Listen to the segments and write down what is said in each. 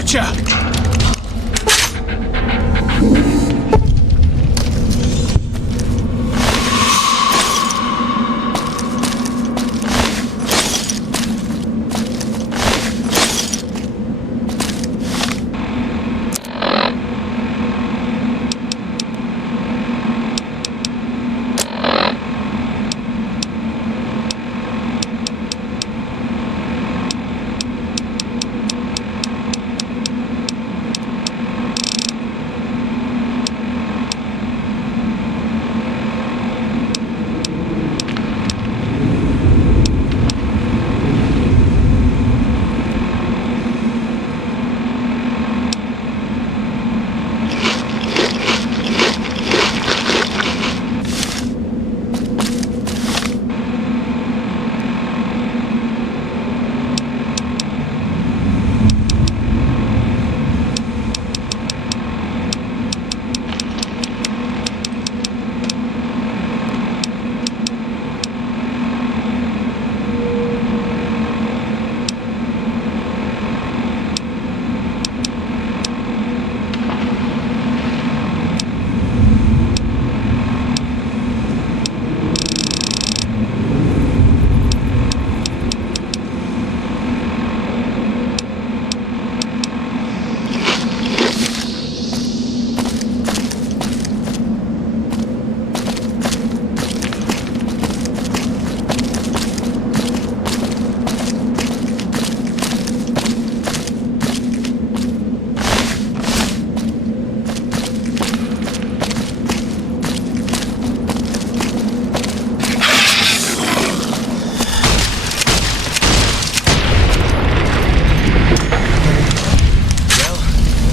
Gotcha!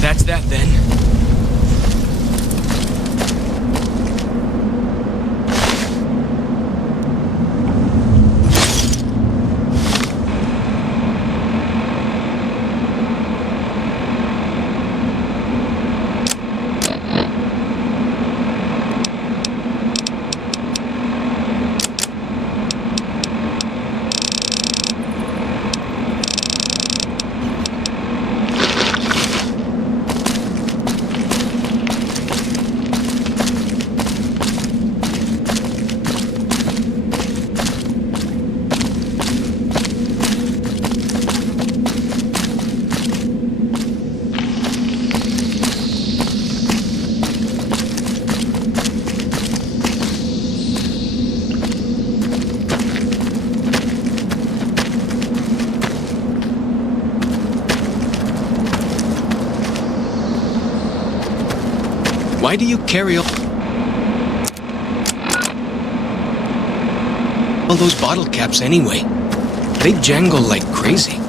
That's that then. Why do you carry all those bottle caps anyway? They jangle like crazy.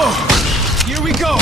Whoa! Here we go!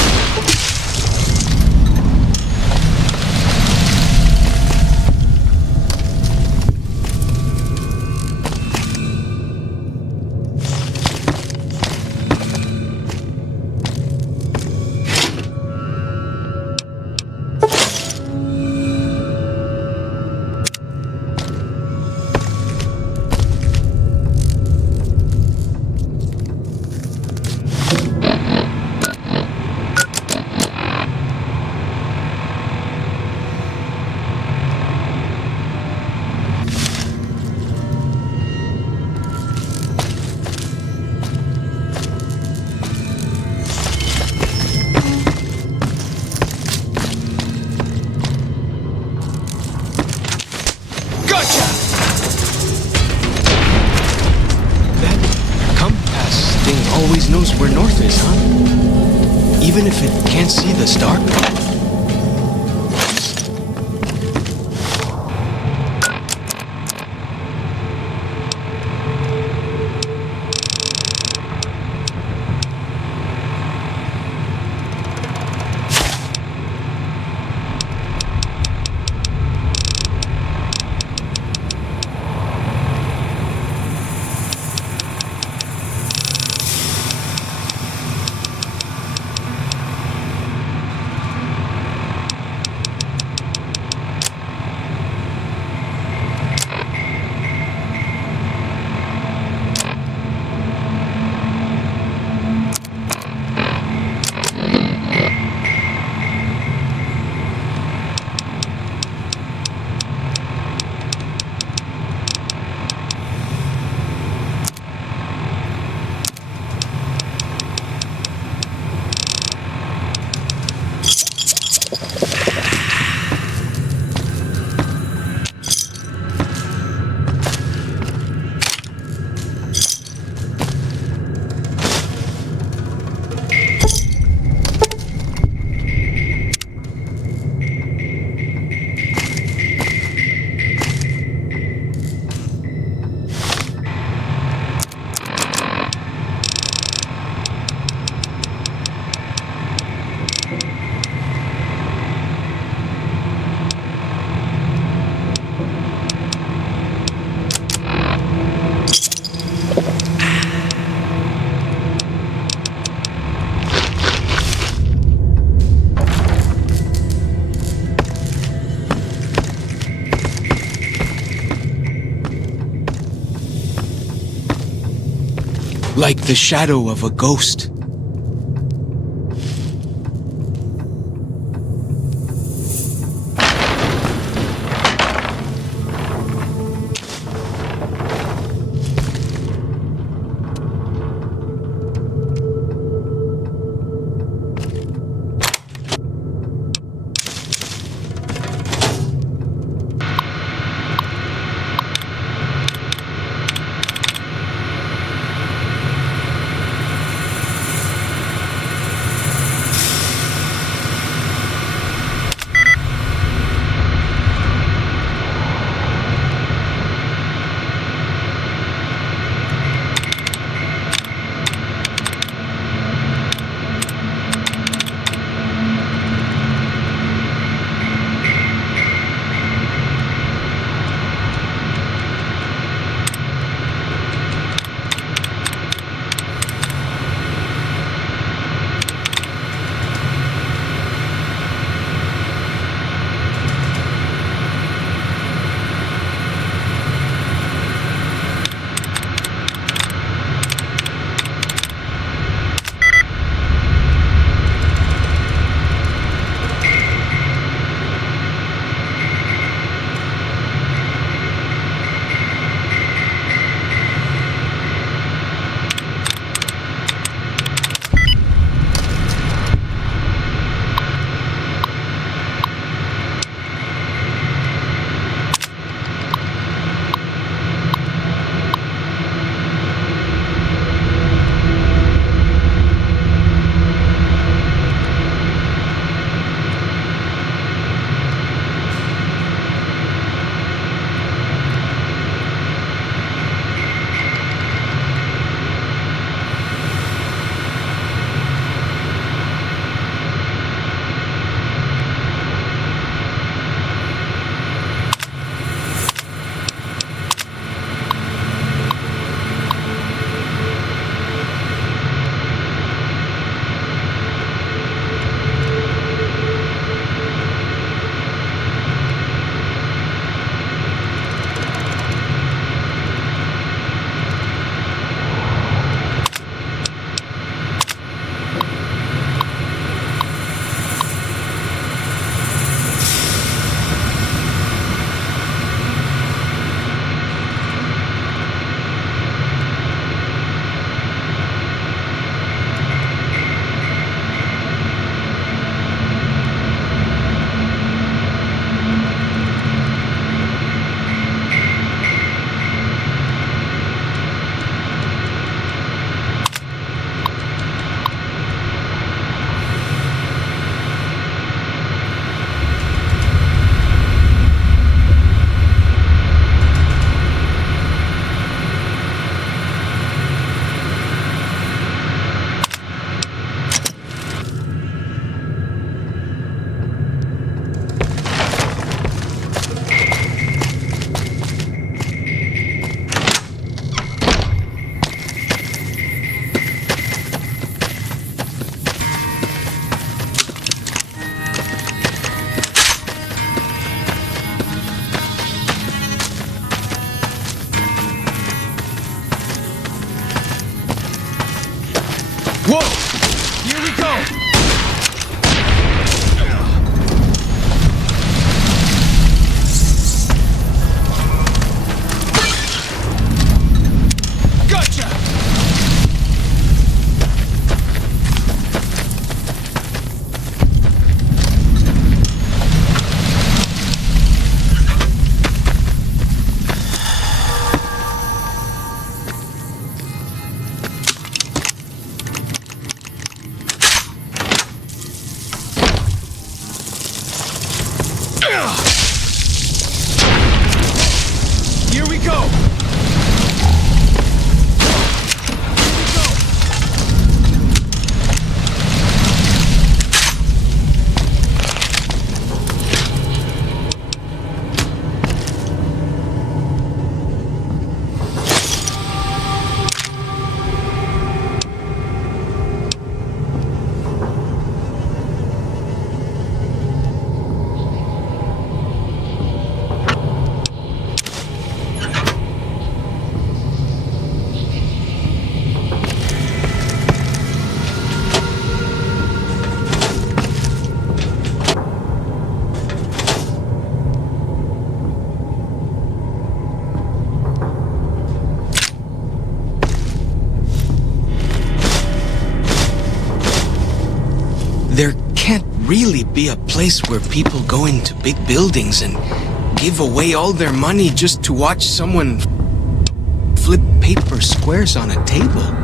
Always knows where north is, huh? Even if it can't see the star? Like the shadow of a ghost. Whoa! Here we go! Gotcha! Here we go! There can't really be a place where people go into big buildings and give away all their money just to watch someone flip paper squares on a table.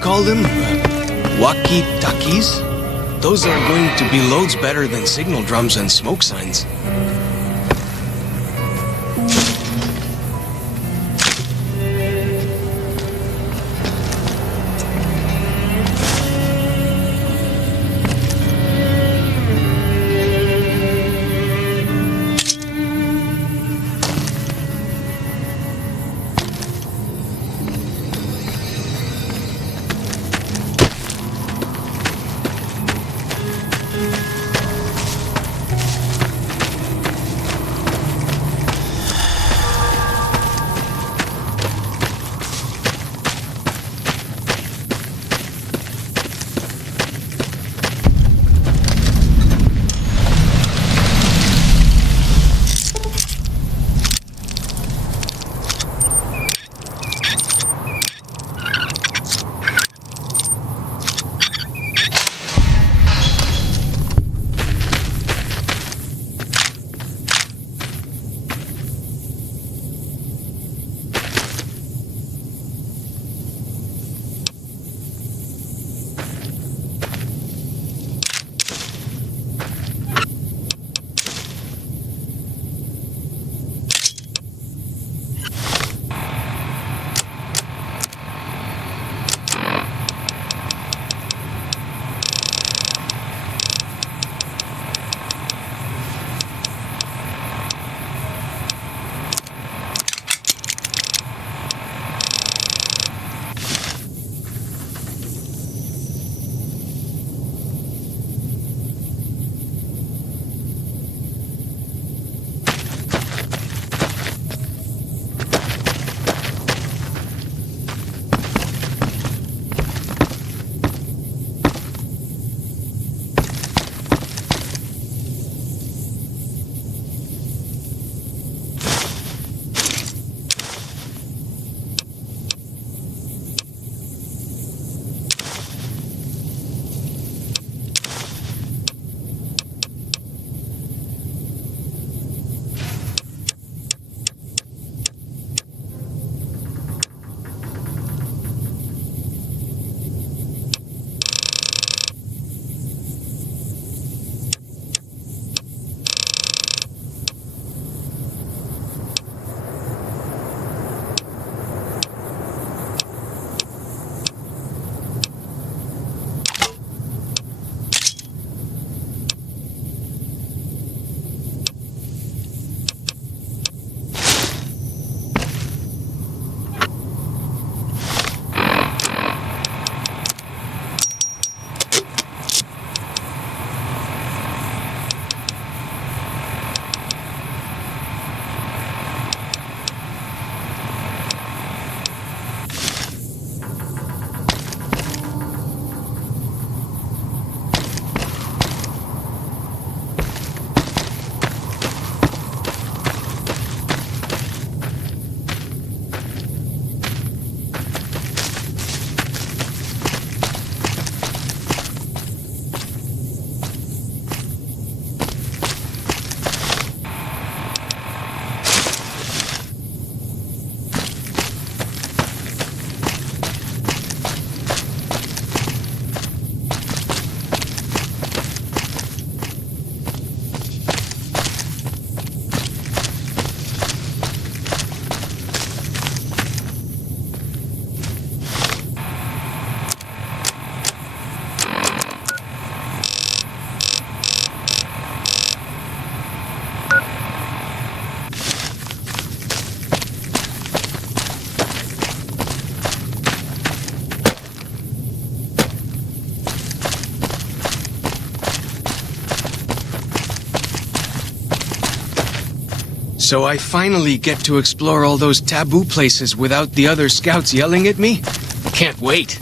call them? Walkie-talkies? Those are going to be loads better than signal drums and smoke signs. So I finally get to explore all those taboo places without the other scouts yelling at me? Can't wait.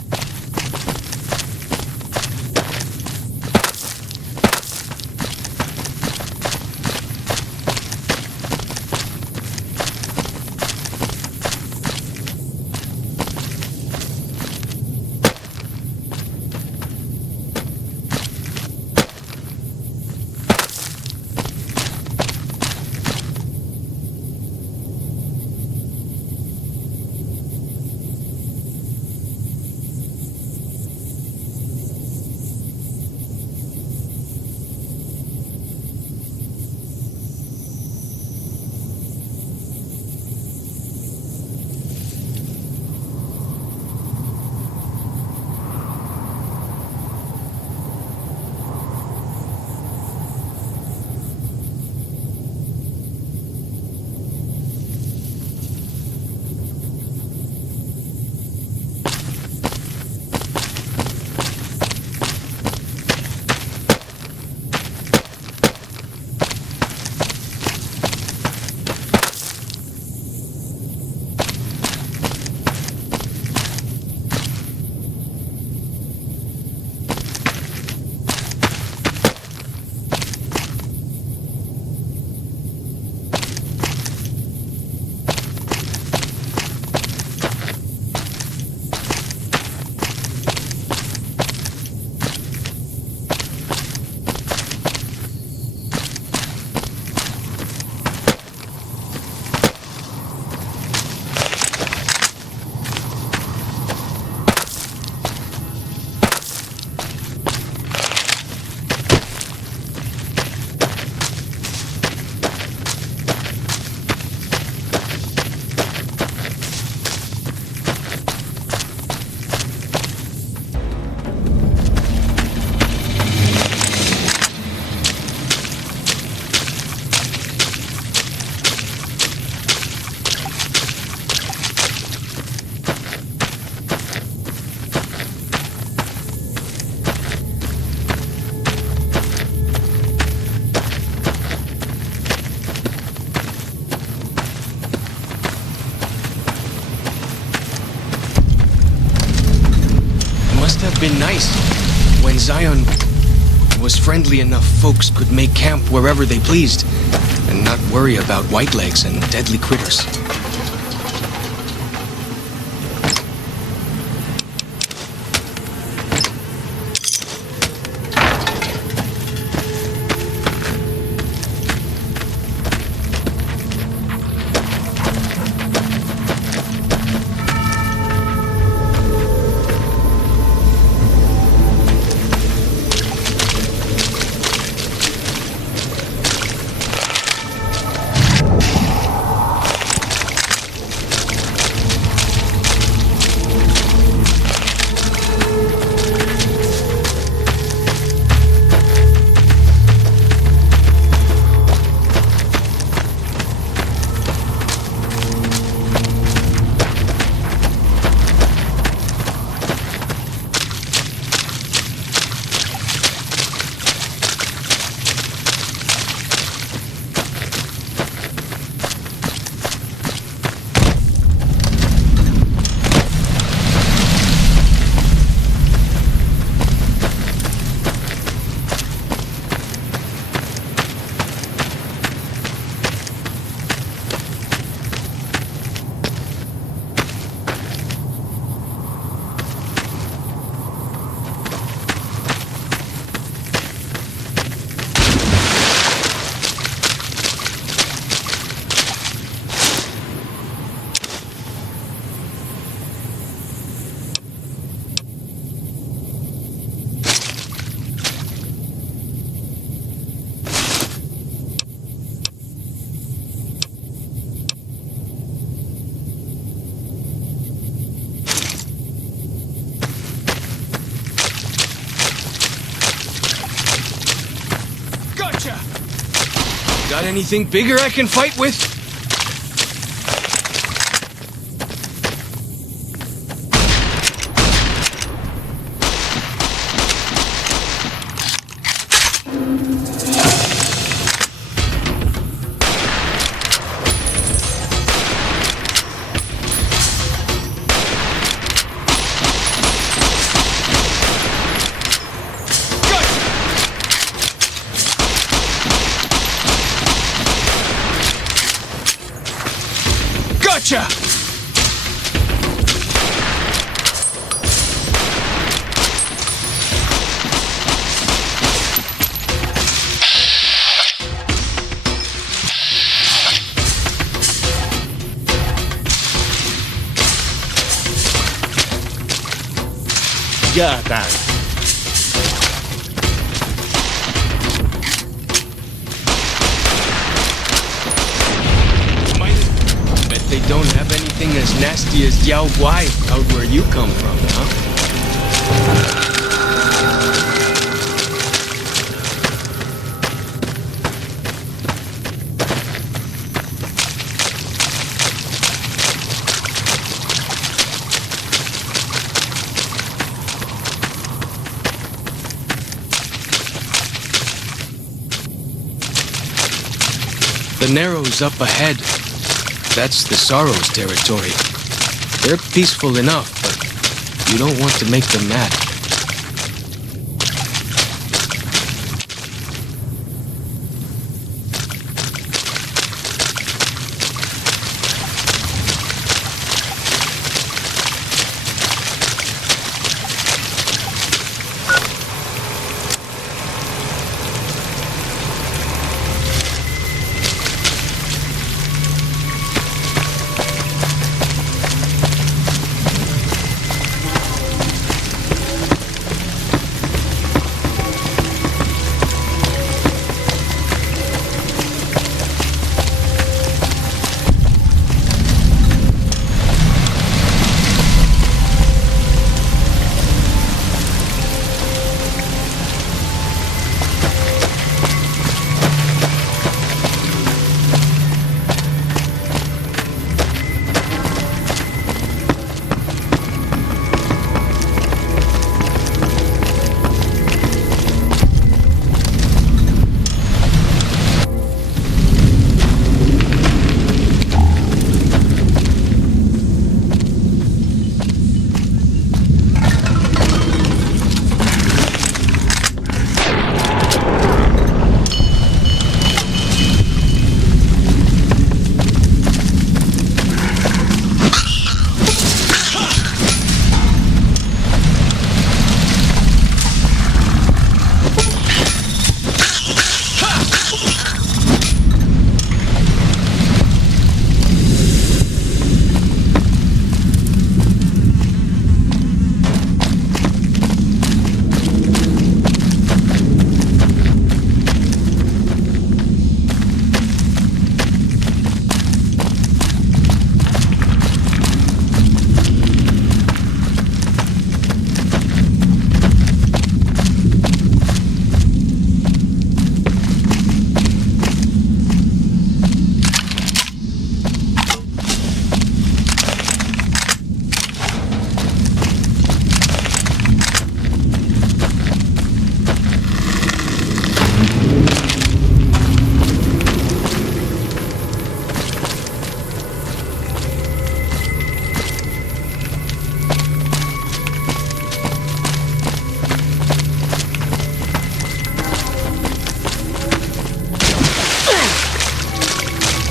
Oddly enough, folks could make camp wherever they pleased, and not worry about whitelegs and deadly critters. Got anything bigger I can fight with? Gotcha! Got that. They don't have anything as nasty as Yao Guai out where you come from, huh? The Narrows up ahead. That's the Sorrow's territory. They're peaceful enough, but you don't want to make them mad.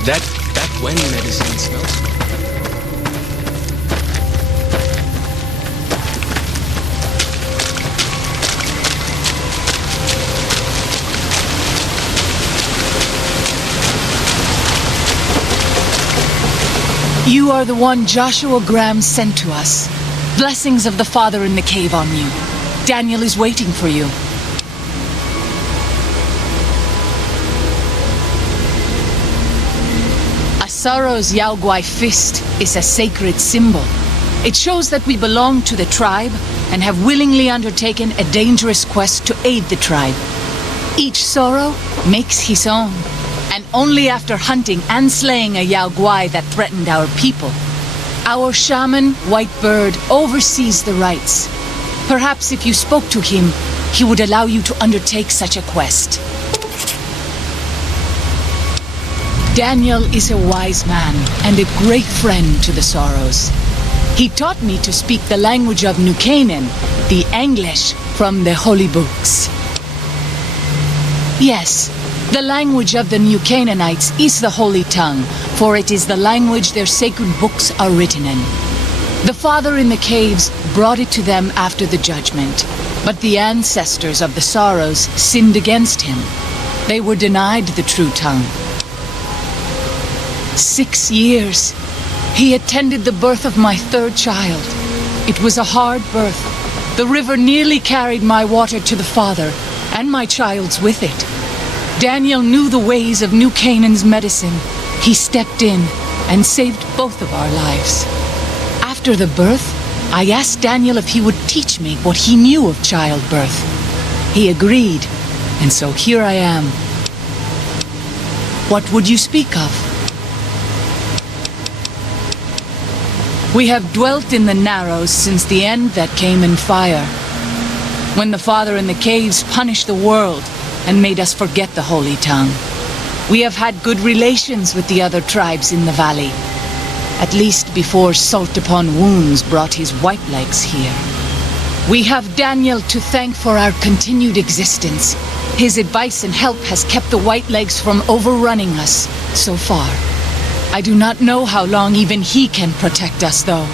That Wen medicine smells good. You are the one Joshua Graham sent to us. Blessings of the Father in the cave on you. Daniel is waiting for you. Asaro's Yaoguai fist is a sacred symbol. It shows that we belong to the tribe and have willingly undertaken a dangerous quest to aid the tribe. Each Soro makes his own. And only after hunting and slaying a Yaoguai that threatened our people. Our shaman, White Bird, oversees the rites. Perhaps if you spoke to him, he would allow you to undertake such a quest. Daniel is a wise man and a great friend to the Soros. He taught me to speak the language of New Canaan, the English from the holy books. Yes, the language of the New Canaanites is the Holy Tongue, for it is the language their sacred books are written in. The Father in the caves brought it to them after the judgment, but the ancestors of the Soros sinned against him. They were denied the true tongue. 6 years. He attended the birth of my third child. It was a hard birth. The river nearly carried my water to the Father, and my child's with it. Daniel knew the ways of New Canaan's medicine. He stepped in and saved both of our lives. After the birth, I asked Daniel if he would teach me what he knew of childbirth. He agreed, and so here I am. What would you speak of? We have dwelt in the Narrows since the end that came in fire. When the Father in the caves punished the world, and made us forget the Holy Tongue. We have had good relations with the other tribes in the valley, at least before Salt Upon Wounds brought his white legs here. We have Daniel to thank for our continued existence. His advice and help has kept the white legs from overrunning us so far. I do not know how long even he can protect us, though.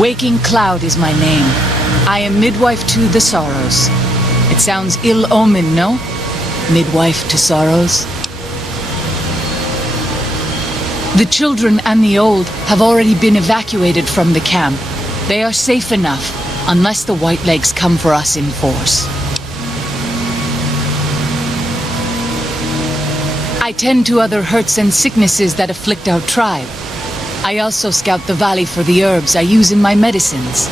Waking Cloud is my name. I am midwife to the Soros. It sounds ill-omened, no? Midwife to Soros. The children and the old have already been evacuated from the camp. They are safe enough, unless the White Legs come for us in force. I tend to other hurts and sicknesses that afflict our tribe. I also scout the valley for the herbs I use in my medicines.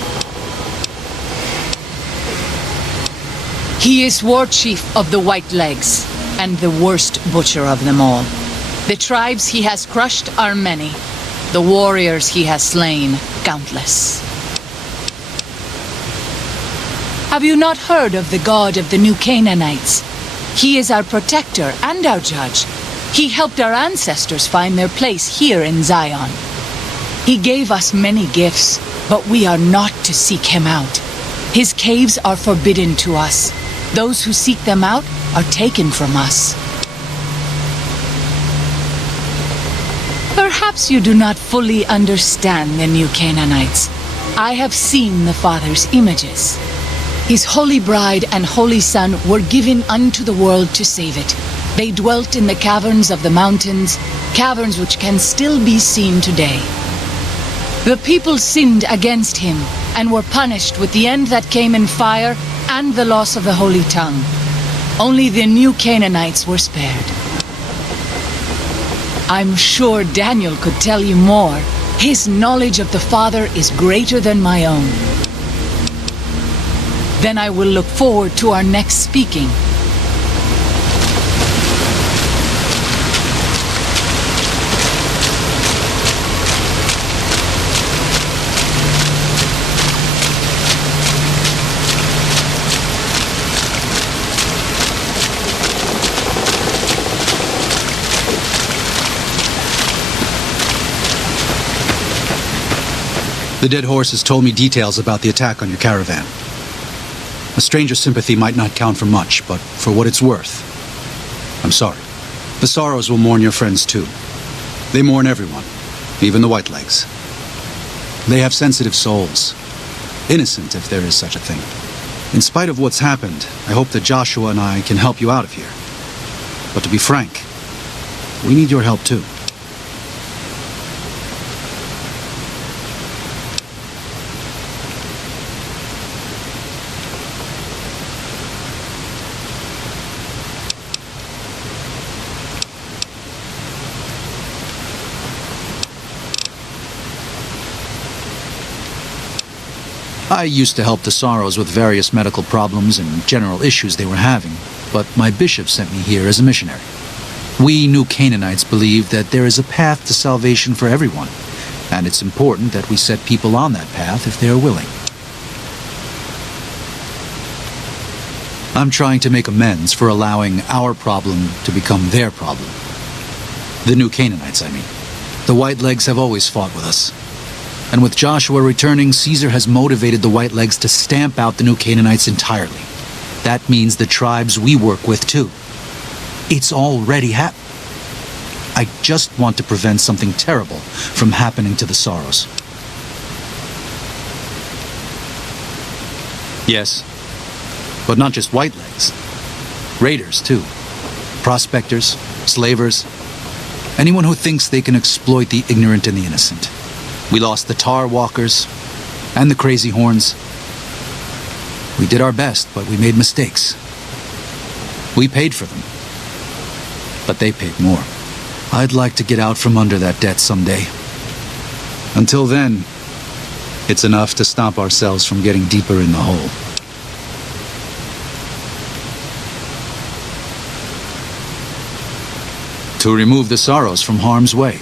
He is war chief of the White Legs, and the worst butcher of them all. The tribes he has crushed are many. The warriors he has slain, countless. Have you not heard of the god of the New Canaanites? He is our protector and our judge. He helped our ancestors find their place here in Zion. He gave us many gifts, but we are not to seek him out. His caves are forbidden to us. Those who seek them out are taken from us. Perhaps you do not fully understand the New Canaanites. I have seen the Father's images. His holy bride and holy son were given unto the world to save it. They dwelt in the caverns of the mountains, caverns which can still be seen today. The people sinned against him and were punished with the end that came in fire and the loss of the Holy Tongue. Only the New Canaanites were spared. I'm sure Daniel could tell you more. His knowledge of the Father is greater than my own. Then I will look forward to our next speaking. The dead horse has told me details about the attack on your caravan. A stranger's sympathy might not count for much, but for what it's worth, I'm sorry. The Sorrows will mourn your friends too. They mourn everyone, even the Whitelegs. They have sensitive souls. Innocent, if there is such a thing. In spite of what's happened, I hope that Joshua and I can help you out of here. But to be frank, we need your help too. I used to help the Sorrows with various medical problems and general issues they were having, but my bishop sent me here as a missionary. We New Canaanites believe that there is a path to salvation for everyone, and it's important that we set people on that path if they are willing. I'm trying to make amends for allowing our problem to become their problem. The New Canaanites, I mean. The Whitelegs have always fought with us. And with Joshua returning, Caesar has motivated the Whitelegs to stamp out the New Canaanites entirely. That means the tribes we work with, too. It's already happened. I just want to prevent something terrible from happening to the Sorrows. Yes, but not just Whitelegs. Raiders, too. Prospectors, slavers, anyone who thinks they can exploit the ignorant and the innocent. We lost the Tar Walkers and the Crazy Horns. We did our best, but we made mistakes. We paid for them, but they paid more. I'd like to get out from under that debt someday. Until then, it's enough to stop ourselves from getting deeper in the hole. To remove the Sorrows from harm's way.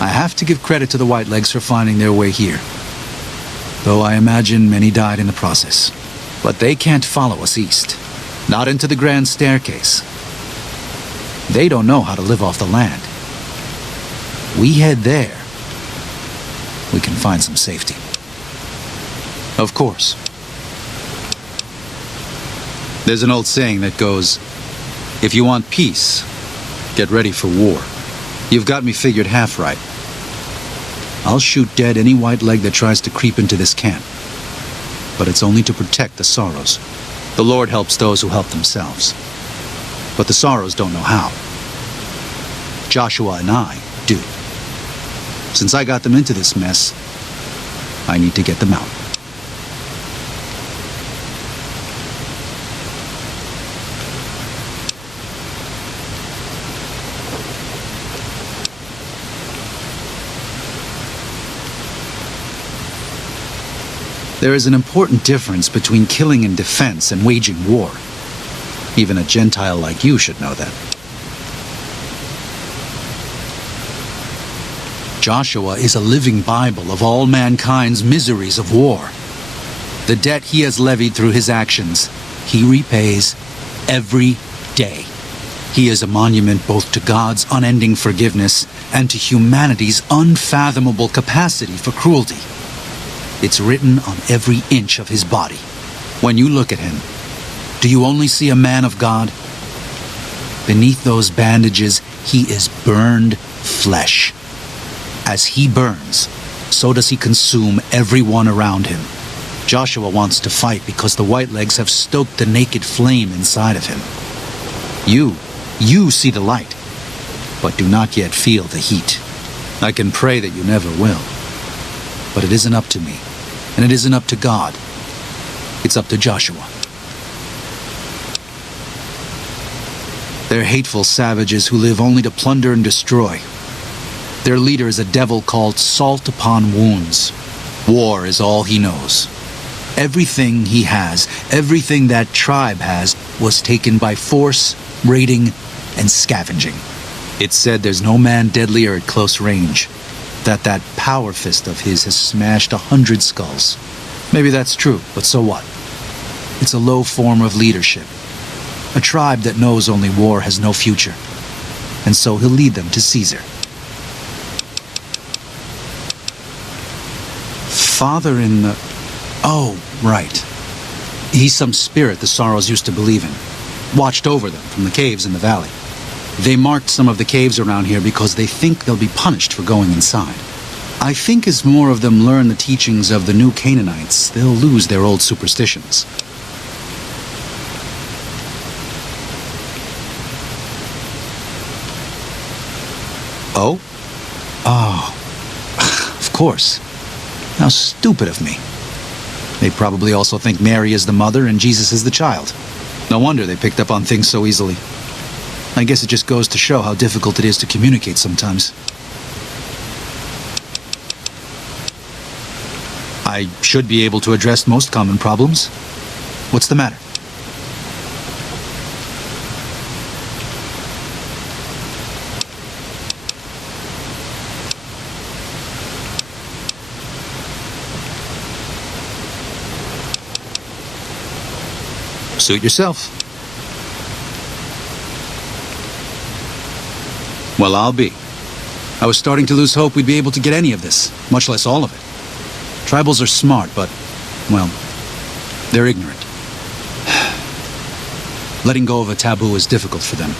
I have to give credit to the Whitelegs for finding their way here, though I imagine many died in the process. But they can't follow us east, not into the Grand Staircase. They don't know how to live off the land. We head there, we can find some safety. Of course. There's an old saying that goes, if you want peace, get ready for war. You've got me figured half right. I'll shoot dead any Whiteleg that tries to creep into this camp. But it's only to protect the Sorrows. The Lord helps those who help themselves. But the Sorrows don't know how. Joshua and I do. Since I got them into this mess, I need to get them out. There is an important difference between killing in defense and waging war. Even a Gentile like you should know that. Joshua is a living Bible of all mankind's miseries of war. The debt he has levied through his actions, he repays every day. He is a monument both to God's unending forgiveness and to humanity's unfathomable capacity for cruelty. It's written on every inch of his body. When you look at him, do you only see a man of God? Beneath those bandages, he is burned flesh. As he burns, so does he consume everyone around him. Joshua wants to fight because the Whitelegs have stoked the naked flame inside of him. You see the light, but do not yet feel the heat. I can pray that you never will. But it isn't up to me, and it isn't up to God. It's up to Joshua. They're hateful savages who live only to plunder and destroy. Their leader is a devil called Salt Upon Wounds. War is all he knows. Everything he has, everything that tribe has, was taken by force, raiding, and scavenging. It's said there's no man deadlier at close range. That power fist of his has smashed 100 skulls. Maybe that's true, but so what? It's a low form of leadership. A tribe that knows only war has no future. And so he'll lead them to Caesar. Father in the... Oh, right. He's some spirit the Sorrows used to believe in. watched over them from the caves in the valley. They marked some of the caves around here because they think they'll be punished for going inside. I think as more of them learn the teachings of the new Canaanites, they'll lose their old superstitions. Oh? Oh. Of course. How stupid of me. They probably also think Mary is the mother and Jesus is the child. No wonder they picked up on things so easily. I guess it just goes to show how difficult it is to communicate sometimes. I should be able to address most common problems. What's the matter? Suit yourself. Well, I'll be. I was starting to lose hope we'd be able to get any of this, much less all of it. Tribals are smart, but, well, they're ignorant. Letting go of a taboo is difficult for them.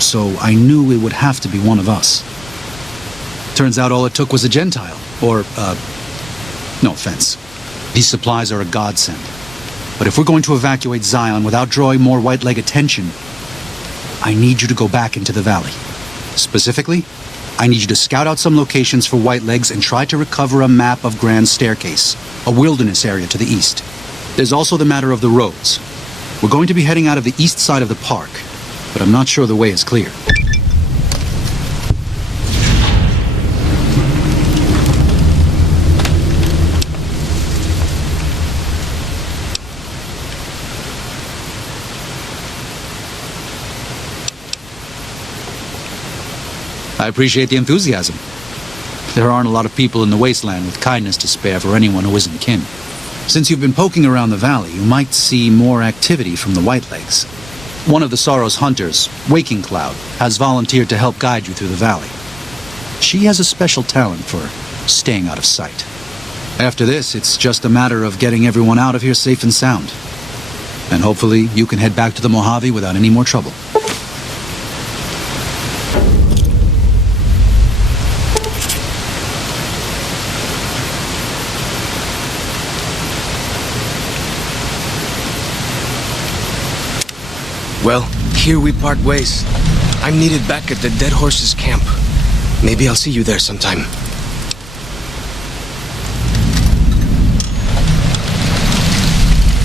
So I knew it would have to be one of us. Turns out all it took was a Gentile, or, no offense. These supplies are a godsend. But if we're going to evacuate Zion without drawing more white leg attention, I need you to go back into the valley. Specifically, I need you to scout out some locations for white legs and try to recover a map of Grand Staircase, a wilderness area to the east. There's also the matter of the roads. We're going to be heading out of the east side of the park, but I'm not sure the way is clear. I appreciate the enthusiasm. There aren't a lot of people in the wasteland with kindness to spare for anyone who isn't kin. Since you've been poking around the valley, you might see more activity from the Whitelegs. One of the Sorrow's hunters, Waking Cloud, has volunteered to help guide you through the valley. She has a special talent for staying out of sight. After this, it's just a matter of getting everyone out of here safe and sound. And hopefully you can head back to the Mojave without any more trouble. Well, here we part ways. I'm needed back at the Dead Horses camp. Maybe I'll see you there sometime.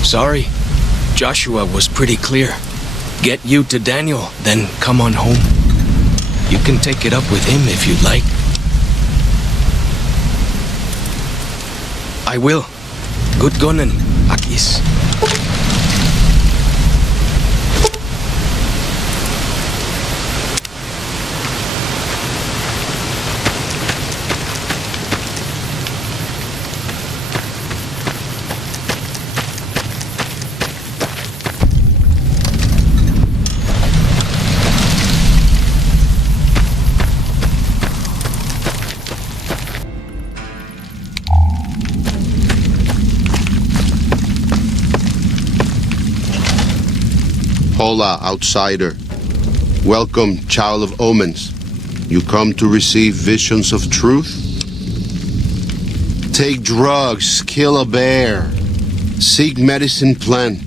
Sorry. Joshua was pretty clear. Get you to Daniel, then come on home. You can take it up with him if you'd like. I will. Good gunning, Akis. Hola, outsider. Welcome, child of omens. You come to receive visions of truth? Take drugs, kill a bear, seek medicine plant,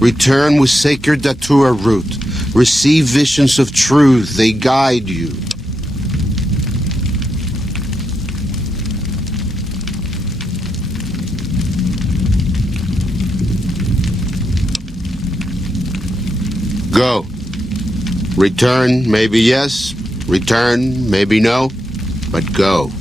return with sacred datura root, receive visions of truth, they guide you. Go. Return, maybe yes. Return, maybe no. But go.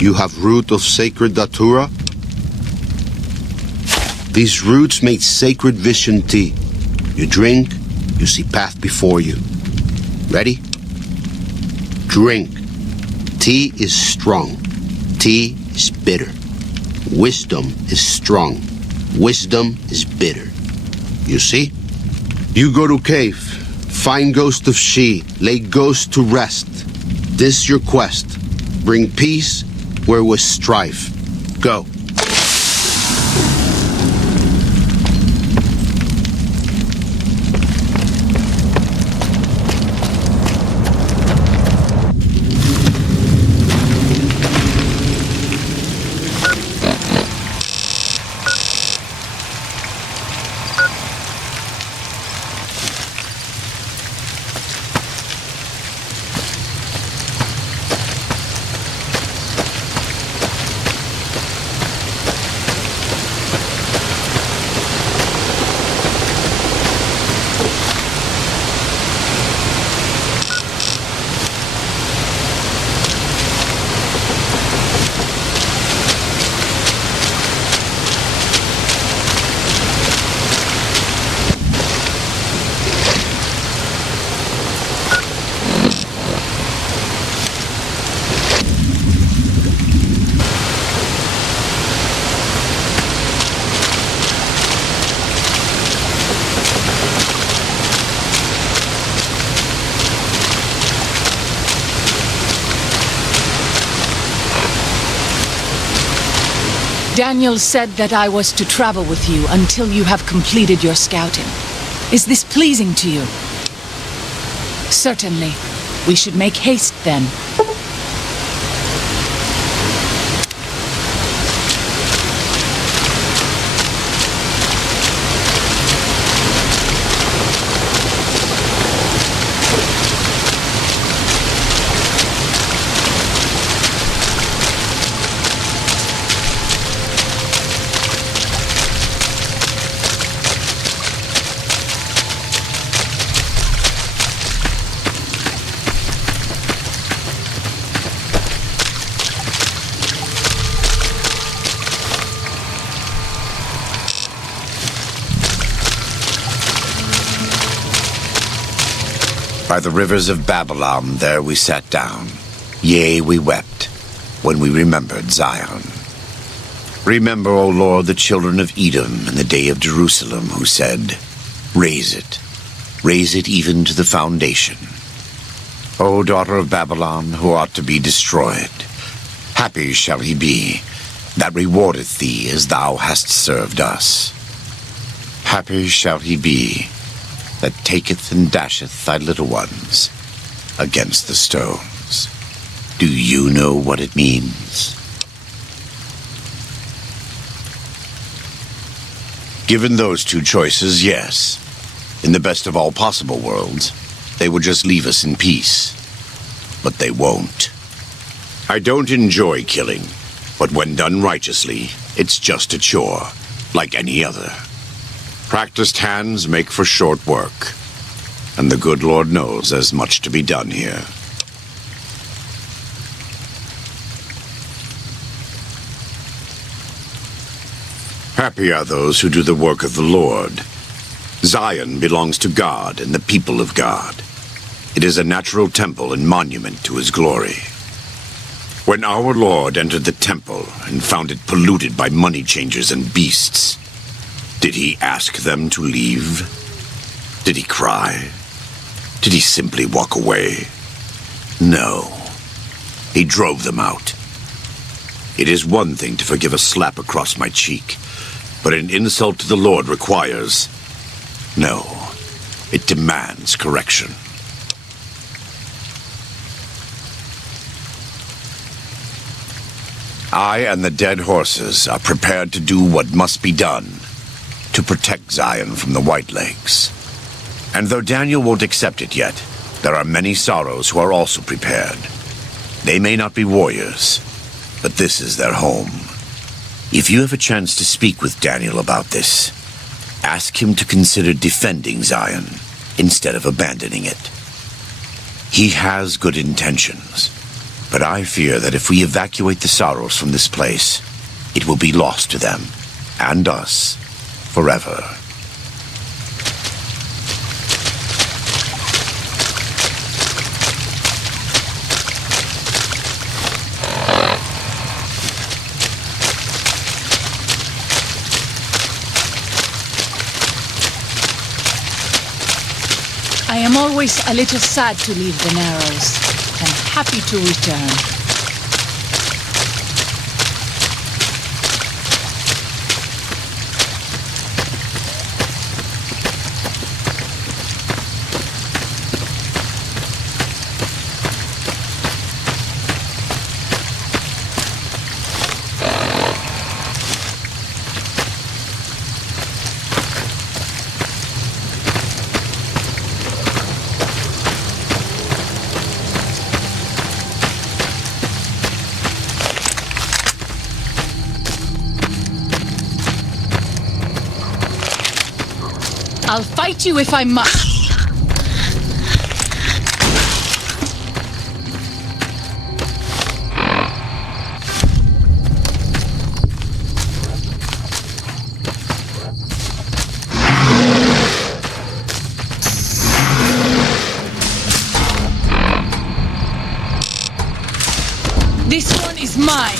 You have root of sacred datura? These roots made sacred vision tea. You drink, you see path before you. Ready? Drink. Tea is strong. Tea is bitter. Wisdom is strong. Wisdom is bitter. You see? You go to cave, find ghost of she, lay ghost to rest. This your quest. Bring peace where was strife. Go. Daniel said that I was to travel with you until you have completed your scouting. Is this pleasing to you? Certainly. We should make haste then. By the rivers of Babylon there we sat down. Yea, we wept, when we remembered Zion. Remember, O Lord, the children of Edom in the day of Jerusalem, who said, raise it even to the foundation. O daughter of Babylon, who ought to be destroyed, happy shall he be that rewardeth thee as thou hast served us. Happy shall he be that taketh and dasheth thy little ones against the stones. Do you know what it means? Given those two choices, yes. In the best of all possible worlds, they would just leave us in peace. But they won't. I don't enjoy killing, but when done righteously, it's just a chore, like any other. Practiced hands make for short work, and the good Lord knows there's much to be done here. Happy are those who do the work of the Lord. Zion belongs to God and the people of God. It is a natural temple and monument to his glory. When our Lord entered the temple and found it polluted by money changers and beasts, did he ask them to leave? Did he cry? Did he simply walk away? No. He drove them out. It is one thing to forgive a slap across my cheek, but an insult to the Lord requires... No. It demands correction. I and the dead horses are prepared to do what must be done to protect Zion from the Whitelegs. And though Daniel won't accept it yet, there are many sorrows who are also prepared. They may not be warriors, but this is their home. If you have a chance to speak with Daniel about this, ask him to consider defending Zion instead of abandoning it. He has good intentions, But I fear that if we evacuate the sorrows from this place, it will be lost to them, and us, forever. I am always a little sad to leave the Narrows, and happy to return. I'll fight you if I must. This one is mine.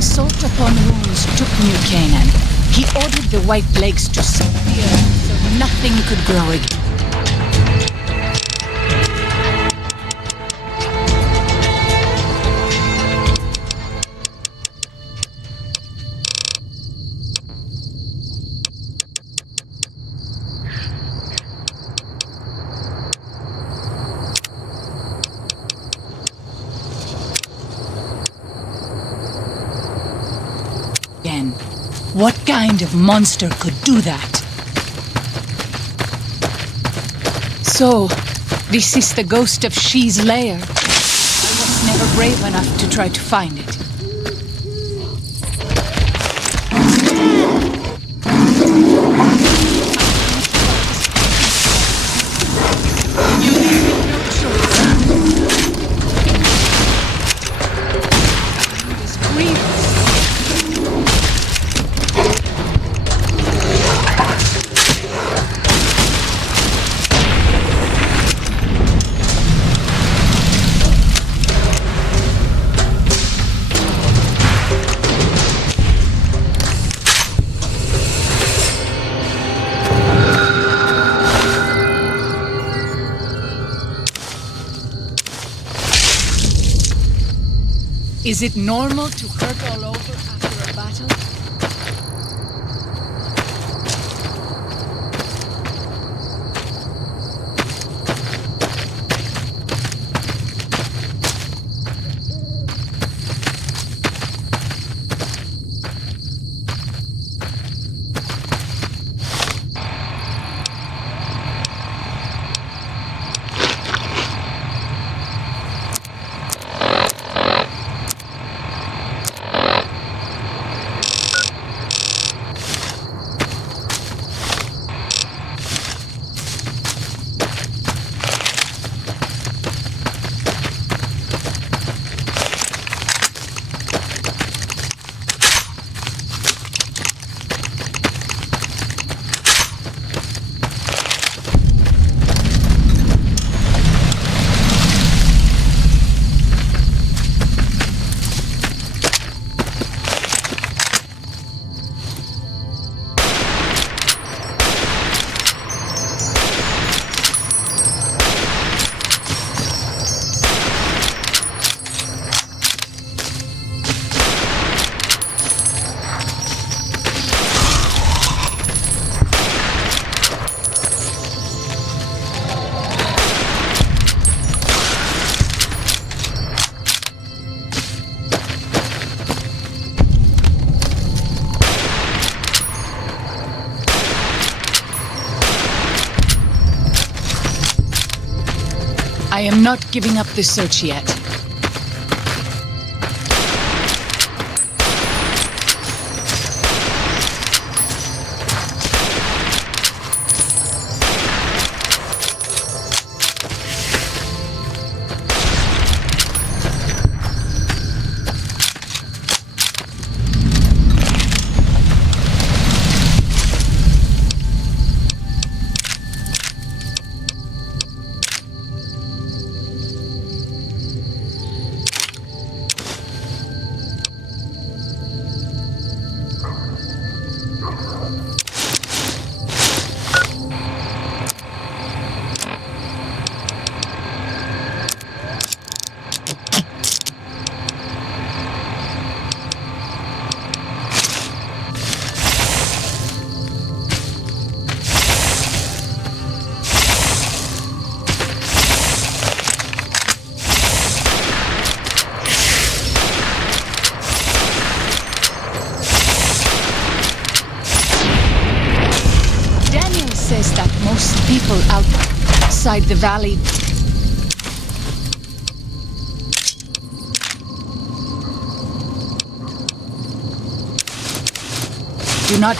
Salt upon wounds took New Canaan. He ordered the white plagues to soak the earth so nothing could grow again. What kind of monster could do that? So, this is the ghost of She's lair. I was never brave enough to try to find it. Is it normal to hurt all over after a battle? I am not giving up the search yet. Says that most people outside the valley do not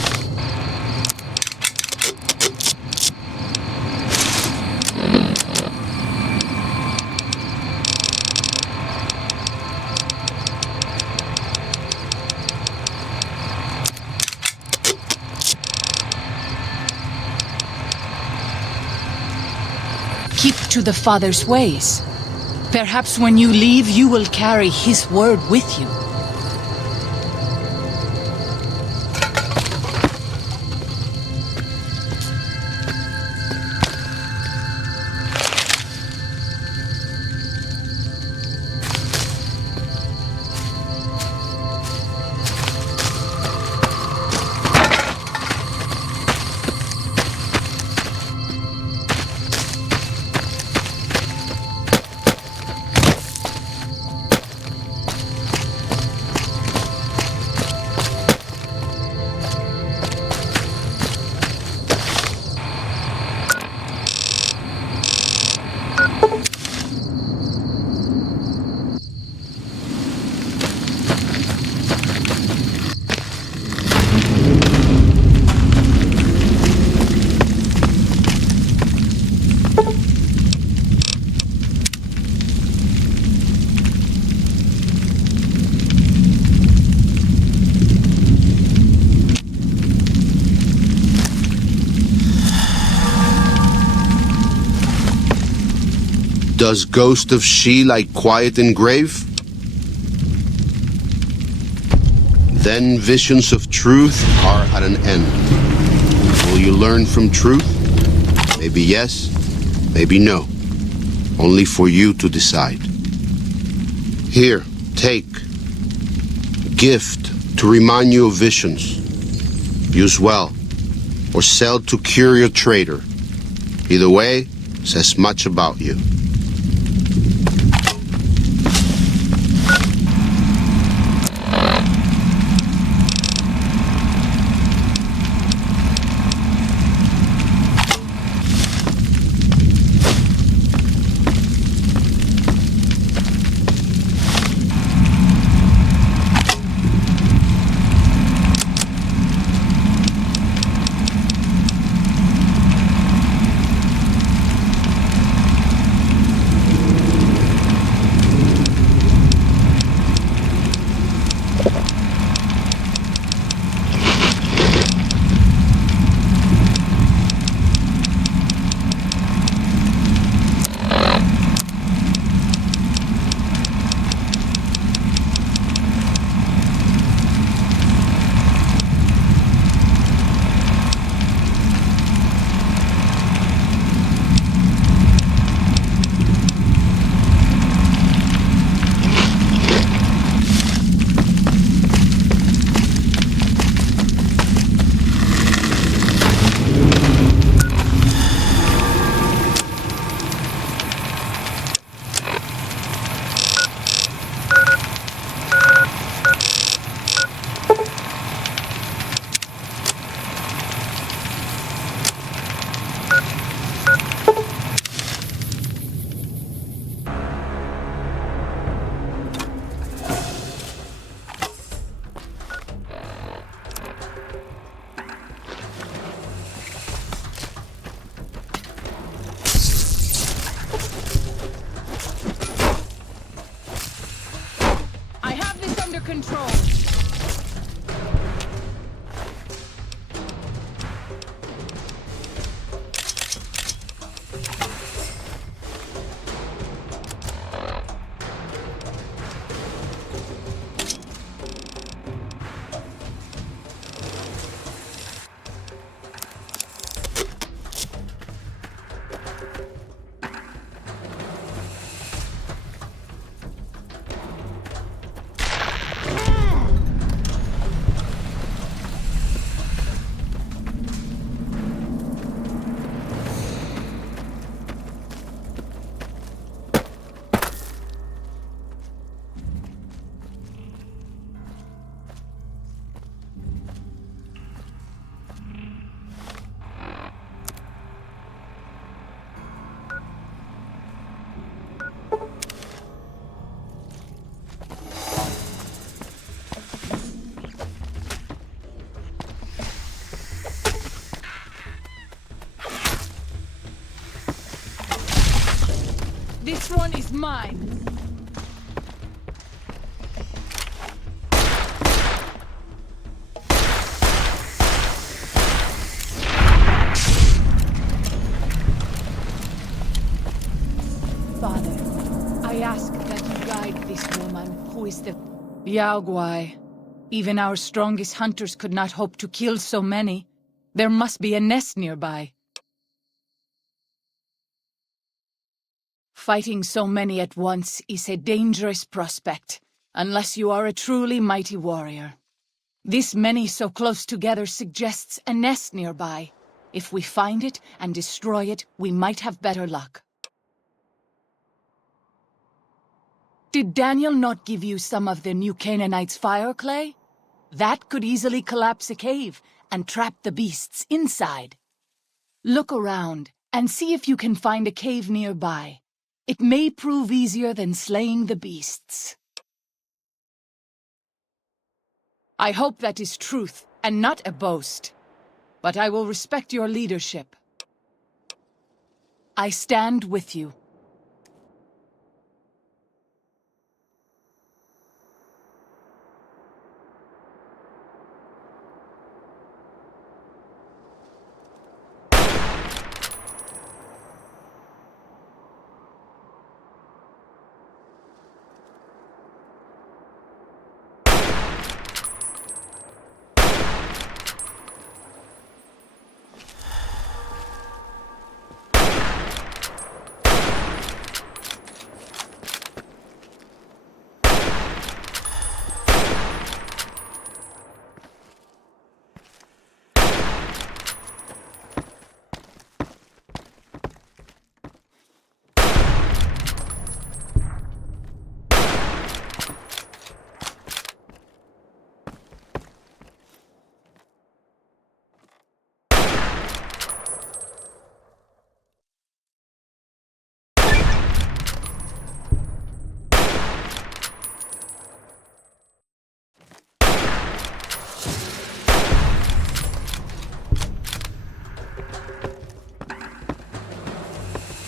keep to the Father's ways. Perhaps when you leave, you will carry His word with you. Does Ghost of She like quiet and grave? Then visions of truth are at an end. Will you learn from truth? Maybe yes, maybe no. Only for you to decide. Here, take. gift to remind you of visions. Use well, or sell to curious trader. Either way, says much about you. Control. This one is mine. Father, I ask that you guide this woman who is the... Yaoguai. Even our strongest hunters could not hope to kill so many. There must be a nest nearby. Fighting so many at once is a dangerous prospect, unless you are a truly mighty warrior. This many so close together suggests a nest nearby. If we find it and destroy it, we might have better luck. Did Daniel not give you some of the new Canaanites' fire clay? That could easily collapse a cave and trap the beasts inside. Look around and see if you can find a cave nearby. It may prove easier than slaying the beasts. I hope that is truth and not a boast. But I will respect your leadership. I stand with you.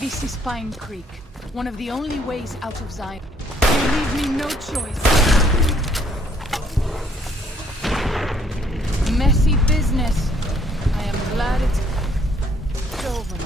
This is Pine Creek, one of the only ways out of Zion. You leave me no choice. Messy business. I am glad it's over.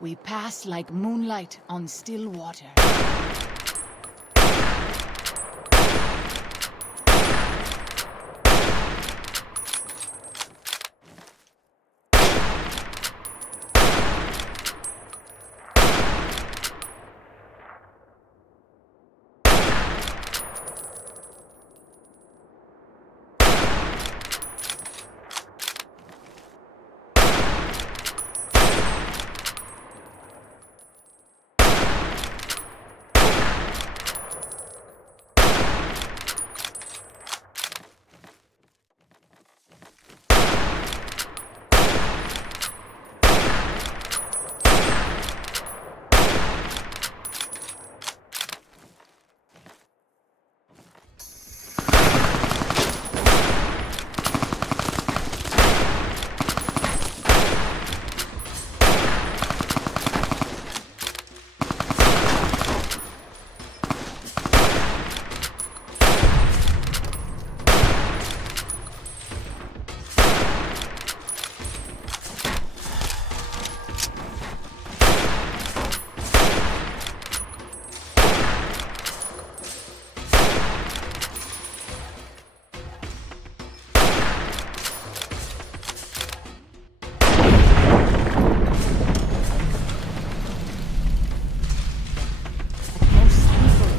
We pass like moonlight on still water.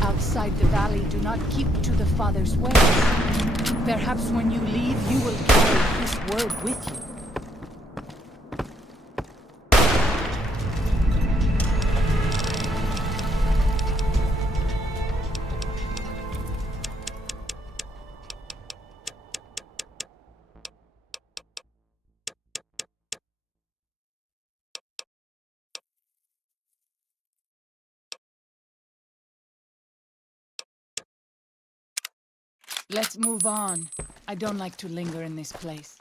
Outside the valley do not keep to the Father's ways. Perhaps when you leave, you will carry His word with you. Let's move on. I don't like to linger in this place.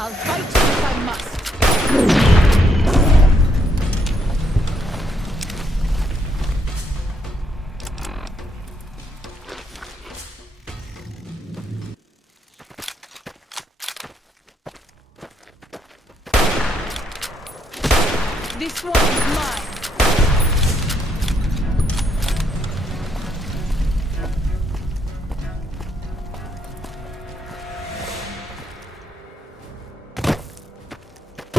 I'll fight you if I must. This one is mine.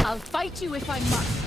I'll fight you if I must.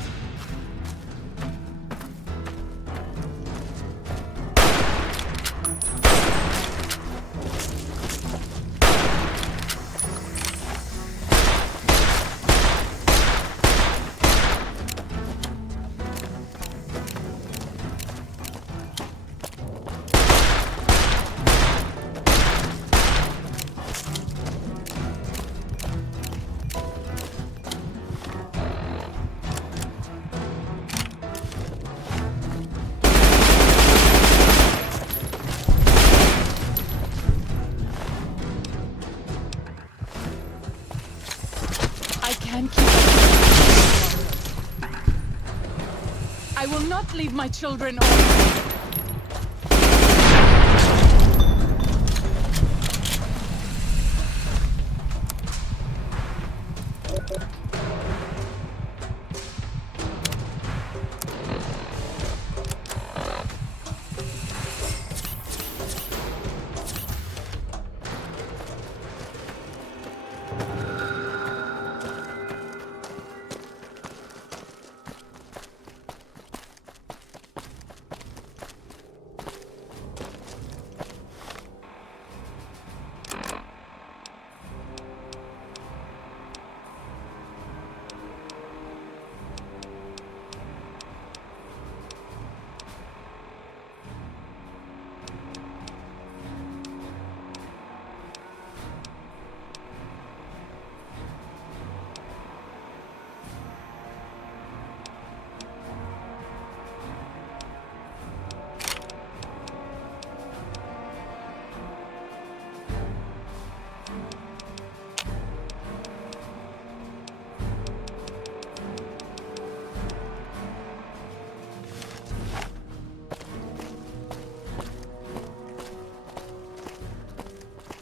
I will not leave my children orphaned.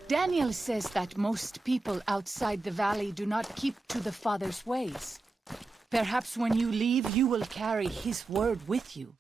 Daniel says that most people outside the valley do not keep to the Father's ways. Perhaps when you leave, you will carry his word with you.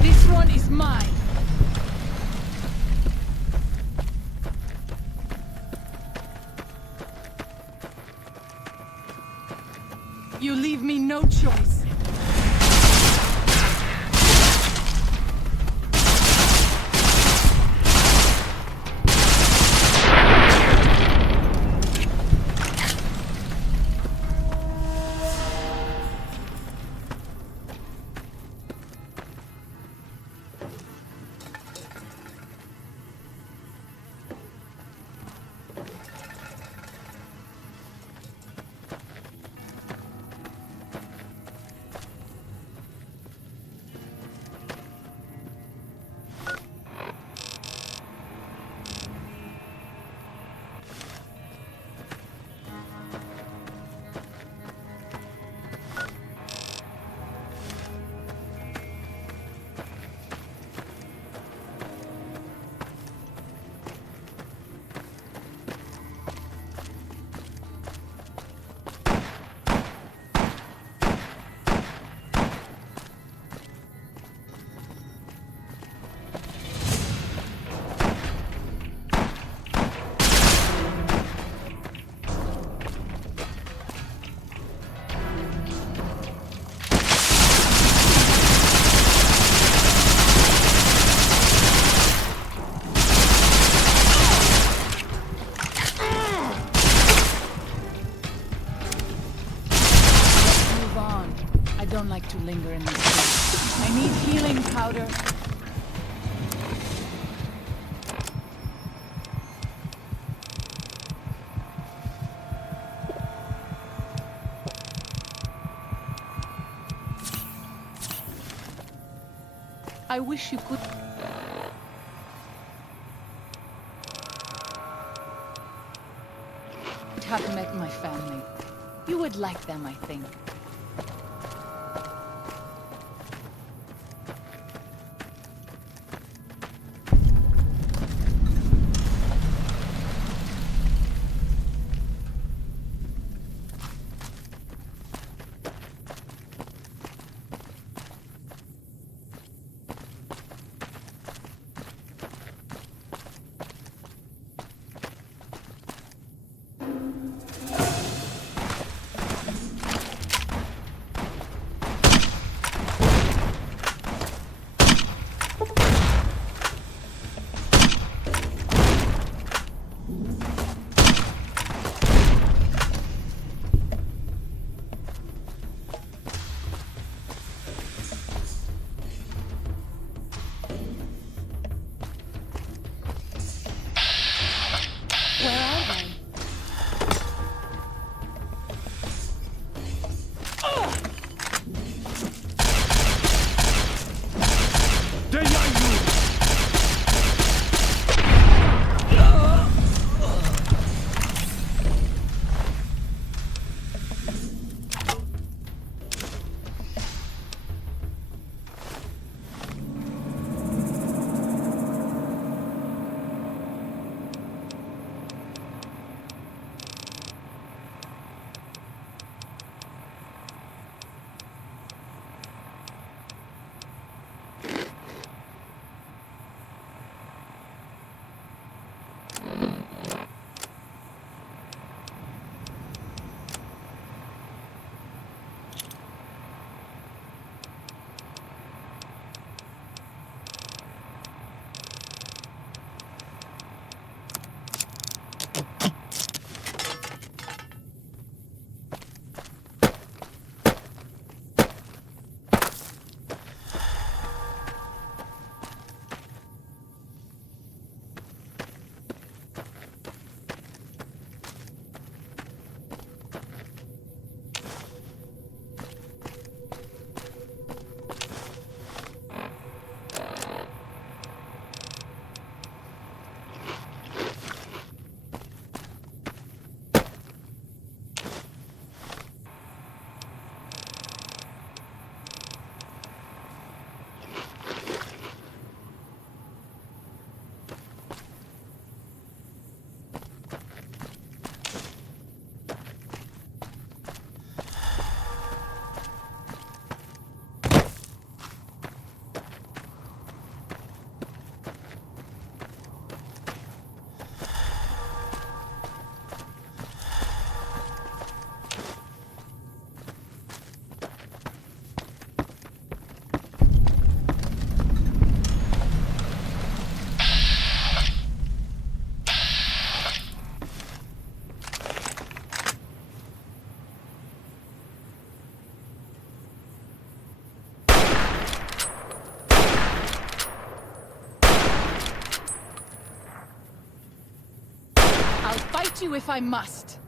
This one is mine. You leave me no choice. don't like to linger in this place. I need healing powder. I wish you could... have met my family. You would like them, I think. Fight you if I must.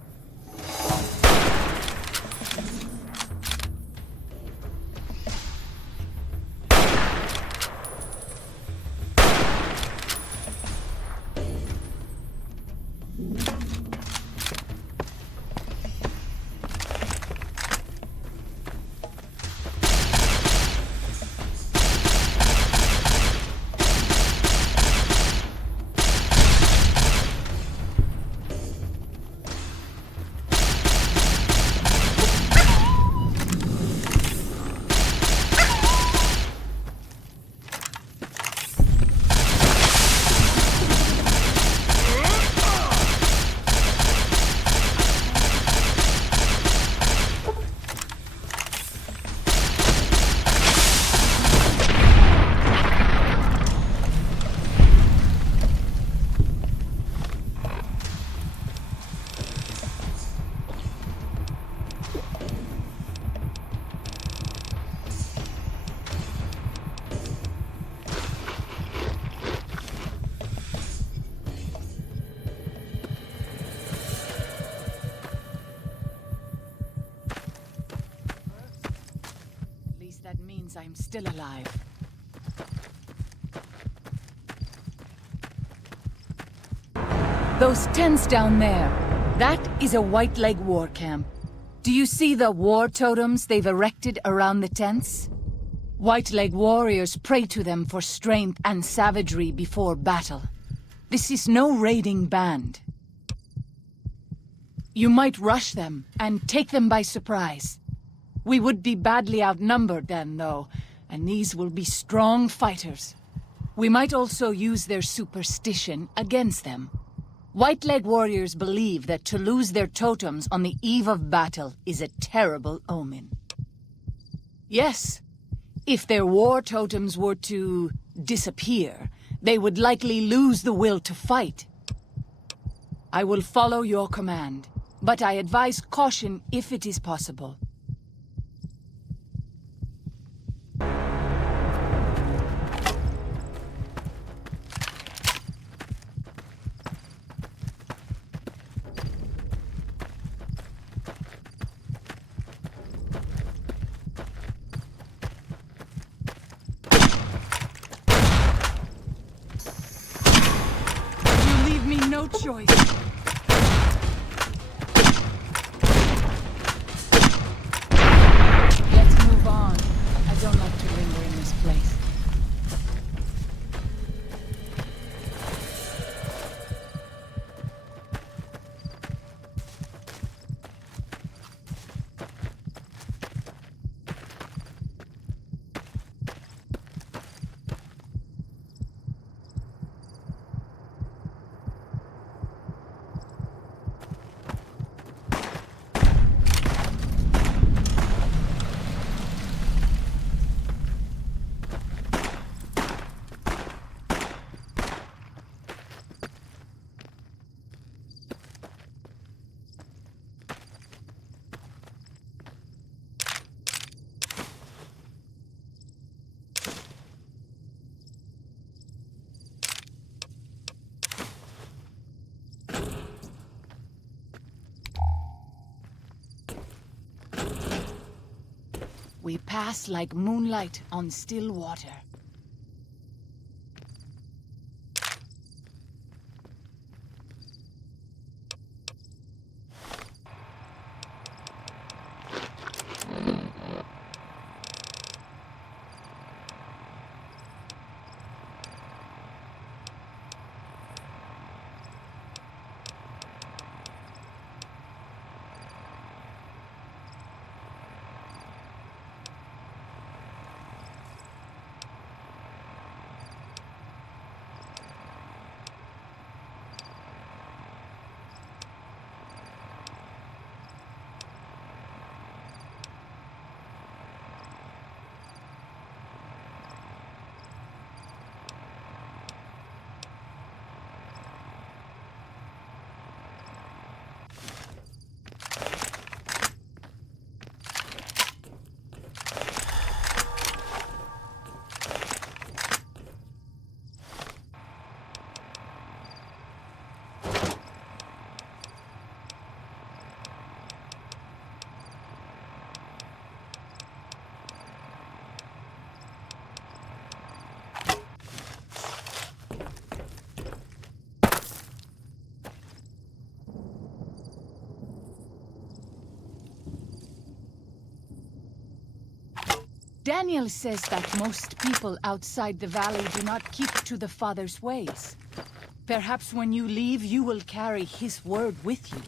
means I'm still alive. Those tents down there, that is a White Leg war camp. Do you see the war totems they've erected around the tents? White Leg warriors pray to them for strength and savagery before battle. This is no raiding band. You might rush them and take them by surprise. We would be badly outnumbered then, though, and these will be strong fighters. We might also use their superstition against them. White Leg warriors believe that to lose their totems on the eve of battle is a terrible omen. Yes, if their war totems were to disappear, they would likely lose the will to fight. I will follow your command, but I advise caution if it is possible. No choice. Let's move on. I don't like to linger in this place. We pass like moonlight on still water. Daniel says that most people outside the valley do not keep to the Father's ways. Perhaps when you leave, you will carry his word with you.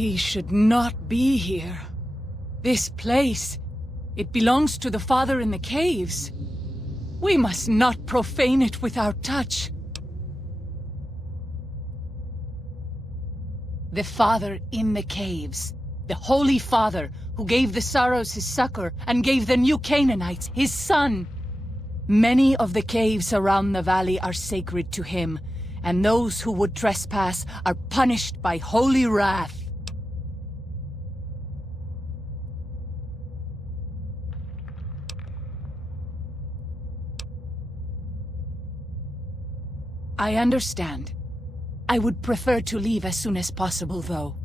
We should not be here. This place, it belongs to the Father in the caves. We must not profane it with our touch. The Father in the caves. The Holy Father, who gave the Saros his succor and gave the new Canaanites his son. Many of the caves around the valley are sacred to him, and those who would trespass are punished by holy wrath. I understand. I would prefer to leave as soon as possible, though.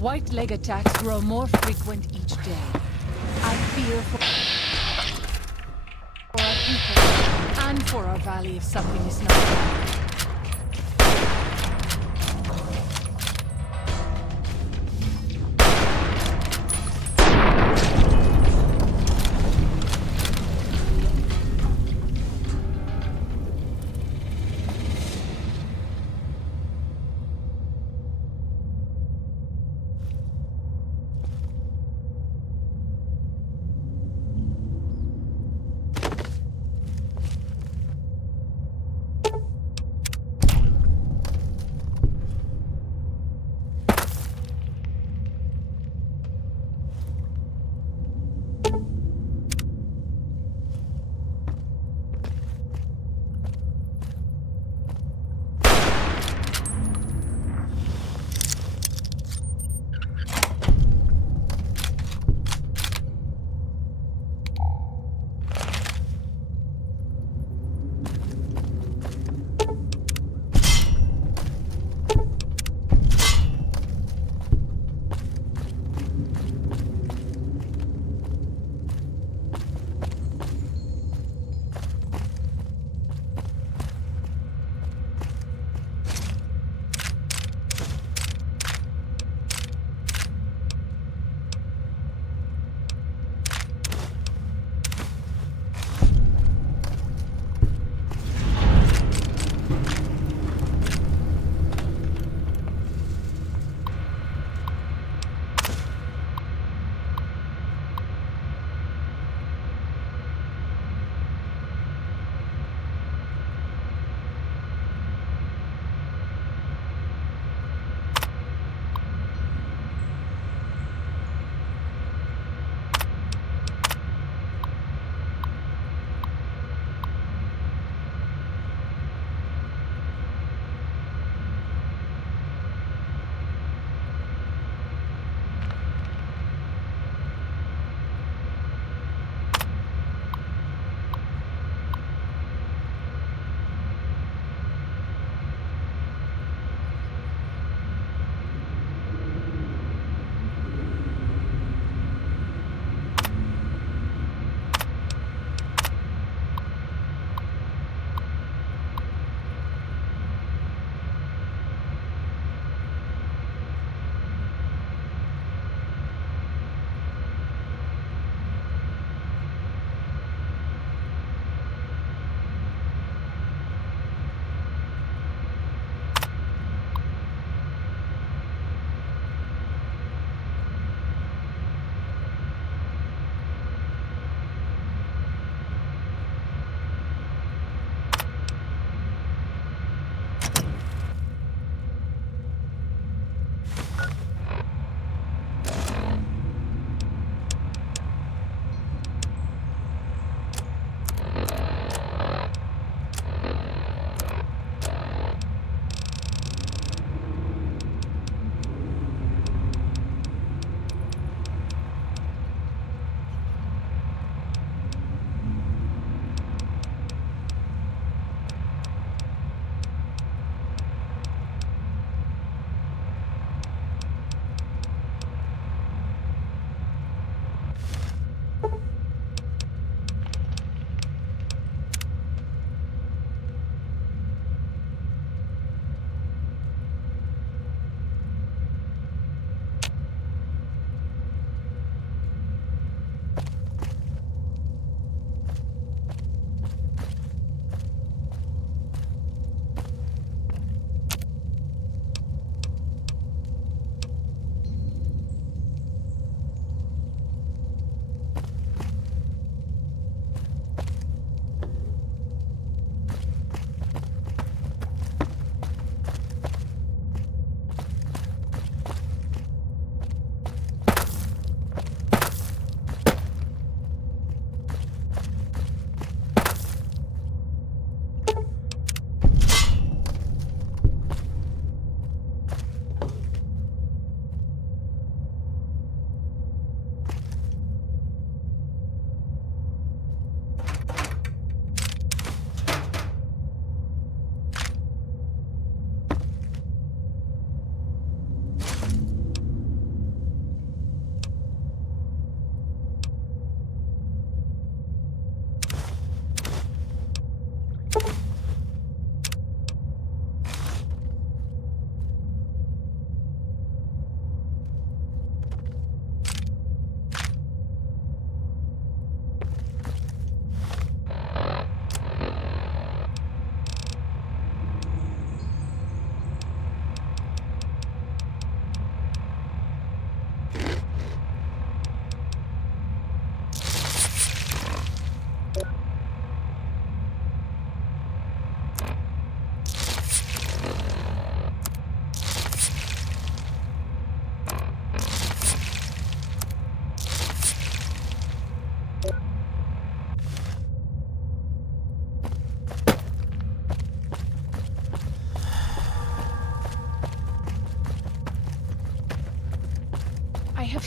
White-leg attacks grow more frequent each day. I fear for our people and for our valley if something is not done.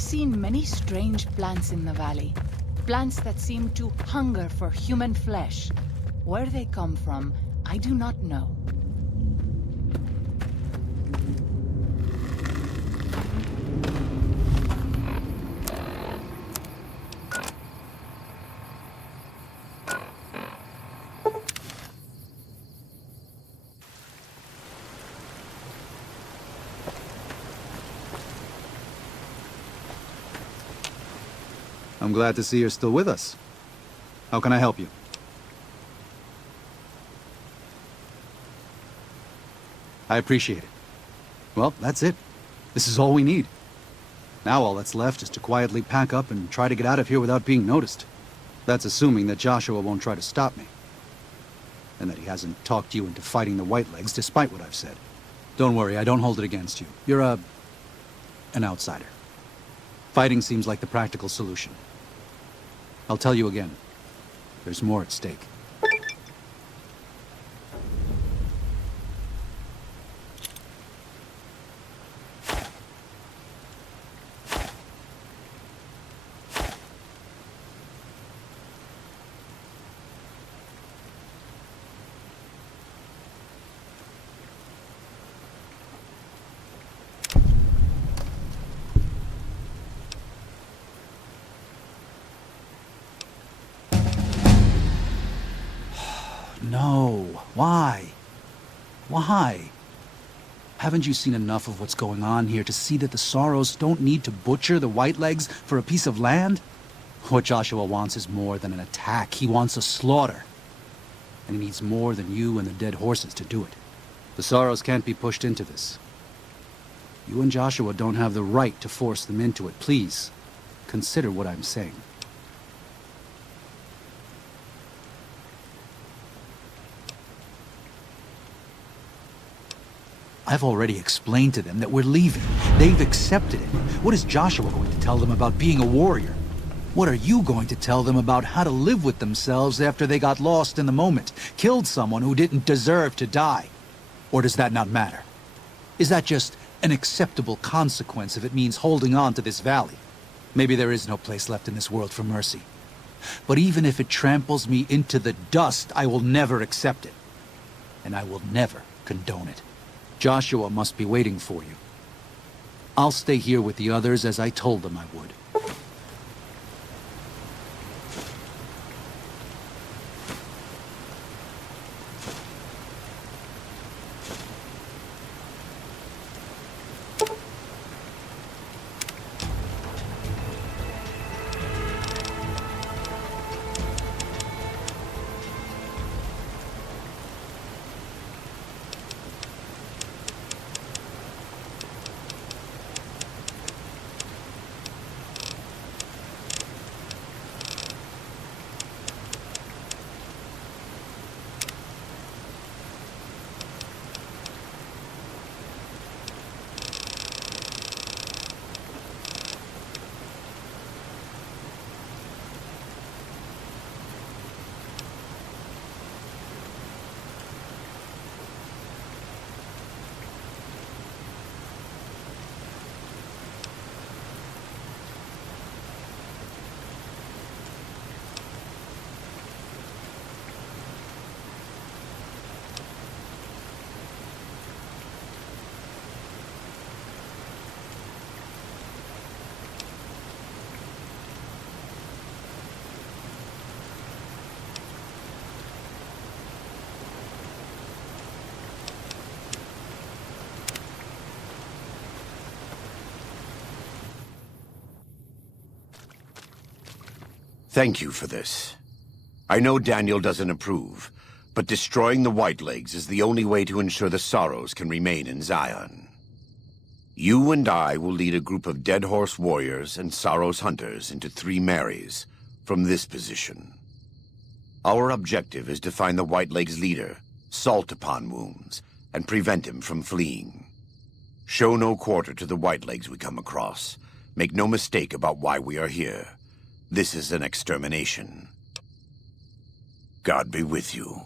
seen many strange plants in the valley. Plants that seem to hunger for human flesh. Where they come from, I do not know. I'm glad to see you're still with us. How can I help you? I appreciate it. Well, that's it. This is all we need. Now all that's left is to quietly pack up and try to get out of here without being noticed. That's assuming that Joshua won't try to stop me. And that he hasn't talked you into fighting the Whitelegs despite what I've said. Don't worry, I don't hold it against you. You're an outsider. Fighting seems like the practical solution. I'll tell you again. There's more at stake. No. Why? Why? Haven't you seen enough of what's going on here to see that the Sorrows don't need to butcher the Whitelegs for a piece of land? What Joshua wants is more than an attack. He wants a slaughter. And he needs more than you and the dead horses to do it. The Sorrows can't be pushed into this. You and Joshua don't have the right to force them into it. Please, consider what I'm saying. I've already explained to them that we're leaving. They've accepted it. What is Joshua going to tell them about being a warrior? What are you going to tell them about how to live with themselves after they got lost in the moment, killed someone who didn't deserve to die? Or does that not matter? Is that just an acceptable consequence if it means holding on to this valley? Maybe there is no place left in this world for mercy. But even if it tramples me into the dust, I will never accept it. And I will never condone it. Joshua must be waiting for you. I'll stay here with the others as I told them I would. Thank you for this. I know Daniel doesn't approve, but destroying the Whitelegs is the only way to ensure the Sorrows can remain in Zion. You and I will lead a group of Dead Horse warriors and Sorrows hunters into 3 Marys from this position. Our objective is to find the Whitelegs leader, Salt Upon Wounds, and prevent him from fleeing. Show no quarter to the Whitelegs we come across. Make no mistake about why we are here. This is an extermination. God be with you.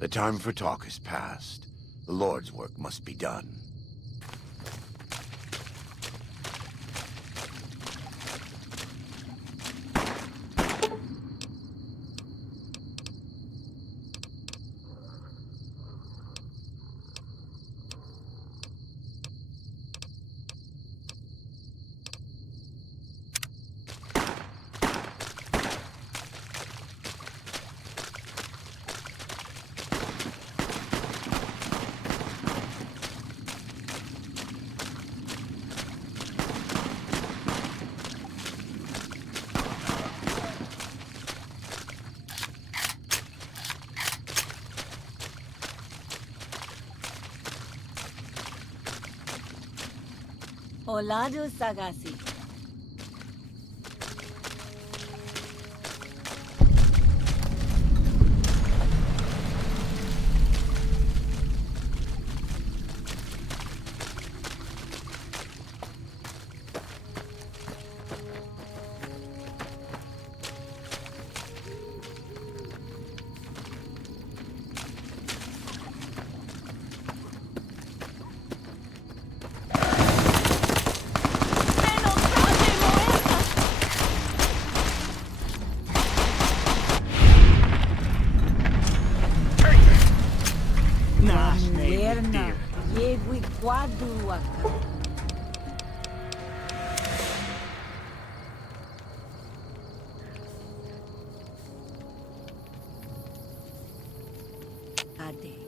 The time for talk is past. The Lord's work must be done. Olado Sagasi. Verna, Yegui Quaduaka. Ade.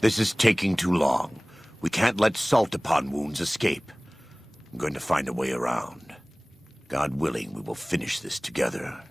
This is taking too long. We can't let salt upon wounds escape. I'm going to find a way around. God willing, we will finish this together.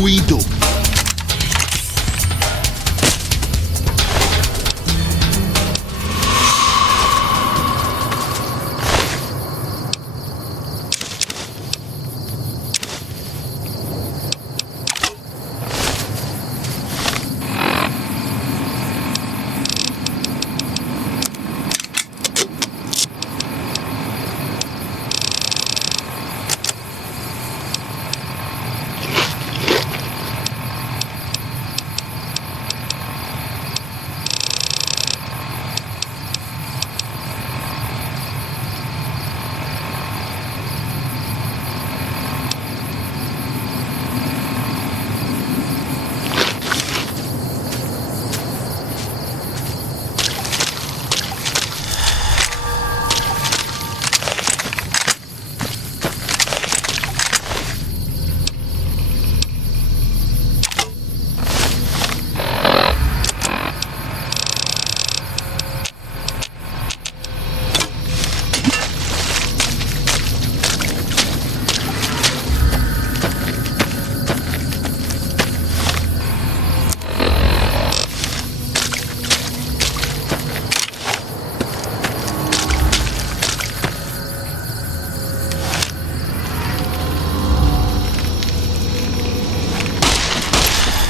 Ruido.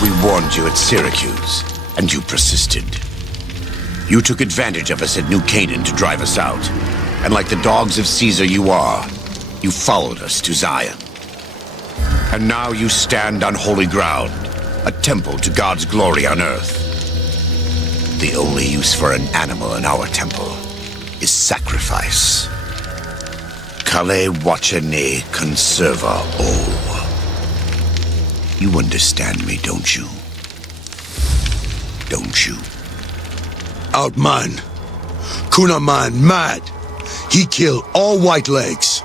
We warned you at Syracuse, and you persisted. You took advantage of us at New Canaan to drive us out, and like the dogs of Caesar you are, you followed us to Zion. And now you stand on holy ground, a temple to God's glory on earth. The only use for an animal in our temple is sacrifice. Kale wachene conserva o. You understand me, don't you? Don't you? Outman. Kunaman mad. He killed all white legs.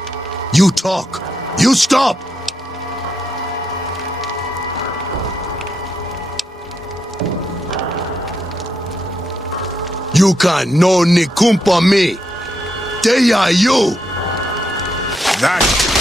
You talk. You stop! You can no nikumpa me. They are you. That...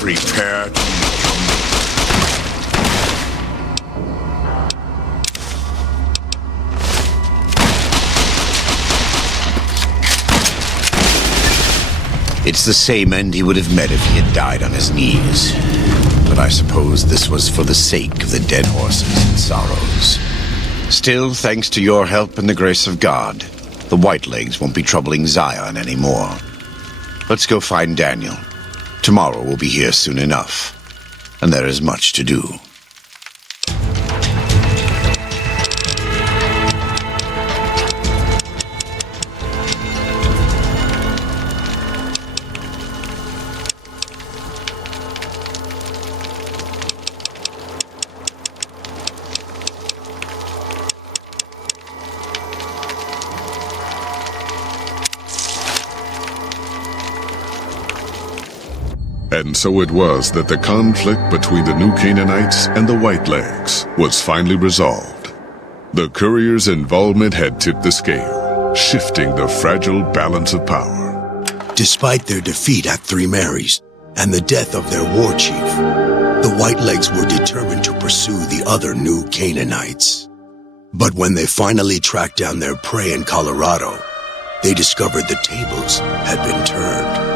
Prepare to It's the same end he would have met if he had died on his knees. But I suppose this was for the sake of the dead horses and sorrows. Still, thanks to your help and the grace of God, the Whitelegs won't be troubling Zion anymore. Let's go find Daniel. Tomorrow we'll be here soon enough, and there is much to do. And And so it was that the conflict between the New Canaanites and the Whitelegs was finally resolved. The courier's involvement had tipped the scale, shifting the fragile balance of power. Despite their defeat at Three Marys and the death of their war chief, the Whitelegs were determined to pursue the other New Canaanites. But when they finally tracked down their prey in Colorado, they discovered the tables had been turned.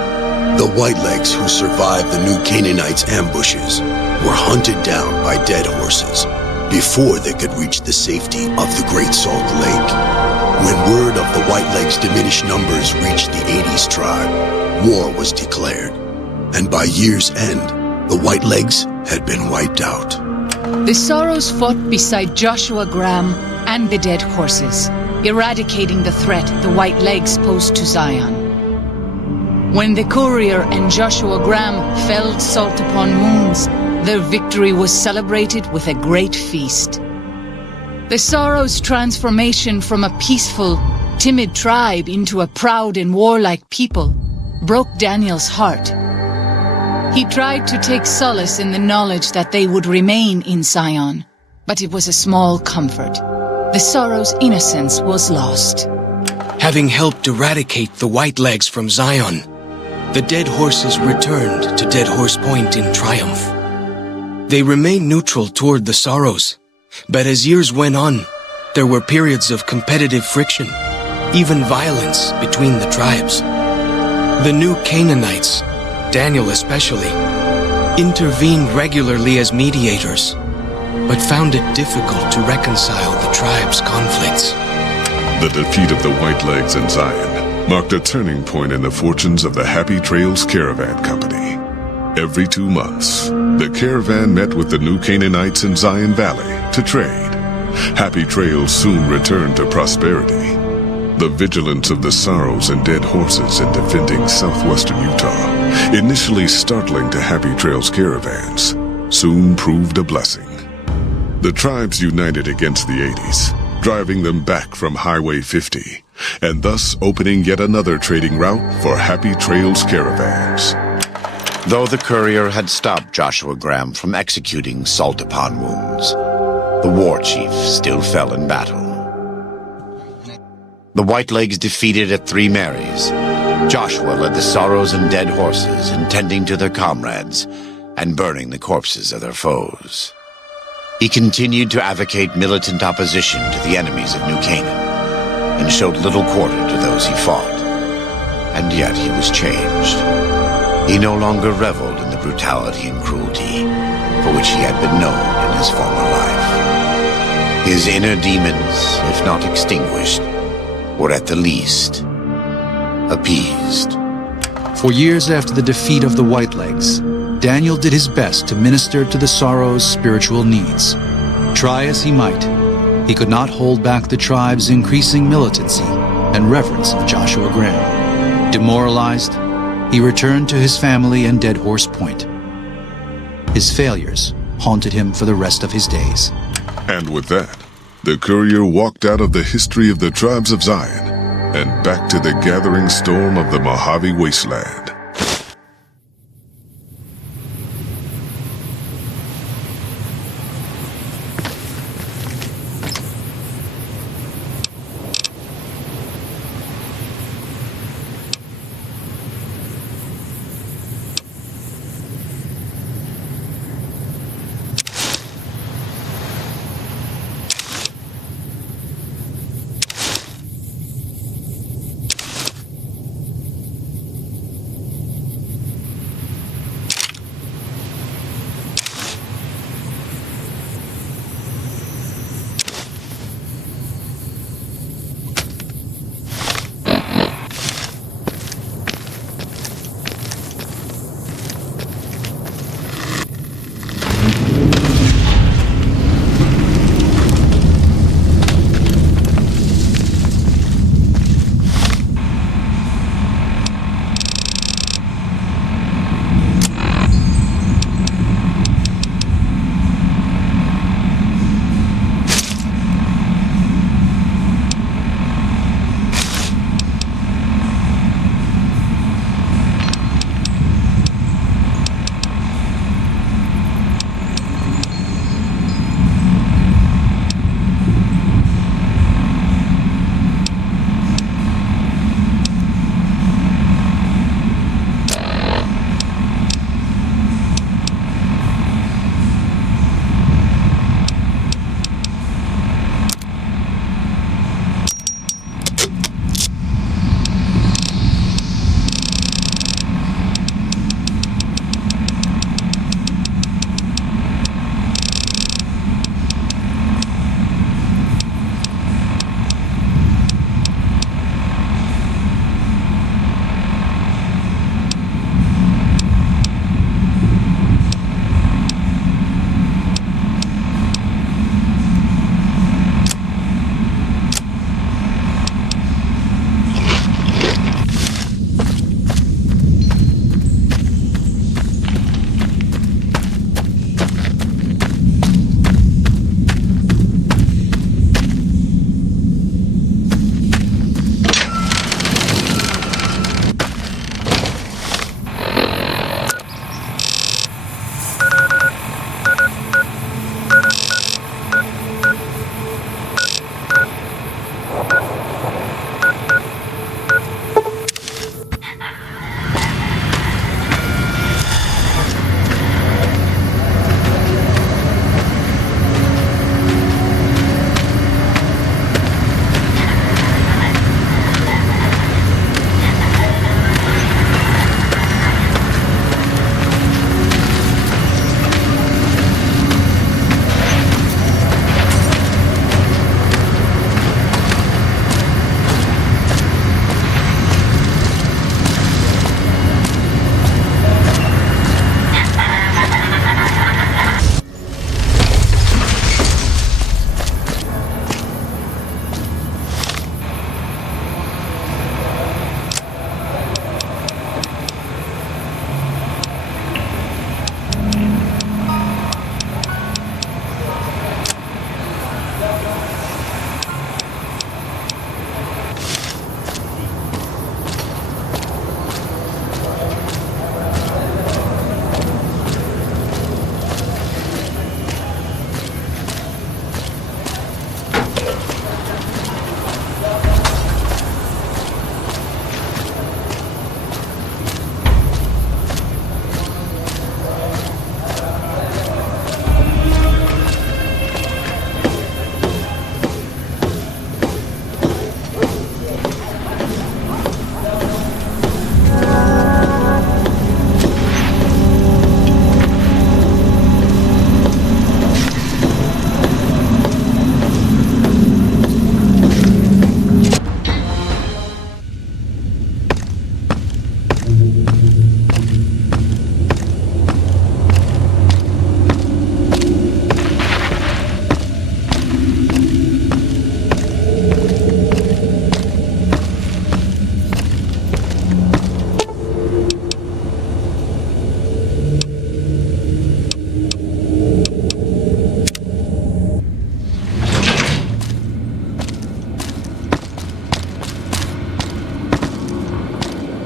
The Whitelegs who survived the New Canaanites' ambushes were hunted down by dead horses before they could reach the safety of the Great Salt Lake. When word of the Whitelegs' diminished numbers reached the 80s tribe, war was declared, and by year's end, the Whitelegs had been wiped out. The Sorrows fought beside Joshua Graham and the dead horses, eradicating the threat the Whitelegs posed to Zion. When the courier and Joshua Graham felled Salt Upon Wounds, their victory was celebrated with a great feast. The Sorrows' transformation from a peaceful, timid tribe into a proud and warlike people broke Daniel's heart. He tried to take solace in the knowledge that they would remain in Zion, but it was a small comfort. The Sorrows' innocence was lost. Having helped eradicate the Whitelegs from Zion, the dead horses returned to Dead Horse Point in triumph. They remained neutral toward the Sorrows, but as years went on, there were periods of competitive friction, even violence between the tribes. The New Canaanites, Daniel especially, intervened regularly as mediators, but found it difficult to reconcile the tribe's conflicts. The defeat of the Whitelegs in Zion marked a turning point in the fortunes of the Happy Trails Caravan Company. Every 2 months, the caravan met with the New Canaanites in Zion Valley to trade. Happy Trails soon returned to prosperity. The vigilance of the Sorrows and dead horses in defending southwestern Utah, initially startling to Happy Trails caravans, soon proved a blessing. The tribes united against the 80s, driving them back from Highway 50, and thus opening yet another trading route for Happy Trails caravans. Though the courier had stopped Joshua Graham from executing Salt Upon Wounds, the war chief still fell in battle. The Whitelegs defeated at Three Marys. Joshua led the Sorrows and dead horses, intending to their comrades and burning the corpses of their foes. He continued to advocate militant opposition to the enemies of New Canaan, and showed little quarter to those he fought. And yet he was changed. He no longer reveled in the brutality and cruelty for which he had been known in his former life. His inner demons, if not extinguished, were at the least appeased. For years after the defeat of the Whitelegs, Daniel did his best to minister to the Sorrows' spiritual needs. Try as he might, he could not hold back the tribe's increasing militancy and reverence of Joshua Graham. Demoralized, he returned to his family and Dead Horse Point. His failures haunted him for the rest of his days. And with that, the courier walked out of the history of the tribes of Zion and back to the gathering storm of the Mojave Wasteland.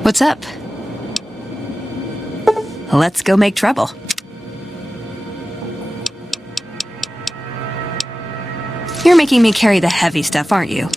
What's up? Let's go make trouble. You're making me carry the heavy stuff, aren't you?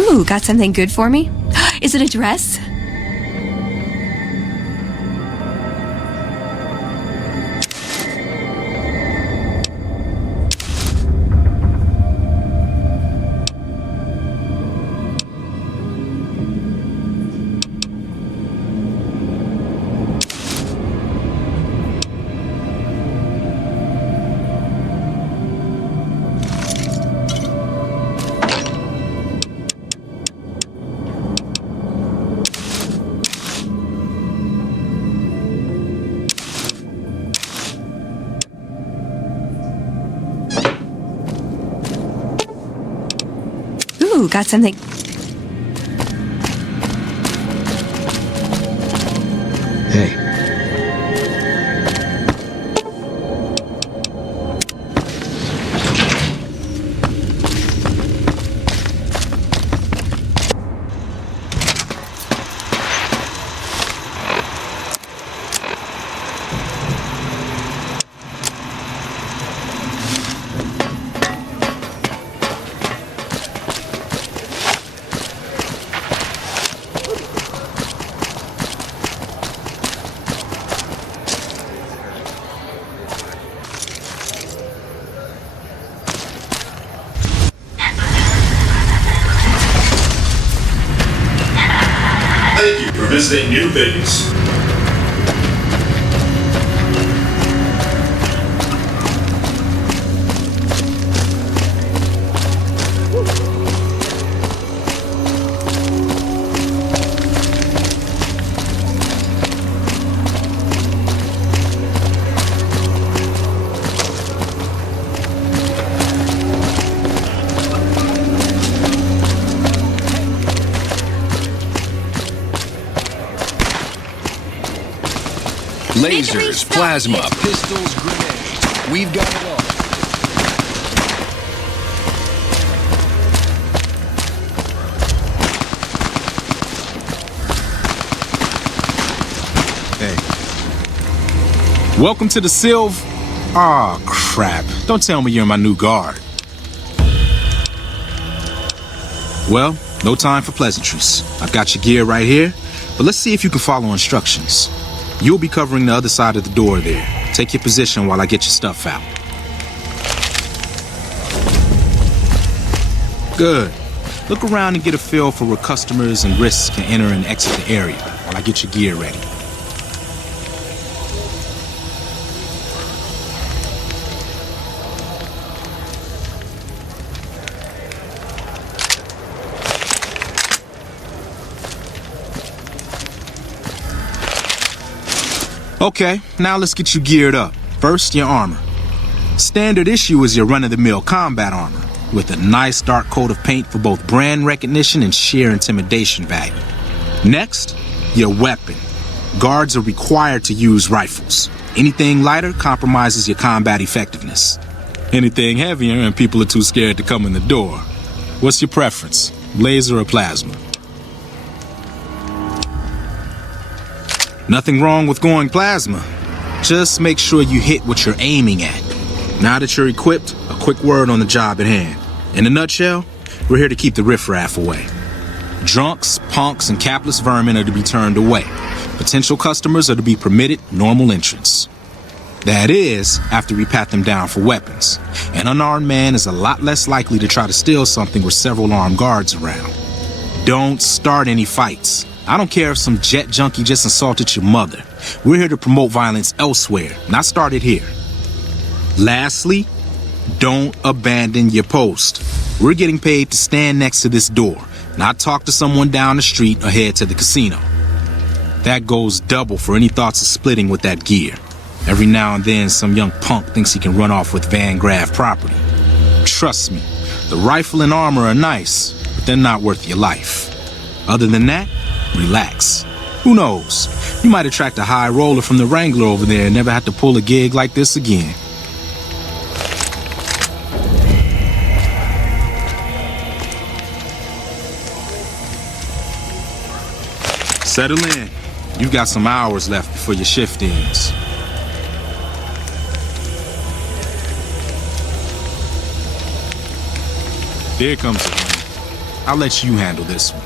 Ooh, got something good for me? Is it a dress? Ooh, got something. Hey. Thank you for visiting New Vegas. Lasers, plasma, pistols, grenades. We've got it all. Hey. Welcome to the Sylv... Aw, crap. Don't tell me you're my new guard. Well, no time for pleasantries. I've got your gear right here, but let's see if you can follow instructions. You'll be covering the other side of the door there. Take your position while I get your stuff out. Good. Look around and get a feel for where customers and risks can enter and exit the area while I get your gear ready. Okay, now let's get you geared up. First, your armor. Standard issue is your run-of-the-mill combat armor, with a nice dark coat of paint for both brand recognition and sheer intimidation value. Next, your weapon. Guards are required to use rifles. Anything lighter compromises your combat effectiveness. Anything heavier and people are too scared to come in the door. What's your preference, laser or plasma? Nothing wrong with going plasma. Just make sure you hit what you're aiming at. Now that you're equipped, a quick word on the job at hand. In a nutshell, we're here to keep the riffraff away. Drunks, punks, and capless vermin are to be turned away. Potential customers are to be permitted normal entrance. That is, after we pat them down for weapons. An unarmed man is a lot less likely to try to steal something with several armed guards around. Don't start any fights. I don't care if some jet junkie just assaulted your mother. We're here to promote violence elsewhere, not start it here. Lastly, don't abandon your post. We're getting paid to stand next to this door, not talk to someone down the street or head to the casino. That goes double for any thoughts of splitting with that gear. Every now and then, some young punk thinks he can run off with Van Graff property. Trust me, the rifle and armor are nice, but they're not worth your life. Other than that, relax. Who knows? You might attract a high roller from the Wrangler over there and never have to pull a gig like this again. Settle in. You've got some hours left before your shift ends. Here comes the one. I'll let you handle this one.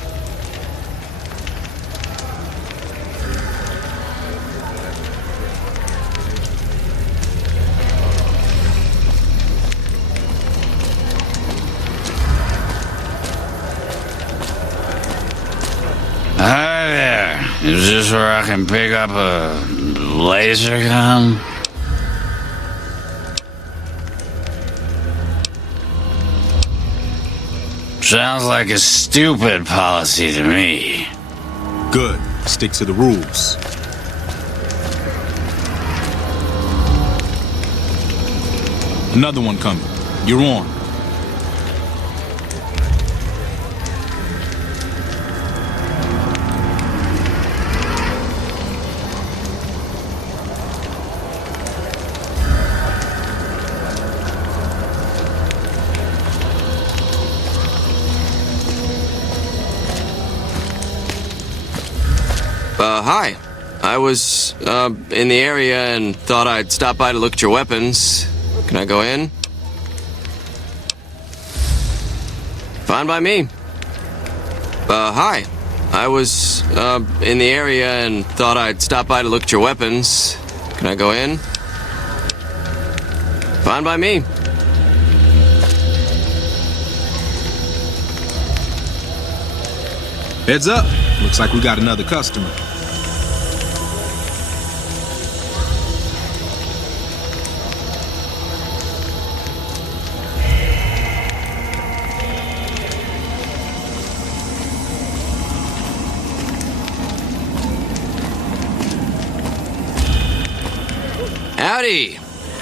Hi there. Is this where I can pick up a laser gun? Sounds like a stupid policy to me. Good. Stick to the rules. Another one coming. You're on. Hi. I was, in the area and thought I'd stop by to look at your weapons. Can I go in? Fine by me. Hi. I was, in the area and thought I'd stop by to look at your weapons. Can I go in? Fine by me. Heads up. Looks like we got another customer. Howdy.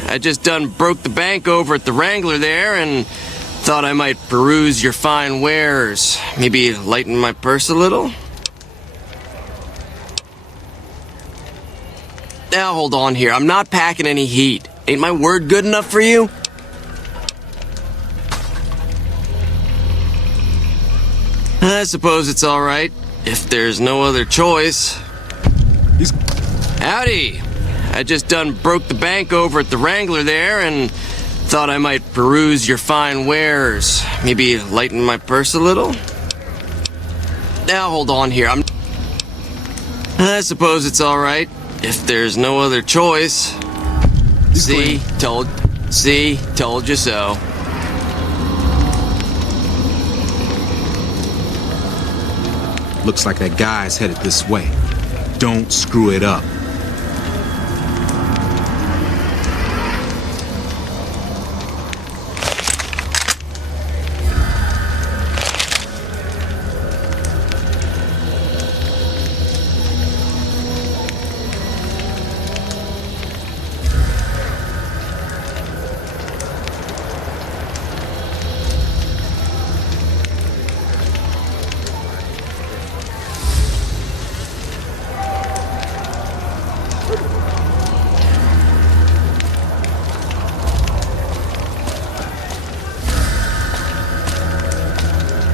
I just done broke the bank over at the Wrangler there and thought I might peruse your fine wares. Maybe lighten my purse a little? Now hold on here. I'm not packing any heat. Ain't my word good enough for you? I suppose it's all right, if there's no other choice. Howdy. I just done broke the bank over at the Wrangler there and thought I might peruse your fine wares. Maybe lighten my purse a little? Now hold on here. I suppose it's all right, if there's no other choice. See, told you so. Looks like that guy's headed this way. Don't screw it up.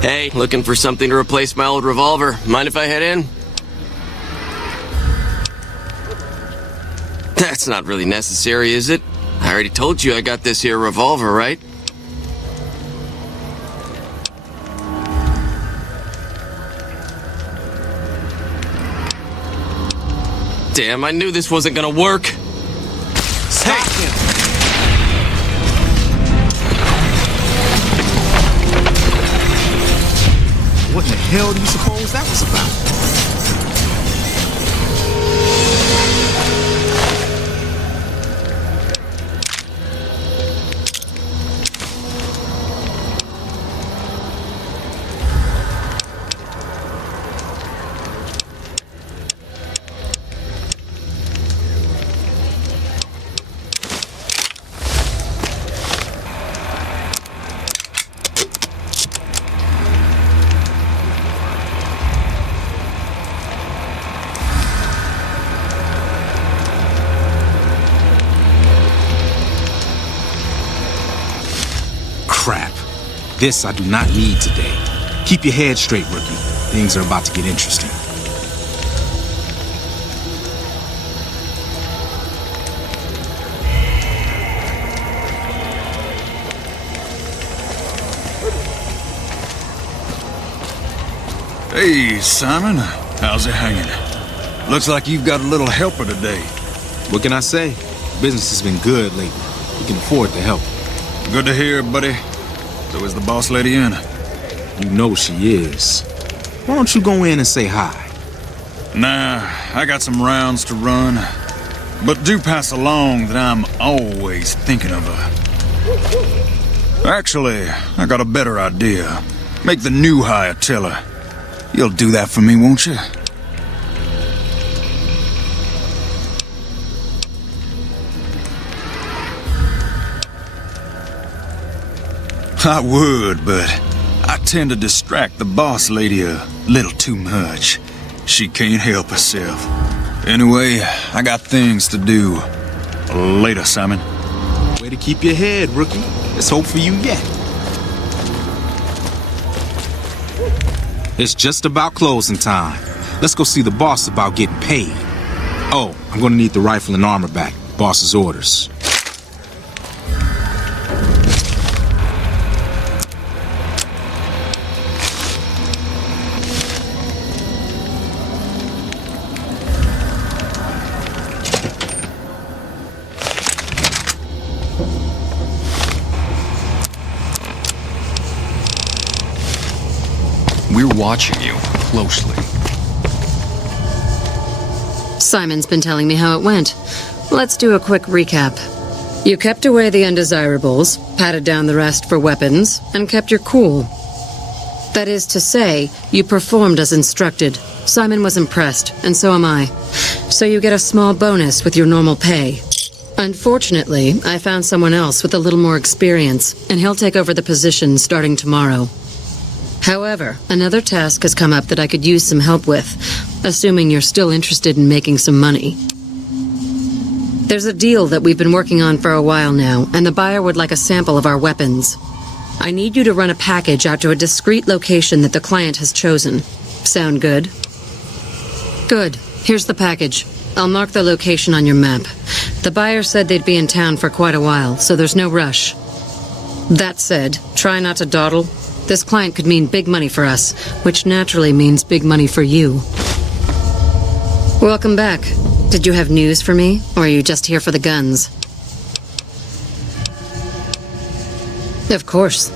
Hey, looking for something to replace my old revolver. Mind if I head in? That's not really necessary, is it? I already told you I got this here revolver, right? Damn, I knew this wasn't gonna work. Stop him! What in the hell do you suppose that was about? Crap. This I do not need today. Keep your head straight, rookie. Things are about to get interesting. Hey, Simon. How's it hanging? Looks like you've got a little helper today. What can I say? Business has been good lately. We can afford the help. Good to hear, buddy. So is the boss lady in? You know she is. Why don't you go in and say hi? Nah, I got some rounds to run. But do pass along that I'm always thinking of her. Actually, I got a better idea. Make the new hire tell her. You'll do that for me, won't you? I would, but I tend to distract the boss lady a little too much. She can't help herself. Anyway, I got things to do. Later, Simon. Way to keep your head, rookie. There's hope for you yet. It's just about closing time. Let's go see the boss about getting paid. Oh, I'm gonna need the rifle and armor back. Boss's orders. We're watching you closely. Simon's been telling me how it went. Let's do a quick recap. You kept away the undesirables, patted down the rest for weapons, and kept your cool. That is to say, you performed as instructed. Simon was impressed, and so am I. So you get a small bonus with your normal pay. Unfortunately, I found someone else with a little more experience, and he'll take over the position starting tomorrow. However, another task has come up that I could use some help with, assuming you're still interested in making some money. There's a deal that we've been working on for a while now, and the buyer would like a sample of our weapons. I need you to run a package out to a discreet location that the client has chosen. Sound good? Good. Here's the package. I'll mark the location on your map. The buyer said they'd be in town for quite a while, so there's no rush. That said, try not to dawdle. This client could mean big money for us, which naturally means big money for you. Welcome back. Did you have news for me, or are you just here for the guns? Of course.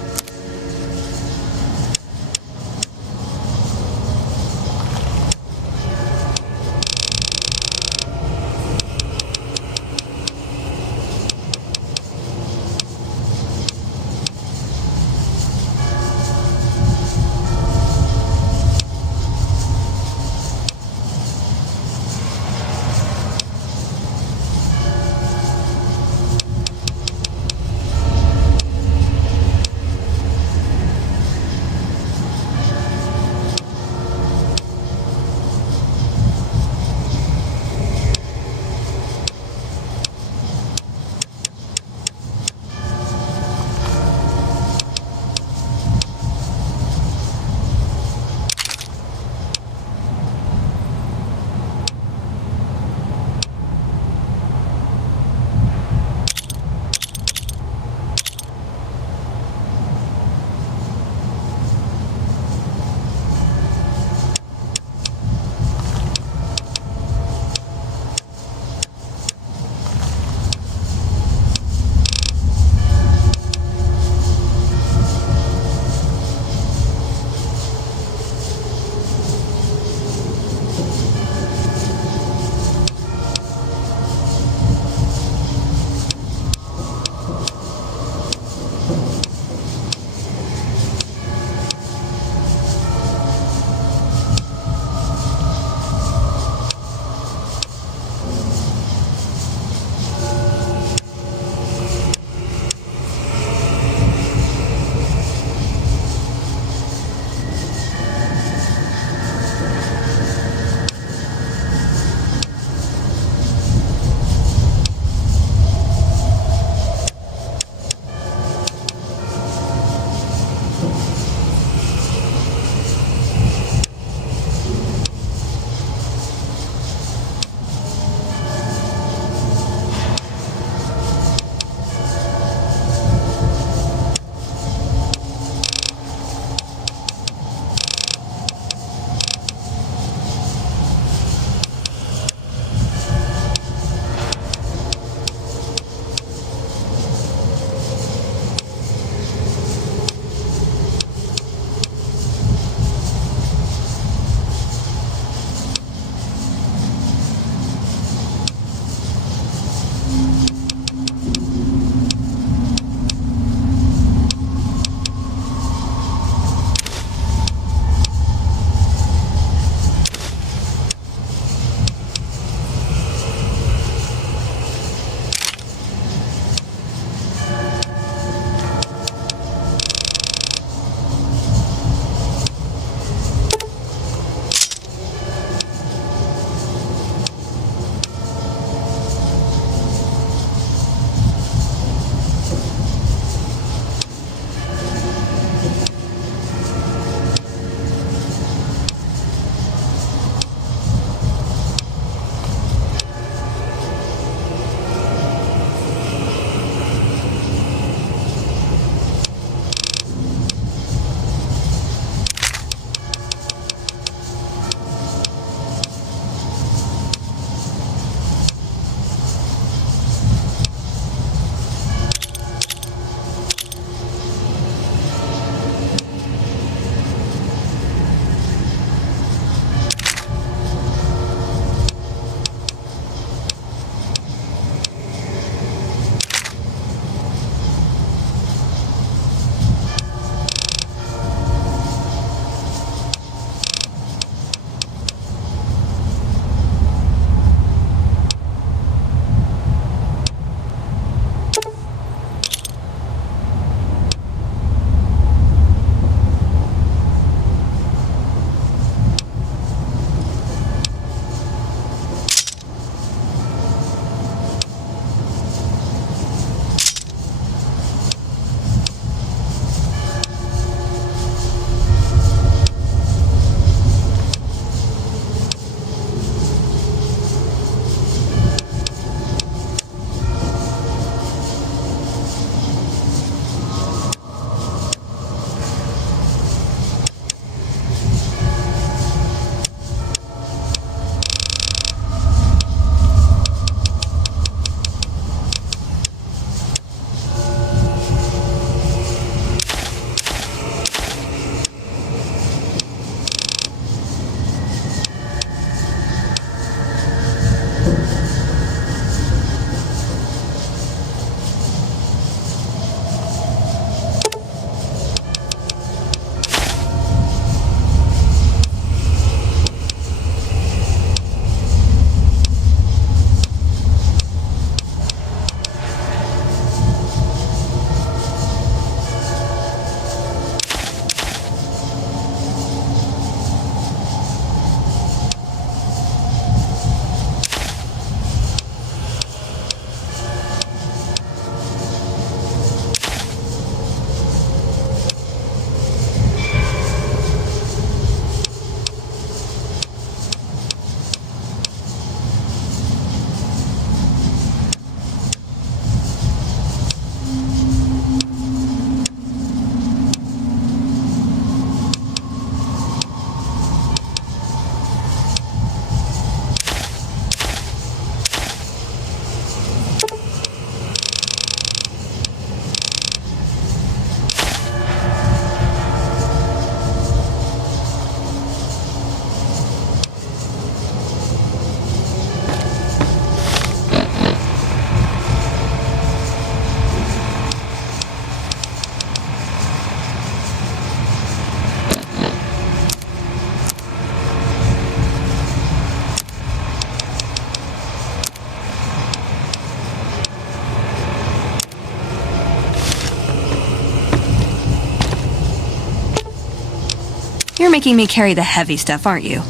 You're making me carry the heavy stuff, aren't you?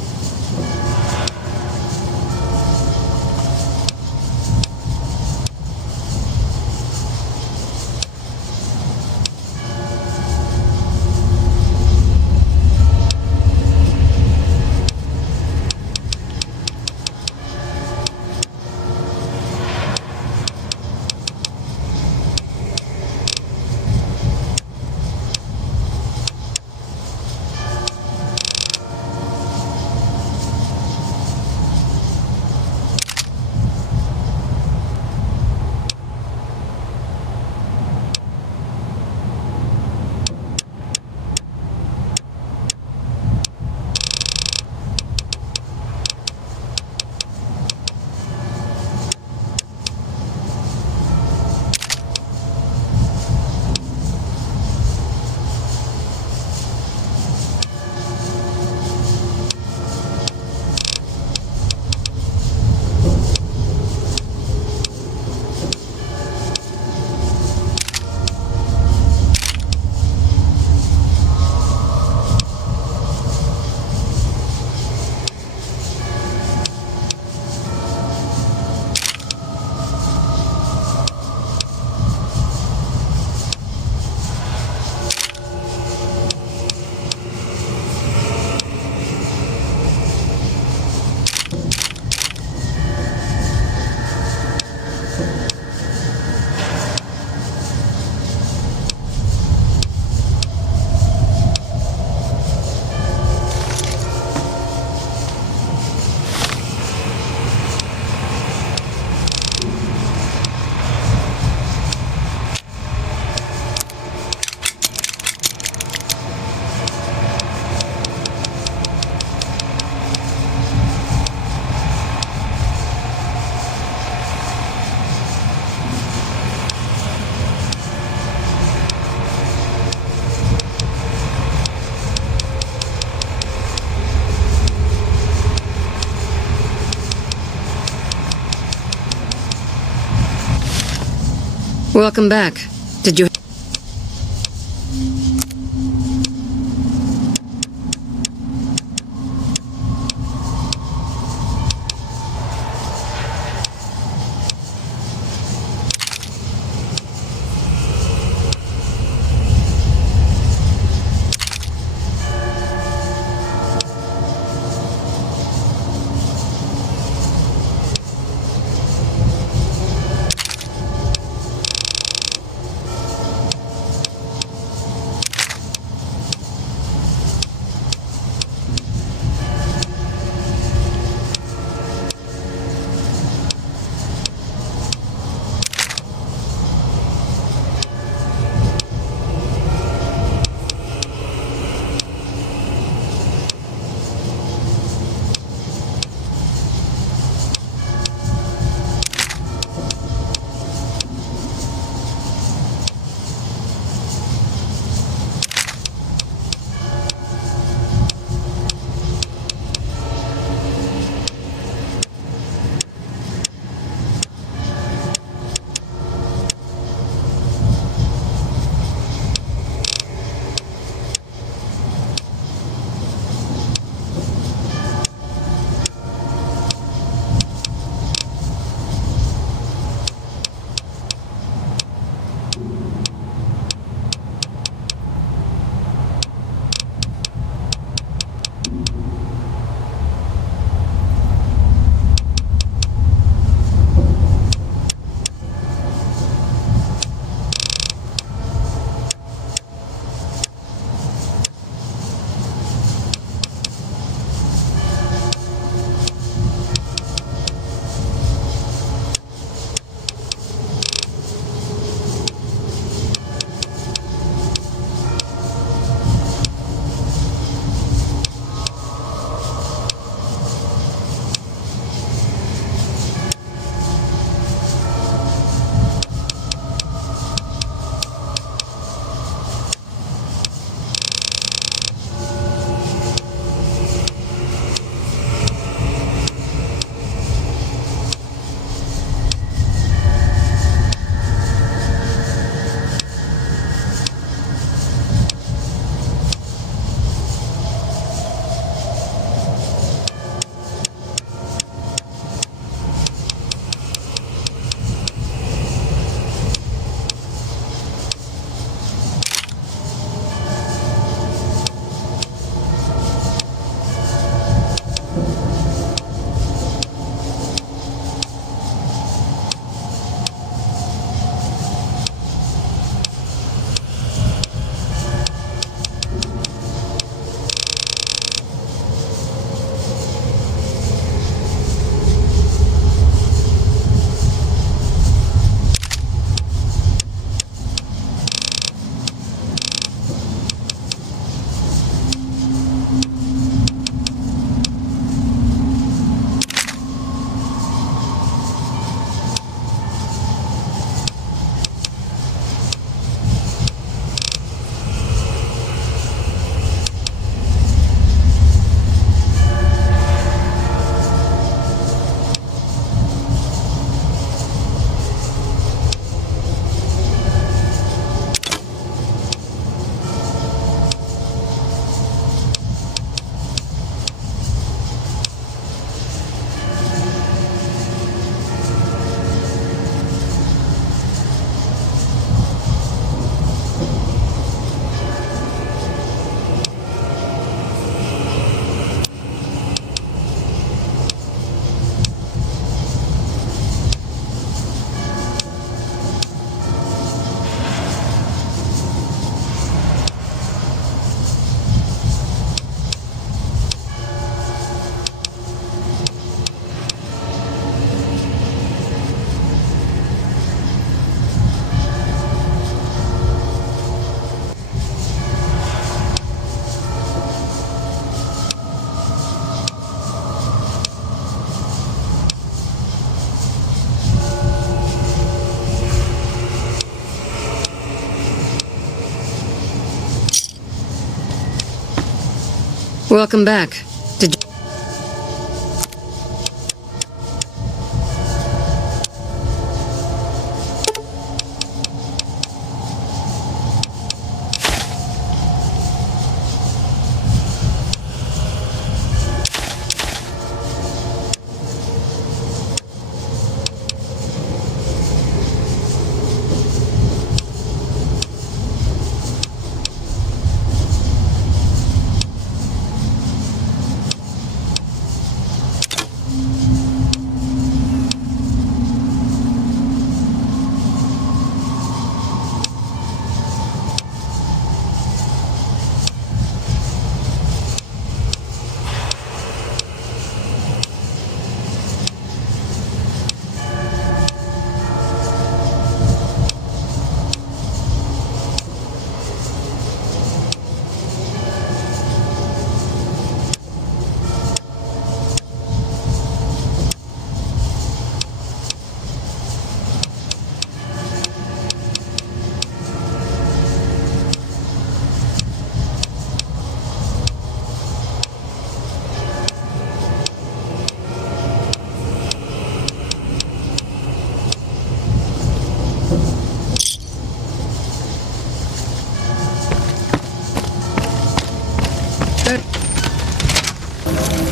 Welcome back. Did you... Welcome back. Did you...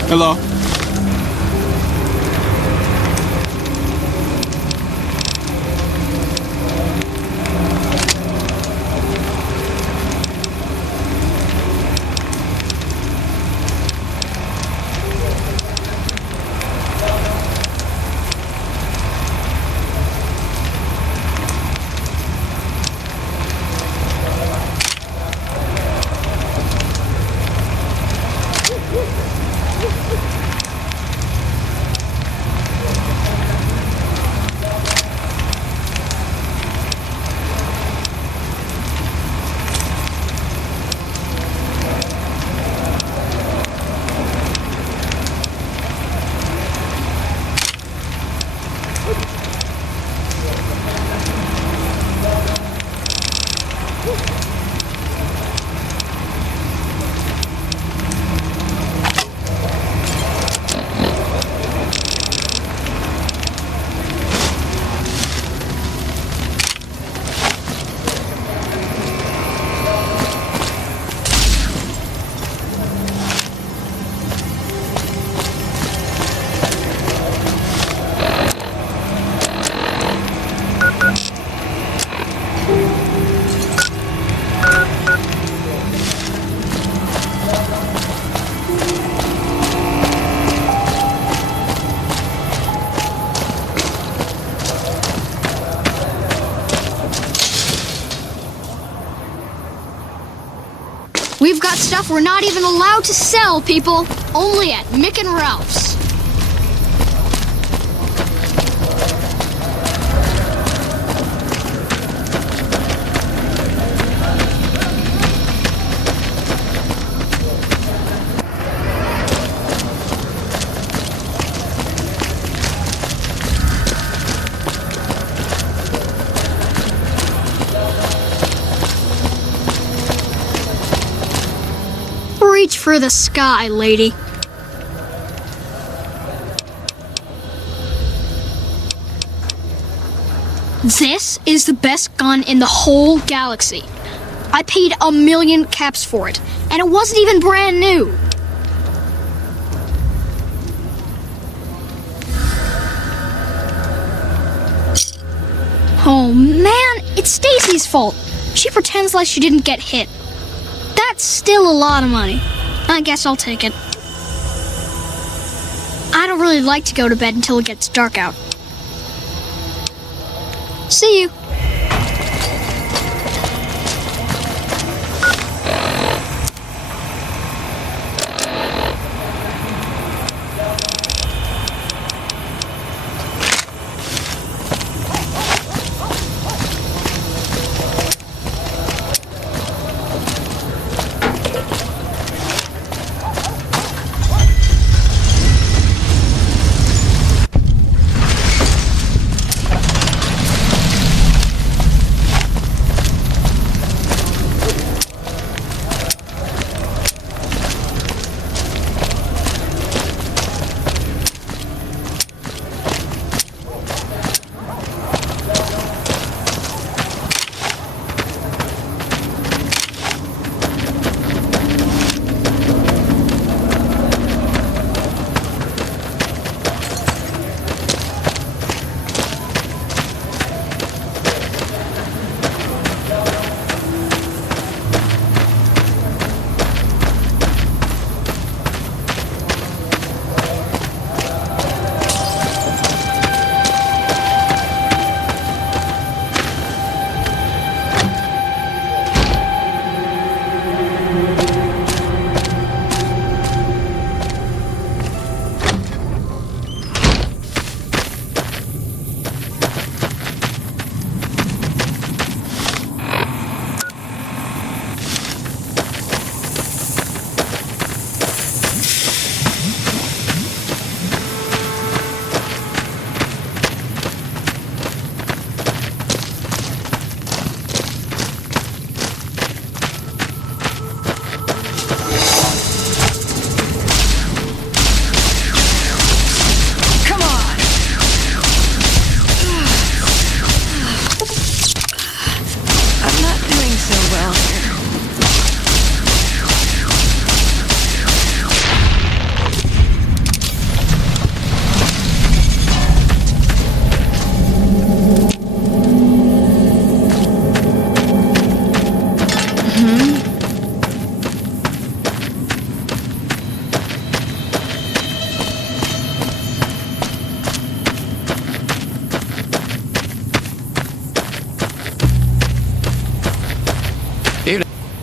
Hello? We've got stuff we're not even allowed to sell, people. Only at Mick and Ralph's. Reach for the sky, lady. This is the best gun in the whole galaxy. I paid 1,000,000 caps for it, and it wasn't even brand new. Oh man, it's Stacy's fault. She pretends like she didn't get hit. That's still a lot of money. I guess I'll take it. I don't really like to go to bed until it gets dark out. See you.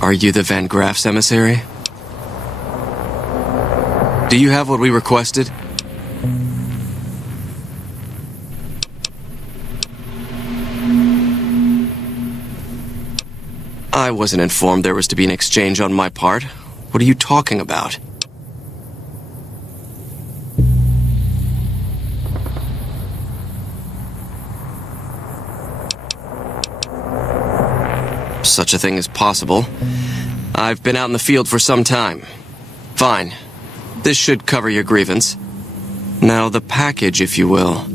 Are you the Van Graff's emissary? Do you have what we requested? I wasn't informed there was to be an exchange on my part. What are you talking about? Such a thing is possible. I've been out in the field for some time. Fine. This should cover your grievance. Now the package, if you will.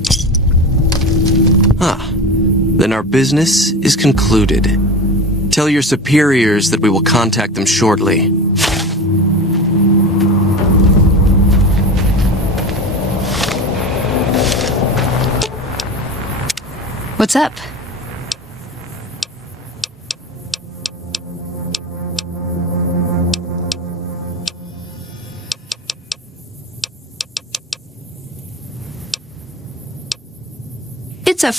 Ah. Then our business is concluded. Tell your superiors that we will contact them shortly. What's up? It's a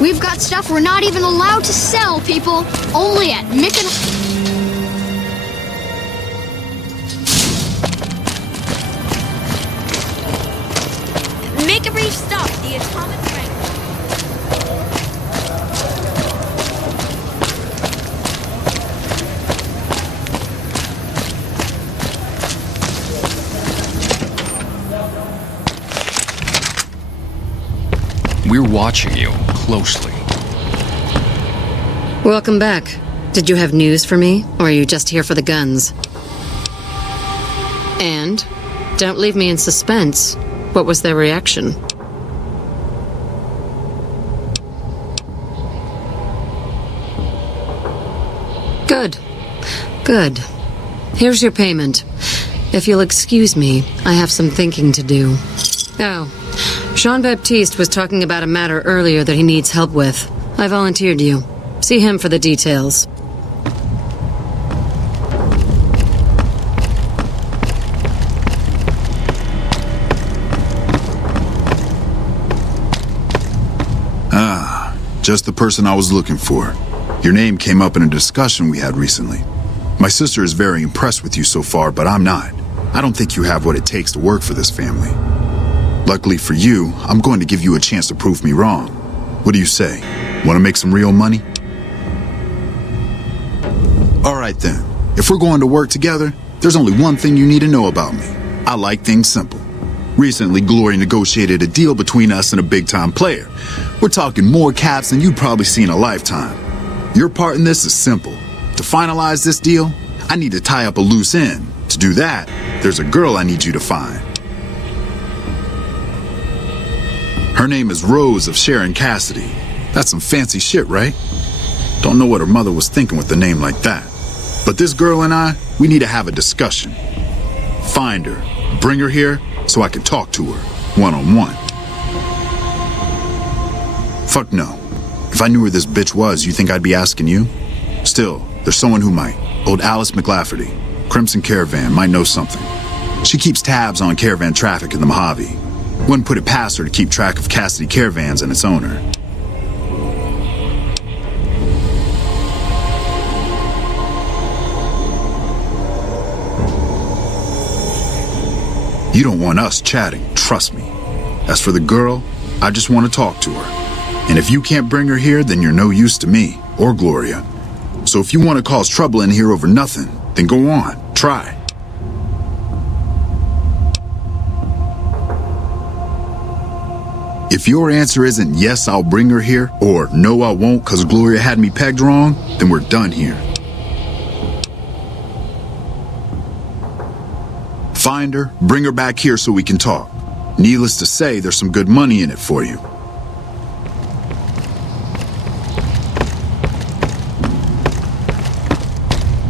We've got stuff we're not even allowed to sell, people. Only at Mick and... Make a brief stop. The atomic ring. We're watching you closely. Welcome back. Did you have news for me, or are you just here for the guns? And don't leave me in suspense. What was their reaction? Good. Good. Here's your payment. If you'll excuse me, I have some thinking to do. Oh, Jean-Baptiste was talking about a matter earlier that he needs help with. I volunteered you. See him for the details. Ah, just the person I was looking for. Your name came up in a discussion we had recently. My sister is very impressed with you so far, but I'm not. I don't think you have what it takes to work for this family. Luckily for you, I'm going to give you a chance to prove me wrong. What do you say? Want to make some real money? All right then. If we're going to work together, there's only one thing you need to know about me. I like things simple. Recently, Glory negotiated a deal between us and a big-time player. We're talking more caps than you'd probably see in a lifetime. Your part in this is simple. To finalize this deal, I need to tie up a loose end. To do that, there's a girl I need you to find. Her name is Rose of Sharon Cassidy. That's some fancy shit, right? Don't know what her mother was thinking with a name like that. But this girl and I, we need to have a discussion. Find her, bring her here, so I can talk to her, one-on-one. Fuck no. If I knew where this bitch was, you think I'd be asking you? Still, there's someone who might. Old Alice McLafferty, Crimson Caravan, might know something. She keeps tabs on caravan traffic in the Mojave. Wouldn't put it past her to keep track of Cassidy Caravans and its owner. You don't want us chatting, trust me. As for the girl, I just want to talk to her. And if you can't bring her here, then you're no use to me, or Gloria. So if you want to cause trouble in here over nothing, then go on, try. If your answer isn't yes, I'll bring her here, or no, I won't because Gloria had me pegged wrong, then we're done here. Find her, bring her back here so we can talk. Needless to say, there's some good money in it for you.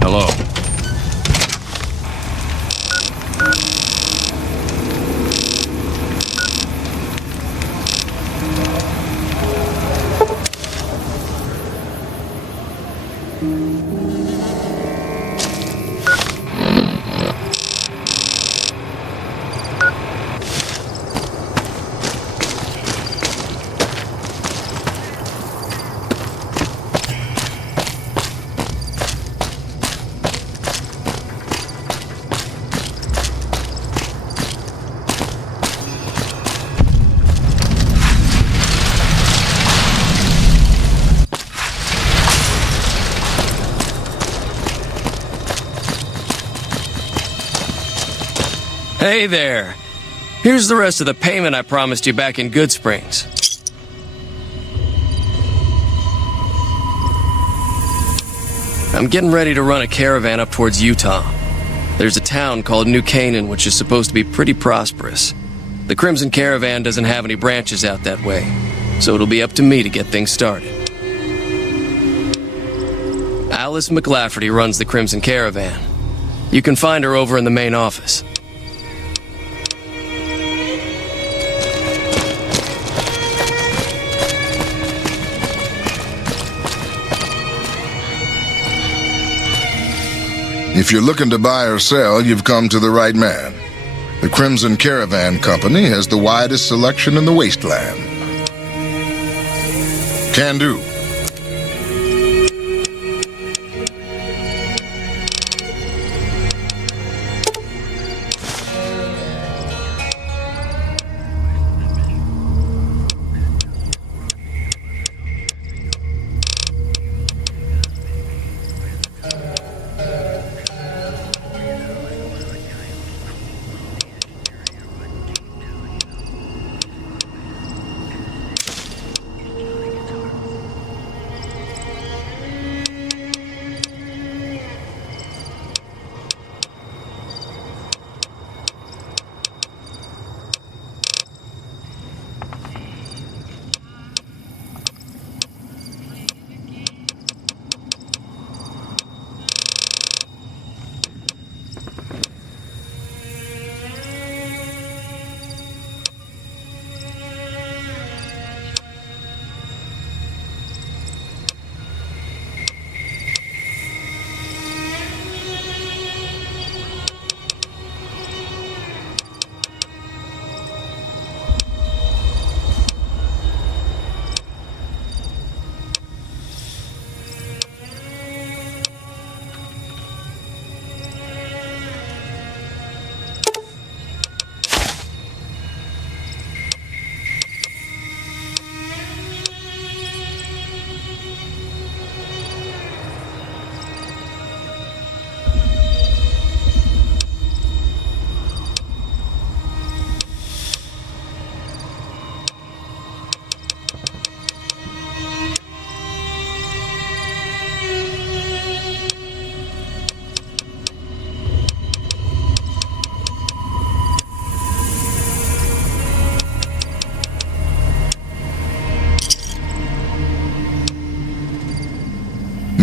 Hello. Hey there. Here's the rest of the payment I promised you back in Good Springs. I'm getting ready to run a caravan up towards Utah. There's a town called New Canaan which is supposed to be pretty prosperous. The Crimson Caravan doesn't have any branches out that way, so it'll be up to me to get things started. Alice McLafferty runs the Crimson Caravan. You can find her over in the main office. If you're looking to buy or sell, you've come to the right man. The Crimson Caravan Company has the widest selection in the wasteland. Can do.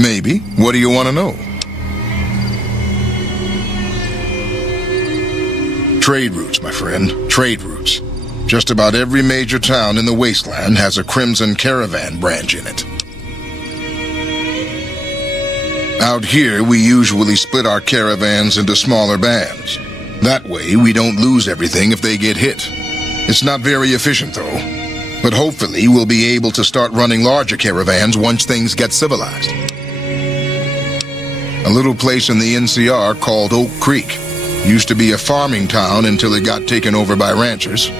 Maybe. What do you want to know? Trade routes, my friend. Trade routes. Just about every major town in the wasteland has a Crimson Caravan branch in it. Out here, we usually split our caravans into smaller bands. That way, we don't lose everything if they get hit. It's not very efficient, though. But hopefully, we'll be able to start running larger caravans once things get civilized. A little place in the NCR called Oak Creek. Used to be a farming town until it got taken over by ranchers.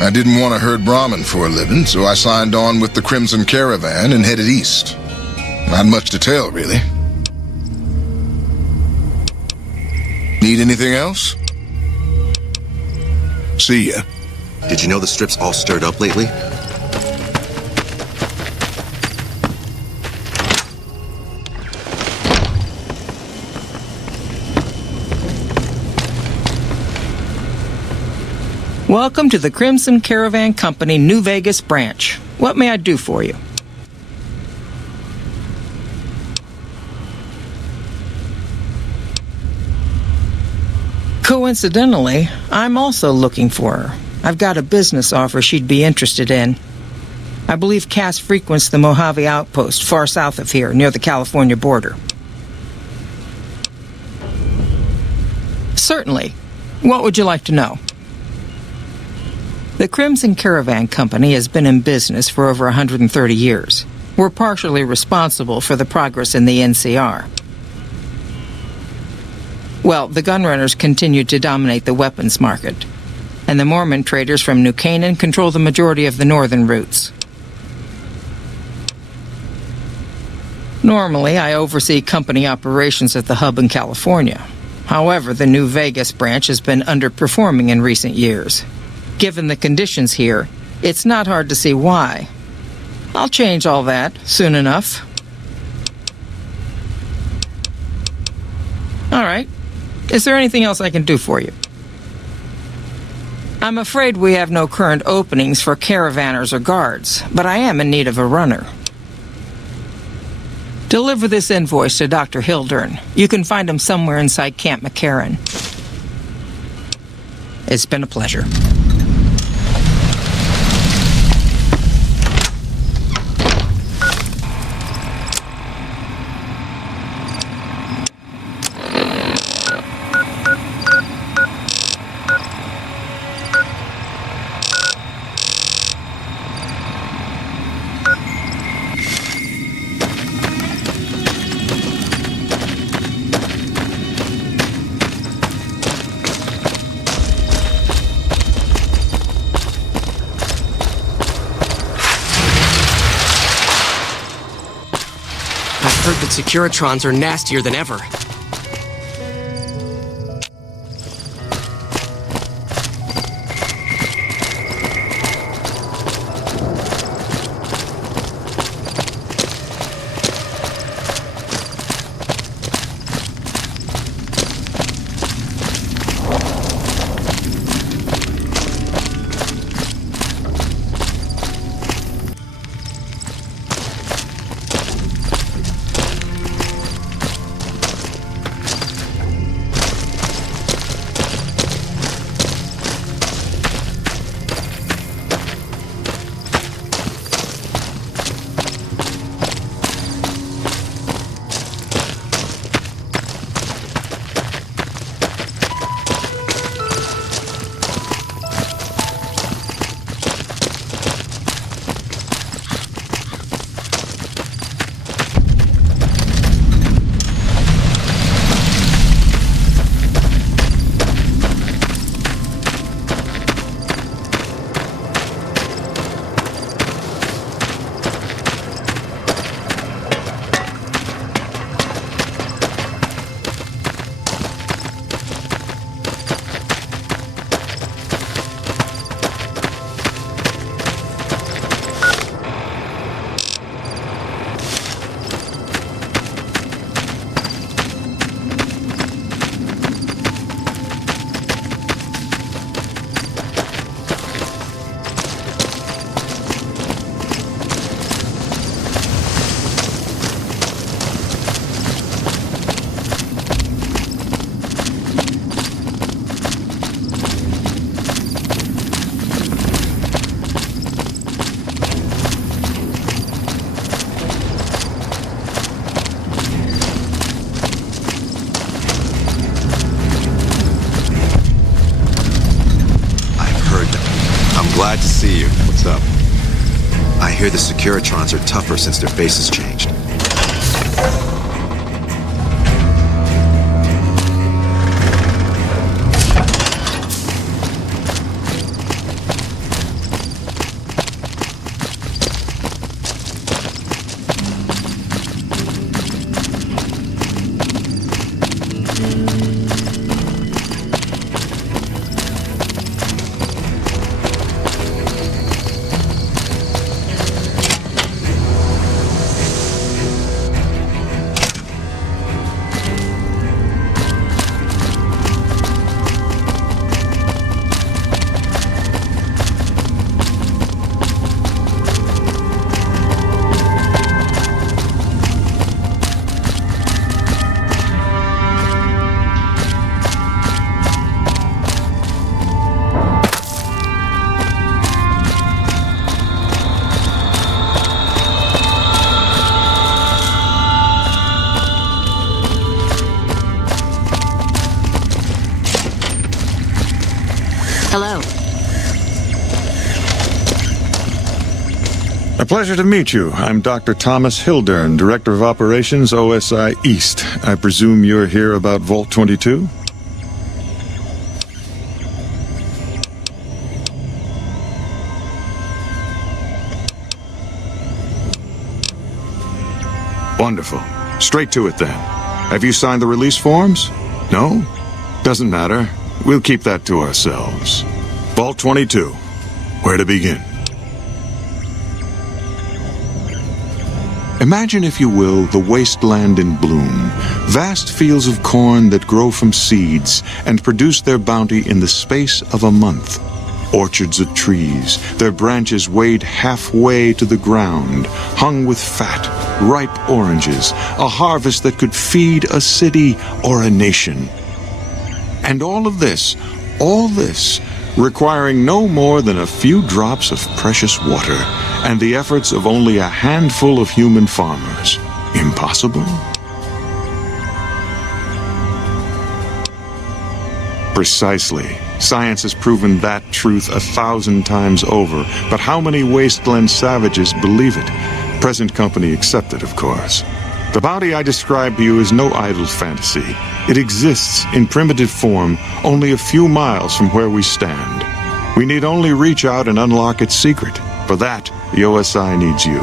I didn't want to herd Brahmin for a living, so I signed on with the Crimson Caravan and headed east. Not much to tell, really. Need anything else? See ya. Did you know the strip's all stirred up lately? Welcome to the Crimson Caravan Company New Vegas branch. What may I do for you? Coincidentally, I'm also looking for her. I've got a business offer she'd be interested in. I believe Cass frequents the Mojave Outpost, far south of here, near the California border. Certainly. What would you like to know? The Crimson Caravan Company has been in business for over 130 years. We're partially responsible for the progress in the NCR. Well, the gunrunners continue to dominate the weapons market, and the Mormon traders from New Canaan control the majority of the northern routes. Normally, I oversee company operations at the hub in California. However, the New Vegas branch has been underperforming in recent years. Given the conditions here, it's not hard to see why. I'll change all that soon enough. All right. Is there anything else I can do for you? I'm afraid we have no current openings for caravanners or guards, but I am in need of a runner. Deliver this invoice to Dr. Hildern. You can find him somewhere inside Camp McCarran. It's been a pleasure. I've heard that Securitrons are nastier than ever. Glad to see you. What's up? I hear the Securitrons are tougher since their base has changed. Hello. A pleasure to meet you. I'm Dr. Thomas Hildern, Director of Operations, OSI East. I presume you're here about Vault 22? Wonderful. Straight to it then. Have you signed the release forms? No? Doesn't matter. We'll keep that to ourselves. Vault 22. Where to begin? Imagine, if you will, the wasteland in bloom. Vast fields of corn that grow from seeds and produce their bounty in the space of a month. Orchards of trees, their branches weighed halfway to the ground, hung with fat, ripe oranges, a harvest that could feed a city or a nation. And all this, requiring no more than a few drops of precious water and the efforts of only a handful of human farmers. Impossible? Precisely. Science has proven that truth 1,000 times over, but how many wasteland savages believe it? Present company accepted, of course. The bounty I described to you is no idle fantasy. It exists in primitive form only a few miles from where we stand. We need only reach out and unlock its secret. For that, the OSI needs you.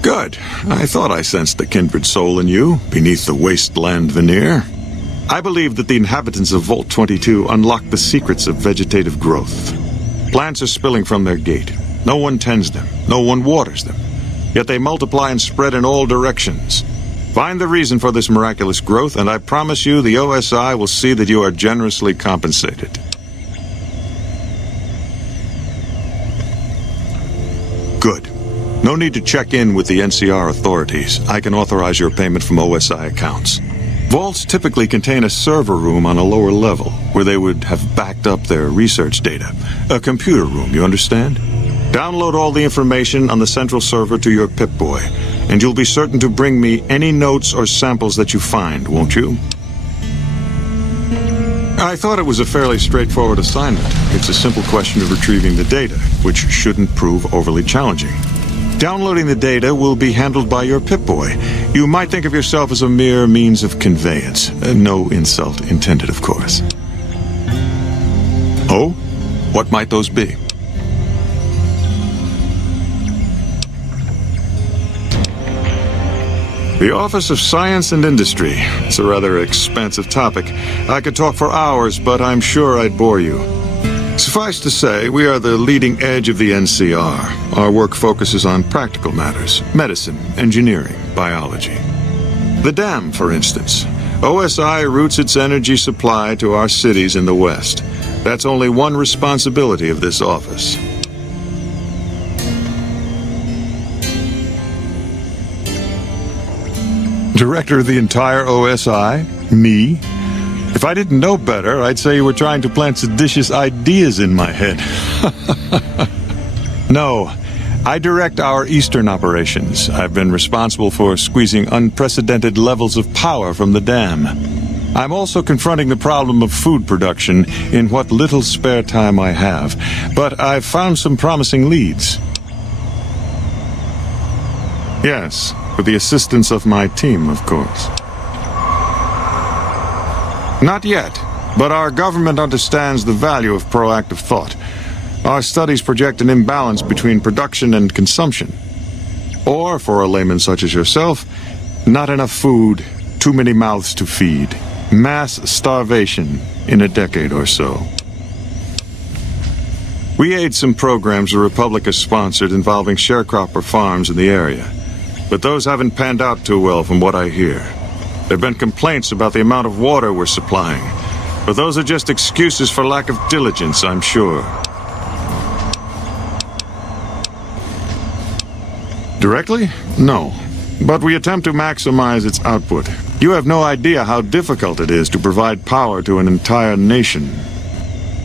Good. I thought I sensed the kindred soul in you, beneath the wasteland veneer. I believe that the inhabitants of Vault 22 unlock the secrets of vegetative growth. Plants are spilling from their gate. No one tends them. No one waters them. Yet they multiply and spread in all directions. Find the reason for this miraculous growth, and I promise you the OSI will see that you are generously compensated. Good. No need to check in with the NCR authorities. I can authorize your payment from OSI accounts. Vaults typically contain a server room on a lower level, where they would have backed up their research data. A computer room, you understand? Download all the information on the central server to your Pip-Boy, and you'll be certain to bring me any notes or samples that you find, won't you? I thought it was a fairly straightforward assignment. It's a simple question of retrieving the data, which shouldn't prove overly challenging. Downloading the data will be handled by your Pip-Boy. You might think of yourself as a mere means of conveyance. No insult intended, of course. Oh? What might those be? The Office of Science and Industry. It's a rather expansive topic. I could talk for hours, but I'm sure I'd bore you. Suffice to say, we are the leading edge of the NCR. Our work focuses on practical matters: medicine, engineering, biology. The dam, for instance. OSI routes its energy supply to our cities in the West. That's only one responsibility of this office. Director of the entire OSI? Me? If I didn't know better, I'd say you were trying to plant seditious ideas in my head. No, I direct our eastern operations. I've been responsible for squeezing unprecedented levels of power from the dam. I'm also confronting the problem of food production in what little spare time I have, but I've found some promising leads. Yes, with the assistance of my team, of course. Not yet, but our government understands the value of proactive thought. Our studies project an imbalance between production and consumption. Or, for a layman such as yourself, not enough food, too many mouths to feed. Mass starvation in a decade or so. We aid some programs the Republic has sponsored involving sharecropper farms in the area. But those haven't panned out too well from what I hear. There have been complaints about the amount of water we're supplying. But those are just excuses for lack of diligence, I'm sure. Directly? No. But we attempt to maximize its output. You have no idea how difficult it is to provide power to an entire nation.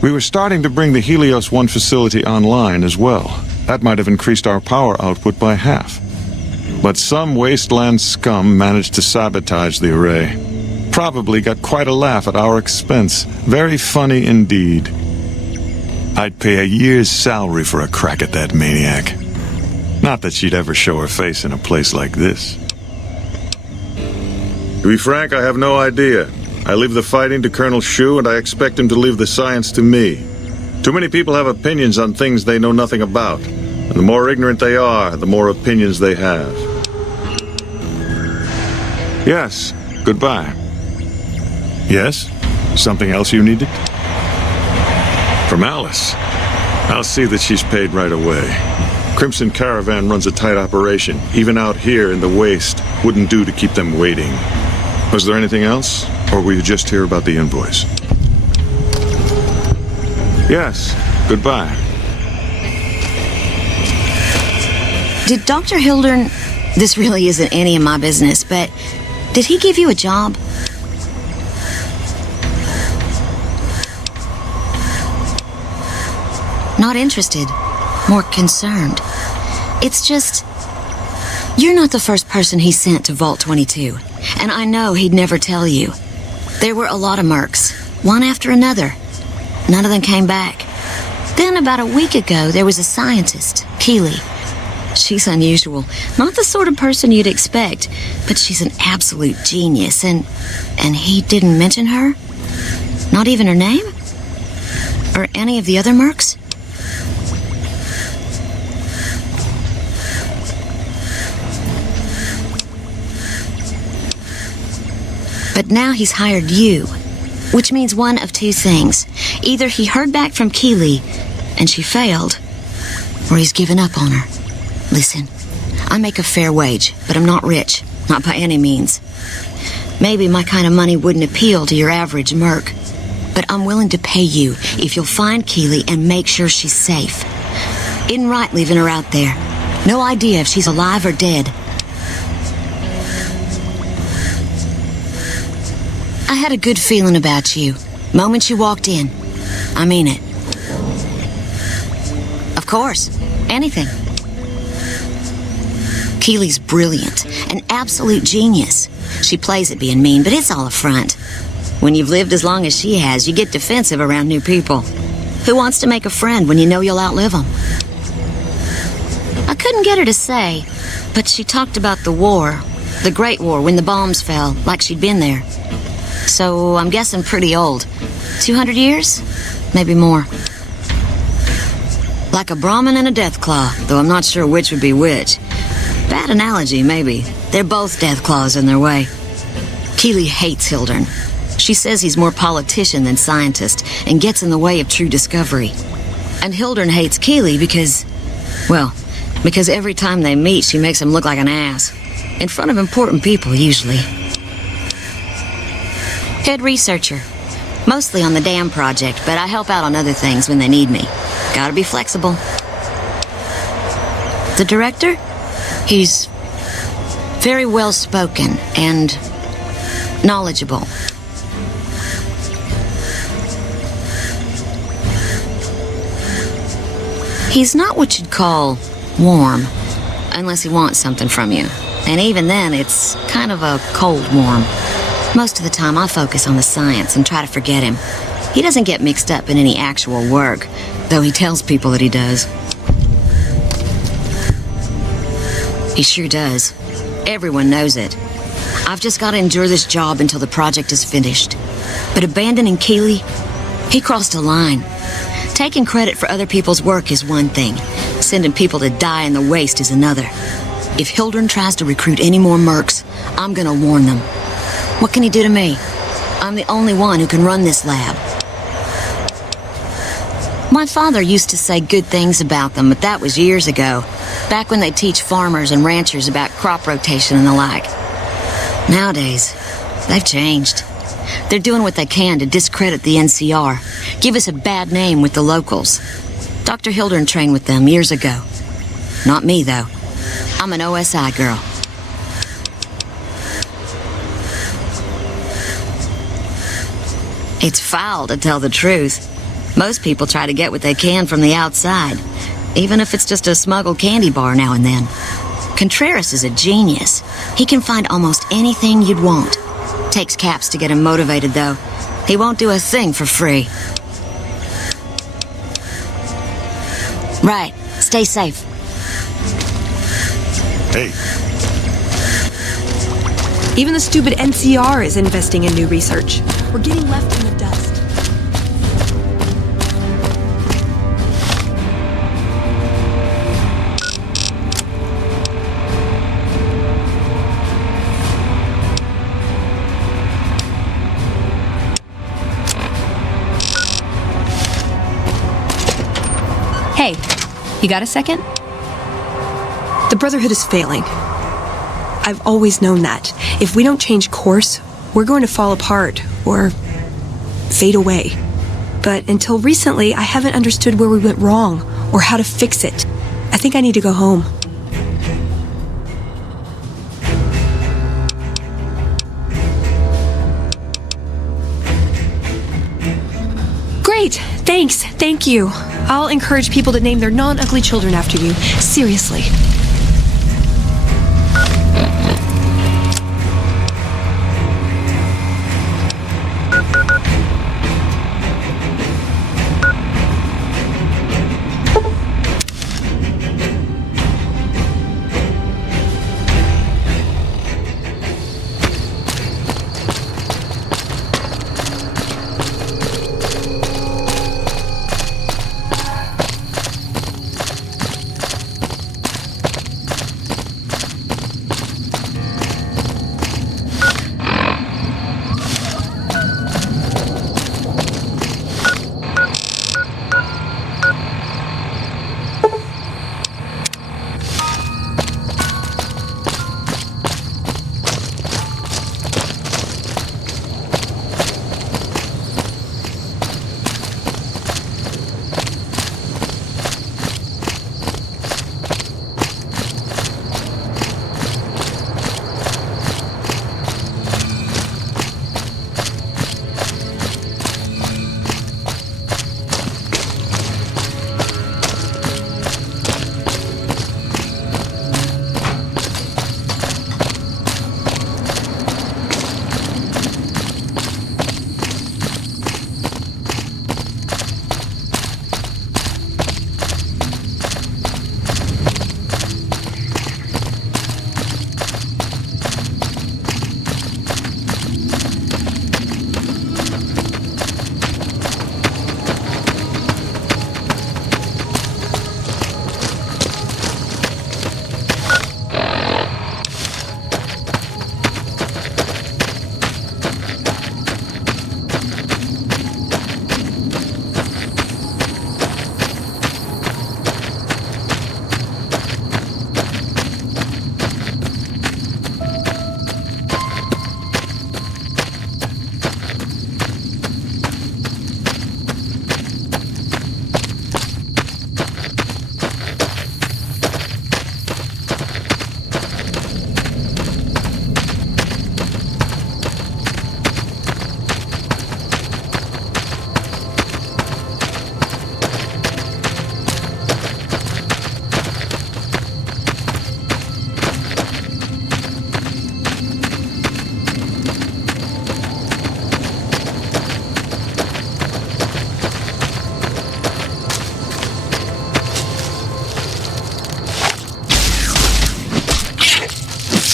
We were starting to bring the Helios 1 facility online as well. That might have increased our power output by half. But some wasteland scum managed to sabotage the array. Probably got quite a laugh at our expense. Very funny indeed. I'd pay a year's salary for a crack at that maniac. Not that she'd ever show her face in a place like this. To be frank, I have no idea. I leave the fighting to Colonel Shu, and I expect him to leave the science to me. Too many people have opinions on things they know nothing about. And the more ignorant they are, the more opinions they have. Yes, goodbye. Yes? Something else you needed? From Alice. I'll see that she's paid right away. Crimson Caravan runs a tight operation. Even out here in the waste, wouldn't do to keep them waiting. Was there anything else? Or were you just here about the invoice? Yes, goodbye. Did Dr. Hildern... This really isn't any of my business, but... Did he give you a job? Not interested. More concerned. It's just... You're not the first person he sent to Vault 22. And I know he'd never tell you. There were a lot of mercs. One after another. None of them came back. Then about a week ago, there was a scientist, Keeley. She's unusual. Not the sort of person you'd expect, but she's an absolute genius. And he didn't mention her? Not even her name? Or any of the other mercs? But now he's hired you, which means one of two things. Either he heard back from Keeley, and she failed, or he's given up on her. Listen, I make a fair wage, but I'm not rich, not by any means. Maybe my kind of money wouldn't appeal to your average merc, but I'm willing to pay you if you'll find Keeley and make sure she's safe. Isn't right leaving her out there. No idea if she's alive or dead. I had a good feeling about you. Moment you walked in. I mean it. Of course. Anything. Keeley's brilliant. An absolute genius. She plays at being mean, but it's all a front. When you've lived as long as she has, you get defensive around new people. Who wants to make a friend when you know you'll outlive them? I couldn't get her to say, but she talked about the war. The Great War, when the bombs fell, like she'd been there. So I'm guessing pretty old. 200 years? Maybe more. Like a Brahmin and a Deathclaw, though I'm not sure which would be which. Bad analogy, maybe. They're both Deathclaws in their way. Keeley hates Hildern. She says he's more politician than scientist and gets in the way of true discovery. And Hildern hates Keeley because every time they meet, she makes him look like an ass. In front of important people, usually. Head researcher. Mostly on the dam project, but I help out on other things when they need me. Gotta be flexible. The director? He's very well-spoken and knowledgeable. He's not what you'd call warm, unless he wants something from you. And even then, it's kind of a cold warm. Most of the time, I focus on the science and try to forget him. He doesn't get mixed up in any actual work, though he tells people that he does. He sure does. Everyone knows it. I've just got to endure this job until the project is finished. But abandoning Keeley, he crossed a line. Taking credit for other people's work is one thing. Sending people to die in the waste is another. If Hildern tries to recruit any more mercs, I'm gonna warn them. What can he do to me? I'm the only one who can run this lab. My father used to say good things about them, but that was years ago. Back when they teach farmers and ranchers about crop rotation and the like. Nowadays, they've changed. They're doing what they can to discredit the NCR, give us a bad name with the locals. Dr. Hildern trained with them years ago. Not me, though. I'm an OSI girl. It's foul to tell the truth. Most people try to get what they can from the outside, even if it's just a smuggled candy bar now and then. Contreras is a genius. He can find almost anything you'd want. Takes Caps to get him motivated, though. He won't do a thing for free. Right. Stay safe. Hey. Even the stupid NCR is investing in new research. We're getting left in the dust. Hey, you got a second? The Brotherhood is failing. I've always known that. If we don't change course, we're going to fall apart, or fade away. But until recently, I haven't understood where we went wrong, or how to fix it. I think I need to go home. Great! Thanks! Thank you! I'll encourage people to name their non-ugly children after you. Seriously.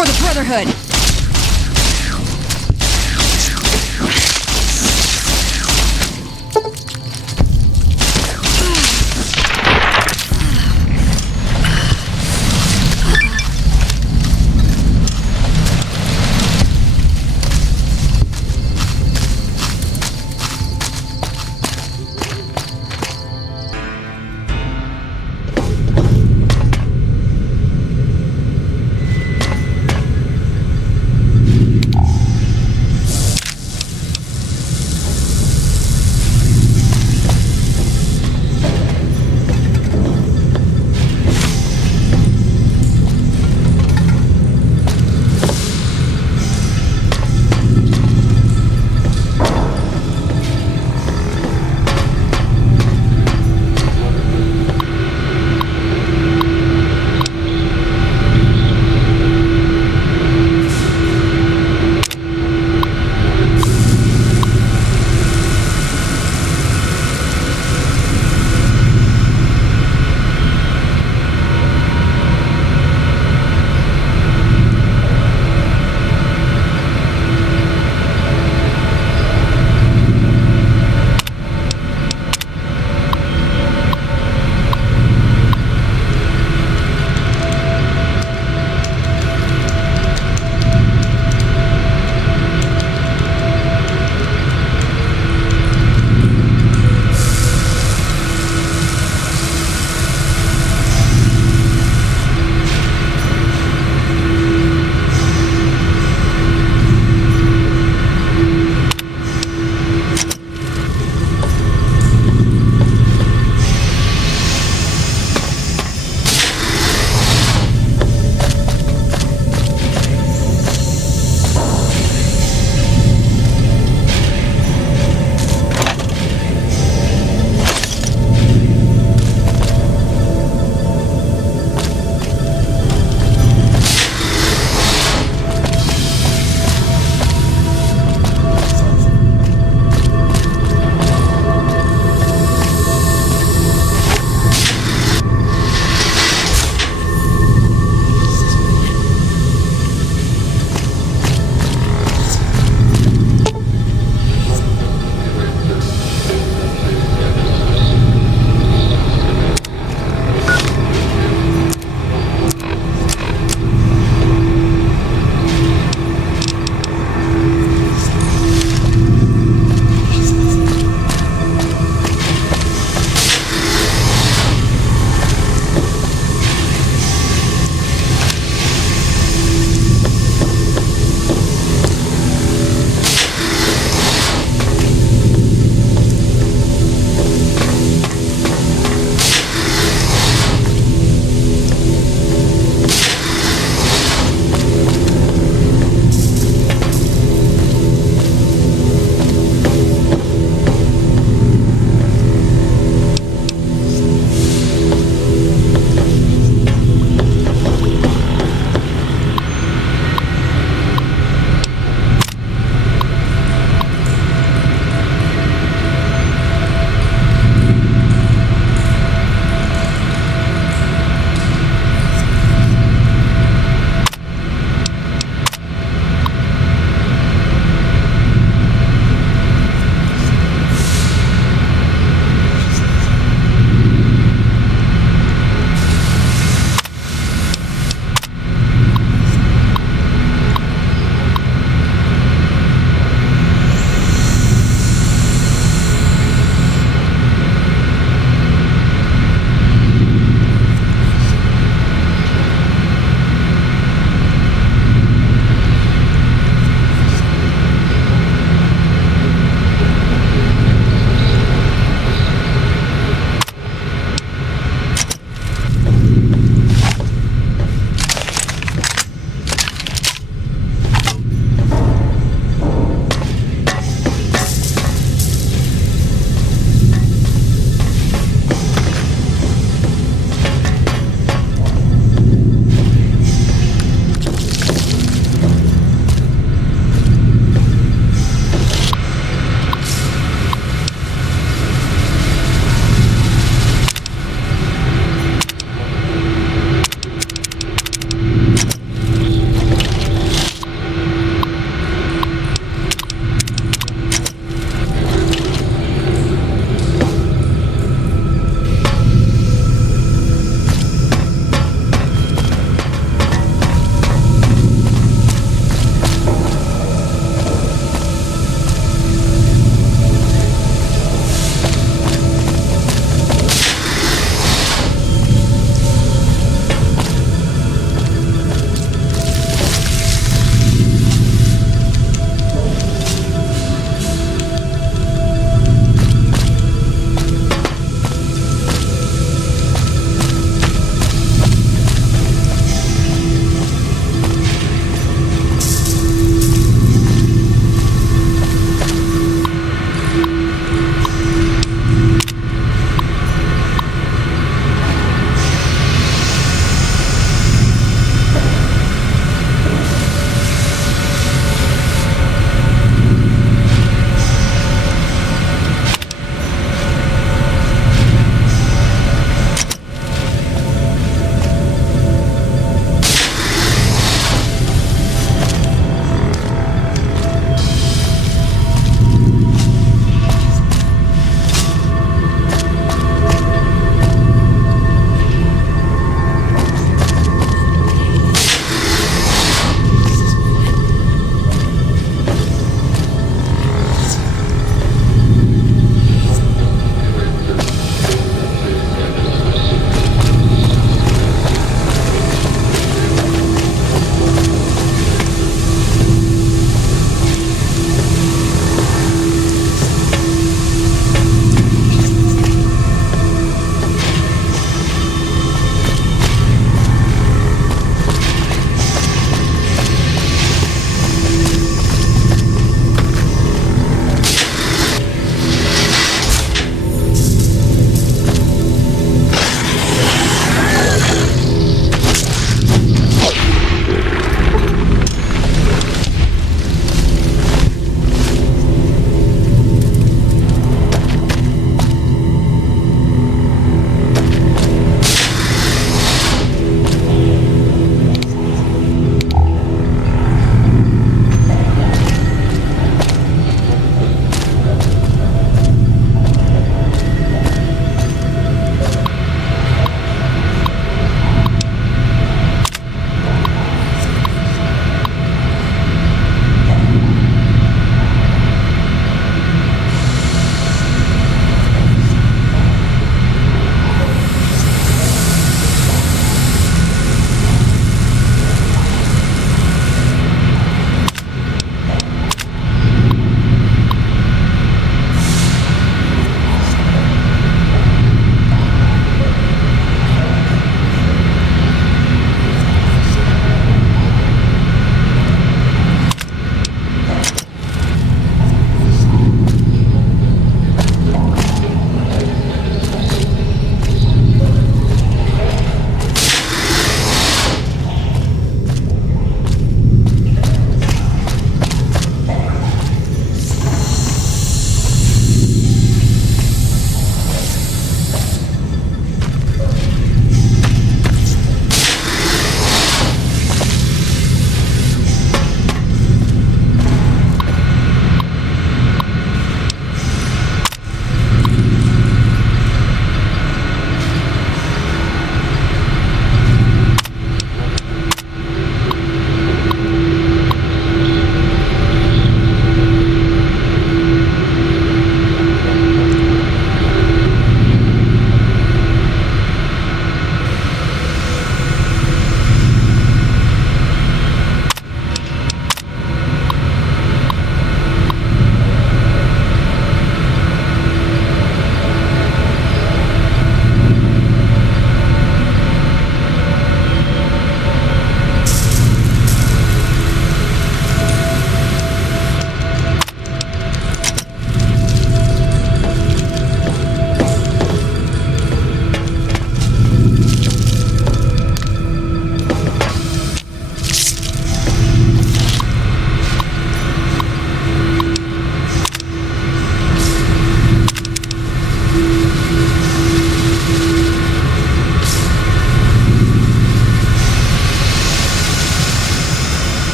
For the Brotherhood!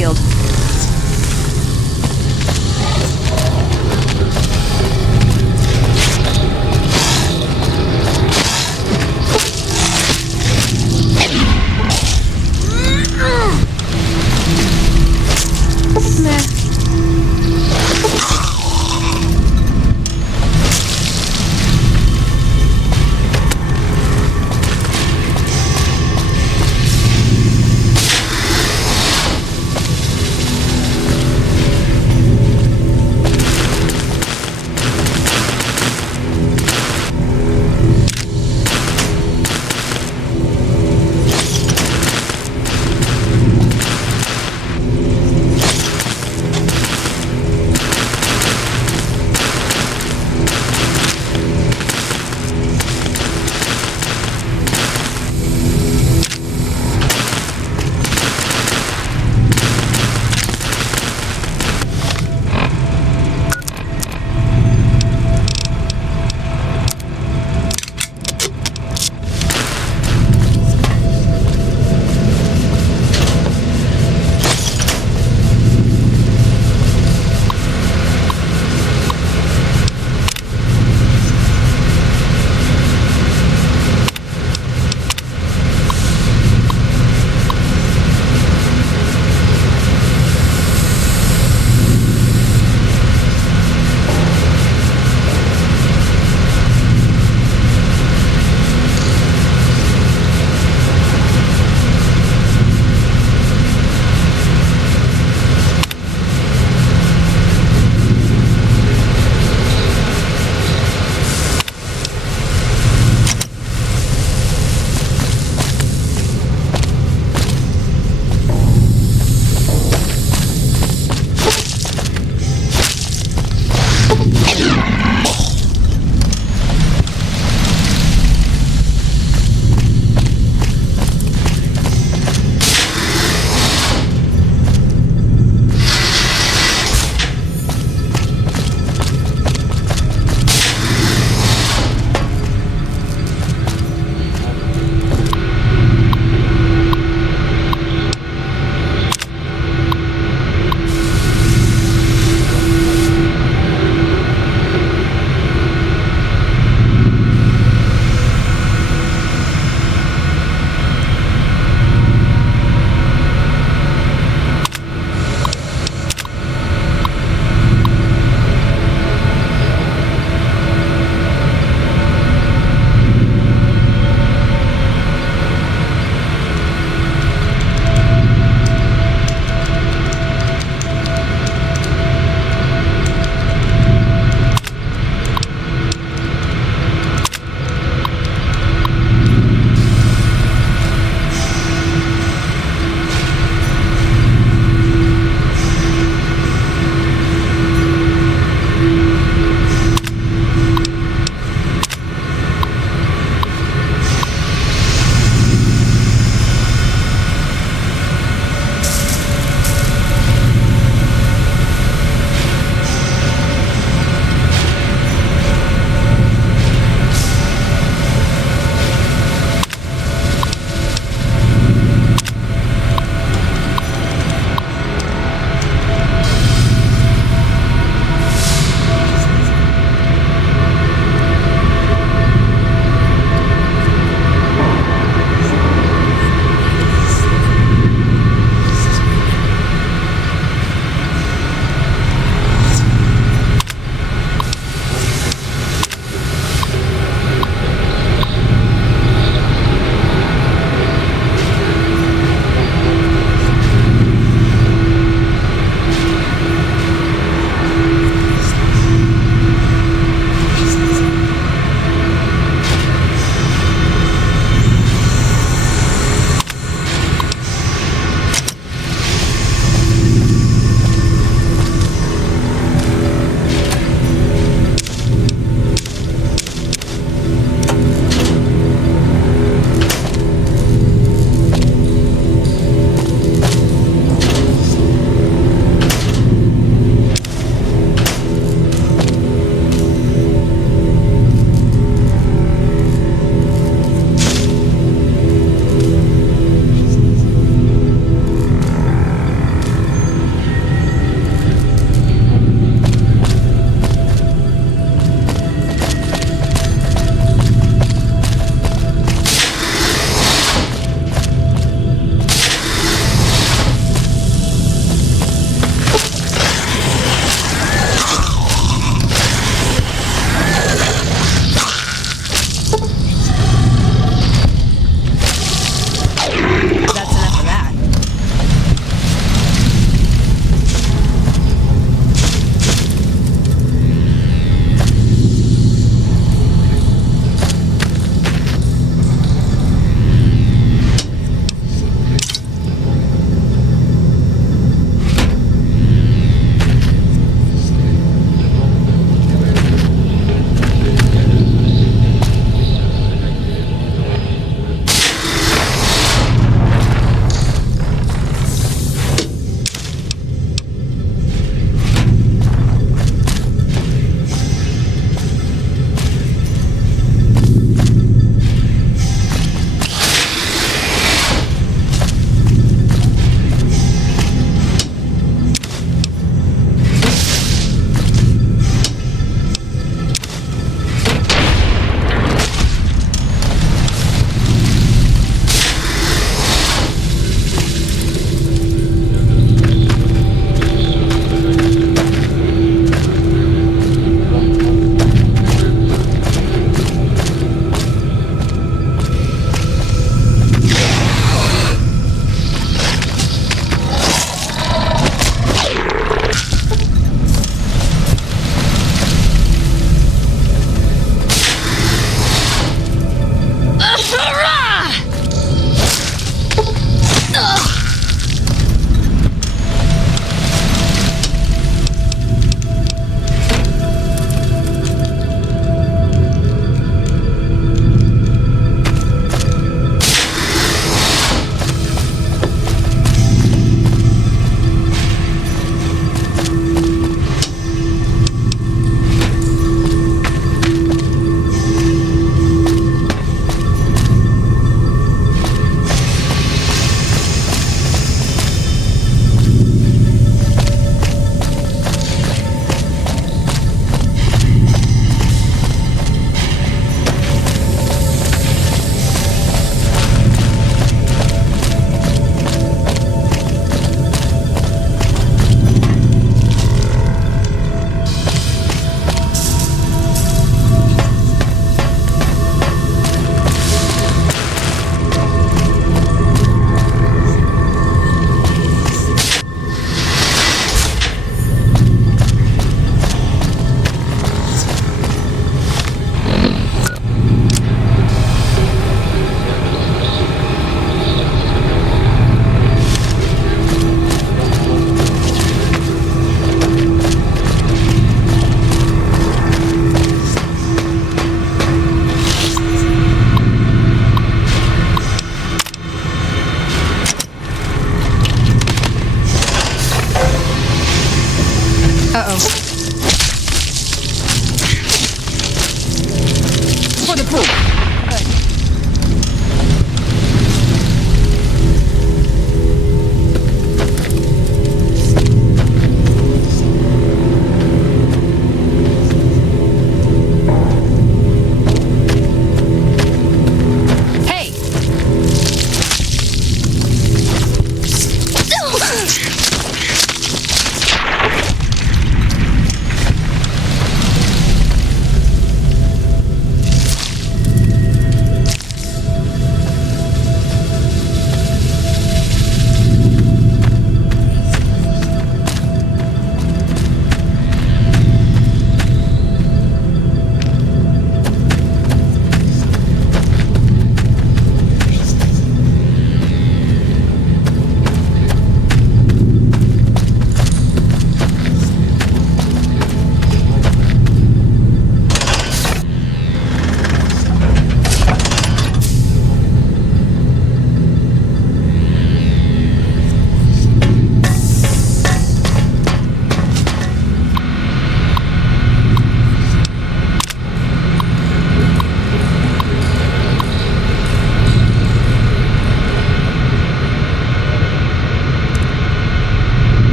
peeled.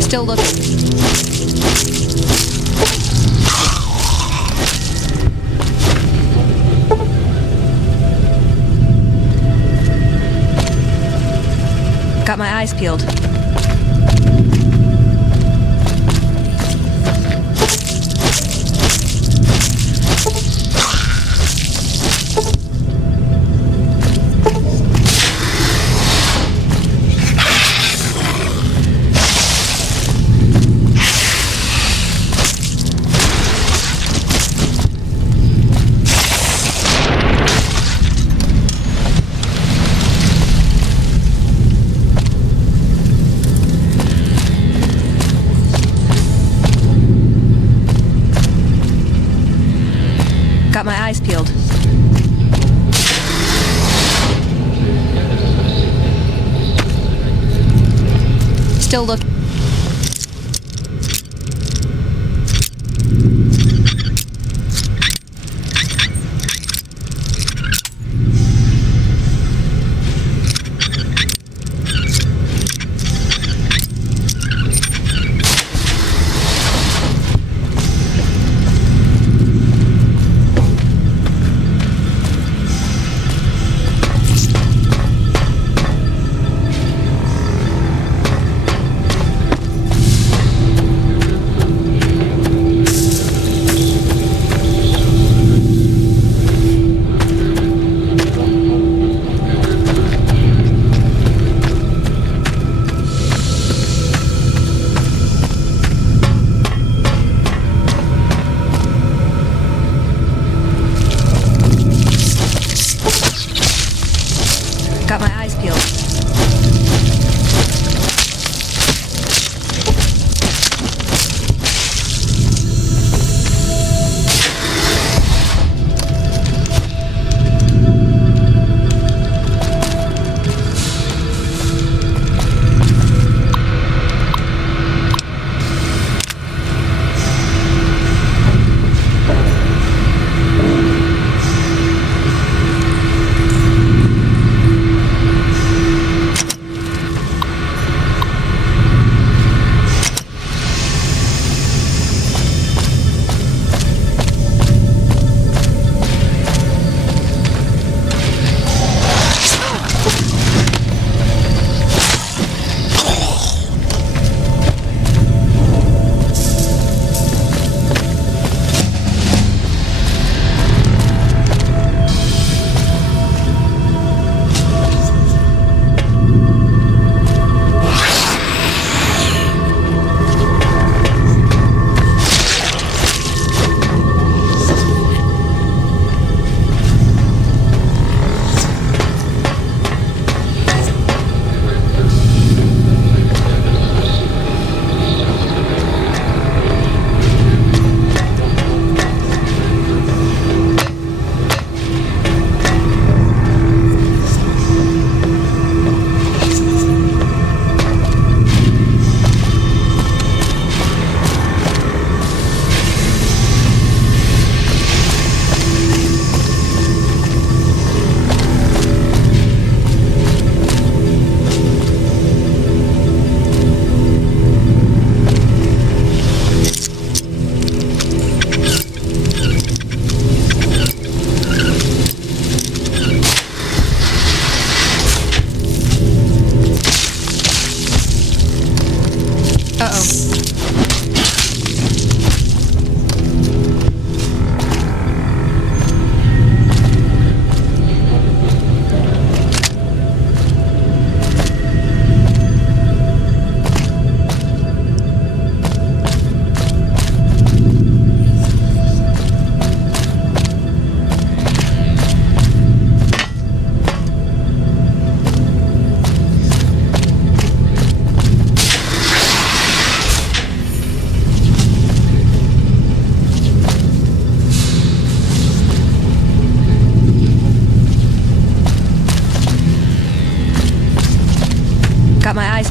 Still looking. Got my eyes peeled. Got my eyes peeled. Still look.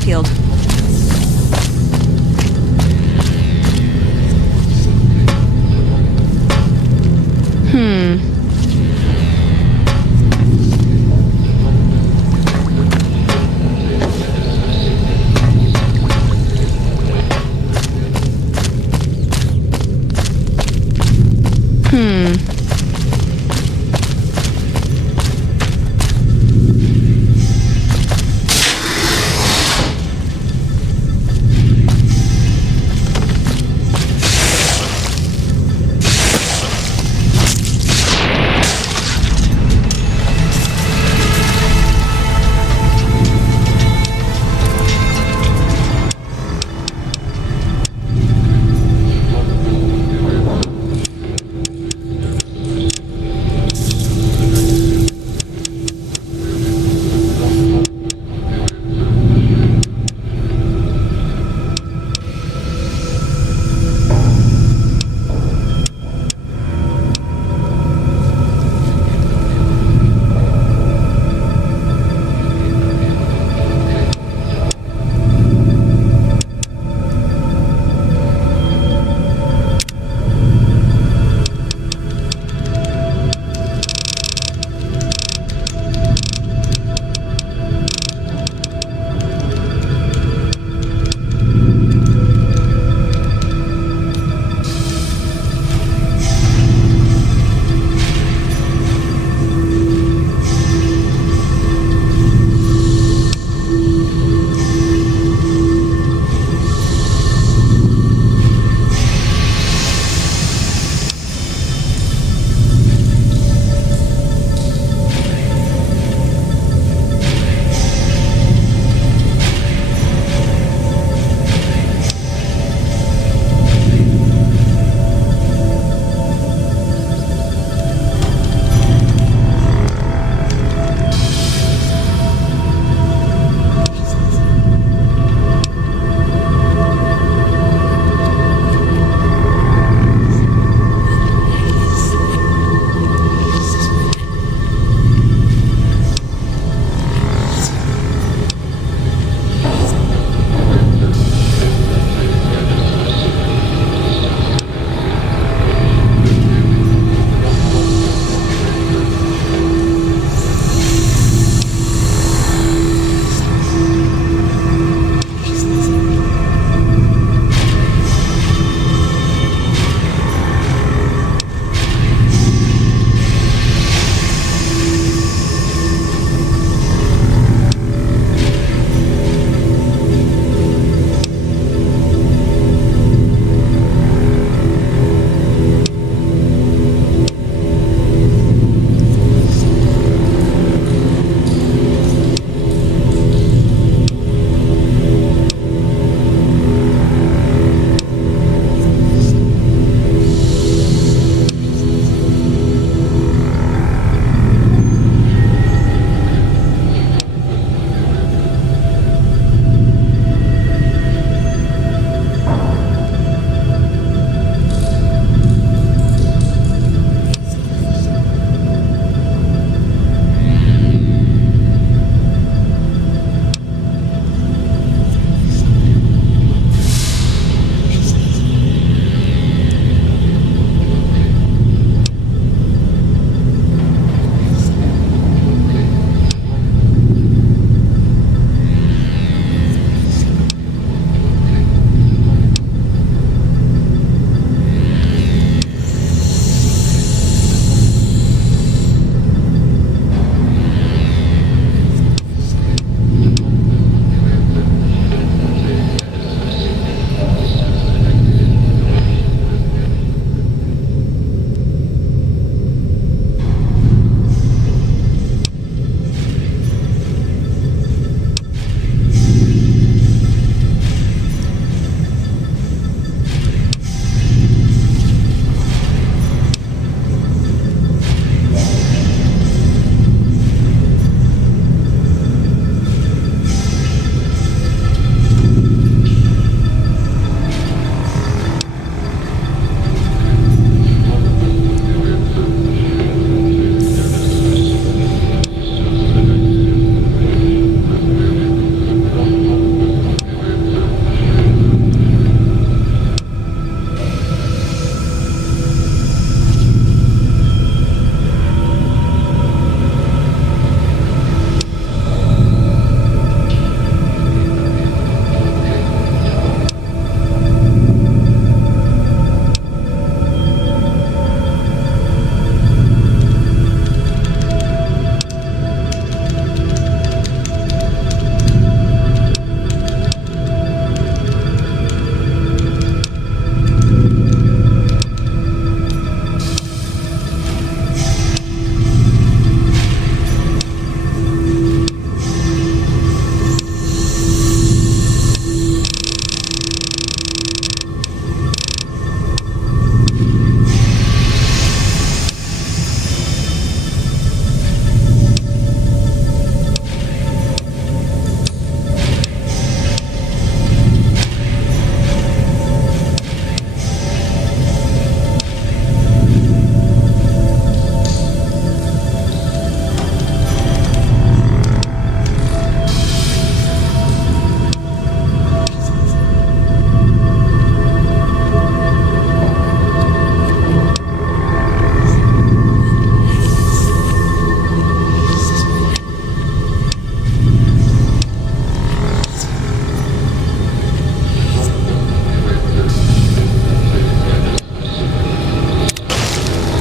healed.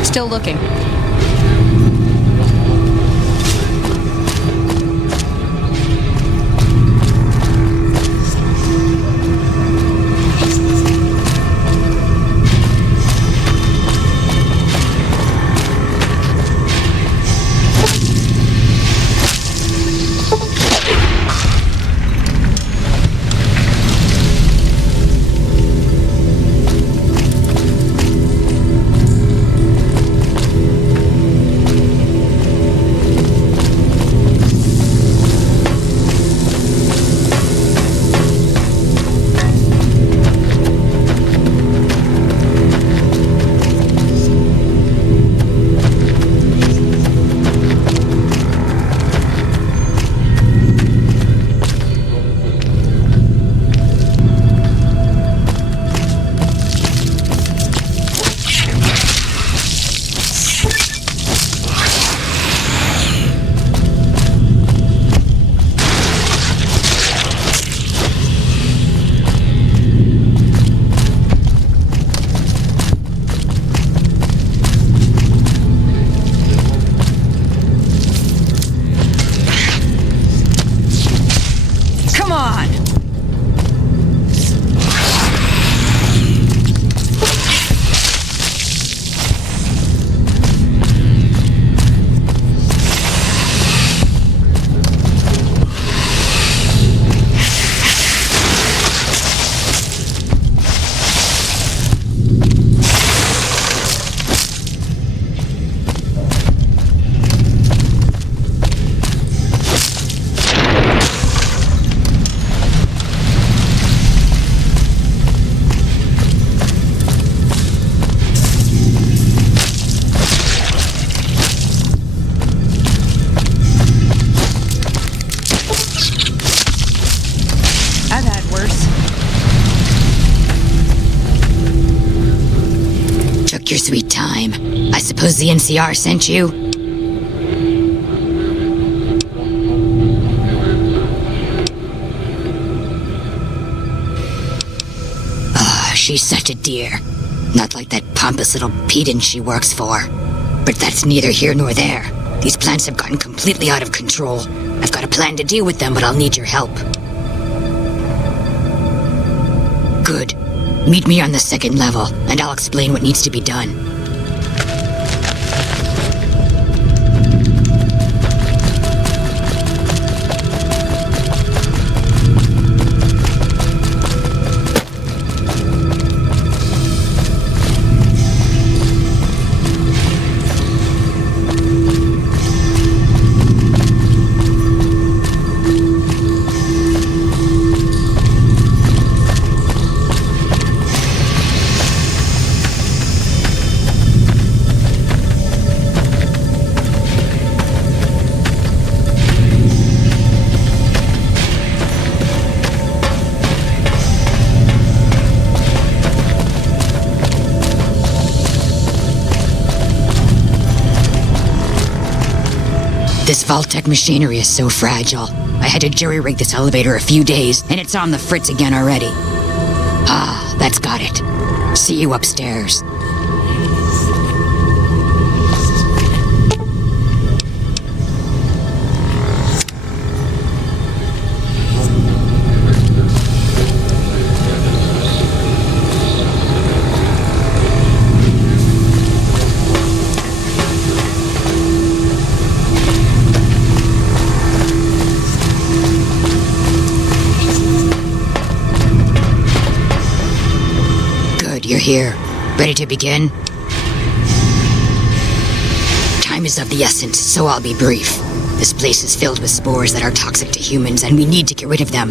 Still looking. Your sweet time. I suppose the NCR sent you? She's such a dear. Not like that pompous little pedant she works for. But that's neither here nor there. These plants have gotten completely out of control. I've got a plan to deal with them, but I'll need your help. Good. Meet me on the second level, and I'll explain what needs to be done. This Vault-Tec machinery is so fragile. I had to jury-rig this elevator a few days, and it's on the fritz again already. Ah, that's got it. See you upstairs. You're here. Ready to begin? Time is of the essence, so I'll be brief. This place is filled with spores that are toxic to humans, and we need to get rid of them.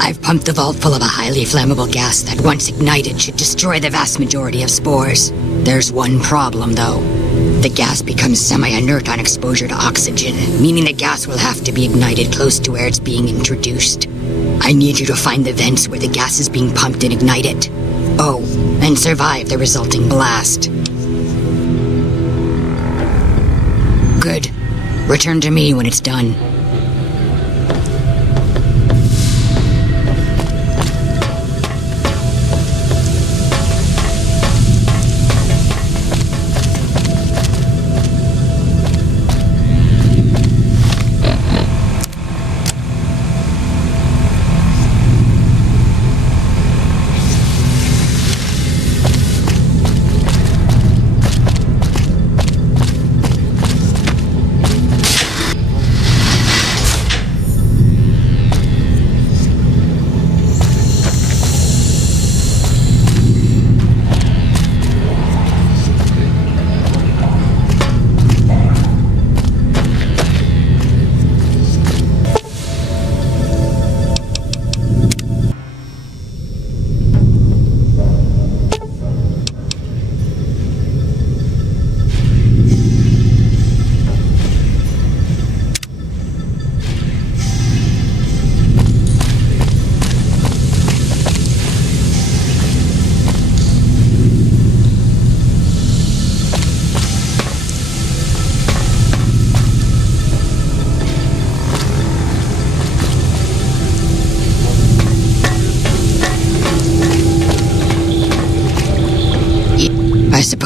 I've pumped the vault full of a highly flammable gas that, once ignited, should destroy the vast majority of spores. There's one problem, though. The gas becomes semi-inert on exposure to oxygen, meaning the gas will have to be ignited close to where it's being introduced. I need you to find the vents where the gas is being pumped and ignite it. Oh, and survive the resulting blast. Good. Return to me when it's done.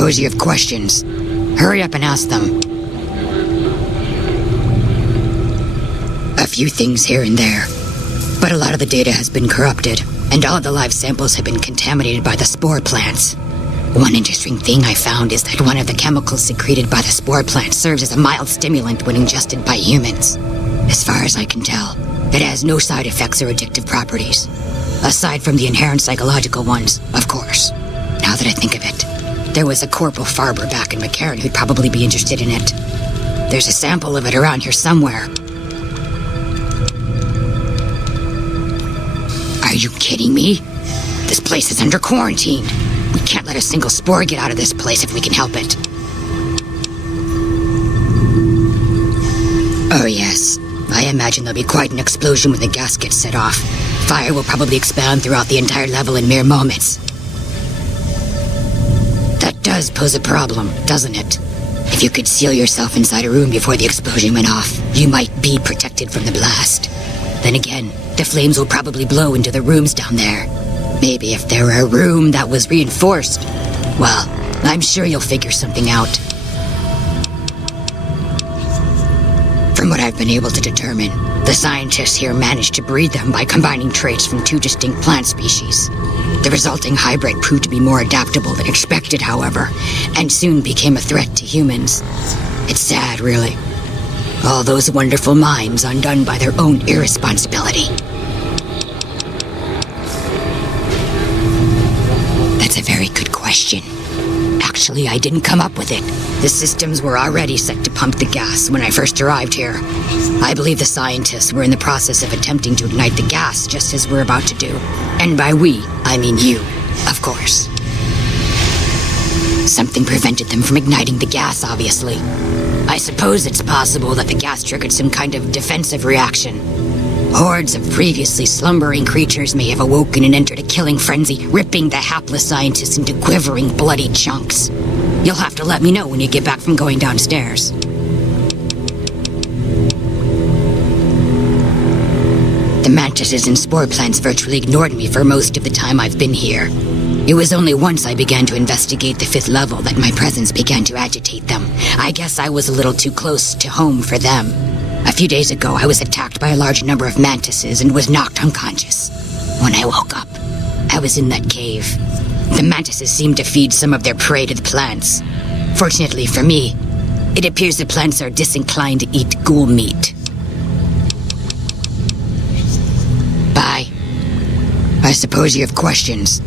suppose you have questions. Hurry up and ask them. A few things here and there, but a lot of the data has been corrupted, and all of the live samples have been contaminated by the spore plants. One interesting thing I found is that one of the chemicals secreted by the spore plant serves as a mild stimulant when ingested by humans. As far as I can tell, it has no side effects or addictive properties. Aside from the inherent psychological ones, of course. Now that I think of it, there was a Corporal Farber back in McCarran who'd probably be interested in it. There's a sample of it around here somewhere. Are you kidding me? This place is under quarantine. We can't let a single spore get out of this place if we can help it. Oh yes, I imagine there'll be quite an explosion when the gas gets set off. Fire will probably expand throughout the entire level in mere moments. That does pose a problem, doesn't it? If you could seal yourself inside a room before the explosion went off, you might be protected from the blast. Then again, the flames will probably blow into the rooms down there. Maybe if there were a room that was reinforced. Well, I'm sure you'll figure something out. From what I've been able to determine, the scientists here managed to breed them by combining traits from two distinct plant species. The resulting hybrid proved to be more adaptable than expected, however, and soon became a threat to humans. It's sad, really. All those wonderful minds undone by their own irresponsibility. That's a very good question. Actually, I didn't come up with it. The systems were already set to pump the gas when I first arrived here. I believe the scientists were in the process of attempting to ignite the gas just as we're about to do. And by we, I mean you, of course. Something prevented them from igniting the gas, obviously. I suppose it's possible that the gas triggered some kind of defensive reaction. Hordes of previously slumbering creatures may have awoken and entered a killing frenzy, ripping the hapless scientists into quivering, bloody chunks. You'll have to let me know when you get back from going downstairs. The mantises and spore plants virtually ignored me for most of the time I've been here. It was only once I began to investigate the 5th level that my presence began to agitate them. I guess I was a little too close to home for them. A few days ago, I was attacked by a large number of mantises and was knocked unconscious. When I woke up, I was in that cave. The mantises seemed to feed some of their prey to the plants. Fortunately for me, it appears the plants are disinclined to eat ghoul meat. Bye. I suppose you have questions.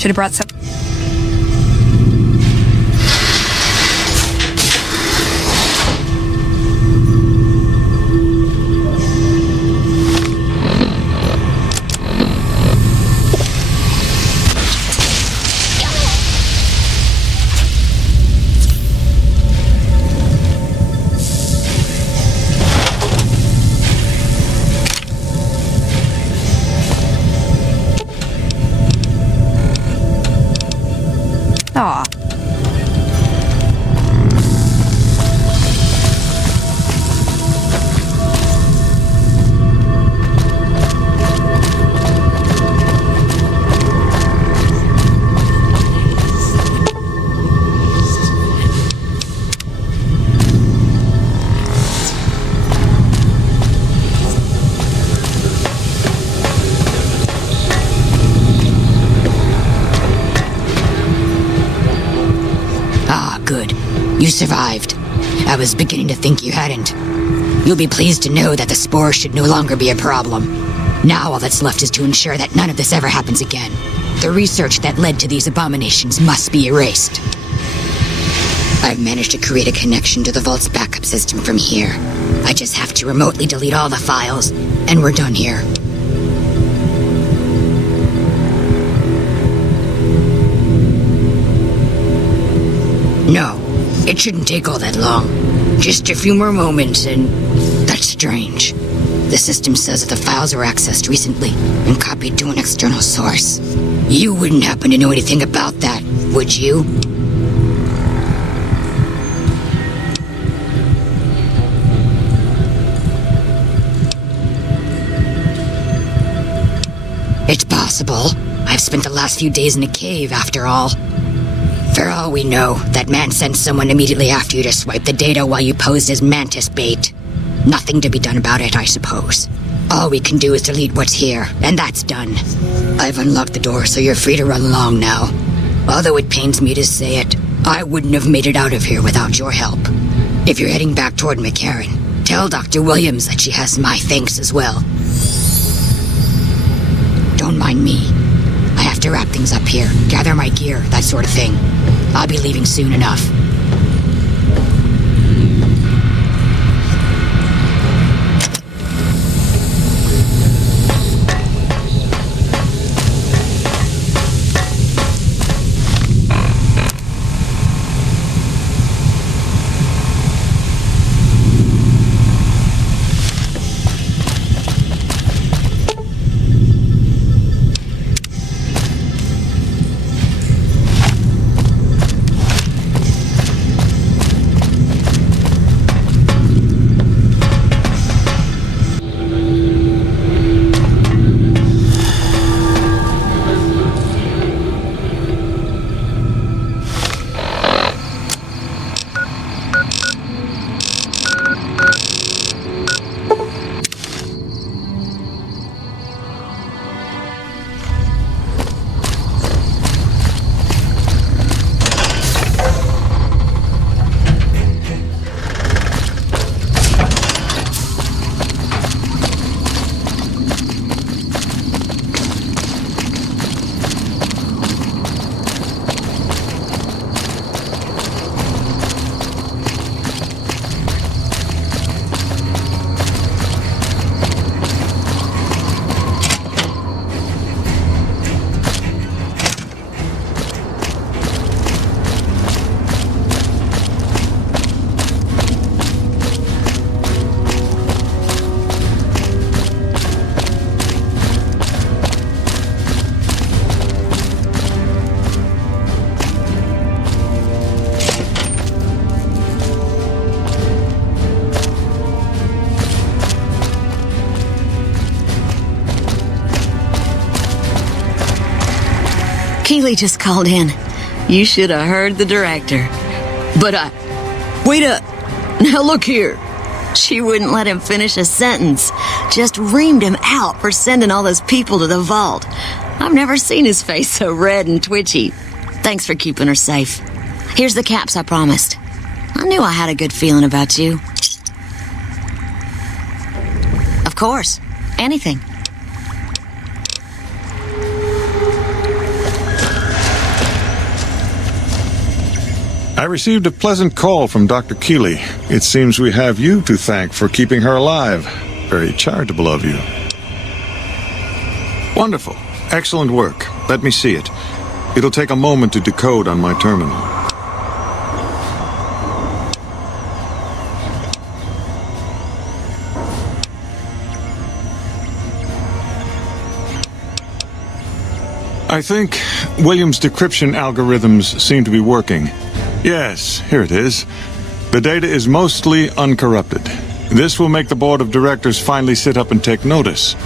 Should have brought some. Aw. Good. You survived. I was beginning to think you hadn't. You'll be pleased to know that the spore should no longer be a problem. Now all that's left is to ensure that none of this ever happens again. The research that led to these abominations must be erased. I've managed to create a connection to the Vault's backup system from here. I just have to remotely delete all the files, and we're done here. No, it shouldn't take all that long. Just a few more moments, and that's strange. The system says that the files were accessed recently and copied to an external source. You wouldn't happen to know anything about that, would you? It's possible. I've spent the last few days in a cave, after all. For all we know, that man sent someone immediately after you to swipe the data while you posed as mantis bait. Nothing to be done about it, I suppose. All we can do is delete what's here, and that's done. I've unlocked the door, so you're free to run along now. Although it pains me to say it, I wouldn't have made it out of here without your help. If you're heading back toward McCarran, tell Dr. Williams that she has my thanks as well. Don't mind me. I have to wrap things up here, gather my gear, that sort of thing. I'll be leaving soon enough. Keeley just called in. You should have heard the director. But wait up. Now look here. She wouldn't let him finish a sentence. Just reamed him out for sending all those people to the vault. I've never seen his face so red and twitchy. Thanks for keeping her safe. Here's the caps I promised. I knew I had a good feeling about you. Of course. Anything. I received a pleasant call from Dr. Keeley. It seems we have you to thank for keeping her alive. Very charitable of you. Wonderful. Excellent work. Let me see it. It'll take a moment to decode on my terminal. I I think William's decryption algorithms seem to be working. Yes, here it is. The data is mostly uncorrupted. This will make the board of directors finally sit up and take notice.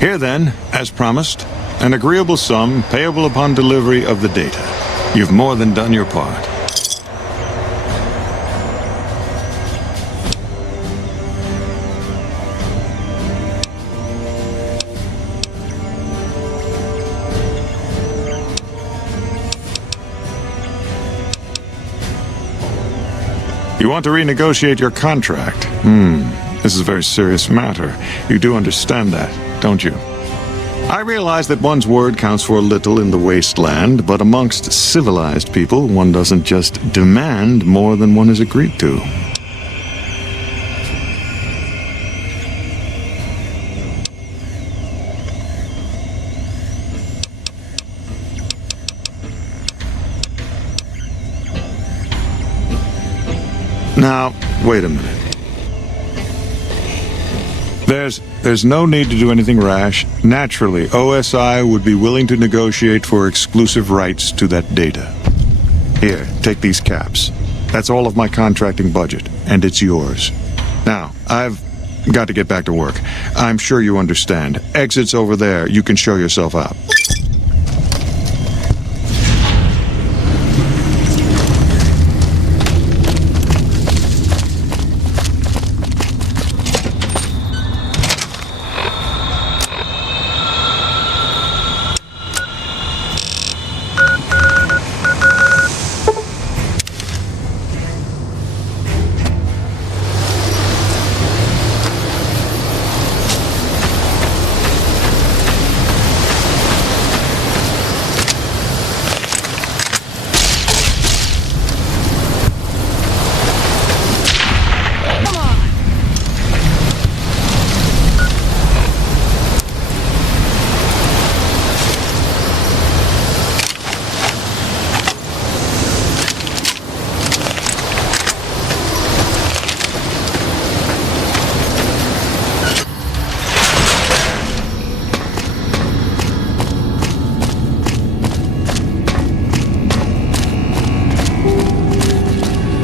Here then, as promised, an agreeable sum payable upon delivery of the data. You've more than done your part. You want to renegotiate your contract? This is a very serious matter. You do understand that, don't you? I realize that one's word counts for a little in the wasteland, but amongst civilized people, one doesn't just demand more than one has agreed to. Now, wait a minute. There's no need to do anything rash. Naturally, OSI would be willing to negotiate for exclusive rights to that data. Here, take these caps. That's all of my contracting budget, and it's yours. Now, I've got to get back to work. I'm sure you understand. Exit's over there. You can show yourself out.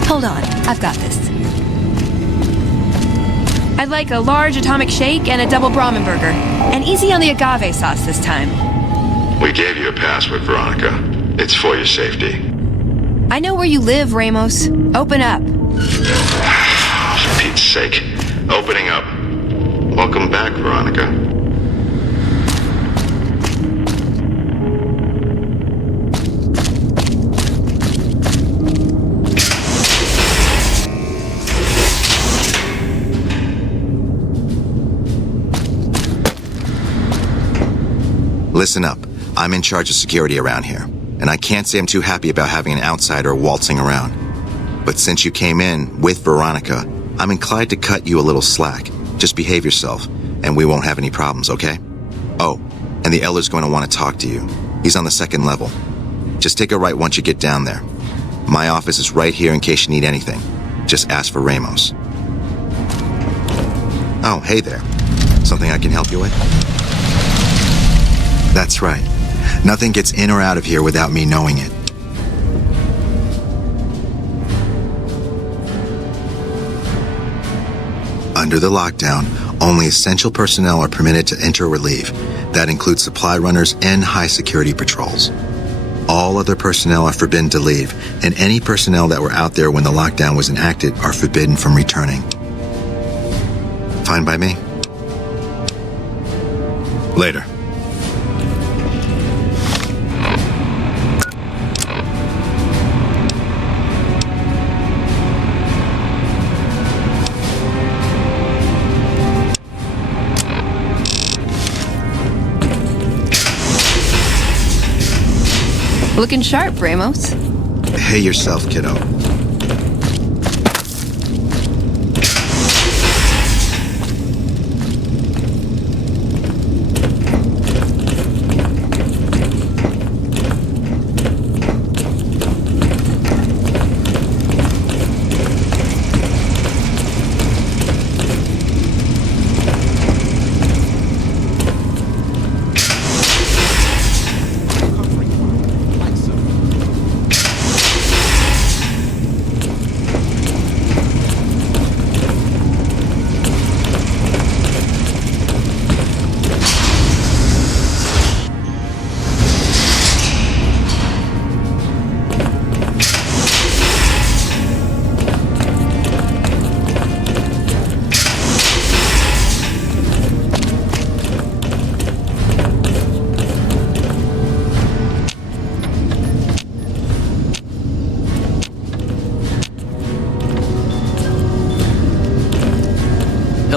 Hold on, I've got this. I'd like a large atomic shake and a double Brahmin burger. And easy on the agave sauce this time. We gave you a password, Veronica. It's for your safety. I know where you live, Ramos. Open up. For Pete's sake. Opening up. Welcome back, Veronica. Listen up. I'm in charge of security around here, and I can't say I'm too happy about having an outsider waltzing around. But since you came in with Veronica, I'm inclined to cut you a little slack. Just behave yourself, and we won't have any problems, okay? Oh, and the Elder's going to want to talk to you. He's on the second level. Just take a right once you get down there. My office is right here in case you need anything. Just ask for Ramos. Oh, hey there. Something I can help you with? That's right. Nothing gets in or out of here without me knowing it. Under the lockdown, only essential personnel are permitted to enter or leave. That includes supply runners and high-security patrols. All other personnel are forbidden to leave, and any personnel that were out there when the lockdown was enacted are forbidden from returning. Fine by me? Later. Looking sharp, Ramos. Hey yourself, kiddo.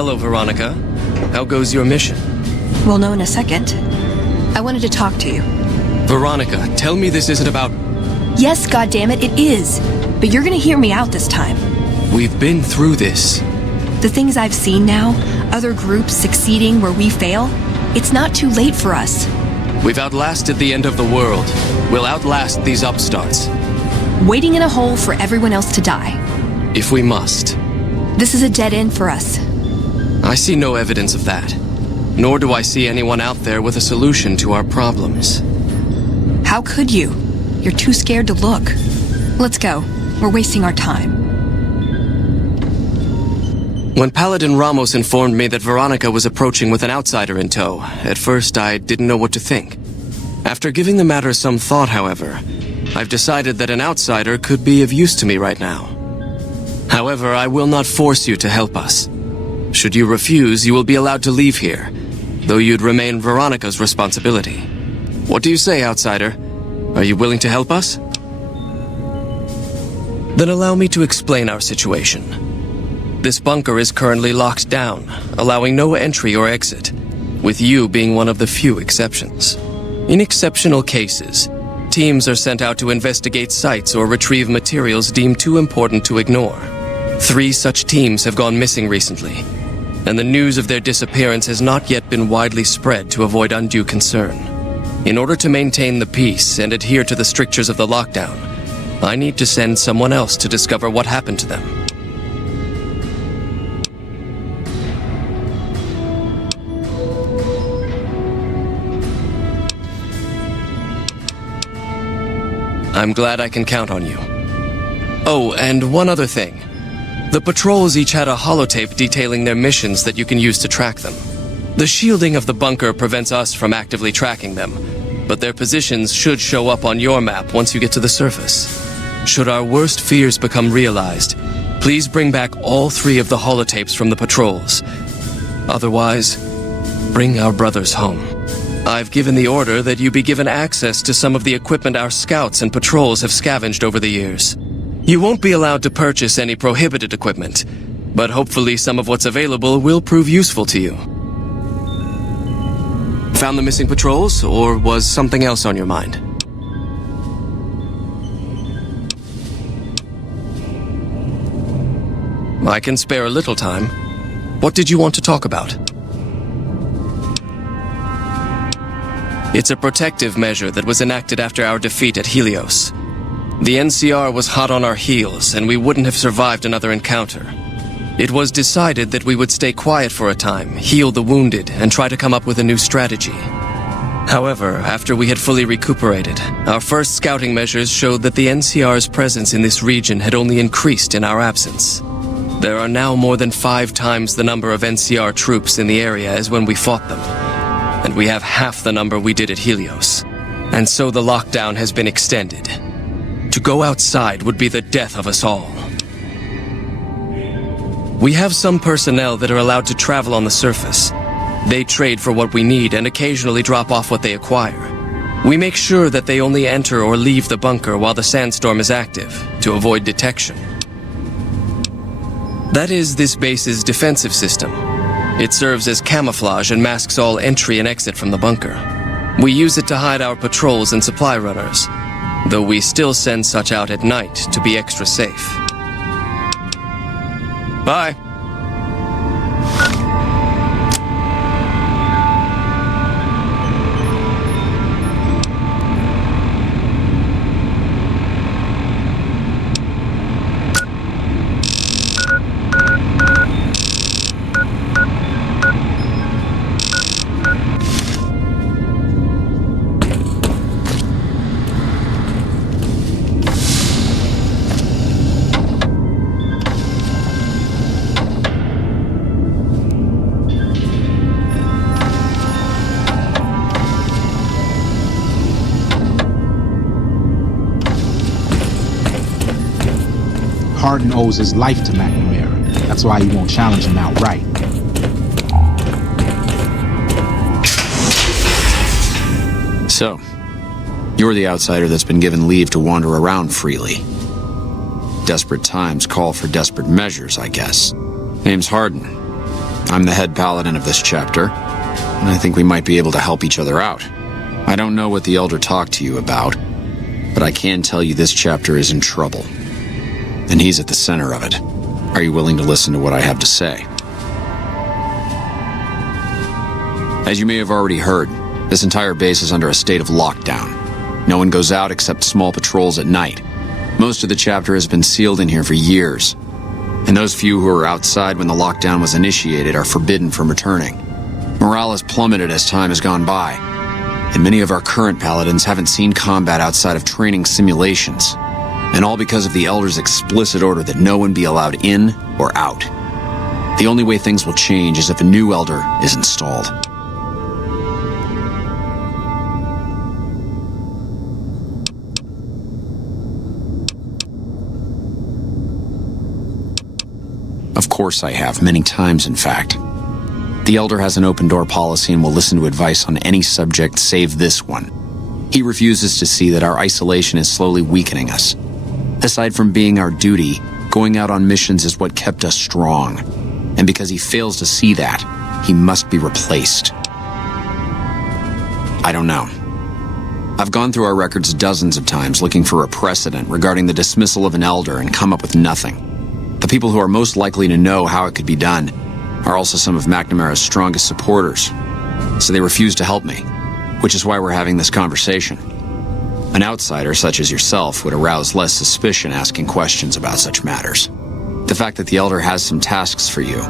Hello, Veronica. How goes your mission? We'll know in a second. I wanted to talk to you. Veronica, tell me this isn't about... Yes, goddammit, it is. But you're gonna hear me out this time. We've been through this. The things I've seen now, other groups succeeding where we fail, it's not too late for us. We've outlasted the end of the world. We'll outlast these upstarts. Waiting in a hole for everyone else to die. If we must. This is a dead end for us. I see no evidence of that. Nor do I see anyone out there with a solution to our problems. How could you? You're too scared to look. Let's go. We're wasting our time. When Paladin Ramos informed me that Veronica was approaching with an outsider in tow, at first I didn't know what to think. After giving the matter some thought, however, I've decided that an outsider could be of use to me right now. However, I will not force you to help us. Should you refuse, you will be allowed to leave here, though you'd remain Veronica's responsibility. What do you say, outsider? Are you willing to help us? Then allow me to explain our situation. This bunker is currently locked down, allowing no entry or exit, with you being one of the few exceptions. In exceptional cases, teams are sent out to investigate sites or retrieve materials deemed too important to ignore. 3 such teams have gone missing recently, and the news of their disappearance has not yet been widely spread to avoid undue concern. In order to maintain the peace and adhere to the strictures of the lockdown, I need to send someone else to discover what happened to them. I'm glad I can count on you. Oh, and one other thing. The patrols each had a holotape detailing their missions that you can use to track them. The shielding of the bunker prevents us from actively tracking them, but their positions should show up on your map once you get to the surface. Should our worst fears become realized, please bring back all 3 of the holotapes from the patrols. Otherwise, bring our brothers home. I've given the order that you be given access to some of the equipment our scouts and patrols have scavenged over the years. You won't be allowed to purchase any prohibited equipment, but hopefully some of what's available will prove useful to you. Found the missing patrols, or was something else on your mind? I can spare a little time. What did you want to talk about? It's a protective measure that was enacted after our defeat at Helios. The NCR was hot on our heels, and we wouldn't have survived another encounter. It was decided that we would stay quiet for a time, heal the wounded, and try to come up with a new strategy. However, after we had fully recuperated, our first scouting measures showed that the NCR's presence in this region had only increased in our absence. There are now more than 5 times the number of NCR troops in the area as when we fought them, and we have half the number we did at Helios. And so the lockdown has been extended. To go outside would be the death of us all. We have some personnel that are allowed to travel on the surface. They trade for what we need and occasionally drop off what they acquire. We make sure that they only enter or leave the bunker while the sandstorm is active, to avoid detection. That is this base's defensive system. It serves as camouflage and masks all entry and exit from the bunker. We use it to hide our patrols and supply runners, though we still send such out at night to be extra safe. Bye. Hardin owes his life to McNamara. That's why he won't challenge him outright. So, you're the outsider that's been given leave to wander around freely. Desperate times call for desperate measures, I guess. Name's Hardin. I'm the head paladin of this chapter, and I think we might be able to help each other out. I don't know what the Elder talked to you about, but I can tell you this chapter is in trouble, and he's at the center of it. Are you willing to listen to what I have to say? As you may have already heard, this entire base is under a state of lockdown. No one goes out except small patrols at night. Most of the chapter has been sealed in here for years, and those few who were outside when the lockdown was initiated are forbidden from returning. Morale has plummeted as time has gone by, and many of our current paladins haven't seen combat outside of training simulations, and all because of the Elder's explicit order that no one be allowed in or out. The only way things will change is if a new Elder is installed. Of course I have, many times in fact. The Elder has an open-door policy and will listen to advice on any subject save this one. He refuses to see that our isolation is slowly weakening us. Aside from being our duty, going out on missions is what kept us strong. And because he fails to see that, he must be replaced. I don't know. I've gone through our records dozens of times looking for a precedent regarding the dismissal of an Elder and come up with nothing. The people who are most likely to know how it could be done are also some of McNamara's strongest supporters, so they refuse to help me, which is why we're having this conversation. An outsider such as yourself would arouse less suspicion asking questions about such matters. The fact that the Elder has some tasks for you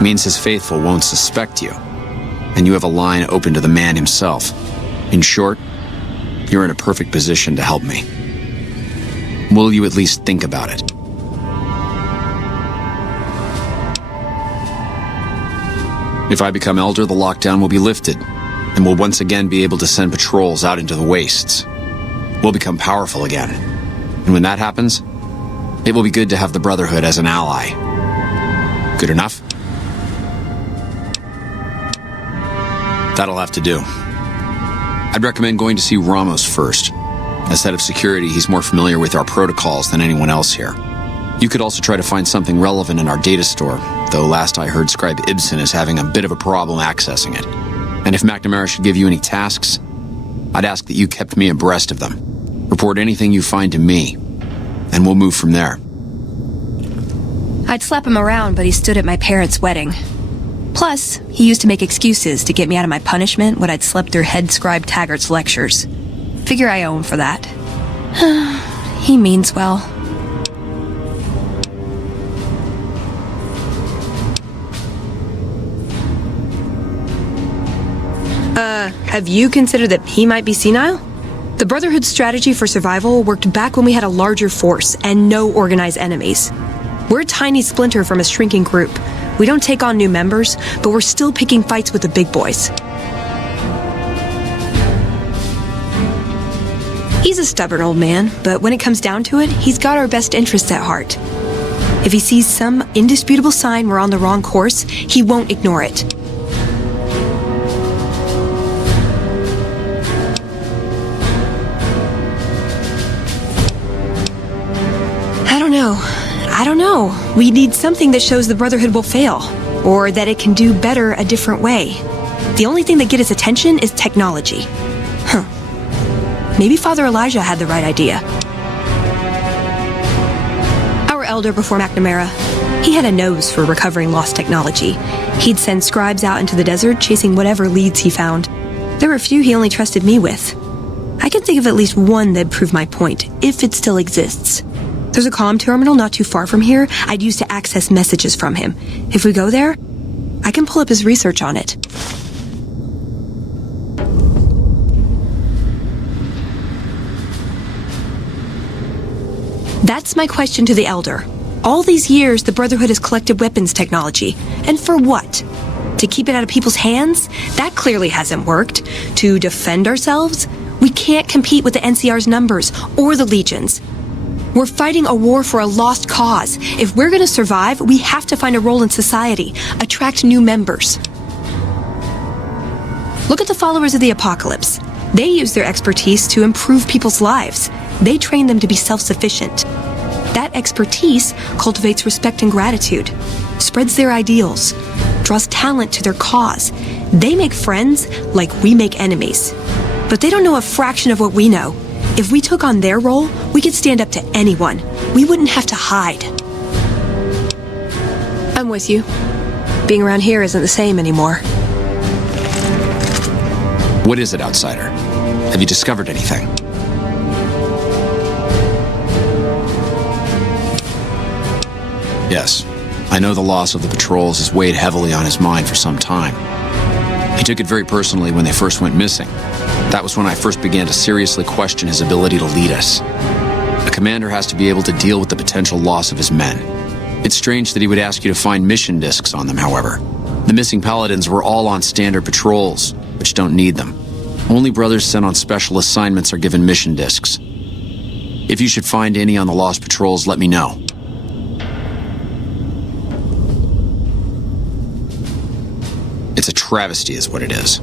means his faithful won't suspect you, and you have a line open to the man himself. In short, you're in a perfect position to help me. Will you at least think about it? If I become Elder, the lockdown will be lifted, and we'll once again be able to send patrols out into the wastes. We'll become powerful again. And when that happens, it will be good to have the Brotherhood as an ally. Good enough? That'll have to do. I'd recommend going to see Ramos first. As head of security, he's more familiar with our protocols than anyone else here. You could also try to find something relevant in our data store, though last I heard Scribe Ibsen is having a bit of a problem accessing it. And if McNamara should give you any tasks, I'd ask that you kept me abreast of them. Report anything you find to me, and we'll move from there. I'd slap him around, but he stood at my parents' wedding. Plus, he used to make excuses to get me out of my punishment when I'd slept through Head Scribe Taggart's lectures. Figure I owe him for that. He means well. Have you considered that he might be senile? The Brotherhood's strategy for survival worked back when we had a larger force and no organized enemies. We're a tiny splinter from a shrinking group. We don't take on new members, but we're still picking fights with the big boys. He's a stubborn old man, but when it comes down to it, he's got our best interests at heart. If he sees some indisputable sign we're on the wrong course, he won't ignore it. I don't know. We need something that shows the Brotherhood will fail, or that it can do better a different way. The only thing that gets his attention is technology. Maybe Father Elijah had the right idea. Our Elder before McNamara, he had a nose for recovering lost technology. He'd send scribes out into the desert chasing whatever leads he found. There were a few he only trusted me with. I can think of at least one that'd prove my point, if it still exists. There's a comm terminal not too far from here I'd use to access messages from him. If we go there, I can pull up his research on it. That's my question to the Elder. All these years, the Brotherhood has collected weapons technology. And for what? To keep it out of people's hands? That clearly hasn't worked. To defend ourselves? We can't compete with the NCR's numbers or the Legions. We're fighting a war for a lost cause. If we're going to survive, we have to find a role in society, attract new members. Look at the followers of the Apocalypse. They use their expertise to improve people's lives. They train them to be self-sufficient. That expertise cultivates respect and gratitude, spreads their ideals, draws talent to their cause. They make friends like we make enemies. But they don't know a fraction of what we know. If we took on their role, we could stand up to anyone. We wouldn't have to hide. I'm with you. Being around here isn't the same anymore. What is it, outsider? Have you discovered anything? Yes, I know the loss of the patrols has weighed heavily on his mind for some time. He took it very personally when they first went missing. That was when I first began to seriously question his ability to lead us. A commander has to be able to deal with the potential loss of his men. It's strange that he would ask you to find mission discs on them, however. The missing paladins were all on standard patrols, which don't need them. Only brothers sent on special assignments are given mission discs. If you should find any on the lost patrols, let me know. It's a travesty is what it is.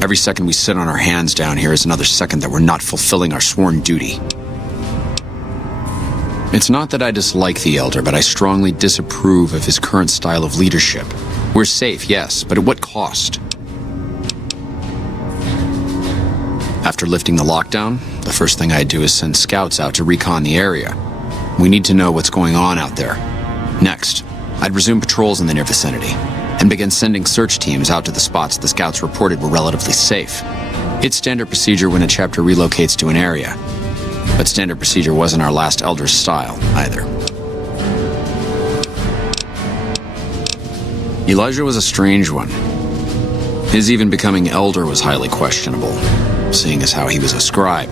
Every second we sit on our hands down here is another second that we're not fulfilling our sworn duty. It's not that I dislike the Elder, but I strongly disapprove of his current style of leadership. We're safe, yes, but at what cost? After lifting the lockdown, the first thing I do is send scouts out to recon the area. We need to know what's going on out there. Next, I'd resume patrols in the near vicinity, and begin sending search teams out to the spots the scouts reported were relatively safe. It's standard procedure when a chapter relocates to an area, but standard procedure wasn't our last Elder's style, either. Elijah was a strange one. His even becoming Elder was highly questionable, seeing as how he was a scribe.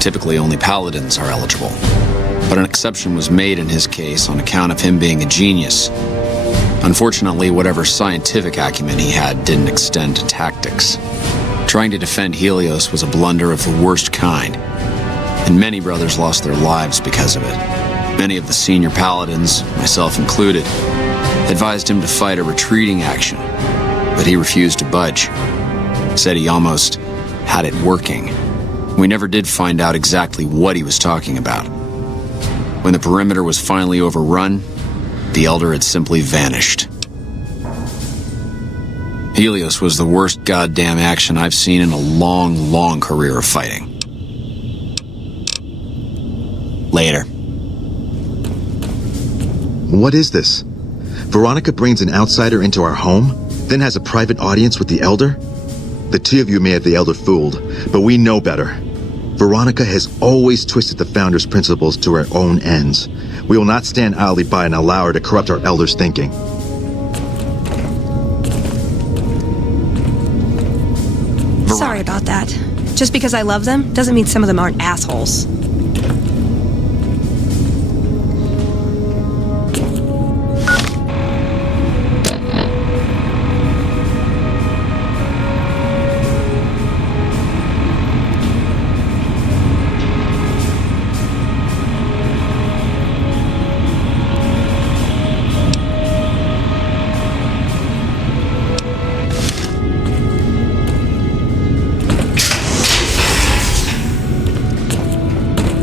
Typically, only paladins are eligible, but an exception was made in his case on account of him being a genius. Unfortunately, whatever scientific acumen he had didn't extend to tactics. Trying to defend Helios was a blunder of the worst kind, and many brothers lost their lives because of it. Many of the senior paladins, myself included, advised him to fight a retreating action, but he refused to budge. Said he almost had it working. We never did find out exactly what he was talking about. When the perimeter was finally overrun, the Elder had simply vanished. Helios was the worst goddamn action I've seen in a long, long career of fighting. Later. What is this? Veronica brings an outsider into our home, then has a private audience with the Elder? The two of you may have the Elder fooled, but we know better. Veronica has always twisted the Founder's principles to her own ends. We will not stand idly by and allow her to corrupt our Elder's thinking. Sorry about that. Just because I love them doesn't mean some of them aren't assholes.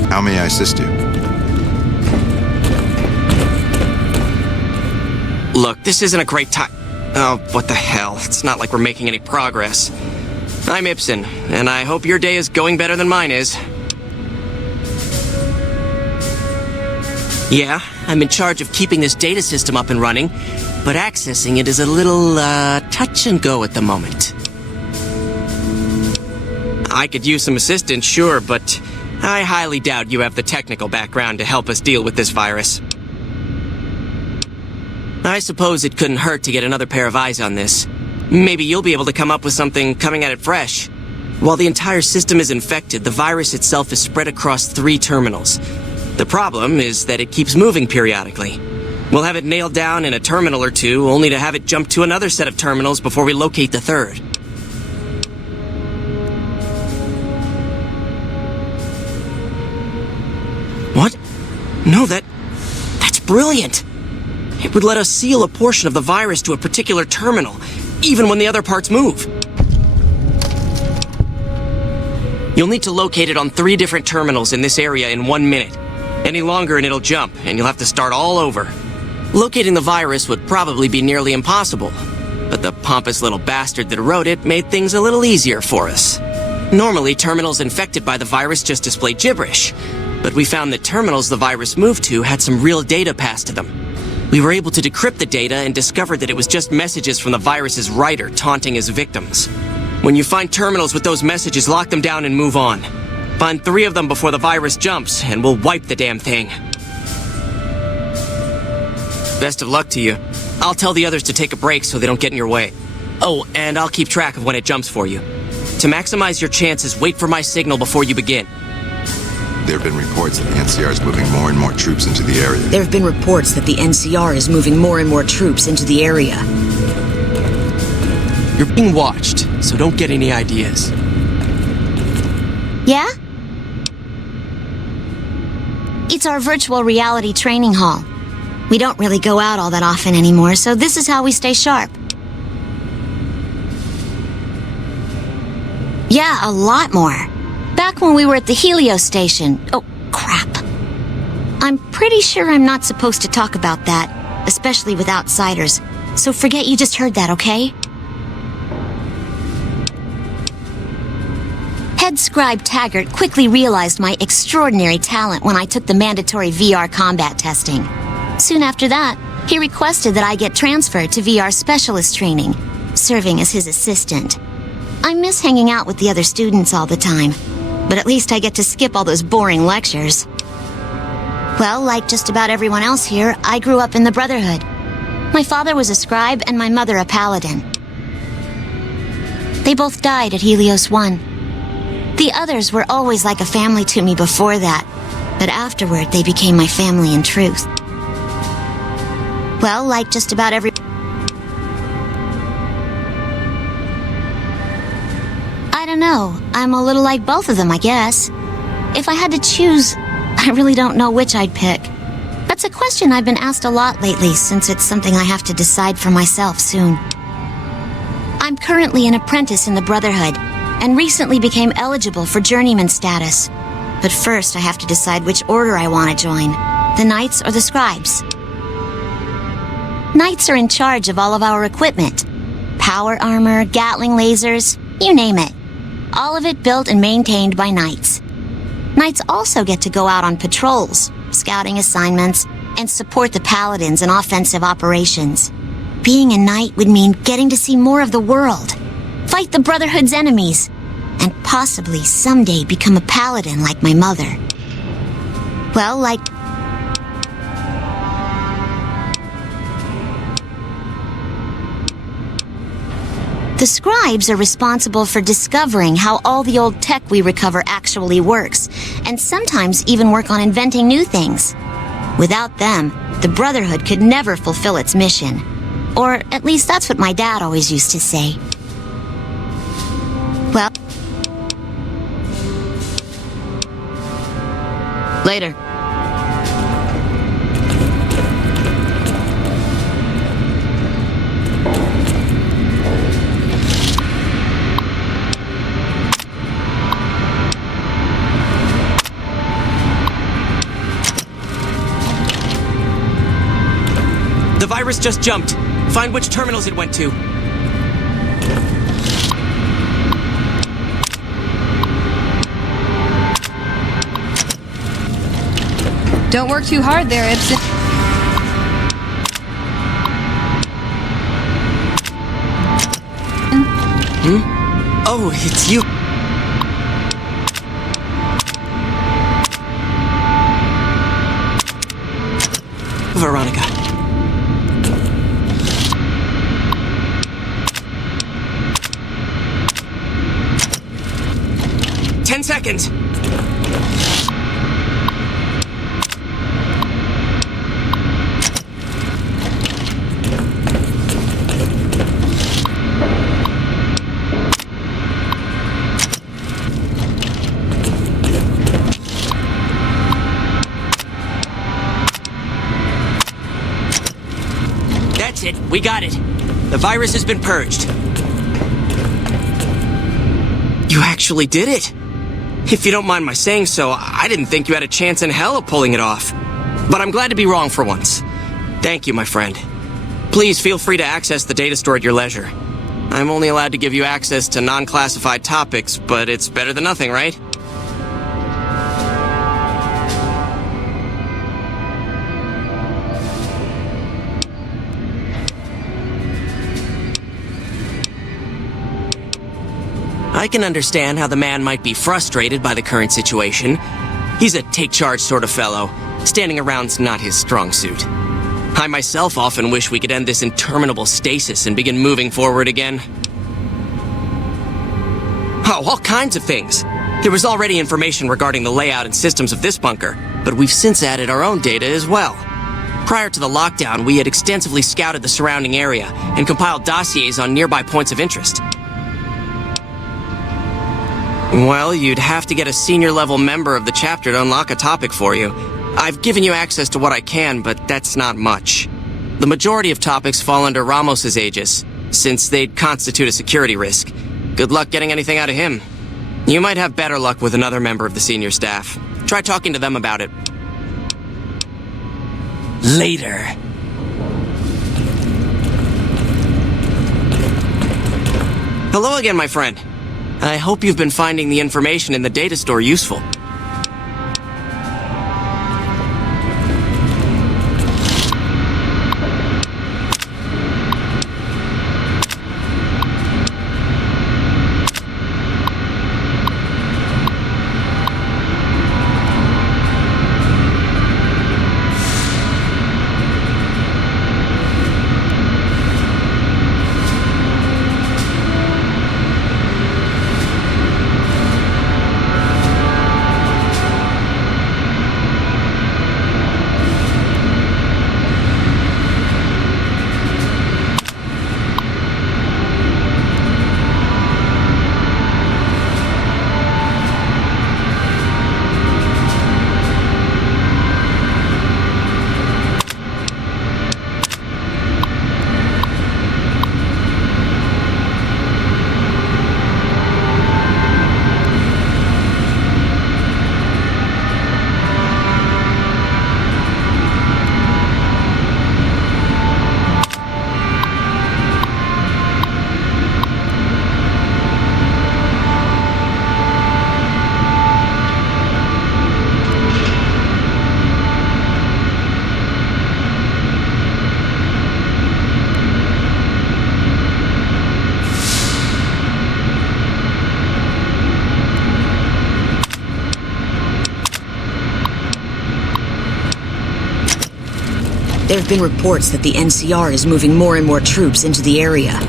How may I assist you? Look, this isn't a great time. Oh, what the hell. It's not like we're making any progress. I'm Ibsen, and I hope your day is going better than mine is. Yeah, I'm in charge of keeping this data system up and running, but accessing it is a little, touch and go at the moment. I could use some assistance, sure, but I highly doubt you have the technical background to help us deal with this virus. I suppose it couldn't hurt to get another pair of eyes on this. Maybe you'll be able to come up with something coming at it fresh. While the entire system is infected, the virus itself is spread across 3 terminals. The problem is that it keeps moving periodically. We'll have it nailed down in a terminal or 2, only to have it jump to another set of terminals before we locate the 3rd. What? No, that's brilliant. It would let us seal a portion of the virus to a particular terminal, even when the other parts move. You'll need to locate it on 3 different terminals in this area in 1 minute. Any longer and it'll jump, and you'll have to start all over. Locating the virus would probably be nearly impossible, but the pompous little bastard that wrote it made things a little easier for us. Normally, terminals infected by the virus just display gibberish, but we found that terminals the virus moved to had some real data passed to them. We were able to decrypt the data and discovered that it was just messages from the virus's writer taunting his victims. When you find terminals with those messages, lock them down and move on. Find 3 of them before the virus jumps, and we'll wipe the damn thing. Best of luck to you. I'll tell the others to take a break so they don't get in your way. Oh, and I'll keep track of when it jumps for you. To maximize your chances, wait for my signal before you begin. There have been reports that the NCR is moving more and more troops into the area. There have been reports that the NCR is moving more and more troops into the area. You're being watched, so don't get any ideas. Yeah? It's our virtual reality training hall. We don't really go out all that often anymore, so this is how we stay sharp. Yeah, a lot more. Back when we were at the Helios station. Oh, crap. I'm pretty sure I'm not supposed to talk about that, especially with outsiders. So forget you just heard that, okay? Head scribe Taggart quickly realized my extraordinary talent when I took the mandatory VR combat testing. Soon after that, he requested that I get transferred to VR specialist training, serving as his assistant. I miss hanging out with the other students all the time, but at least I get to skip all those boring lectures. Well, like just about everyone else here, I grew up in the Brotherhood. My father was a scribe and my mother a paladin. They both died at Helios 1. The others were always like a family to me before that, but afterward they became my family in truth. Well, like just about every... I don't know. I'm a little like both of them, I guess. If I had to choose, I really don't know which I'd pick. That's a question I've been asked a lot lately, since it's something I have to decide for myself soon. I'm currently an apprentice in the Brotherhood, and recently became eligible for journeyman status. But first I have to decide which order I want to join, the Knights or the Scribes. Knights are in charge of all of our equipment. Power armor, Gatling lasers, you name it. All of it built and maintained by Knights. Knights also get to go out on patrols, scouting assignments, and support the Paladins in offensive operations. Being a Knight would mean getting to see more of the world, fight the Brotherhood's enemies, and possibly someday become a Paladin like my mother. Well, like... The Scribes are responsible for discovering how all the old tech we recover actually works, and sometimes even work on inventing new things. Without them, the Brotherhood could never fulfill its mission. Or at least that's what my dad always used to say. Well... Later. The virus just jumped. Find which terminals it went to. Don't work too hard there, Ibsen. Oh, it's you. Veronica. Ten seconds. That's it. We got it. The virus has been purged. You actually did it. If you don't mind my saying so, I didn't think you had a chance in hell of pulling it off. But I'm glad to be wrong for once. Thank you, my friend. Please feel free to access the data store at your leisure. I'm only allowed to give you access to non-classified topics, but it's better than nothing, right? I can understand how the man might be frustrated by the current situation. He's a take-charge sort of fellow. Standing around's not his strong suit. I myself often wish we could end this interminable stasis and begin moving forward again. Oh, all kinds of things. There was already information regarding the layout and systems of this bunker, but we've since added our own data as well. Prior to the lockdown, we had extensively scouted the surrounding area and compiled dossiers on nearby points of interest. Well, you'd have to get a senior-level member of the chapter to unlock a topic for you. I've given you access to what I can, but that's not much. The majority of topics fall under Ramos's aegis, since they'd constitute a security risk. Good luck getting anything out of him. You might have better luck with another member of the senior staff. Try talking to them about it. Later. Hello again, my friend. I hope you've been finding the information in the data store useful. There have been reports that the NCR is moving more and more troops into the area.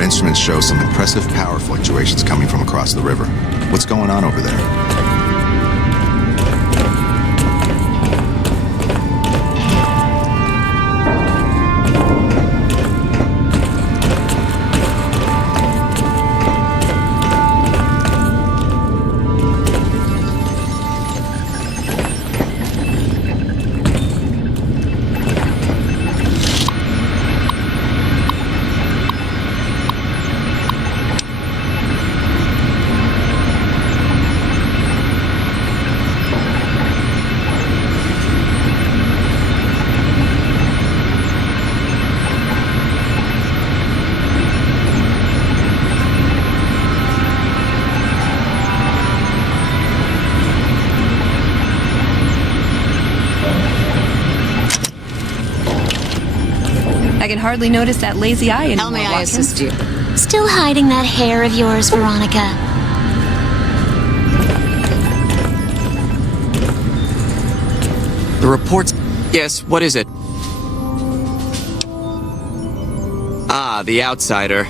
Instruments show some impressive power fluctuations coming from across the river. What's going on over there? I can hardly notice that lazy eye anymore. How may I Watkins. assist you? Still hiding that hair of yours, Veronica. The reports... Yes, what is it? Ah, the outsider.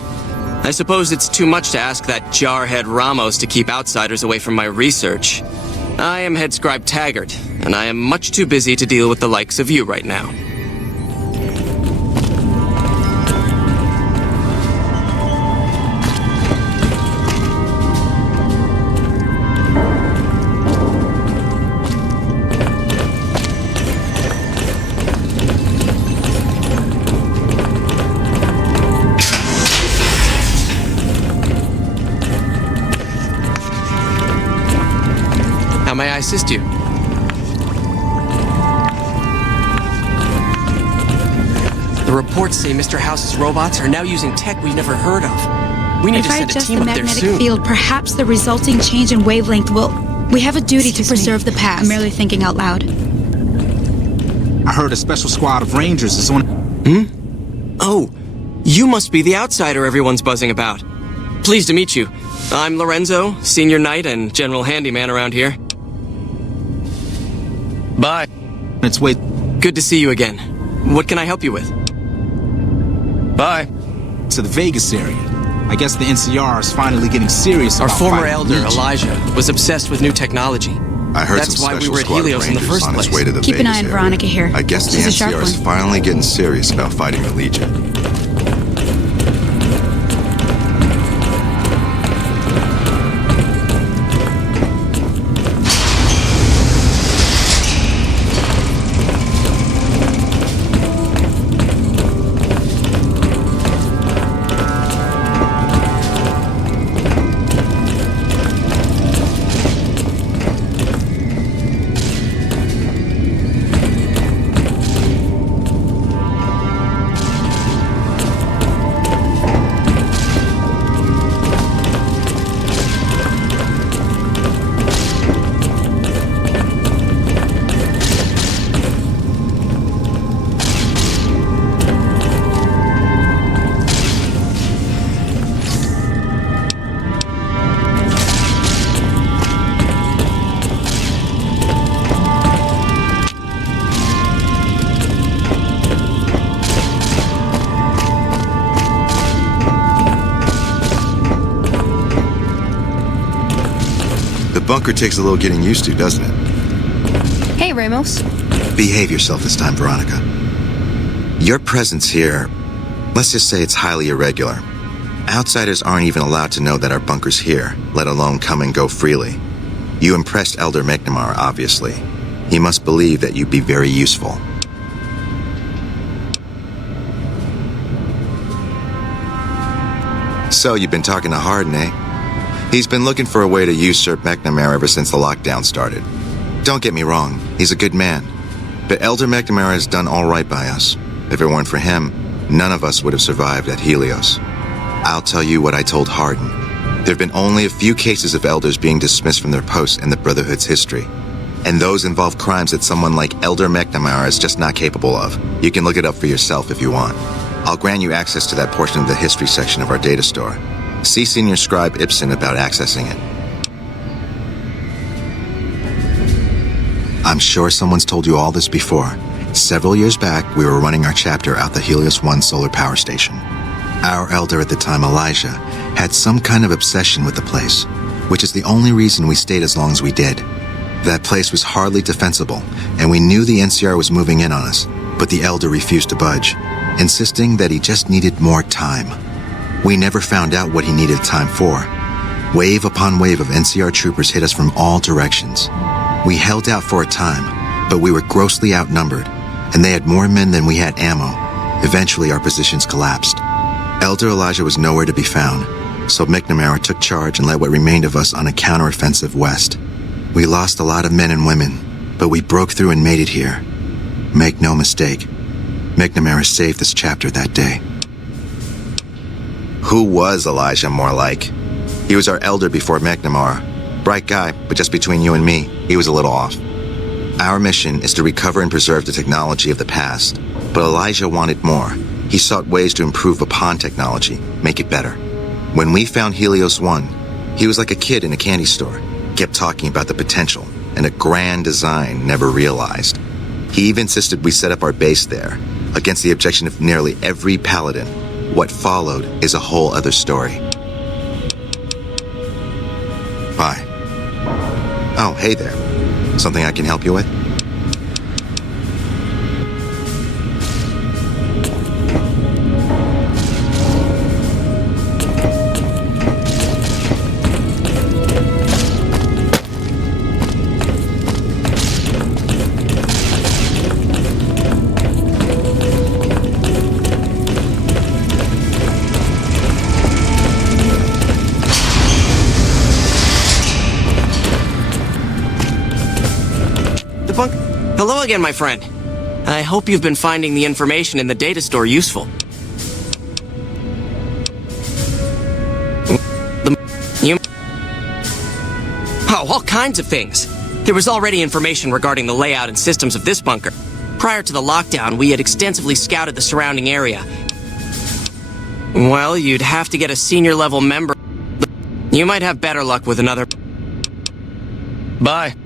I suppose it's too much to ask that jarhead Ramos to keep outsiders away from my research. I am head scribe Taggart, and I am much too busy to deal with the likes of you right now. How may I assist you? The reports say Mr. House's robots are now using tech we've never heard of. We need to If I send a adjust team the up there magnetic soon. field, perhaps the resulting change in wavelength will... We have a duty to preserve the past. I'm merely thinking out loud. I heard a special squad of rangers is on... Oh, you must be the outsider everyone's buzzing about. Pleased to meet you. I'm Lorenzo, senior knight and general handyman around here. Bye. It's way... Good to see you again. What can I help you with? Bye. To the Vegas area. I guess the NCR is finally getting serious Our about former fighting elder, Legion. Elijah, was obsessed with new technology. I heard That's some why we special were at squad of Helios in the Rangers first on its place. way to the Keep an Vegas eye on area. Veronica here. I guess the She's a sharp NCR is one. finally getting serious about fighting the Legion. The bunker takes a little getting used to, doesn't it? Hey, Ramos. Behave yourself this time, Veronica. Your presence here, let's just say it's highly irregular. Outsiders aren't even allowed to know that our bunker's here, let alone come and go freely. You impressed Elder McNamara, obviously. He must believe that you'd be very useful. So, you've been talking to Hardin, eh? He's been looking for a way to usurp McNamara ever since the lockdown started. Don't get me wrong, he's a good man. But Elder McNamara has done all right by us. If it weren't for him, none of us would have survived at Helios. I'll tell you what I told Hardin. There have been only a few cases of elders being dismissed from their posts in the Brotherhood's history. And those involve crimes that someone like Elder McNamara is just not capable of. You can look it up for yourself if you want. I'll grant you access to that portion of the history section of our data store. See Senior Scribe Ibsen about accessing it. I'm sure someone's told you all this before. Several years back, we were running our chapter out the Helios 1 solar power station. Our elder at the time, Elijah, had some kind of obsession with the place, which is the only reason we stayed as long as we did. That place was hardly defensible, and we knew the NCR was moving in on us, but the elder refused to budge, insisting that he just needed more time. We never found out what he needed time for. Wave upon wave of NCR troopers hit us from all directions. We held out for a time, but we were grossly outnumbered, and they had more men than we had ammo. Eventually, our positions collapsed. Elder Elijah was nowhere to be found, so McNamara took charge and led what remained of us on a counteroffensive west. We lost a lot of men and women, but we broke through and made it here. Make no mistake, McNamara saved this chapter that day. Who was Elijah more like? He was our elder before McNamara. Bright guy, but just between you and me, he was a little off. Our mission is to recover and preserve the technology of the past, but Elijah wanted more. he sought ways to improve upon technology, make it better. When we found Helios 1, he was like a kid in a candy store, kept talking about the potential and a grand design never realized. He even insisted we set up our base there, against the objection of nearly every paladin. What followed is a whole other story. Bye. Oh, hey there. Something I can help you with? Hello again, my friend. I hope you've been finding the information in the data store useful. Oh, all kinds of things. There was already information regarding the layout and systems of this bunker. Prior to the lockdown, we had extensively scouted the surrounding area. Well, you'd have to get a senior level member. You might have better luck with another. Bye.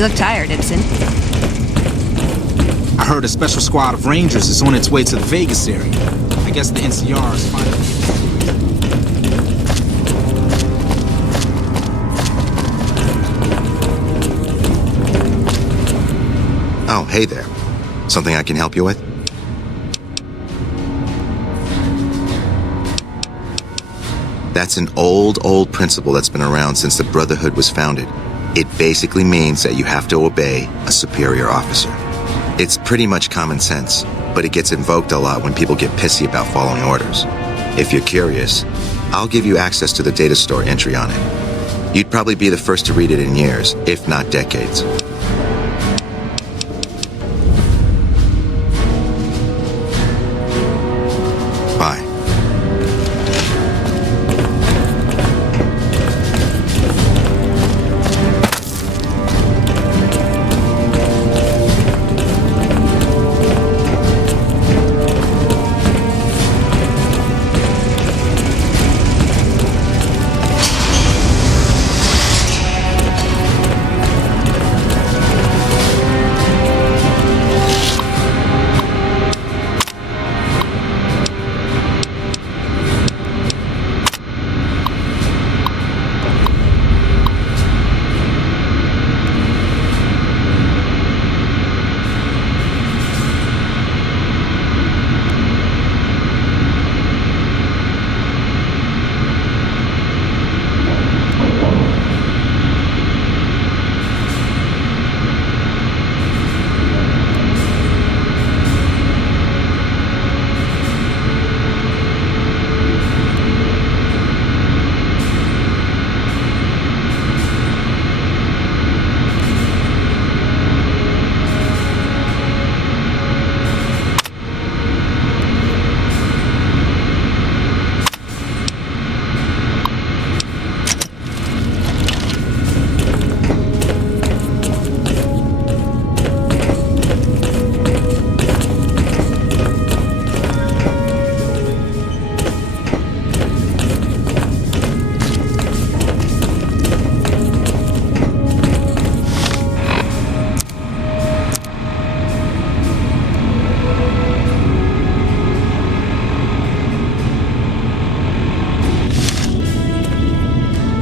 You look tired, Ibsen. I heard a special squad of Rangers is on its way to the Vegas area. I guess the NCR is finally... Oh, hey there. Something I can help you with? That's an old principle that's been around since the Brotherhood was founded. It basically means that you have to obey a superior officer. It's pretty much common sense, but it gets invoked a lot when people get pissy about following orders. If you're curious, I'll give you access to the data store entry on it. You'd probably be the first to read it in years, if not decades. Bye.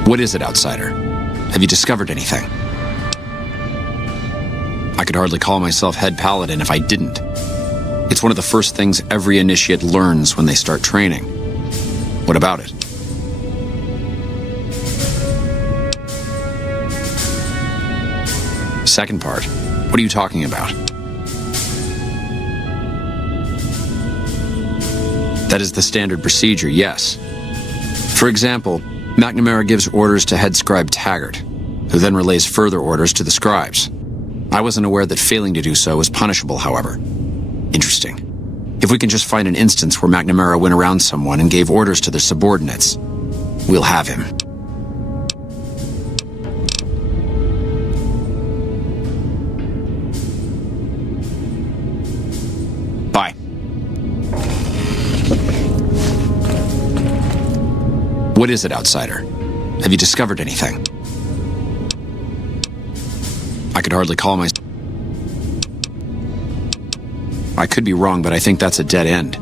What is it, outsider? Have you discovered anything? I could hardly call myself head paladin if I didn't. It's one of the first things every initiate learns when they start training. What about it? Second part. What are you talking about? That is the standard procedure, yes. For example, McNamara gives orders to head scribe Taggart, who then relays further orders to the scribes. I wasn't aware that failing to do so was punishable, however. Interesting. If we can just find an instance where McNamara went around someone and gave orders to their subordinates, we'll have him. Bye. What is it, outsider? Have you discovered anything? I could hardly call myself... I could be wrong, but I think that's a dead end.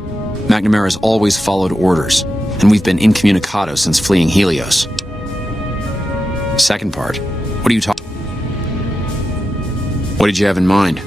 McNamara's always followed orders, and we've been incommunicado since fleeing Helios. Second part. What are you talking... What did you have in mind?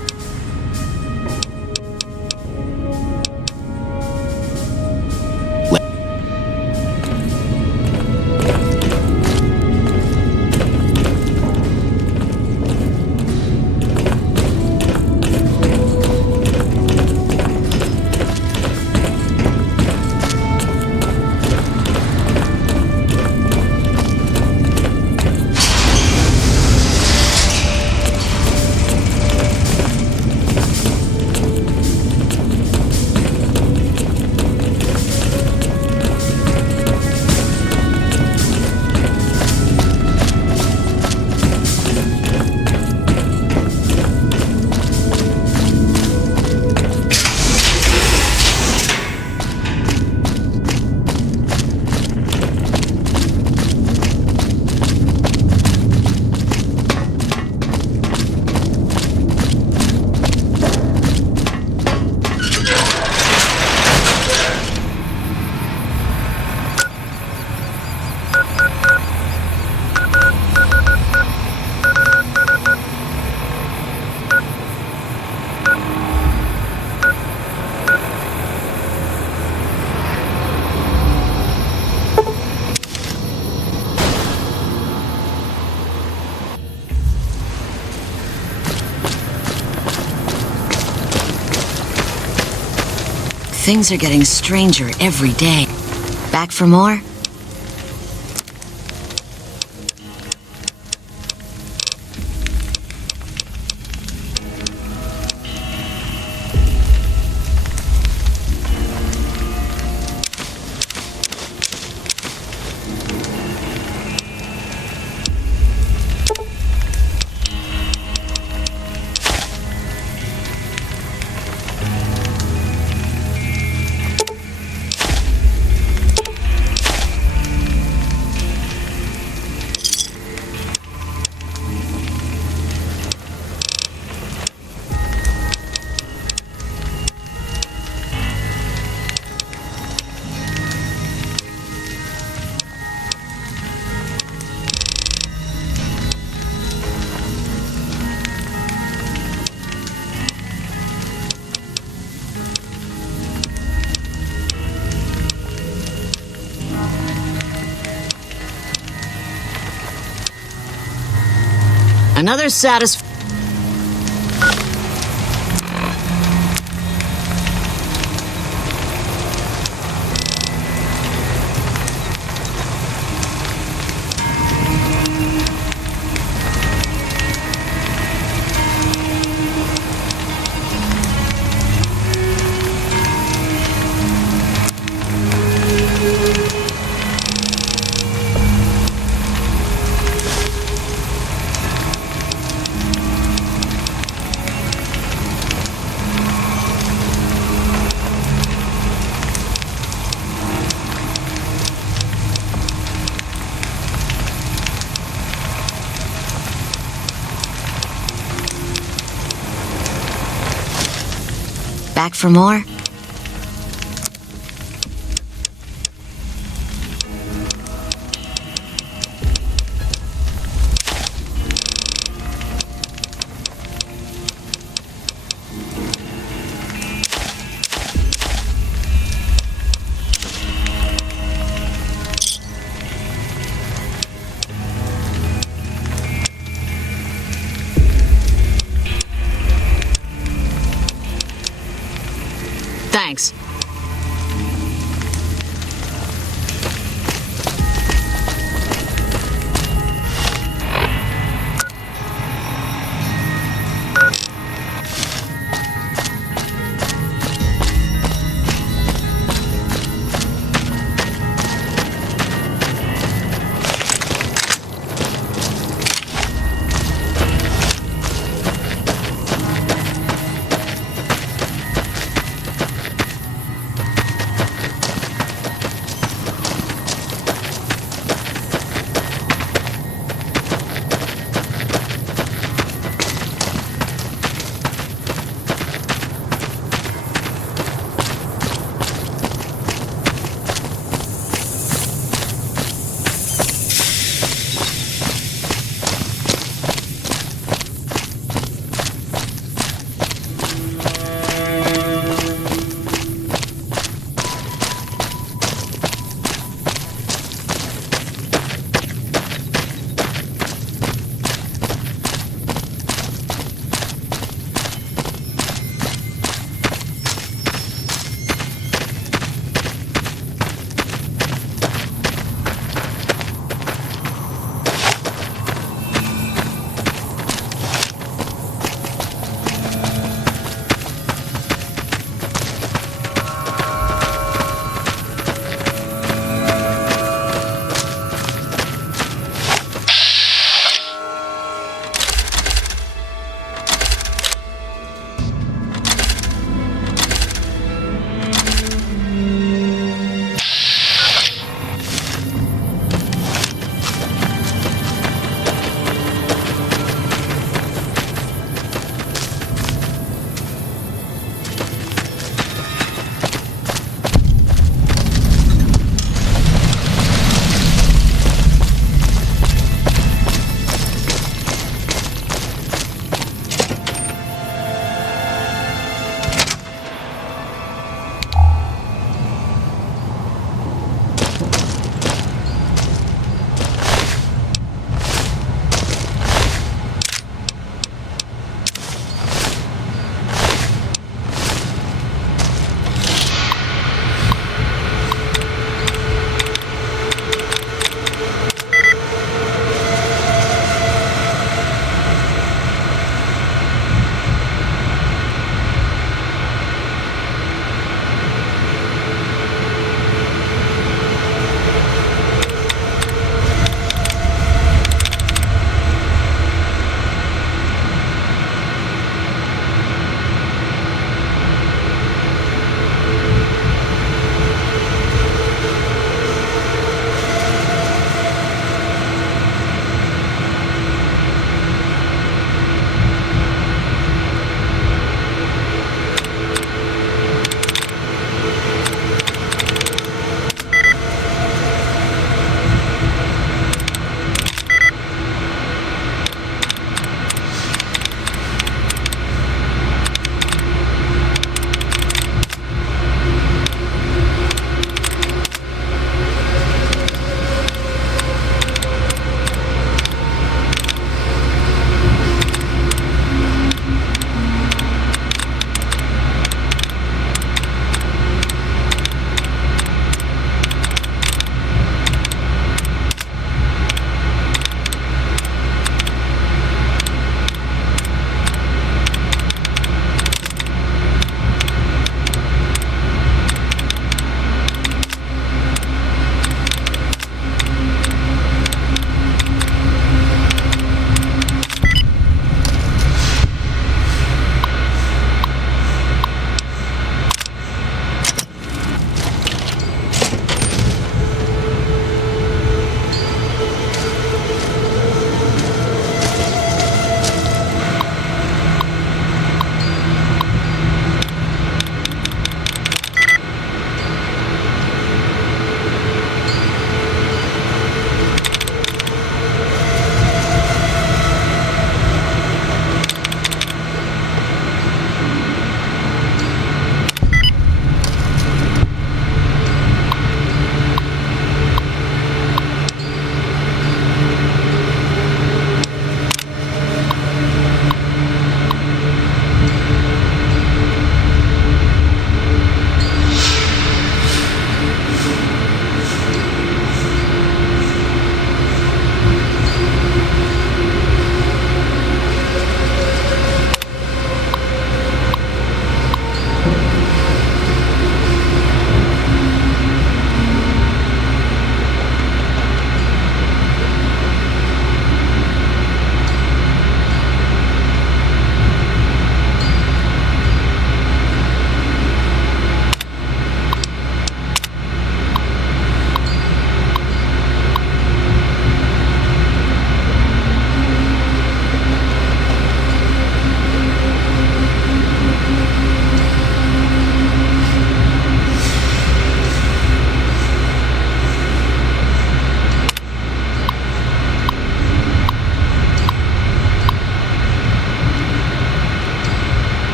Things are getting stranger every day. Back for more? Another satisfying... Back for more? Thanks.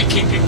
me keep you.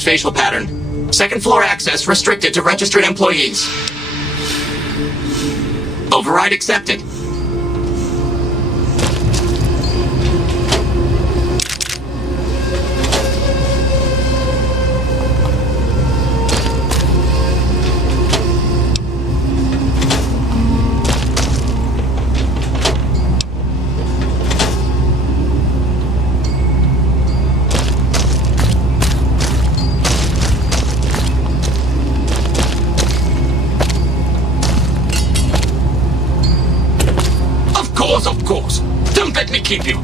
recognized facial pattern. Second floor access restricted to registered employees. Override accepted. Of course. Don't let me keep you.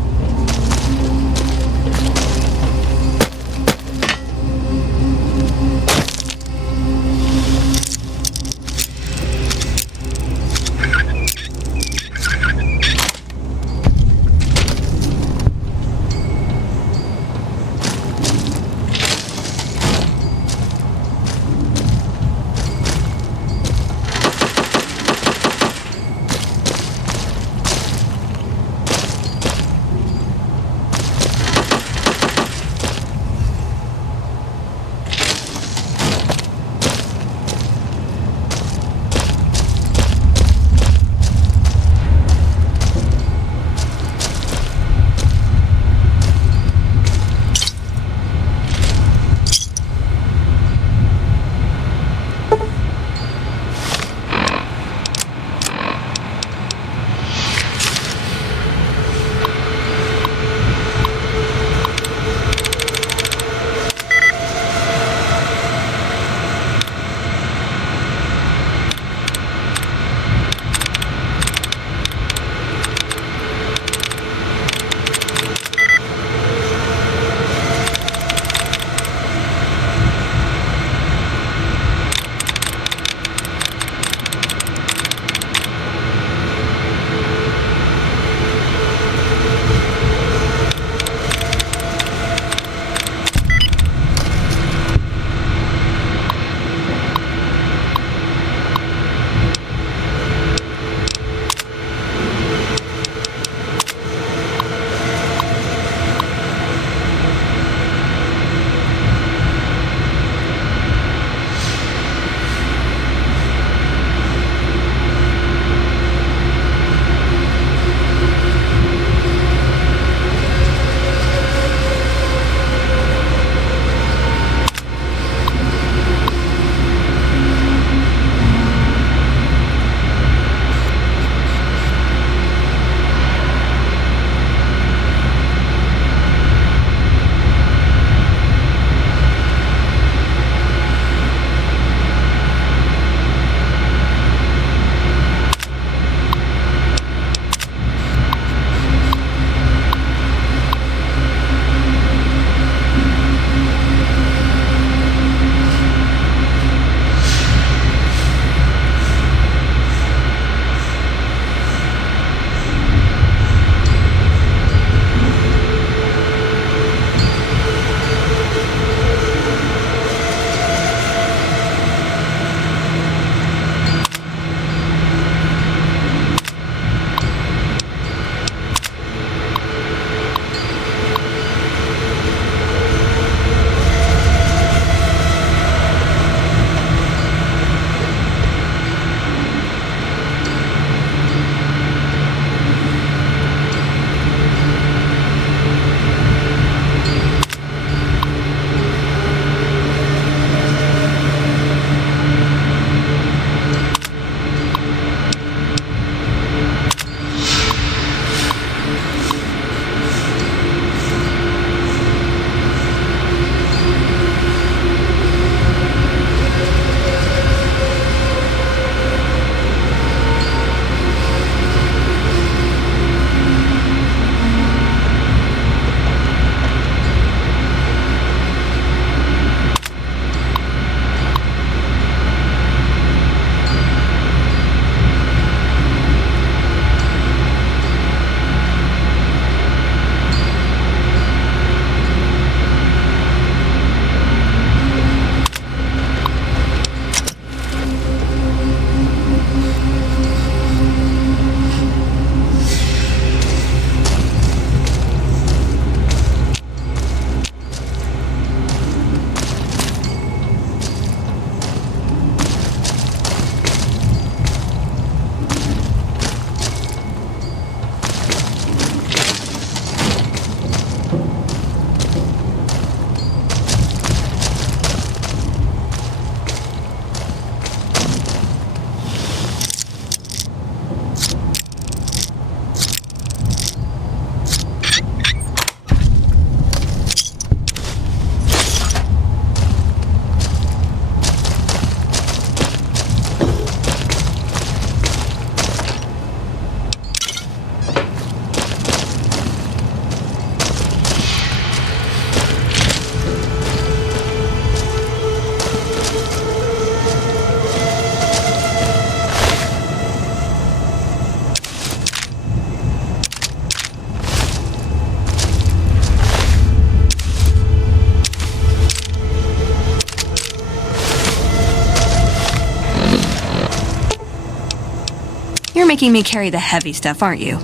You're making me carry the heavy stuff, aren't you?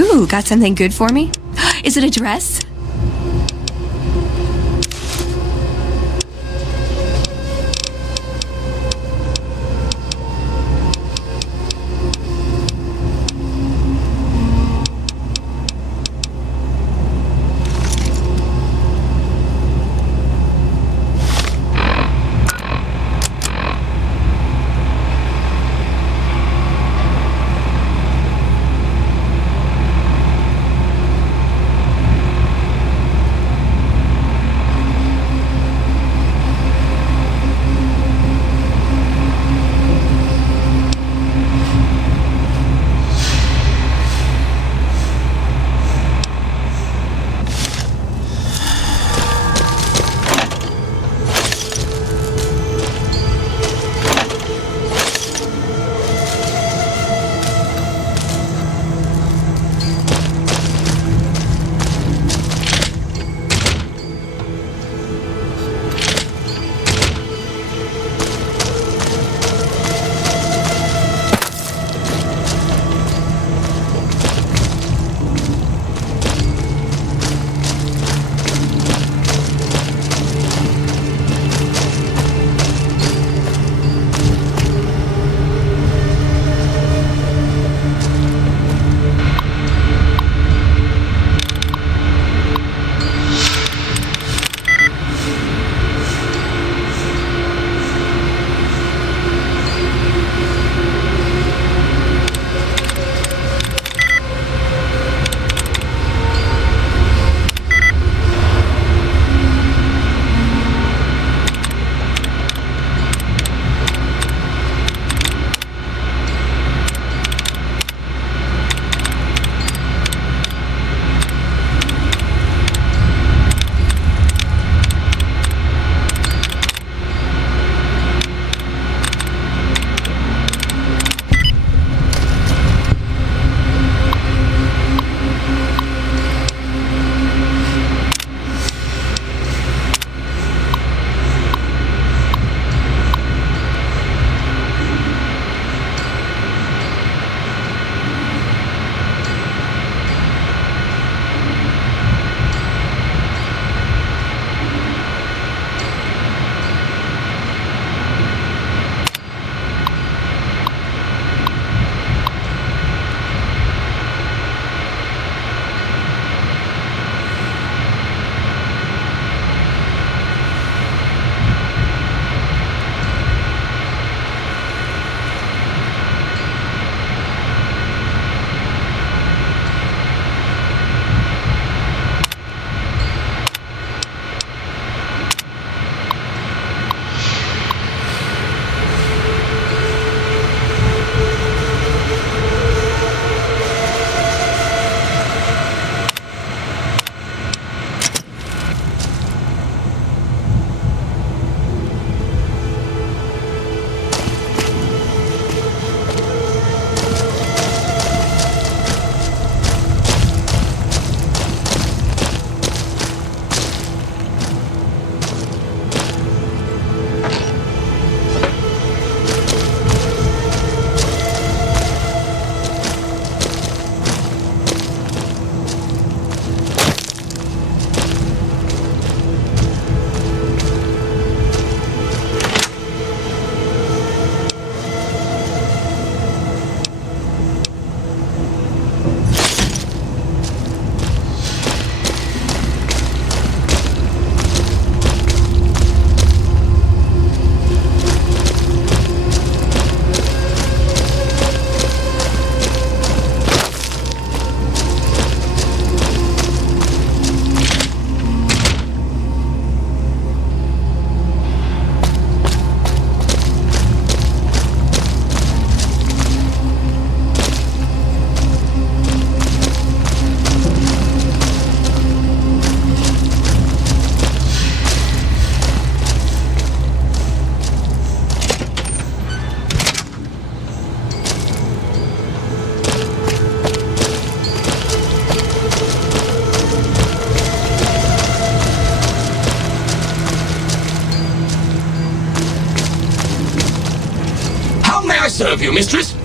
Ooh, got something good for me? Is it a dress? serve you, mistress?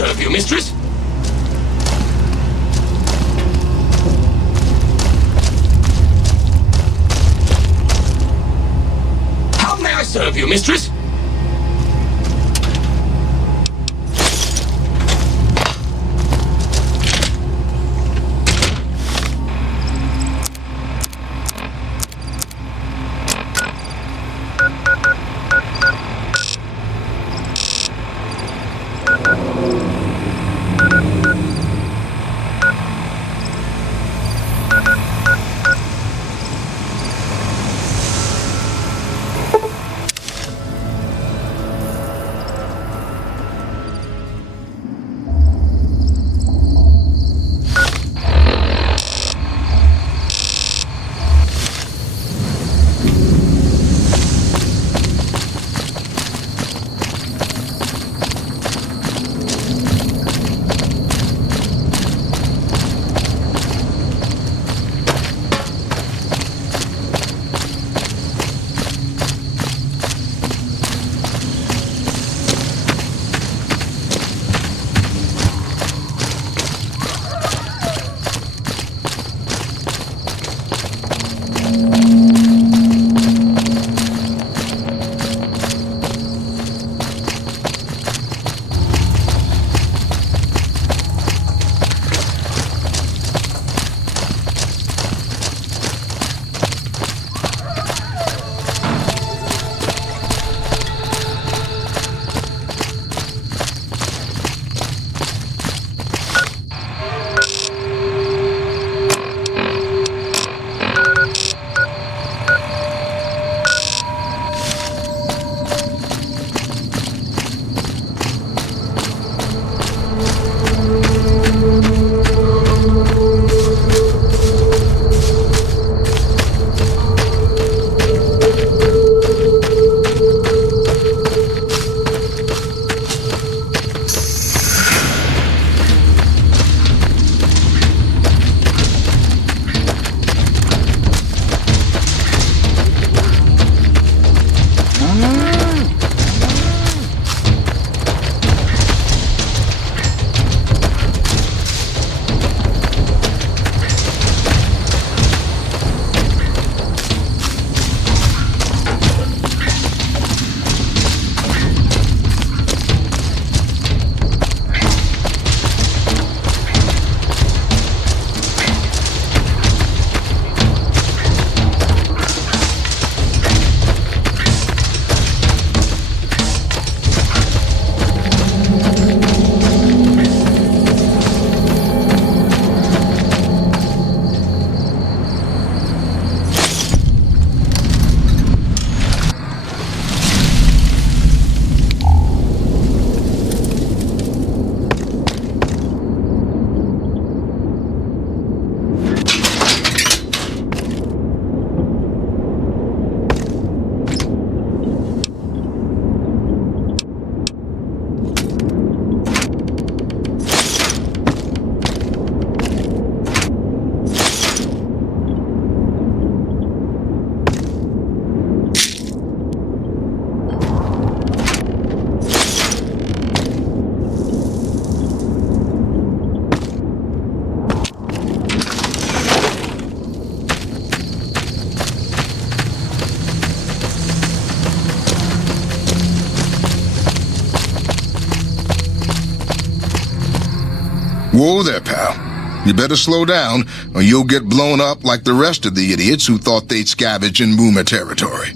serve you, mistress? How may I serve you, mistress? Whoa there, pal. You better slow down, or you'll get blown up like the rest of the idiots who thought they'd scavenge in Boomer territory.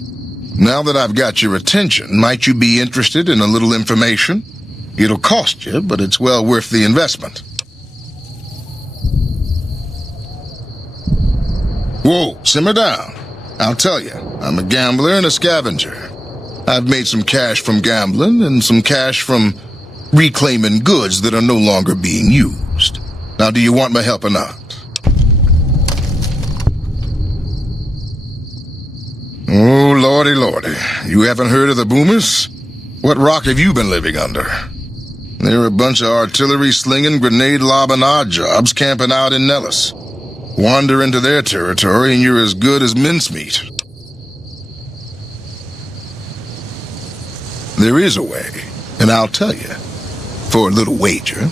Now that I've got your attention, might you be interested in a little information? It'll cost you, but it's well worth the investment. Whoa, simmer down. I'll tell you, I'm a gambler and a scavenger. I've made some cash from gambling and some cash from reclaiming goods that are no longer being used. Now, do you want my help or not? Oh, lordy, lordy. You haven't heard of the Boomers? What rock have you been living under? They're a bunch of artillery-slinging, grenade-lobbing odd jobs camping out in Nellis. Wander into their territory and you're as good as mincemeat. There is a way, and I'll tell you. for a little wager.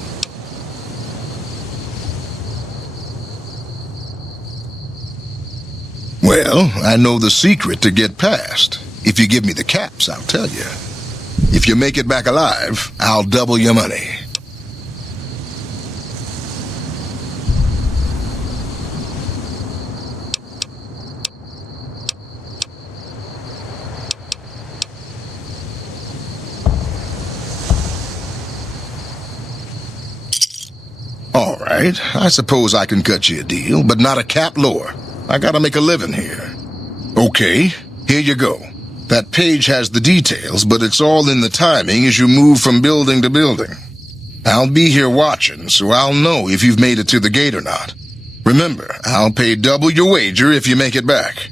Well, I know the secret to get past. If you give me the caps, I'll tell you. If you make it back alive, I'll double your money. All right, I suppose I can cut you a deal, but not a cap lower. I gotta make a living here. Okay, here you go. That page has the details, but it's all in the timing as you move from building to building. I'll be here watching, so I'll know if you've made it to the gate or not. Remember, I'll pay double your wager if you make it back.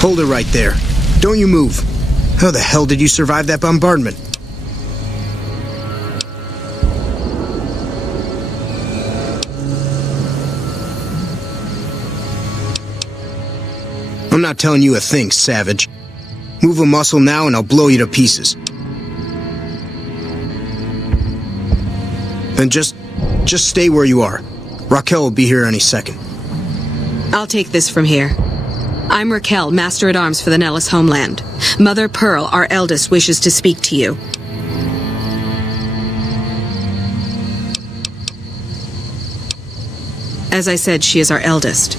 Hold it right there. Don't you move. How the hell did you survive that bombardment? I'm not telling you a thing, savage. Move a muscle now and I'll blow you to pieces. Then just stay where you are. Raquel will be here any second. I'll take this from here. I'm Raquel, Master-at-Arms for the Nellis homeland. Mother Pearl, our eldest, wishes to speak to you. As I said, she is our eldest.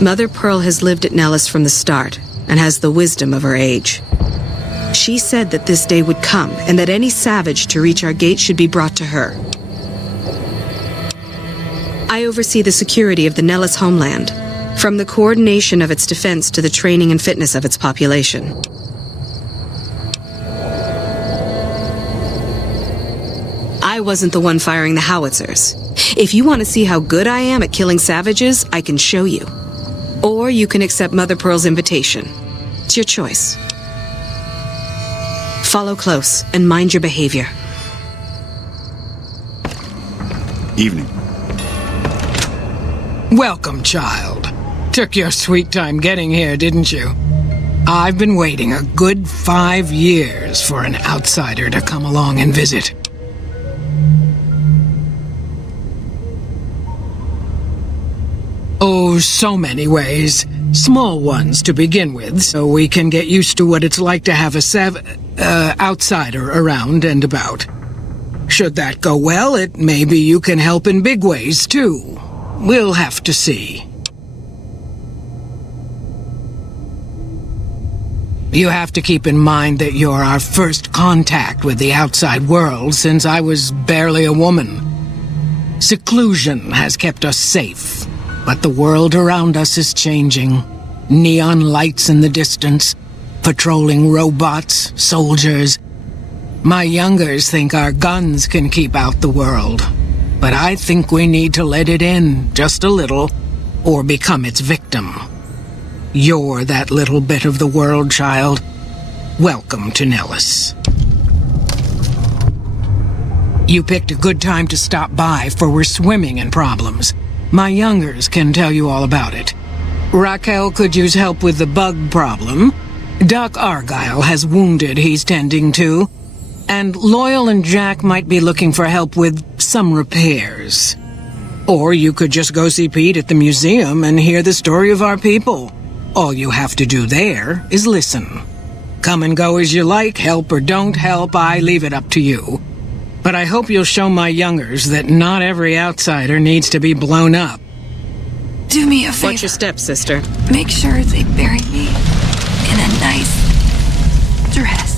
Mother Pearl has lived at Nellis from the start, and has the wisdom of her age. She said that this day would come, and that any savage to reach our gate should be brought to her. I oversee the security of the Nellis homeland, from the coordination of its defense to the training and fitness of its population. I wasn't the one firing the howitzers. If you want to see how good I am at killing savages, I can show you. Or you can accept Mother Pearl's invitation. It's your choice. Follow close and mind your behavior. Evening. Welcome, child. Took your sweet time getting here, didn't you? I've been waiting a good 5 years for an outsider to come along and visit. Oh, so many ways. Small ones to begin with, so we can get used to what it's like to have a outsider around and about. Should that go well, it may be you can help in big ways, too. We'll have to see. You have to keep in mind that you're our first contact with the outside world since I was barely a woman. Seclusion has kept us safe, but the world around us is changing. Neon lights in the distance, patrolling robots, soldiers. My youngers think our guns can keep out the world, but I think we need to let it in just a little, or become its victim. You're that little bit of the world, child. Welcome to Nellis. You picked a good time to stop by, for we're swimming in problems. My youngers can tell you all about it. Raquel could use help with the bug problem. Doc Argyle has wounded he's tending to. And Loyal and Jack might be looking for help with some repairs. Or you could just go see Pete at the museum and hear the story of our people. All you have to do there is listen. Come and go as you like, help or don't help, I leave it up to you. But I hope you'll show my youngers that not every outsider needs to be blown up. Do me a favor. Watch your step, sister. Make sure they bury me in a nice dress.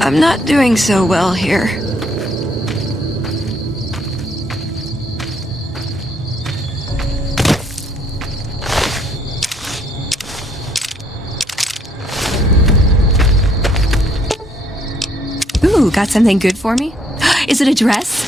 I'm not doing so well here. Ooh, got something good for me? Is it a dress?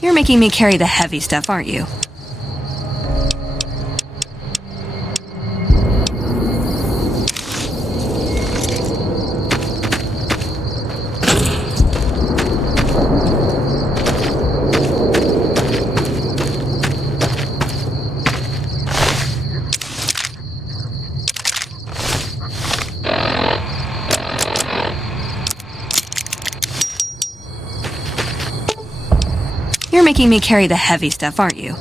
You're making me carry the heavy stuff, aren't you? You're making me carry the heavy stuff, aren't you?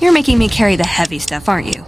You're making me carry the heavy stuff, aren't you?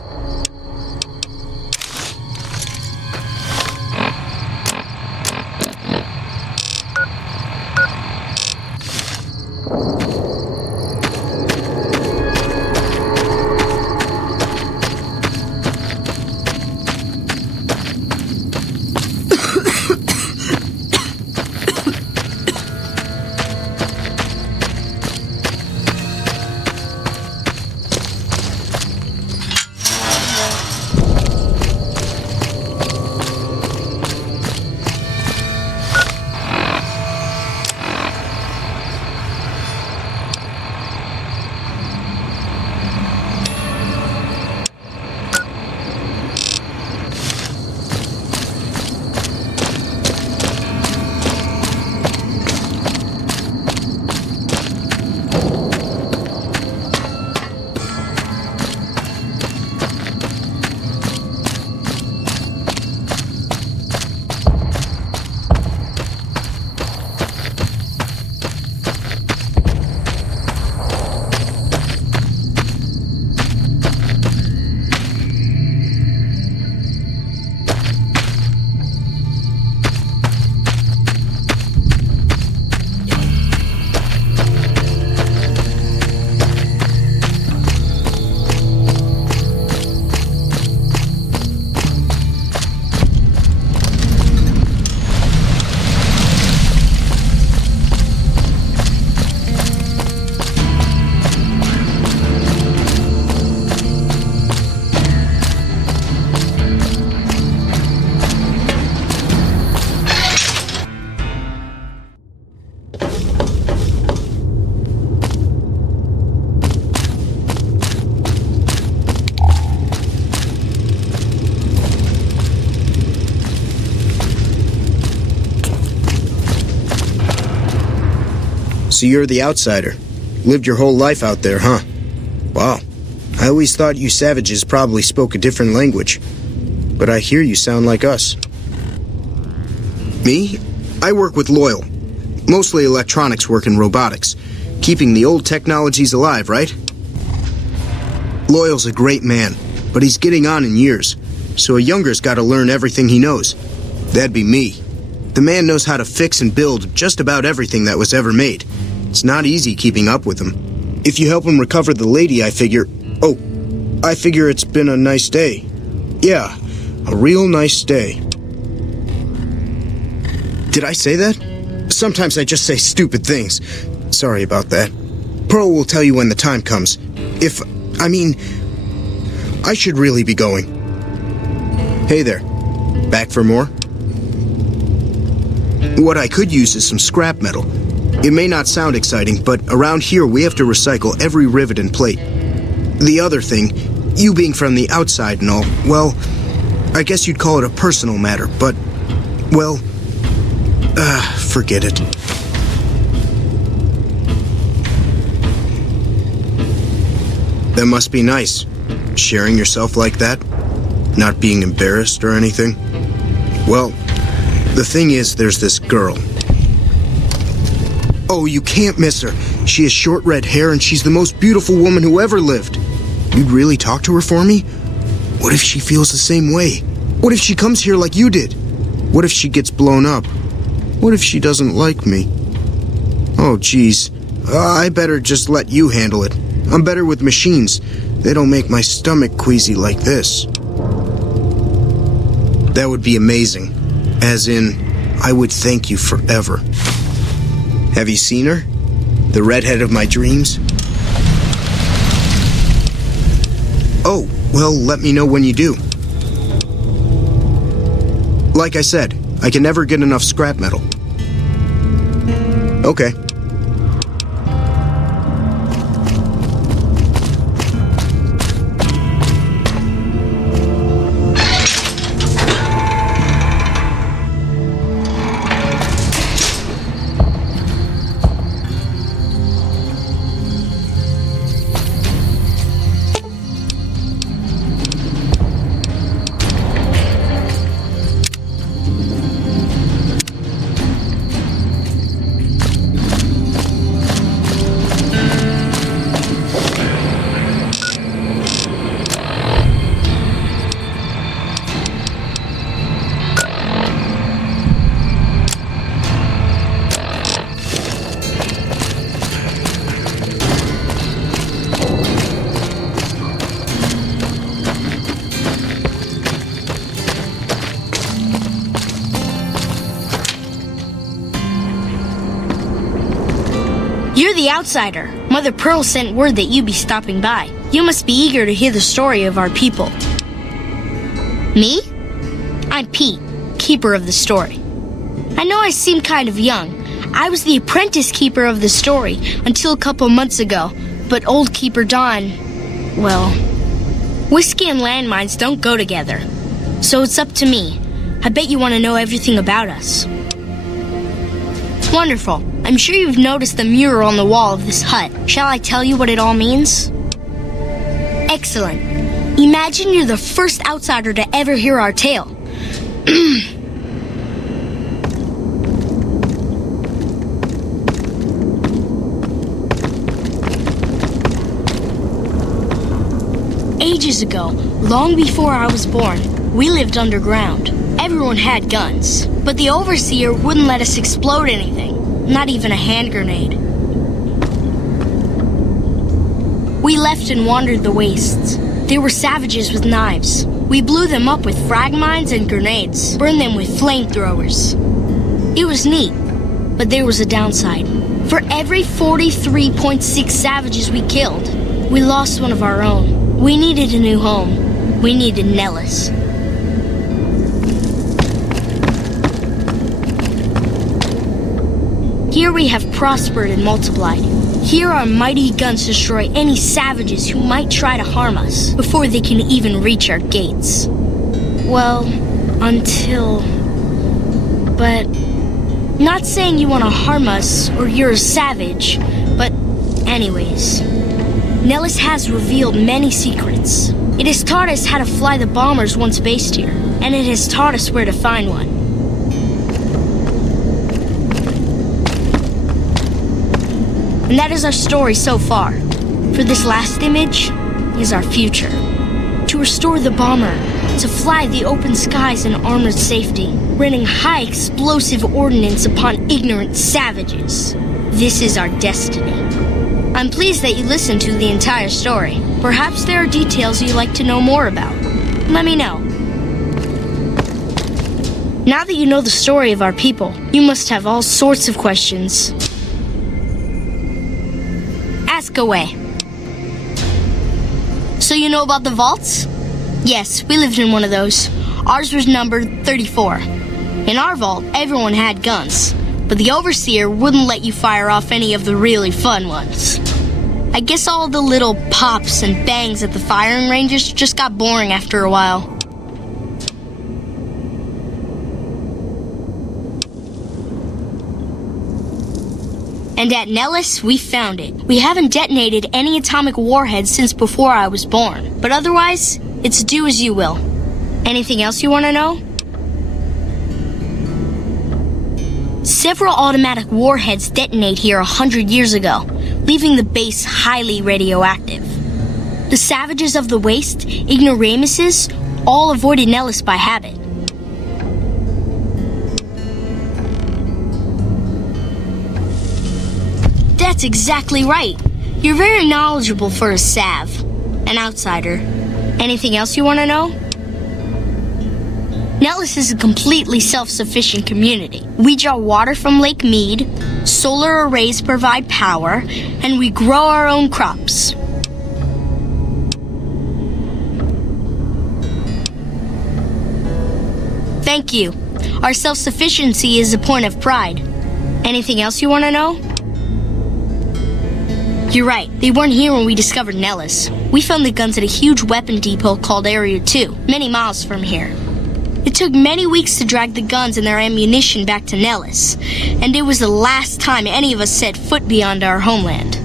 So you're the outsider. Lived your whole life out there, huh? Wow. I always thought you savages probably spoke a different language. But I hear you sound like us. Me? I work with Loyal. Mostly electronics work and robotics. Keeping the old technologies alive, right? Loyal's a great man, but he's getting on in years. So a younger's gotta learn everything he knows. That'd be me. The man knows how to fix and build just about everything that was ever made. It's not easy keeping up with him. If you help him recover the lady, I figure it's been a nice day. Yeah, a real nice day. Did I say that? Sometimes I just say stupid things. Sorry about that. Pearl will tell you when the time comes. I should really be going. Hey there. Back for more? What I could use is some scrap metal. It may not sound exciting, but around here we have to recycle every rivet and plate. The other thing, you being from the outside and all, well, I guess you'd call it a personal matter, but, well, forget it. That must be nice, sharing yourself like that, not being embarrassed or anything. Well, the thing is, there's this girl. Oh, you can't miss her. She has short red hair and she's the most beautiful woman who ever lived. You'd really talk to her for me? What if she feels the same way? What if she comes here like you did? What if she gets blown up? What if she doesn't like me? Oh, geez. I better just let you handle it. I'm better with machines. They don't make my stomach queasy like this. That would be amazing. As in, I would thank you forever. Have you seen her? The redhead of my dreams? Oh, well, let me know when you do. Like I said, I can never get enough scrap metal. Okay. You're the outsider. Mother Pearl sent word that you'd be stopping by. You must be eager to hear the story of our people. Me? I'm Pete, keeper of the story. I know I seem kind of young. I was the apprentice keeper of the story until a couple months ago, but old keeper Don, well, whiskey and landmines don't go together. So it's up to me. I bet you want to know everything about us. Wonderful. I'm sure you've noticed the mural on the wall of this hut. Shall I tell you what it all means? Excellent. Imagine you're the first outsider to ever hear our tale. Ages ago, long before I was born, we lived underground. Everyone had guns, but the overseer wouldn't let us explode anything. Not even a hand grenade. We left and wandered the wastes. There were savages with knives. We blew them up with frag mines and grenades, burned them with flamethrowers. It was neat, but there was a downside. For every 43.6 savages we killed, we lost one of our own. We needed a new home. We needed Nellis. Here we have prospered and multiplied. Here our mighty guns destroy any savages who might try to harm us before they can even reach our gates. Well, until... But Not saying you want to harm us or you're a savage, but anyways. Nellis has revealed many secrets. It has taught us how to fly the bombers once based here, and it has taught us where to find one. And that is our story so far. For this last image is our future. To restore the bomber, to fly the open skies in armored safety, raining high explosive ordnance upon ignorant savages. This is our destiny. I'm pleased that you listened to the entire story. Perhaps there are details you'd like to know more about. Let me know. Now that you know the story of our people, you must have all sorts of questions. Ask away. So you know about the vaults? Yes, we lived in one of those. Ours was numbered 34. In our vault, everyone had guns, but the overseer wouldn't let you fire off any of the really fun ones. I guess all the little pops and bangs at the firing ranges just got boring after a while. And at Nellis, we found it. We haven't detonated any atomic warheads since before I was born. But otherwise, it's do as you will. Anything else you want to know? Several automatic warheads detonate here 100 years ago, leaving the base highly radioactive. The savages of the waste, ignoramuses, all avoided Nellis by habit. That's exactly right. You're very knowledgeable for a Sav, an outsider. Anything else you want to know? Nellis is a completely self-sufficient community. We draw water from Lake Mead, solar arrays provide power, and we grow our own crops. Thank you. Our self-sufficiency is a point of pride. Anything else you want to know? You're right, they weren't here when we discovered Nellis. We found the guns at a huge weapon depot called Area 2, many miles from here. It took many weeks to drag the guns and their ammunition back to Nellis, and it was the last time any of us set foot beyond our homeland.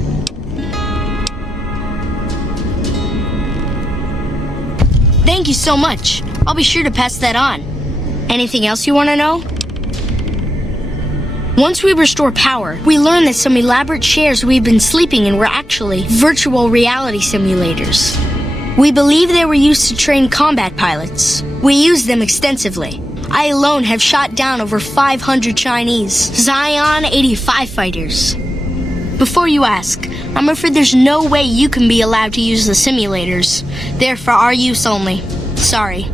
Thank you so much. I'll be sure to pass that on. Anything else you want to know? Once we restore power, we learn that some elaborate chairs we've been sleeping in were actually virtual reality simulators. We believe they were used to train combat pilots. We use them extensively. I alone have shot down over 500 Chinese Zion 85 fighters. Before you ask, I'm afraid there's no way you can be allowed to use the simulators. They're for our use only. Sorry.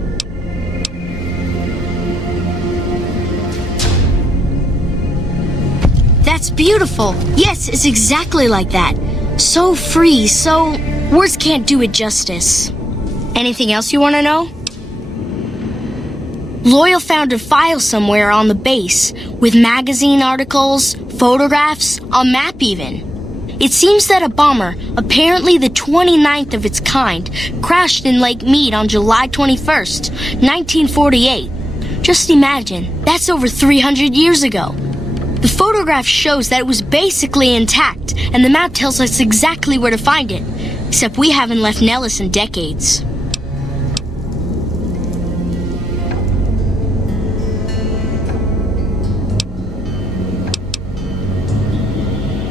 That's beautiful. Yes, it's exactly like that. So free, so... words can't do it justice. Anything else you want to know? Loyal found a file somewhere on the base, with magazine articles, photographs, a map even. It seems that a bomber, apparently the 29th of its kind, crashed in Lake Mead on July 21st, 1948. Just imagine, that's over 300 years ago. The photograph shows that it was basically intact, and the map tells us exactly where to find it, except we haven't left Nellis in decades.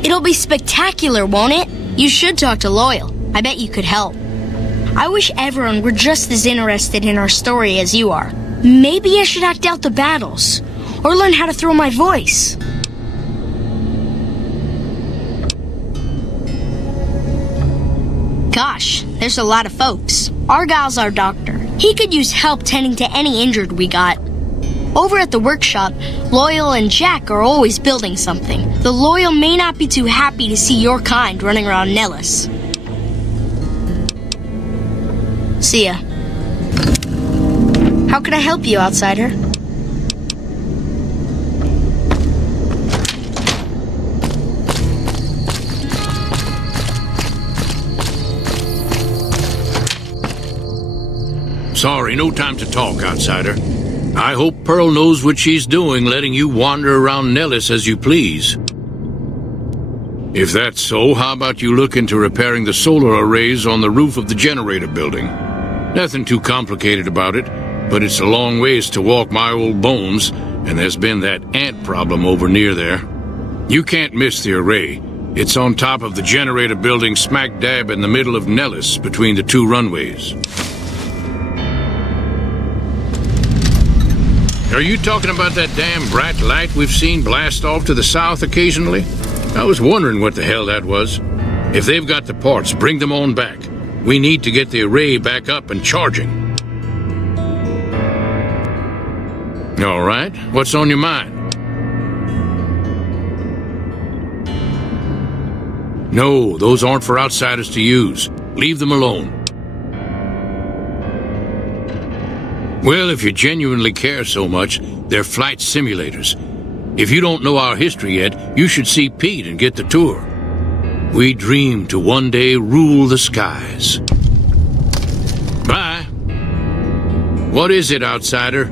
It'll be spectacular, won't it? You should talk to Loyal. I bet you could help. I wish everyone were just as interested in our story as you are. Maybe I should act out the battles, or learn how to throw my voice. Gosh, there's a lot of folks. Argyle's our doctor. He could use help tending to any injured we got. Over at the workshop, Loyal and Jack are always building something. The Loyal may not be too happy to see your kind running around Nellis. See ya. How can I help you, outsider? Sorry, no time to talk, outsider. I hope Pearl knows what she's doing, letting you wander around Nellis as you please. If that's so, how about you look into repairing the solar arrays on the roof of the generator building? Nothing too complicated about it, but it's a long ways to walk my old bones, and there's been that ant problem over near there. You can't miss the array. It's on top of the generator building smack dab in the middle of Nellis, between the two runways. Are you talking about that damn bright light we've seen blast off to the south occasionally? I was wondering what the hell that was. If they've got the parts, bring them on back. We need to get the array back up and charging. All right, what's on your mind? No, those aren't for outsiders to use. Leave them alone. Well, if you genuinely care so much, they're flight simulators. If you don't know our history yet, you should see Pete and get the tour. We dream to one day rule the skies. Bye. What is it, outsider?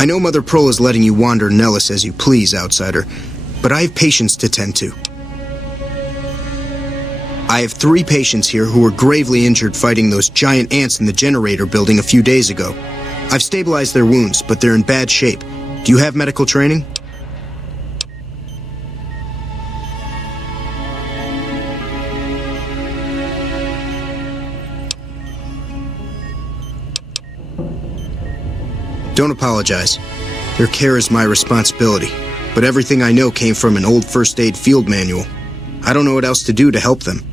I know Mother Pearl is letting you wander Nellis as you please, outsider, but I have patients to tend to. I have 3 patients here who were gravely injured fighting those giant ants in the generator building a few days ago. I've stabilized their wounds, but they're in bad shape. Do you have medical training? Don't apologize. Their care is my responsibility, but everything I know came from an old first aid field manual. I don't know what else to do to help them.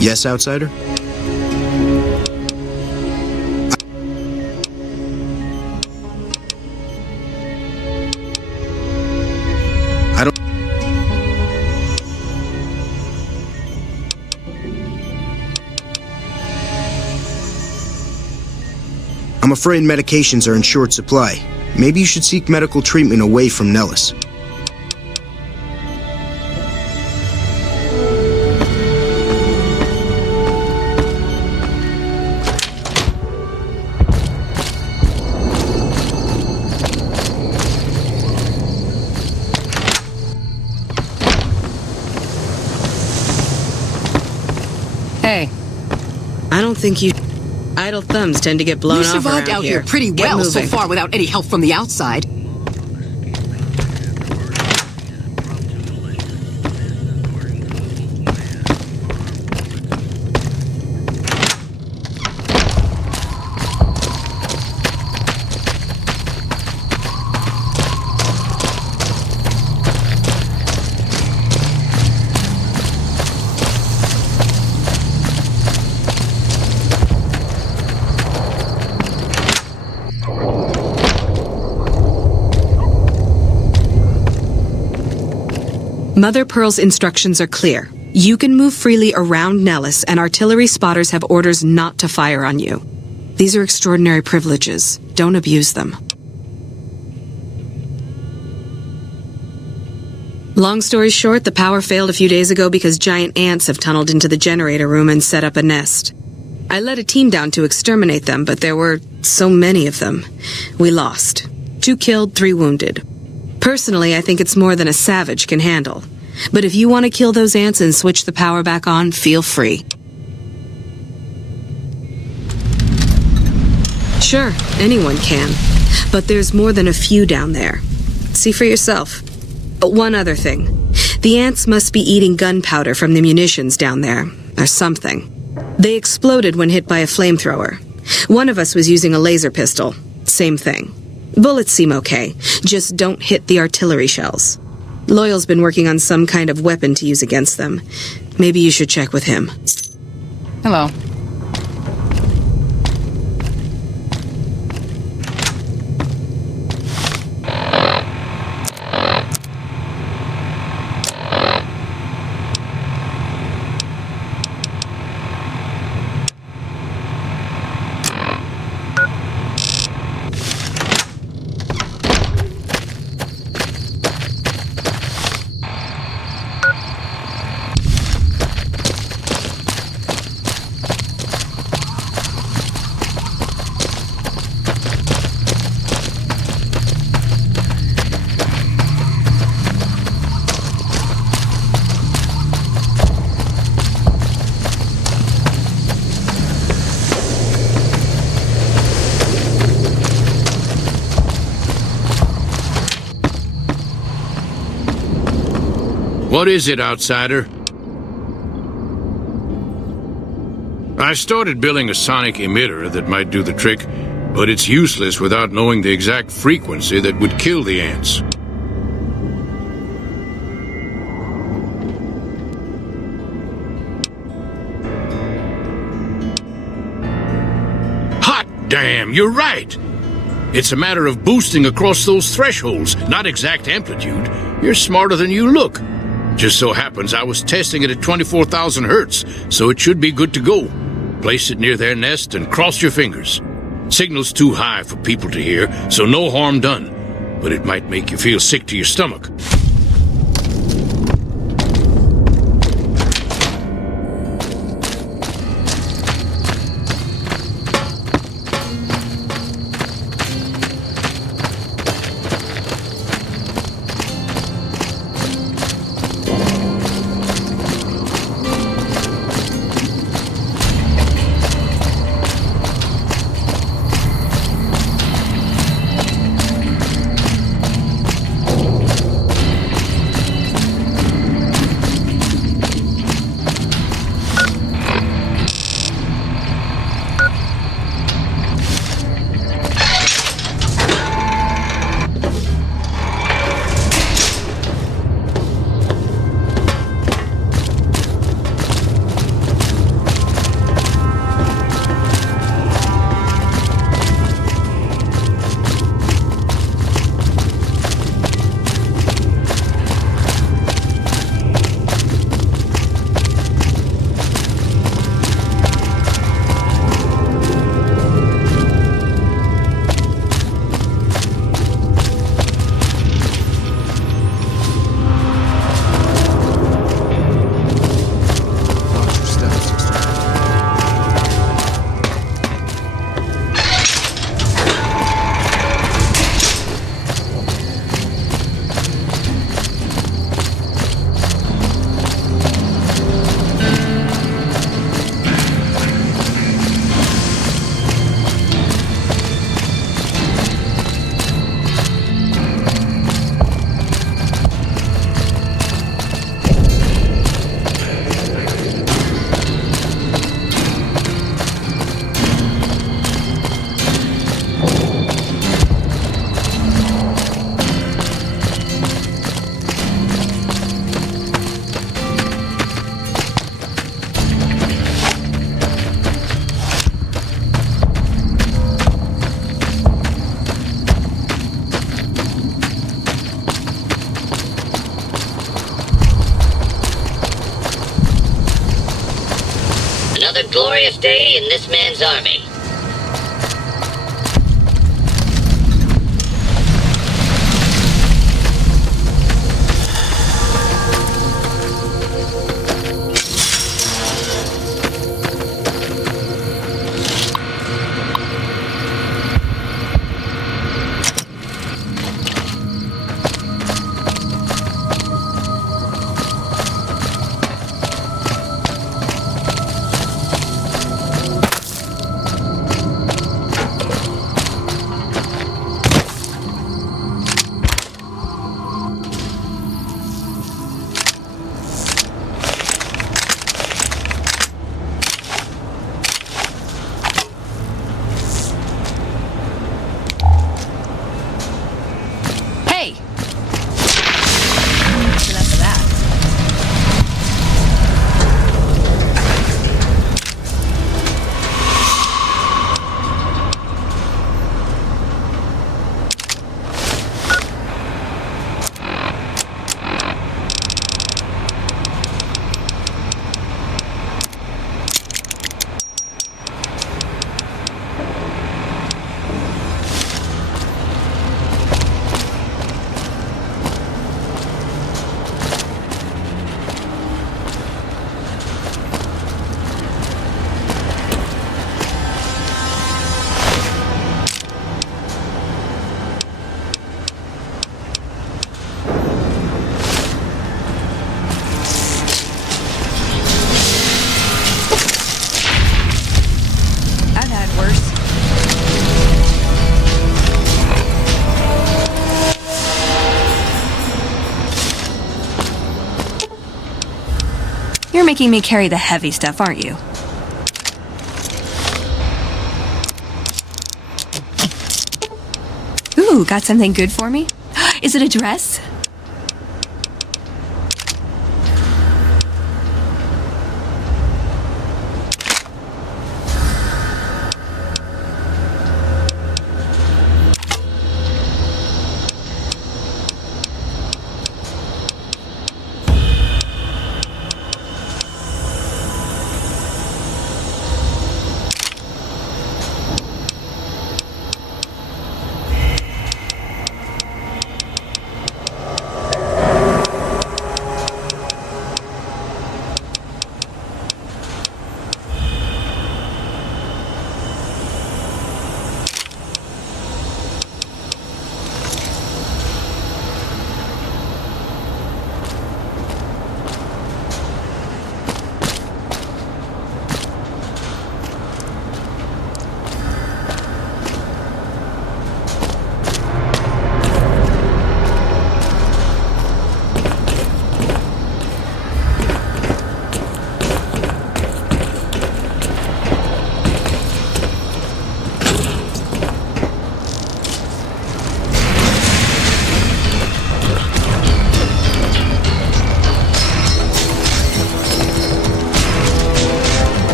Yes, outsider? I don't... I'm afraid medications are in short supply. Maybe you should seek medical treatment away from Nellis. Hey, I don't think you... Idle thumbs tend to get blown off around here. You survived out here pretty well so far without any help from the outside. Mother Pearl's instructions are clear. You can move freely around Nellis, and artillery spotters have orders not to fire on you. These are extraordinary privileges. Don't abuse them. Long story short, the power failed a few days ago because giant ants have tunneled into the generator room and set up a nest. I led a team down to exterminate them, but there were so many of them. We lost. 2 killed, 3 wounded. Personally, I think it's more than a savage can handle. But if you want to kill those ants and switch the power back on, feel free. Sure, anyone can. But there's more than a few down there. See for yourself. One other thing. The ants must be eating gunpowder from the munitions down there, or something. They exploded when hit by a flamethrower. One of us was using a laser pistol. Same thing. Bullets seem okay. Just don't hit the artillery shells. Loyal's been working on some kind of weapon to use against them. Maybe you should check with him. Hello. What is it, outsider? I started building a sonic emitter that might do the trick, but it's useless without knowing the exact frequency that would kill the ants. Hot damn, you're right! It's a matter of boosting across those thresholds, not exact amplitude. You're smarter than you look. Just so happens I was testing it at 24,000 hertz, so it should be good to go. Place it near their nest and cross your fingers. Signal's too high for people to hear, so no harm done. But it might make you feel sick to your stomach. Another glorious day in this man's army. You're making me carry the heavy stuff, aren't you? Ooh, got something good for me? Is it a dress?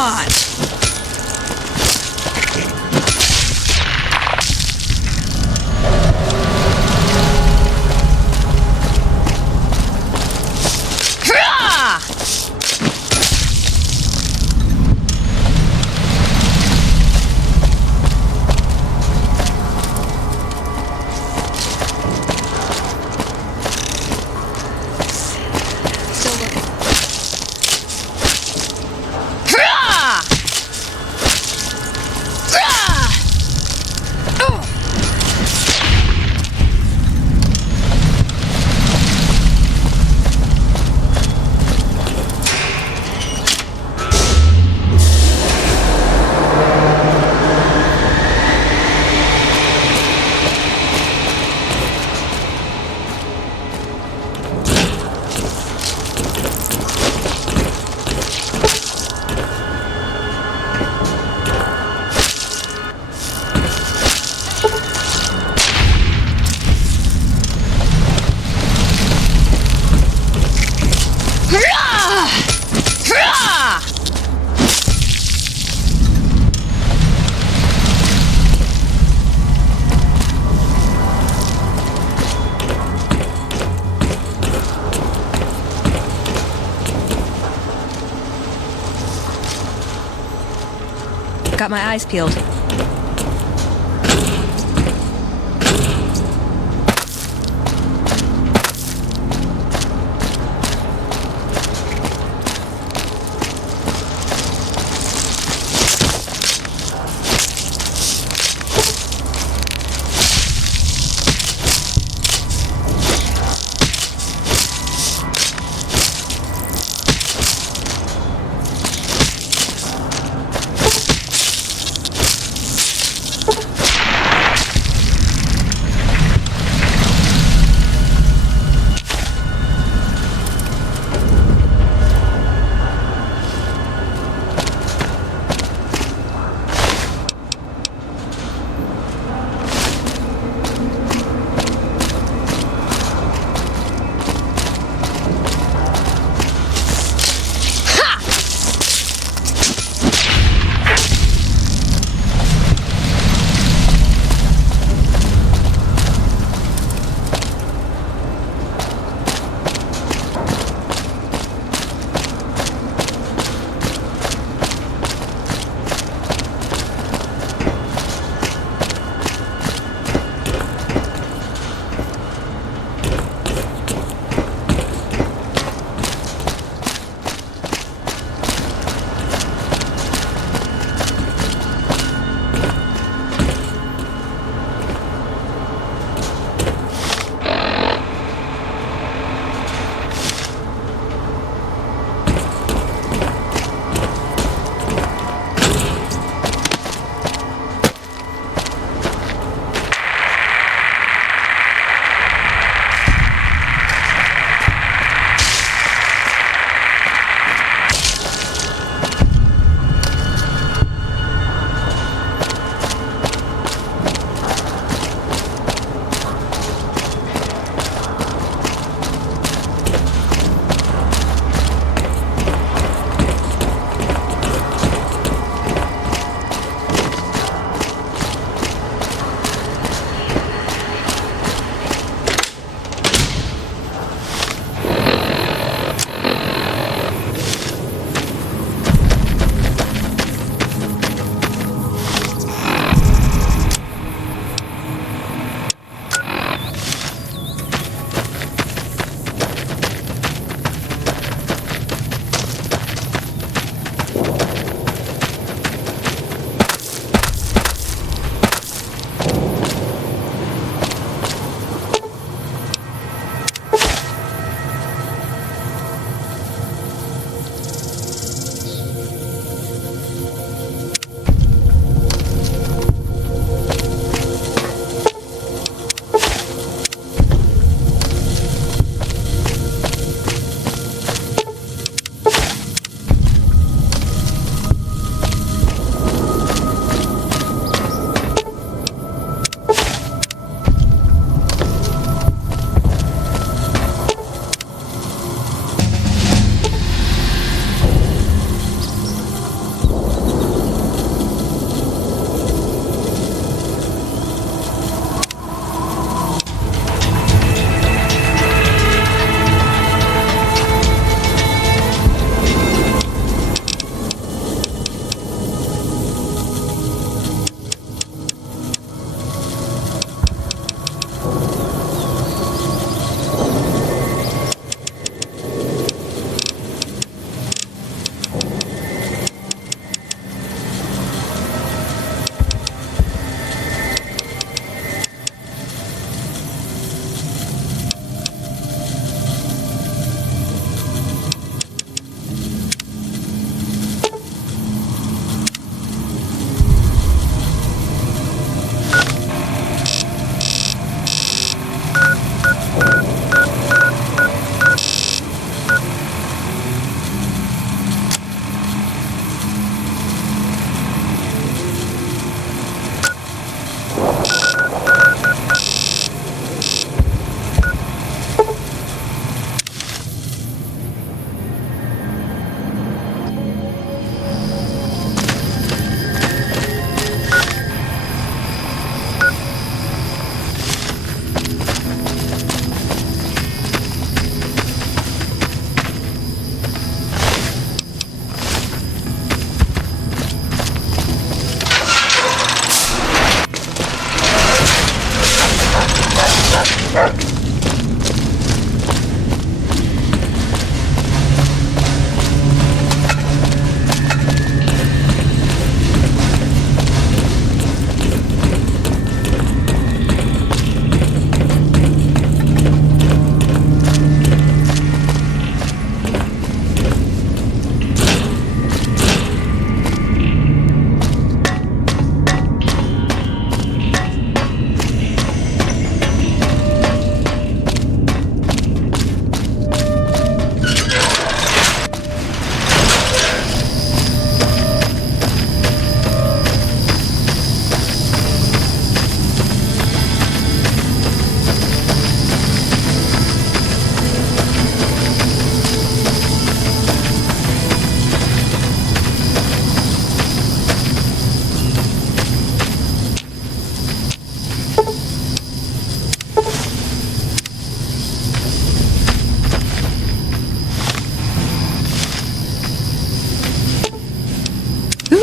on! Got my eyes peeled.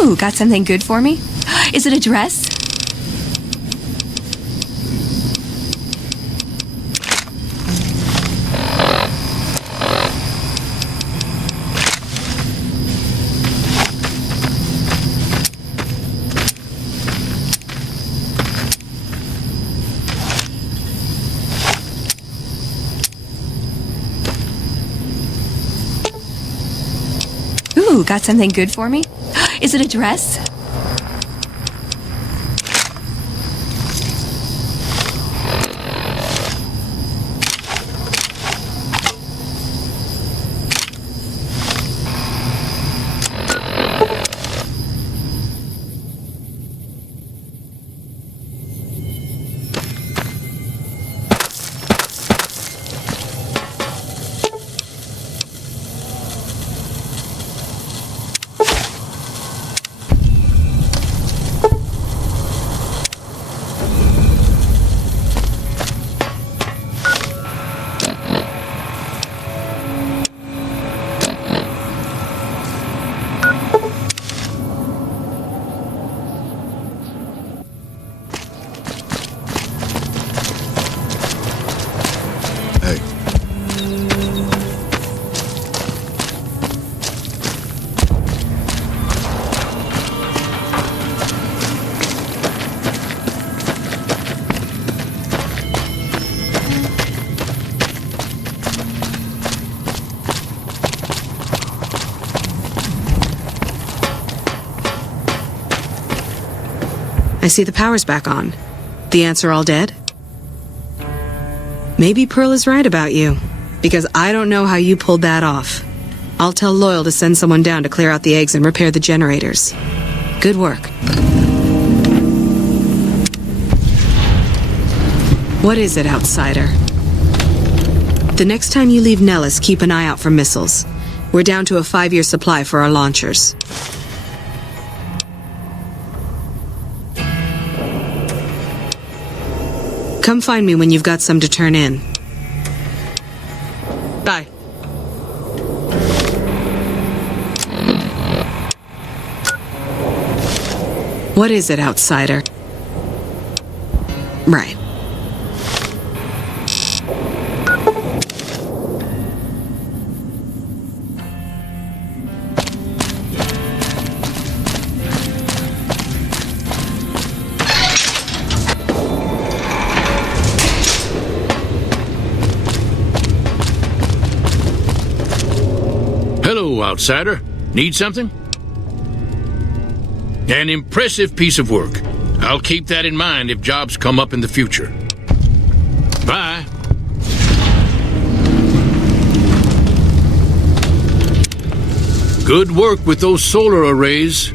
Ooh, got something good for me? Is it a dress? Ooh, got something good for me? Is it a dress? I see the power's back on. The ants are all dead? Maybe Pearl is right about you, because I don't know how you pulled that off. I'll tell Loyal to send someone down to clear out the eggs and repair the generators. Good work. What is it, outsider? The next time you leave Nellis, keep an eye out for missiles. We're down to a 5-year supply for our launchers. Come find me when you've got some to turn in. Bye. What is it, outsider? Right. Hello, outsider. Need something? An impressive piece of work. I'll keep that in mind if jobs come up in the future. Bye. Good work with those solar arrays.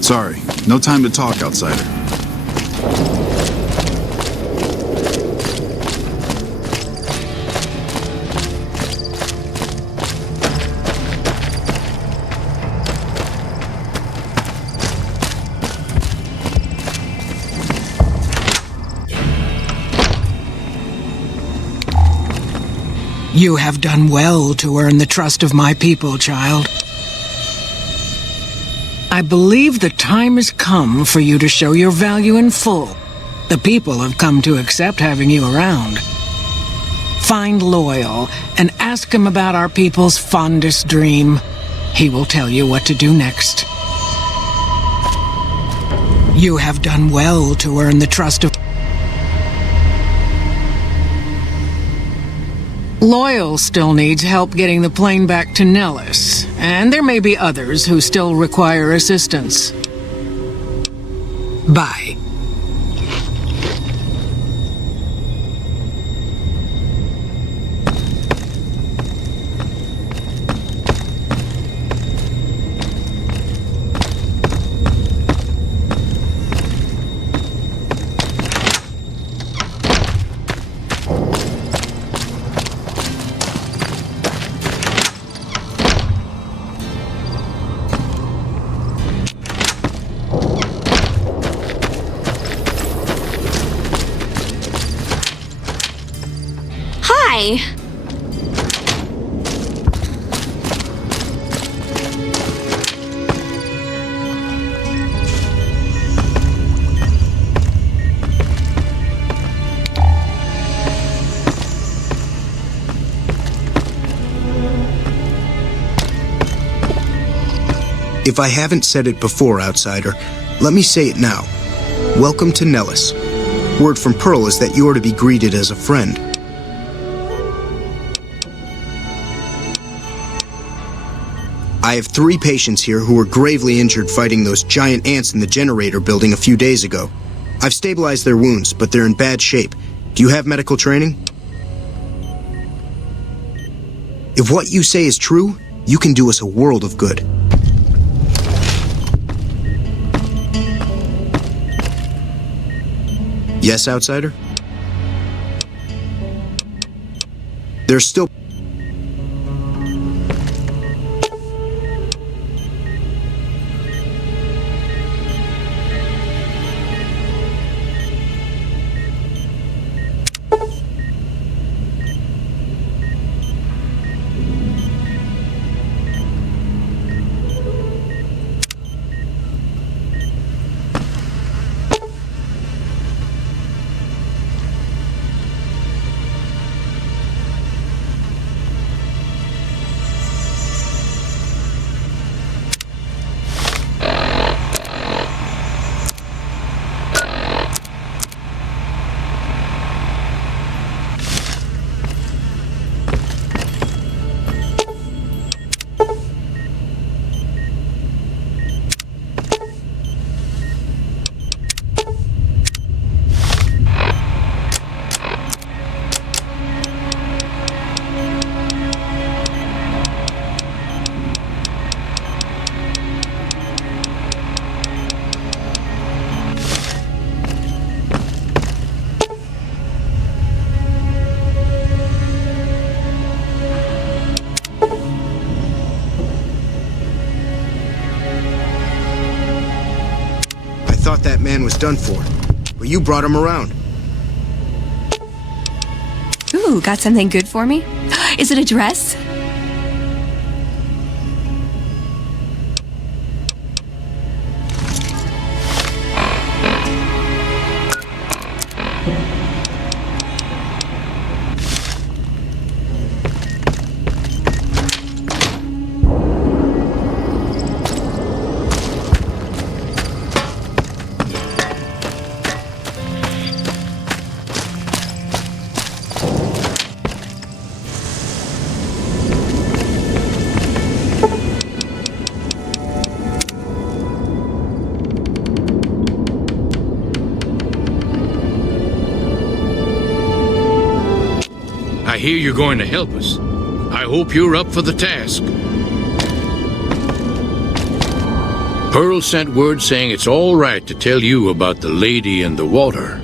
Sorry, no time to talk, outsider. You have done well to earn the trust of my people, child. I believe the time has come for you to show your value in full. The people have come to accept having you around. Find Loyal and ask him about our people's fondest dream. He will tell you what to do next. You have done well to earn the trust of... Loyal still needs help getting the plane back to Nellis, and there may be others who still require assistance. Bye. Why? If I haven't said it before, outsider, let me say it now. Welcome to Nellis. Word from Pearl is that you're to be greeted as a friend. I have 3 patients here who were gravely injured fighting those giant ants in the generator building a few days ago. I've stabilized their wounds, but they're in bad shape. Do you have medical training? If what you say is true, you can do us a world of good. Yes, outsider? There's still... I thought that man was done for, but you brought him around. Ooh, got something good for me? Is it a dress? I hear you're going to help us. I hope you're up for the task. Pearl sent word saying it's all right to tell you about the lady in the water.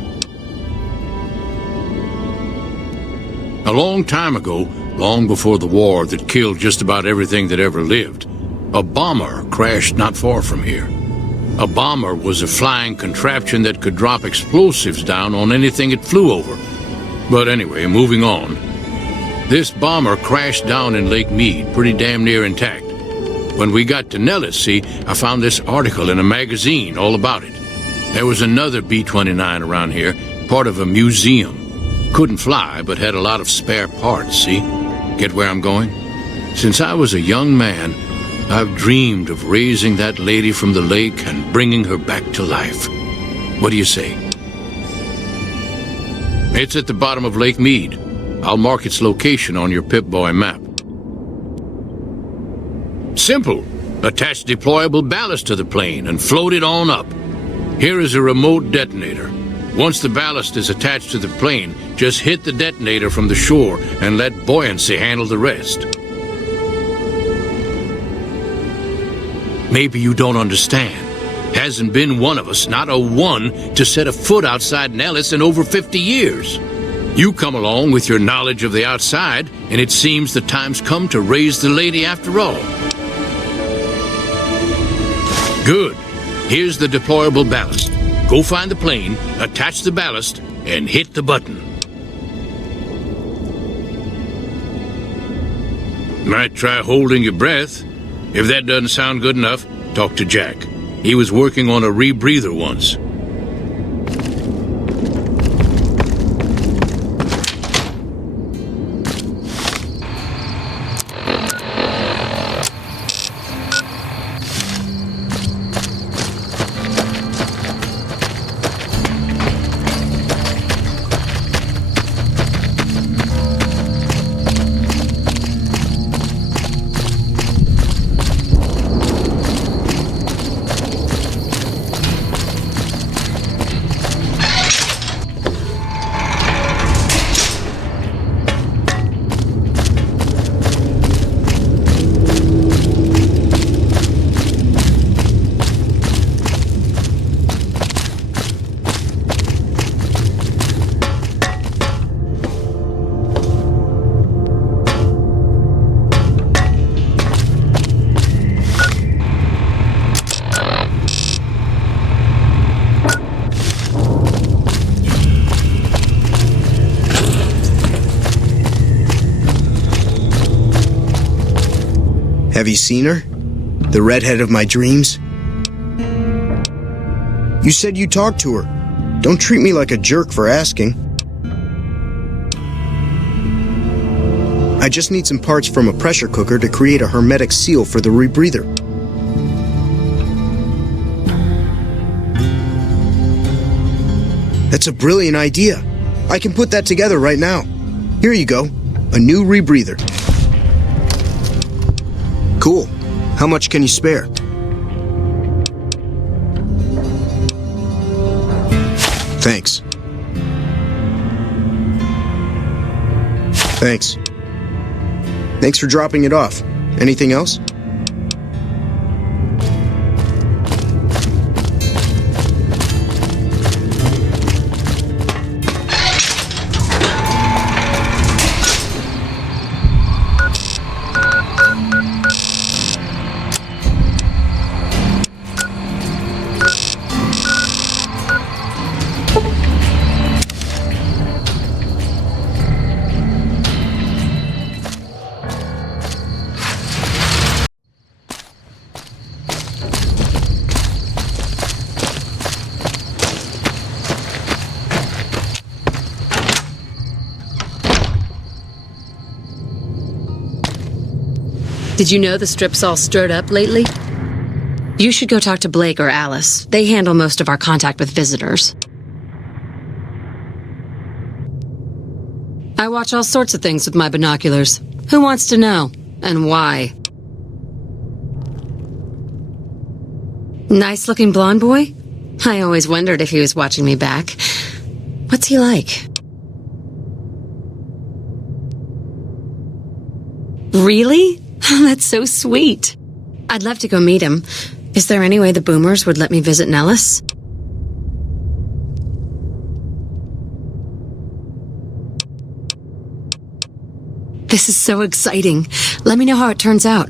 A long time ago, long before the war that killed just about everything that ever lived, a bomber crashed not far from here. A bomber was a flying contraption that could drop explosives down on anything it flew over. But anyway, moving on. This bomber crashed down in Lake Mead, pretty damn near intact. When we got to Nellis, see, I found this article in a magazine all about it. There was another B-29 around here, part of a museum. Couldn't fly, but had a lot of spare parts, see? Get where I'm going? Since I was a young man, I've dreamed of raising that lady from the lake and bringing her back to life. What do you say? It's at the bottom of Lake Mead. I'll mark its location on your Pip-Boy map. Simple. Attach deployable ballast to the plane and float it on up. Here is a remote detonator. Once the ballast is attached to the plane, just hit the detonator from the shore and let buoyancy handle the rest. Maybe you don't understand. Hasn't been one of us, not a one, to set a foot outside Nellis in over 50 years. You come along with your knowledge of the outside, and it seems the time's come to raise the lady after all. Good. Here's the deployable ballast. Go find the plane, attach the ballast, and hit the button. Might try holding your breath. If that doesn't sound good enough, talk to Jack. He was working on a rebreather once. Have you seen her? The redhead of my dreams? You said you talked to her. Don't treat me like a jerk for asking. I just need some parts from a pressure cooker to create a hermetic seal for the rebreather. That's a brilliant idea. I can put that together right now. Here you go. A new rebreather. Cool. How much can you spare? Thanks. Thanks. Thanks for dropping it off. Anything else? Did you know the strip's all stirred up lately? You should go talk to Blake or Alice. They handle most of our contact with visitors. I watch all sorts of things with my binoculars. Who wants to know? And why? Nice-looking blonde boy? I always wondered if he was watching me back. What's he like? Really? That's so sweet. I'd love to go meet him. Is there any way the Boomers would let me visit Nellis? This is so exciting. Let me know how it turns out.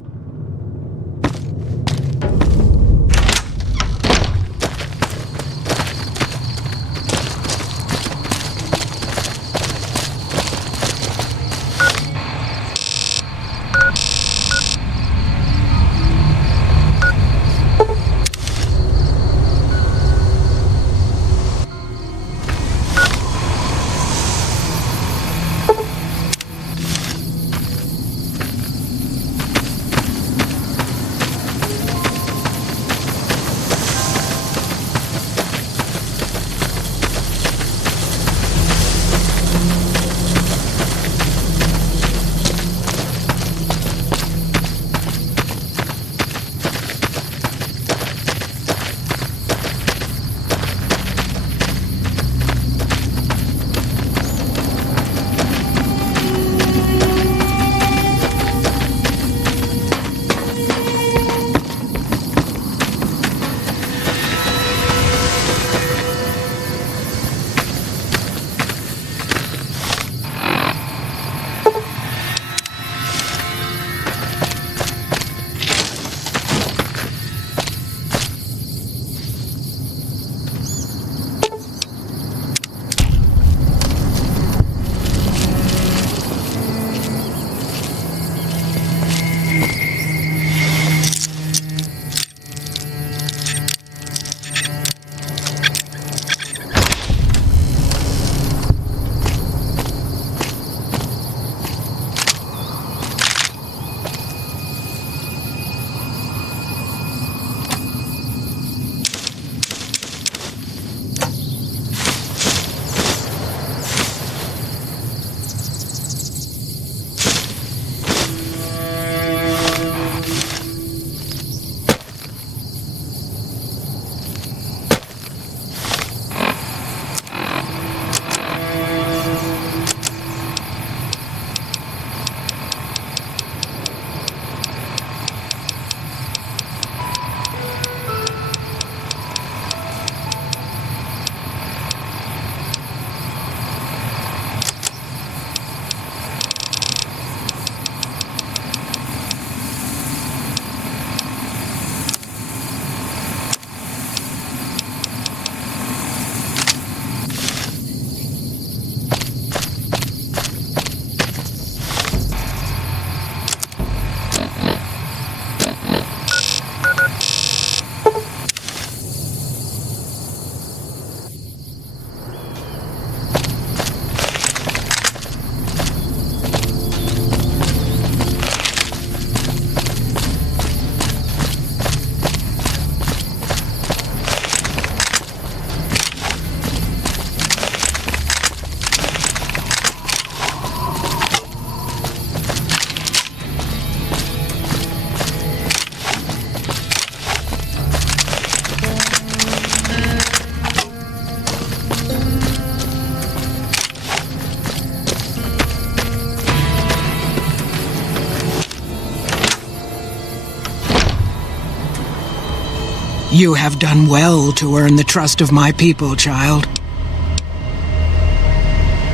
You have done well to earn the trust of my people, child.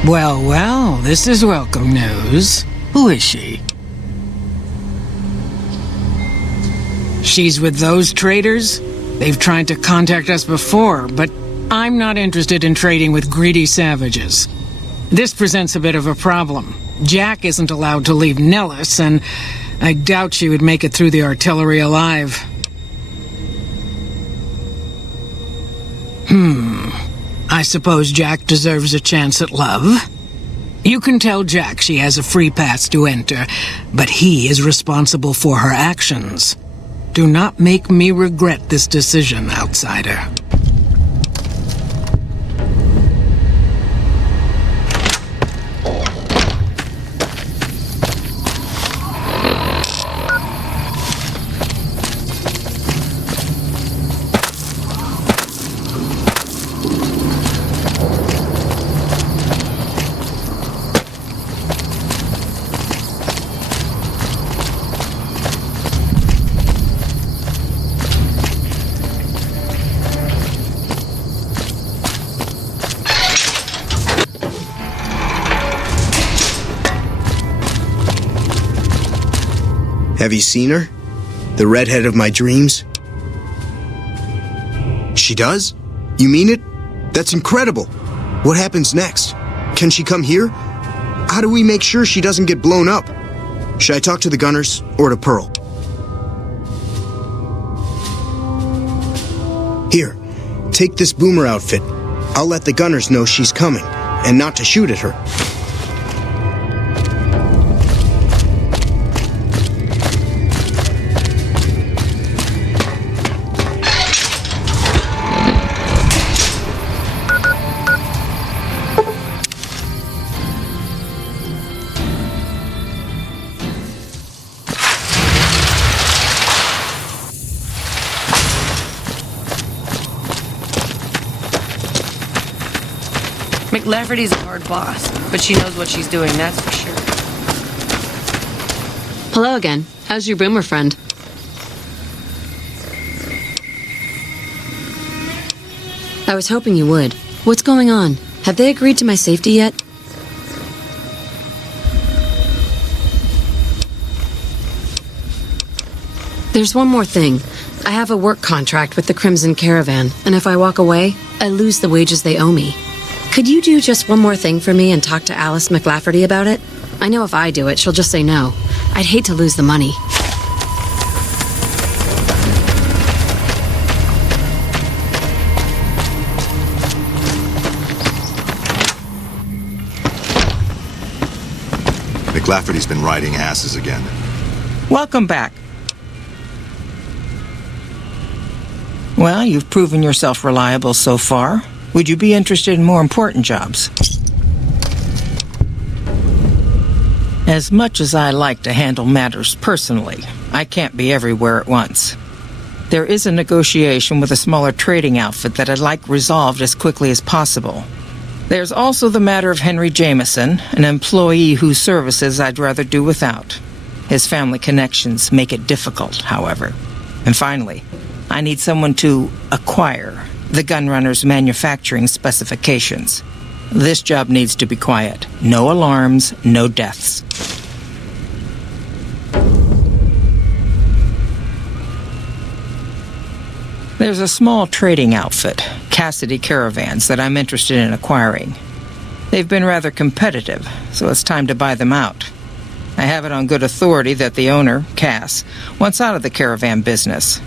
Well, well, this is welcome news. Who is she? She's with those traders? They've tried to contact us before, but I'm not interested in trading with greedy savages. This presents a bit of a problem. Jack isn't allowed to leave Nellis, and I doubt she would make it through the artillery alive. I suppose Jack deserves a chance at love. You can tell Jack she has a free pass to enter, but he is responsible for her actions. Do not make me regret this decision, outsider. Have you seen her? The redhead of my dreams? She does? You mean it? That's incredible. What happens next? Can she come here? How do we make sure she doesn't get blown up? Should I talk to the gunners or to Pearl? Here, take this boomer outfit. I'll let the gunners know she's coming, and not to shoot at her. McLafferty's a hard boss, but she knows what she's doing, that's for sure. Hello again. How's your boomer friend? I was hoping you would. What's going on? Have they agreed to my safety yet? There's one more thing. I have a work contract with the Crimson Caravan, and if I walk away, I lose the wages they owe me. Could you do just one more thing for me and talk to Alice McLafferty about it? I know if I do it, she'll just say no. I'd hate to lose the money. McLafferty's been riding asses again. Welcome back. Well, you've proven yourself reliable so far. Would you be interested in more important jobs? As much as I like to handle matters personally, I can't be everywhere at once. There is a negotiation with a smaller trading outfit that I'd like resolved as quickly as possible. There's also the matter of Henry Jameson, an employee whose services I'd rather do without. His family connections make it difficult, however. And finally, I need someone to acquire the gunrunner's manufacturing specifications. This job needs to be quiet. No alarms, no deaths. There's a small trading outfit, Cassidy Caravans, that I'm interested in acquiring. They've been rather competitive, so it's time to buy them out. I have it on good authority that the owner, Cass, wants out of the caravan business.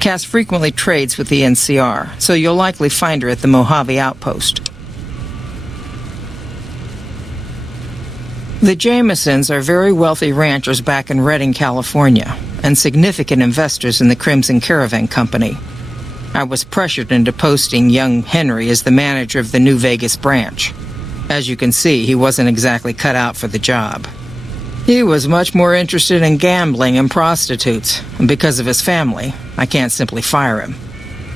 Cass frequently trades with the NCR, so you'll likely find her at the Mojave outpost. The Jamesons are very wealthy ranchers back in Redding, California, and significant investors in the Crimson Caravan Company. I was pressured into posting young Henry as the manager of the New Vegas branch. As you can see, he wasn't exactly cut out for the job. He was much more interested in gambling and prostitutes, and because of his family, I can't simply fire him.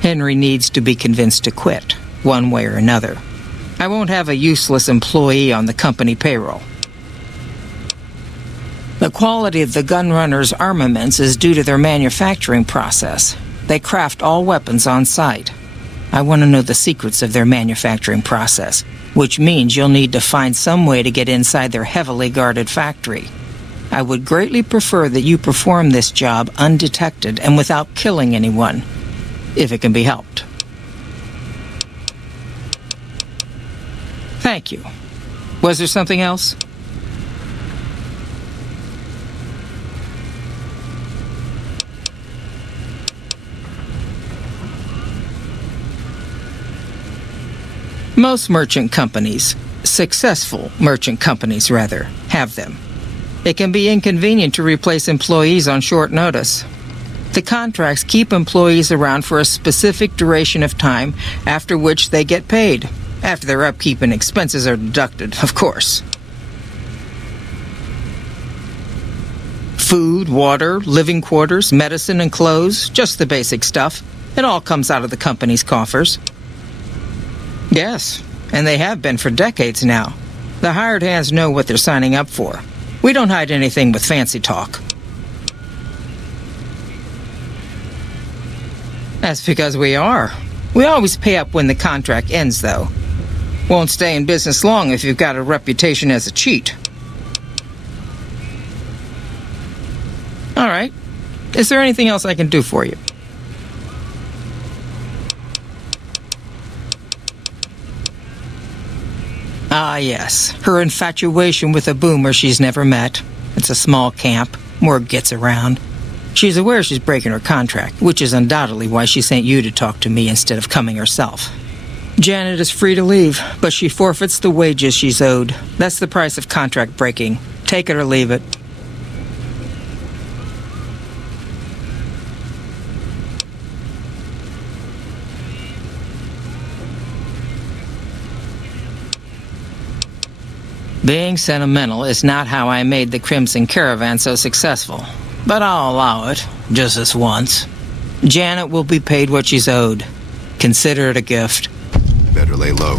Henry needs to be convinced to quit, one way or another. I won't have a useless employee on the company payroll. The quality of the gunrunners' armaments is due to their manufacturing process. They craft all weapons on site. I want to know the secrets of their manufacturing process, which means you'll need to find some way to get inside their heavily guarded factory. I would greatly prefer that you perform this job undetected and without killing anyone, if it can be helped. Thank you. Was there something else? Most merchant companies, successful merchant companies rather, have them. It can be inconvenient to replace employees on short notice. The contracts keep employees around for a specific duration of time, after which they get paid. After their upkeep and expenses are deducted, of course. Food, water, living quarters, medicine and clothes, just the basic stuff. It all comes out of the company's coffers. Yes, and they have been for decades now. The hired hands know what they're signing up for. We don't hide anything with fancy talk. That's because we are. We always pay up when the contract ends, though. Won't stay in business long if you've got a reputation as a cheat. All right. Is there anything else I can do for you? Ah, yes. Her infatuation with a boomer she's never met. It's a small camp. Word gets around. She's aware she's breaking her contract, which is undoubtedly why she sent you to talk to me instead of coming herself. Janet is free to leave, but she forfeits the wages she's owed. That's the price of contract breaking. Take it or leave it. Being sentimental is not how I made the Crimson Caravan so successful, but I'll allow it, just this once. Janet will be paid what she's owed. Consider it a gift. Better lay low.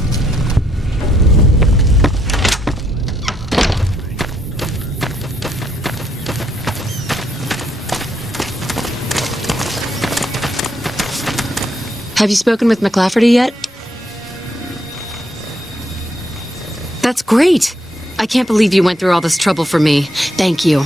Have you spoken with McLafferty yet? That's great! I can't believe you went through all this trouble for me. Thank you.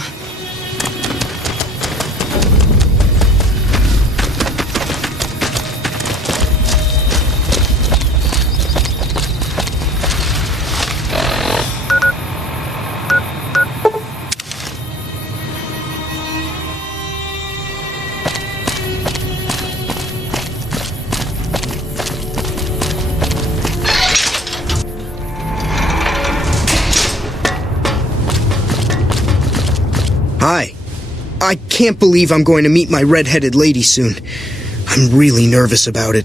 Hi. I can't believe I'm going to meet my red-headed lady soon. I'm really nervous about it.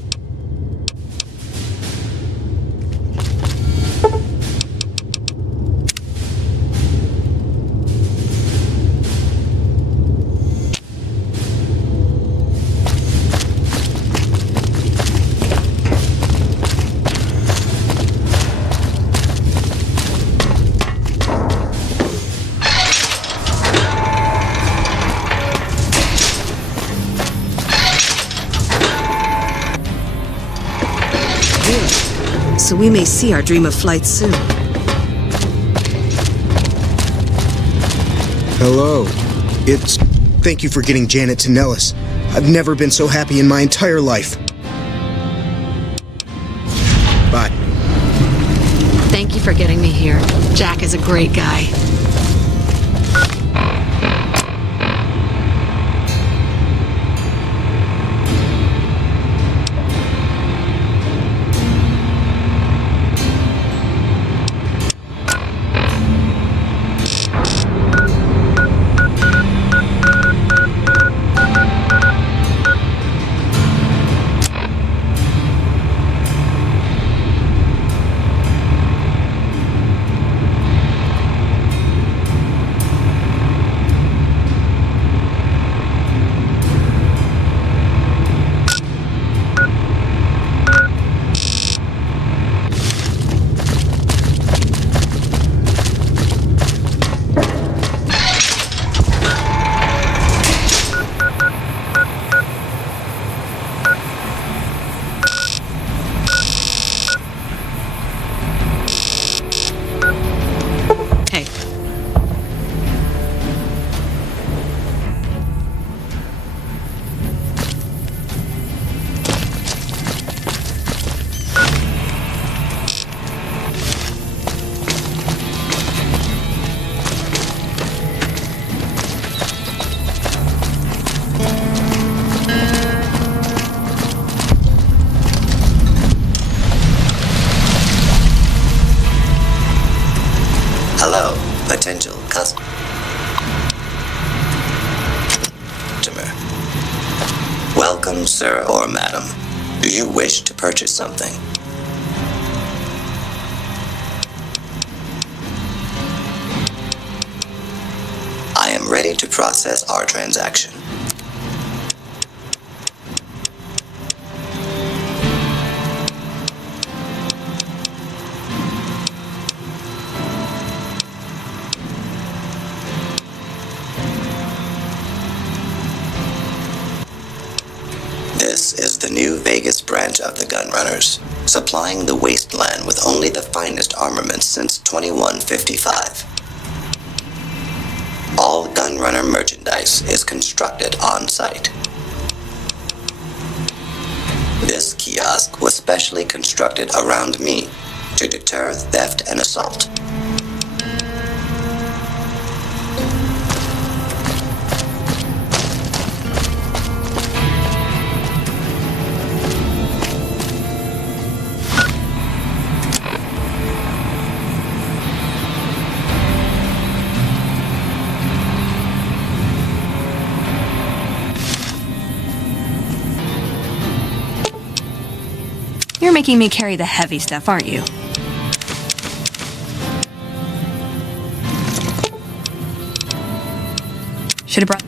So we may see our dream of flight soon. Hello. Thank you for getting Janet to Nellis. I've never been so happy in my entire life. Bye. Thank you for getting me here. Jack is a great guy. Hello, potential customer. Welcome, sir or madam. Do you wish to purchase something? I am ready to process our transaction. This is the new Vegas branch of the Gunrunners, supplying the wasteland with only the finest armaments since 2155. All Gunrunner merchandise is constructed on-site. This kiosk was specially constructed around me to deter theft and assault. You're making me carry the heavy stuff, aren't you? Should have brought...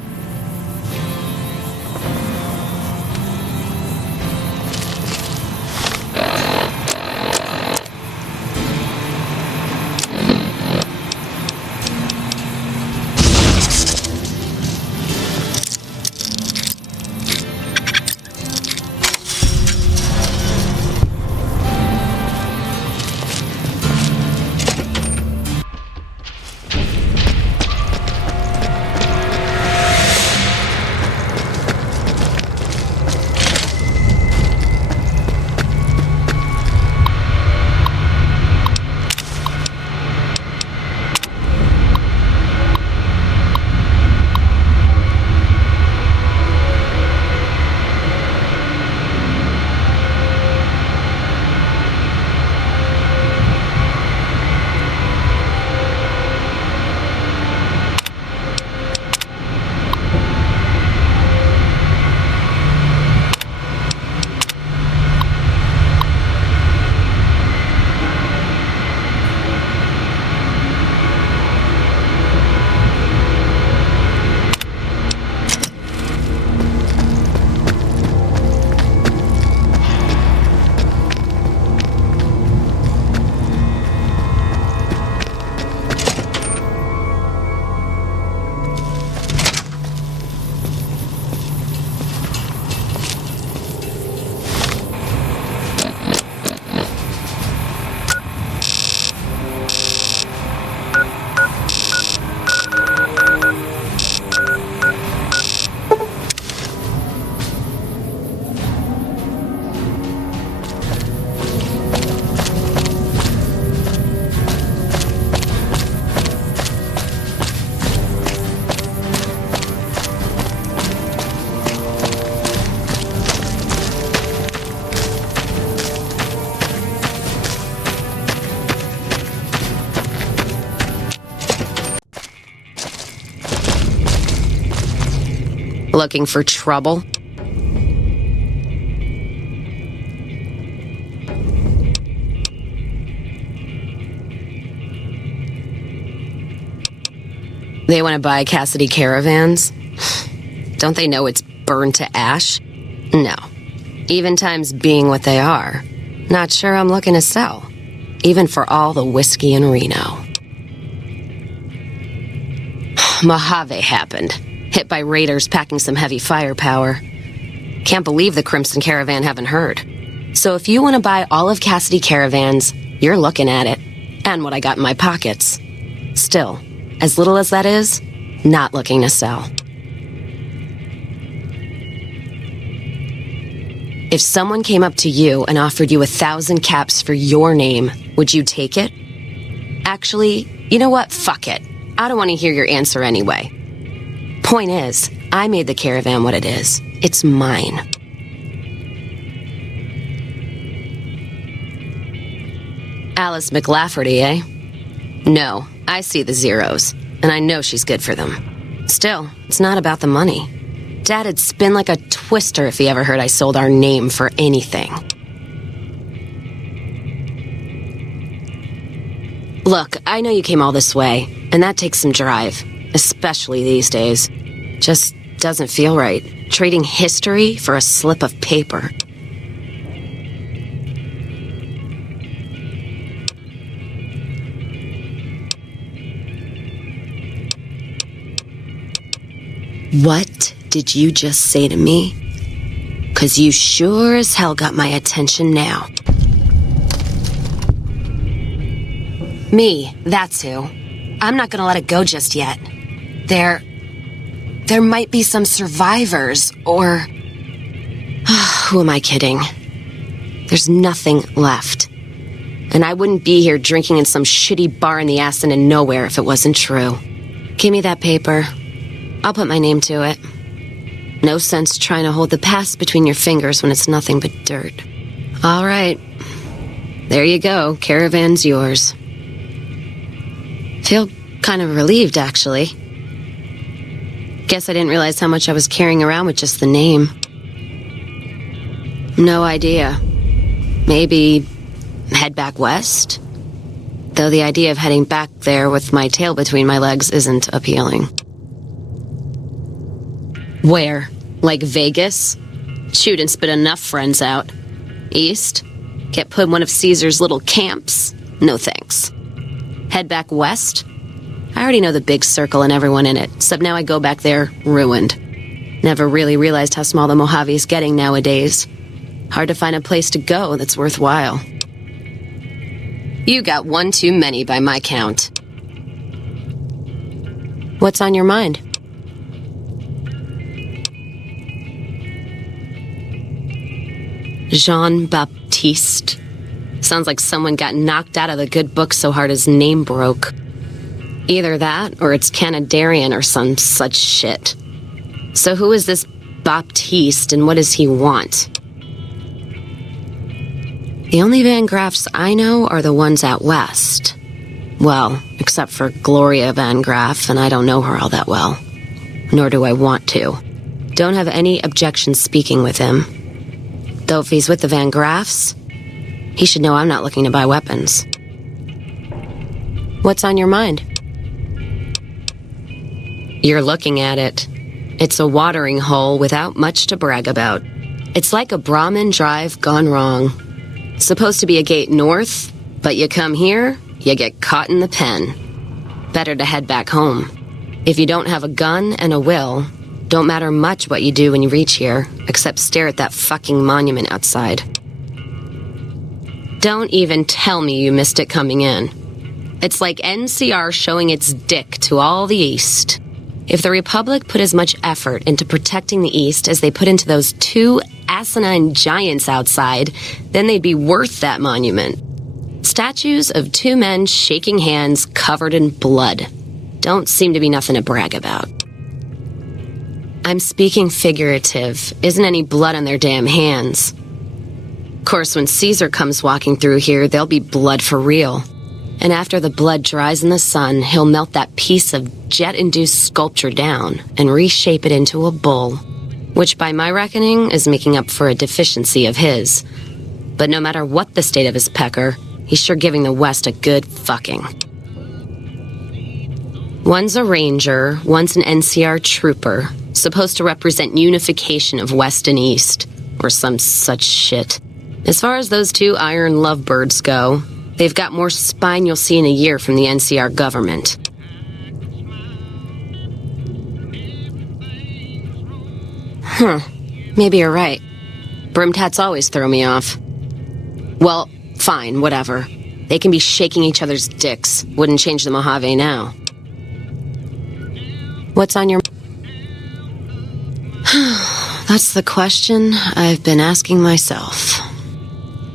Looking for trouble? They want to buy Cassidy caravans? Don't they know it's burned to ash? No. Even times being what they are, not sure I'm looking to sell. Even for all the whiskey in Reno. Mojave happened. Hit by raiders packing some heavy firepower. Can't believe the Crimson Caravan haven't heard. So if you want to buy all of Cassidy caravans, you're looking at it. And what I got in my pockets. Still, as little as that is, not looking to sell. If someone came up to you and offered you 1,000 caps for your name, would you take it? Actually, you know what? Fuck it. I don't want to hear your answer anyway. Point is, I made the caravan what it is. It's mine. Alice McLafferty, eh? No, I see the zeros, and I know she's good for them. Still, it's not about the money. Dad'd spin like a twister if he ever heard I sold our name for anything. Look, I know you came all this way, and that takes some drive, especially these days. Just doesn't feel right, trading history for a slip of paper. What did you just say to me? 'Cause you sure as hell got my attention now. Me, that's who. I'm not gonna let it go just yet. There might be some survivors, or... Who am I kidding? There's nothing left. And I wouldn't be here drinking in some shitty bar in the ass of nowhere if it wasn't true. Give me that paper. I'll put my name to it. No sense trying to hold the past between your fingers when it's nothing but dirt. All right. There you go. Caravan's yours. Feel kind of relieved, actually. Guess I didn't realize how much I was carrying around with just the name. No idea. Maybe head back west? Though the idea of heading back there with my tail between my legs isn't appealing. Where? Like Vegas? Shoot and spit enough friends out. East? Get put in one of Caesar's little camps? No thanks. Head back west? I already know the big circle and everyone in it, except now I go back there ruined. Never really realized how small the Mojave's getting nowadays. Hard to find a place to go that's worthwhile. You got one too many by my count. What's on your mind? Jean-Baptiste. Sounds like someone got knocked out of the good book so hard his name broke. Either that, or it's Canadarian or some such shit. So who is this Baptiste, and what does he want? The only Van Graffs I know are the ones out west. Well, except for Gloria Van Graff, and I don't know her all that well. Nor do I want to. Don't have any objection speaking with him. Though if he's with the Van Graffs, he should know I'm not looking to buy weapons. What's on your mind? You're looking at it. It's a watering hole without much to brag about. It's like a Brahmin drive gone wrong. Supposed to be a gate north, but you come here, you get caught in the pen. Better to head back home. If you don't have a gun and a will, don't matter much what you do when you reach here, except stare at that fucking monument outside. Don't even tell me you missed it coming in. It's like NCR showing its dick to all the East. If the Republic put as much effort into protecting the East as they put into those two asinine giants outside, then they'd be worth that monument. Statues of two men shaking hands covered in blood. Don't seem to be nothing to brag about. I'm speaking figurative. Isn't any blood on their damn hands. Of course, when Caesar comes walking through here, there'll be blood for real. And after the blood dries in the sun, he'll melt that piece of jet-induced sculpture down and reshape it into a bull, which by my reckoning is making up for a deficiency of his. But no matter what the state of his pecker, he's sure giving the West a good fucking. One's a ranger, one's an NCR trooper, supposed to represent unification of West and East, or some such shit. As far as those two iron lovebirds go, they've got more spine you'll see in a year from the NCR government. Maybe you're right. Brimtats always throw me off. Well, fine, whatever. They can be shaking each other's dicks. Wouldn't change the Mojave now. What's on your... That's the question I've been asking myself.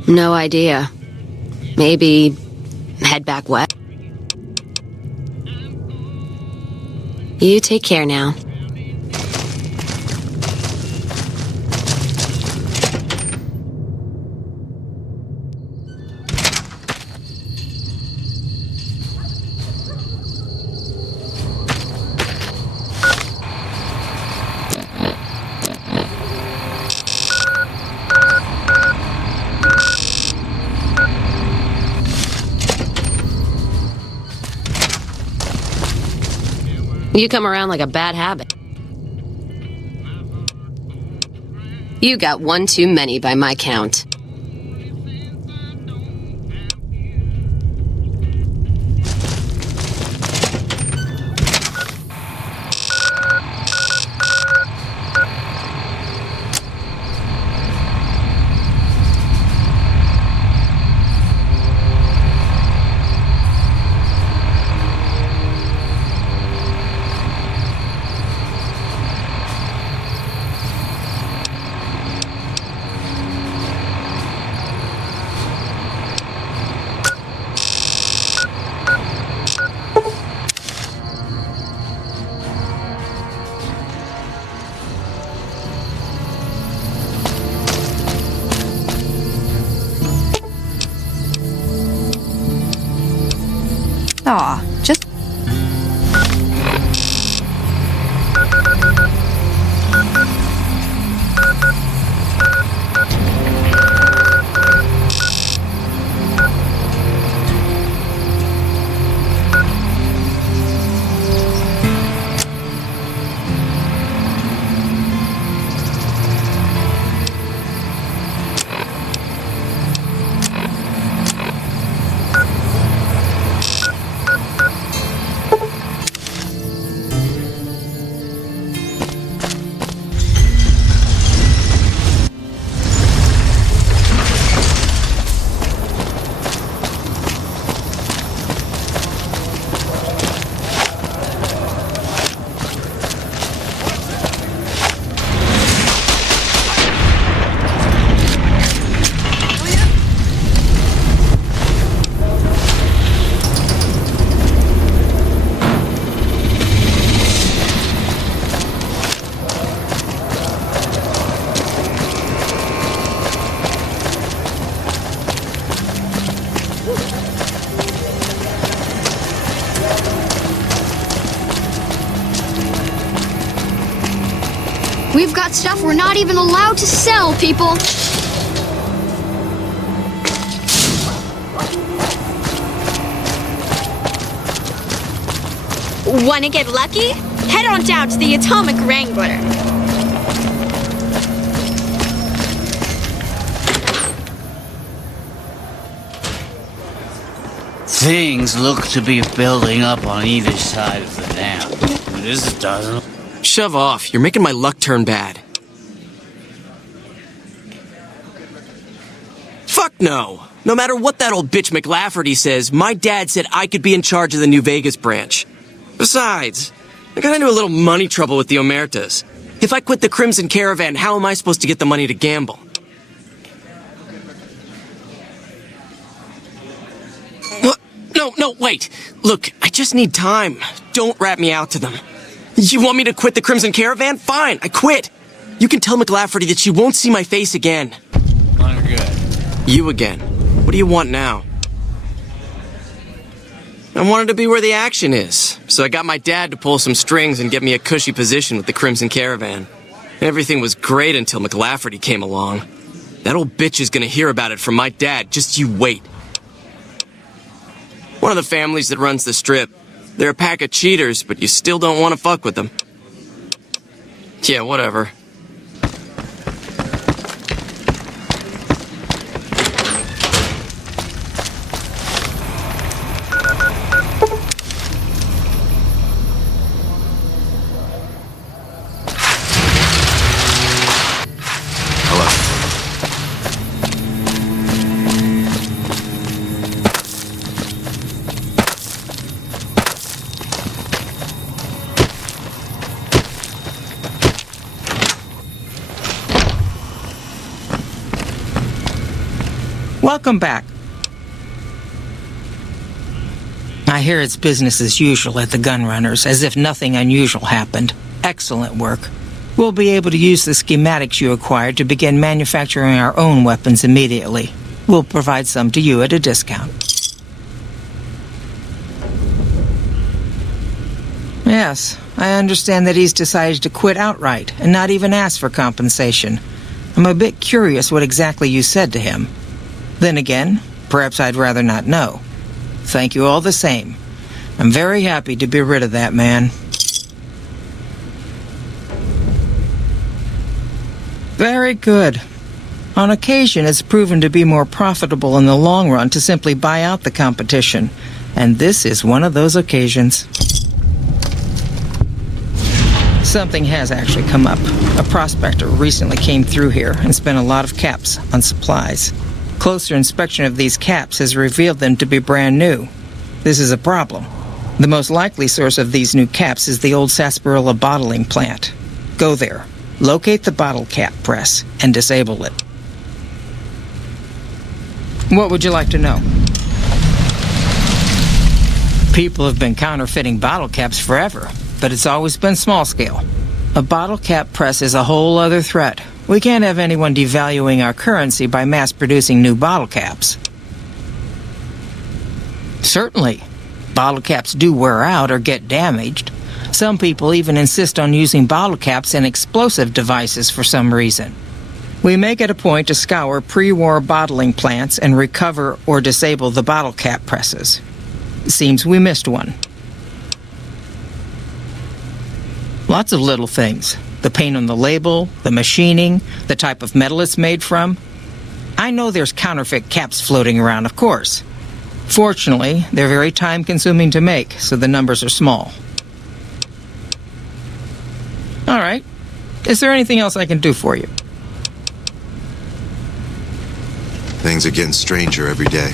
No idea. Maybe head back west. You take care now. You come around like a bad habit. You got one too many by my count. Aw, just... We've got stuff we're not even allowed to sell, people. Wanna get lucky? Head on down to the Atomic Wrangler. Things look to be building up on either side of the dam. This doesn't... Shove off. You're making my luck turn bad. Fuck no. No matter what that old bitch McLafferty says, my dad said I could be in charge of the New Vegas branch. Besides, I got into a little money trouble with the Omertas. If I quit the Crimson Caravan, how am I supposed to get the money to gamble? What? No, wait. Look, I just need time. Don't rat me out to them. You want me to quit the Crimson Caravan? Fine, I quit. You can tell McLafferty that she won't see my face again. I'm good. You again. What do you want now? I wanted to be where the action is, so I got my dad to pull some strings and get me a cushy position with the Crimson Caravan. Everything was great until McLafferty came along. That old bitch is gonna hear about it from my dad, just you wait. One of the families that runs the strip. They're a pack of cheaters, but you still don't want to fuck with them. Yeah, whatever. Welcome back. I hear it's business as usual at the Gunrunners, as if nothing unusual happened. Excellent work. We'll be able to use the schematics you acquired to begin manufacturing our own weapons immediately. We'll provide some to you at a discount. Yes, I understand that he's decided to quit outright and not even ask for compensation. I'm a bit curious what exactly you said to him. Then again, perhaps I'd rather not know. Thank you all the same. I'm very happy to be rid of that man. Very good. On occasion, it's proven to be more profitable in the long run to simply buy out the competition, and this is one of those occasions. Something has actually come up. A prospector recently came through here and spent a lot of caps on supplies. Closer inspection of these caps has revealed them to be brand new. This is a problem. The most likely source of these new caps is the old sarsaparilla bottling plant. Go there, locate the bottle cap press, and disable it. What would you like to know? People have been counterfeiting bottle caps forever, but it's always been small scale. A bottle cap press is a whole other threat. We can't have anyone devaluing our currency by mass-producing new bottle caps. Certainly. Bottle caps do wear out or get damaged. Some people even insist on using bottle caps in explosive devices for some reason. We make it a point to scour pre-war bottling plants and recover or disable the bottle cap presses. It seems we missed one. Lots of little things. The paint on the label, the machining, the type of metal it's made from. I know there's counterfeit caps floating around, of course. Fortunately, they're very time-consuming to make, so the numbers are small. All right. Is there anything else I can do for you? Things are getting stranger every day.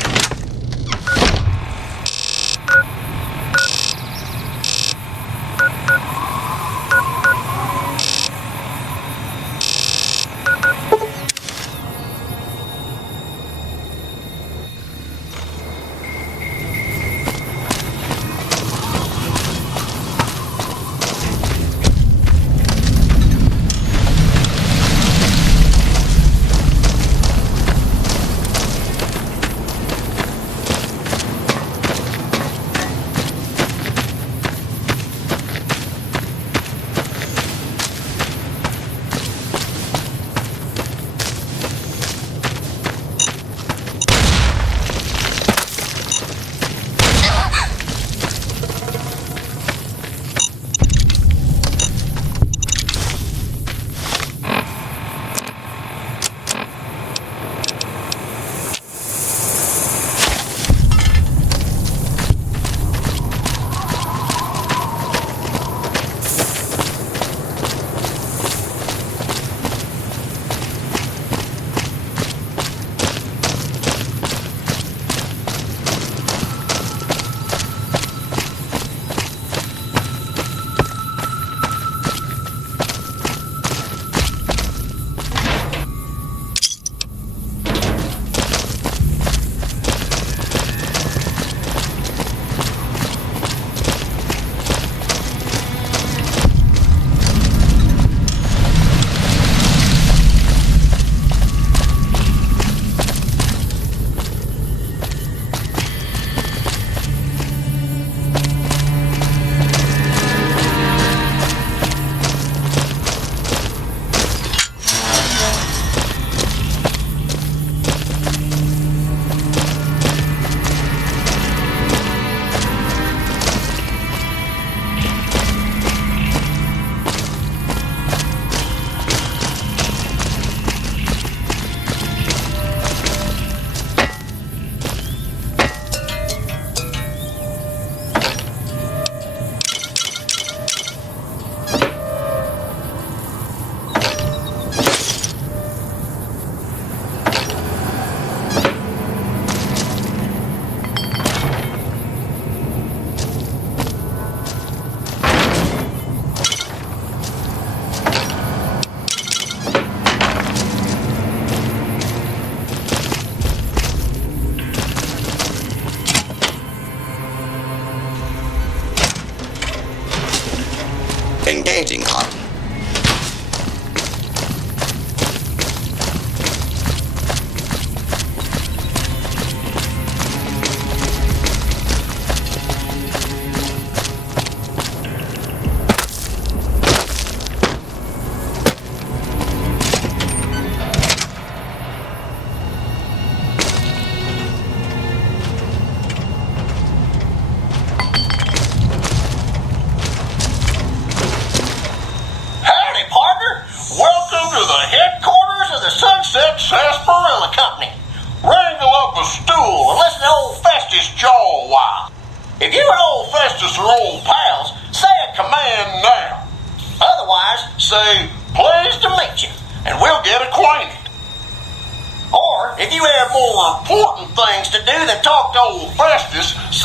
Engaging hot.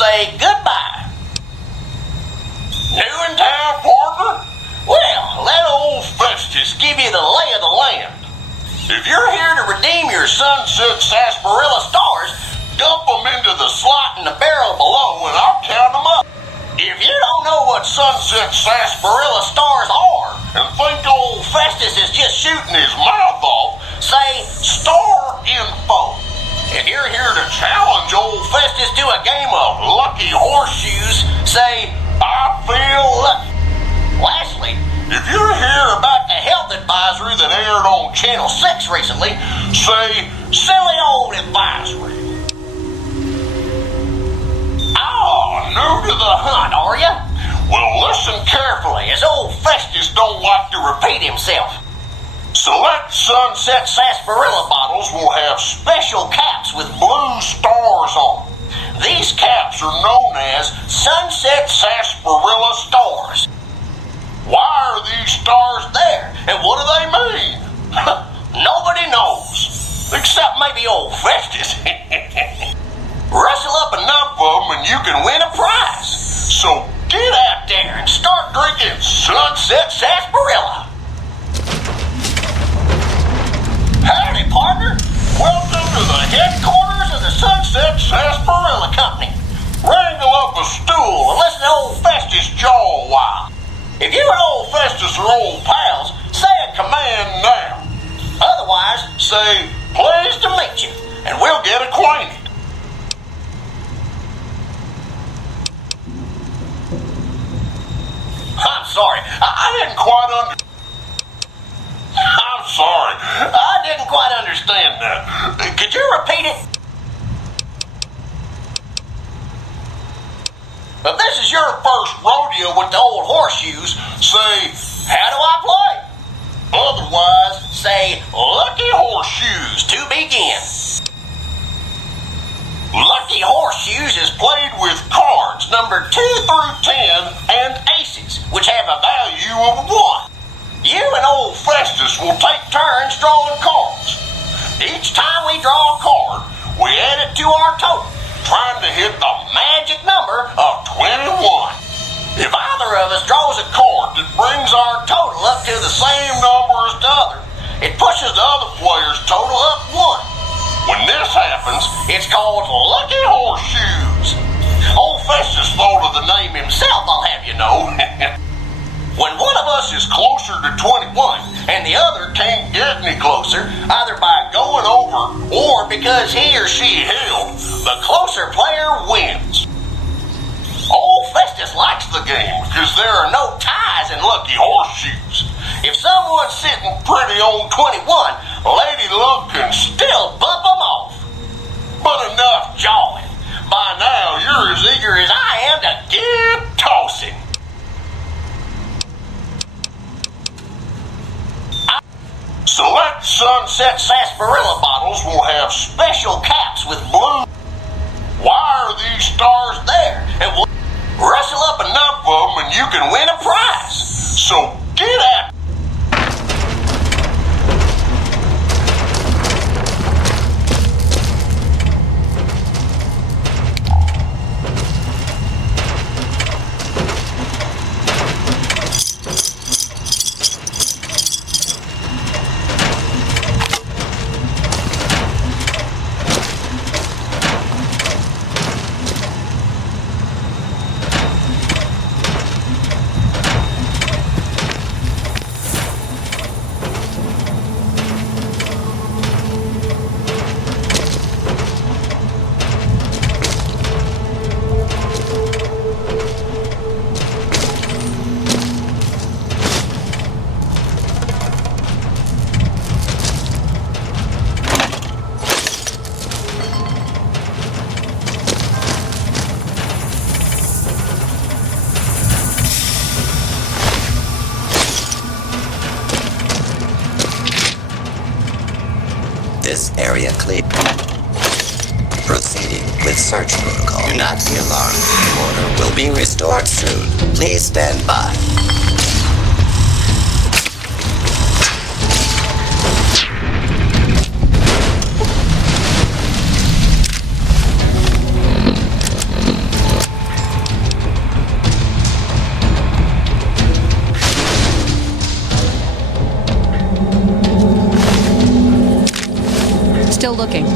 say goodbye. New in town, partner? Well, let old Festus give you the lay of the land. If you're here to redeem your sunset sarsaparilla stars, dump them into the slot in the barrel below and I'll count them up. If you don't know what sunset sarsaparilla stars are and think old Festus is just shooting his mouth off, say star info. If you're here to challenge old Festus to a game of lucky horseshoes, say I feel lucky. Lastly, if you're here about the health advisory that aired on Channel 6 recently, say silly old advisory. New to the hunt, are ya? Well, listen carefully, as old Festus don't like to repeat himself. Select sunset sarsaparilla bottles will have special caps with blue stars on them. These caps are known as sunset sarsaparilla stars. Why are these stars there, and what do they mean? Nobody knows, except maybe old Festus. Rustle up enough of them and you can win a prize. So get out there and start drinking sunset sarsaparilla. Howdy, partner. Welcome to the headquarters of the Sunset Sarsaparilla Company. Wrangle up a stool and listen to old Festus jaw a while. If you and old Festus are old pals, say a command now. Otherwise, say, pleased to meet you, and we'll get acquainted. I'm sorry, I didn't quite I'm sorry, I didn't quite understand that. Could you repeat it? If this is your first rodeo with the old horseshoes, say, how do I play? Otherwise, say, lucky horseshoes to begin. Lucky horseshoes is played with cards numbered 2 through 10 and aces, which have a value of 1. You and old Festus will take turns drawing cards. Each time we draw a card, we add it to our total, trying to hit the magic number of 21. If either of us draws a card that brings our total up to the same number as the other, it pushes the other player's total up 1. When this happens, it's called Lucky Horseshoes. Old Festus thought of the name himself, I'll have you know. When one of us is closer to 21 and the other can't get any closer, either by going over or because he or she held, the closer player wins. Old Festus likes the game because there are no ties in Lucky Horseshoes. If someone's sitting pretty on 21, Lady Luck can still bump them off. But enough jawing. By now, you're as eager as I am to get tossing. Select sunset sarsaparilla bottles will have special caps with blue. Why are these stars there? And we'll rustle up enough of them and you can win a prize. So get at it. This area clear. Proceeding with search protocol. Do not be alarmed. Order will be restored soon. Please stand by. looking.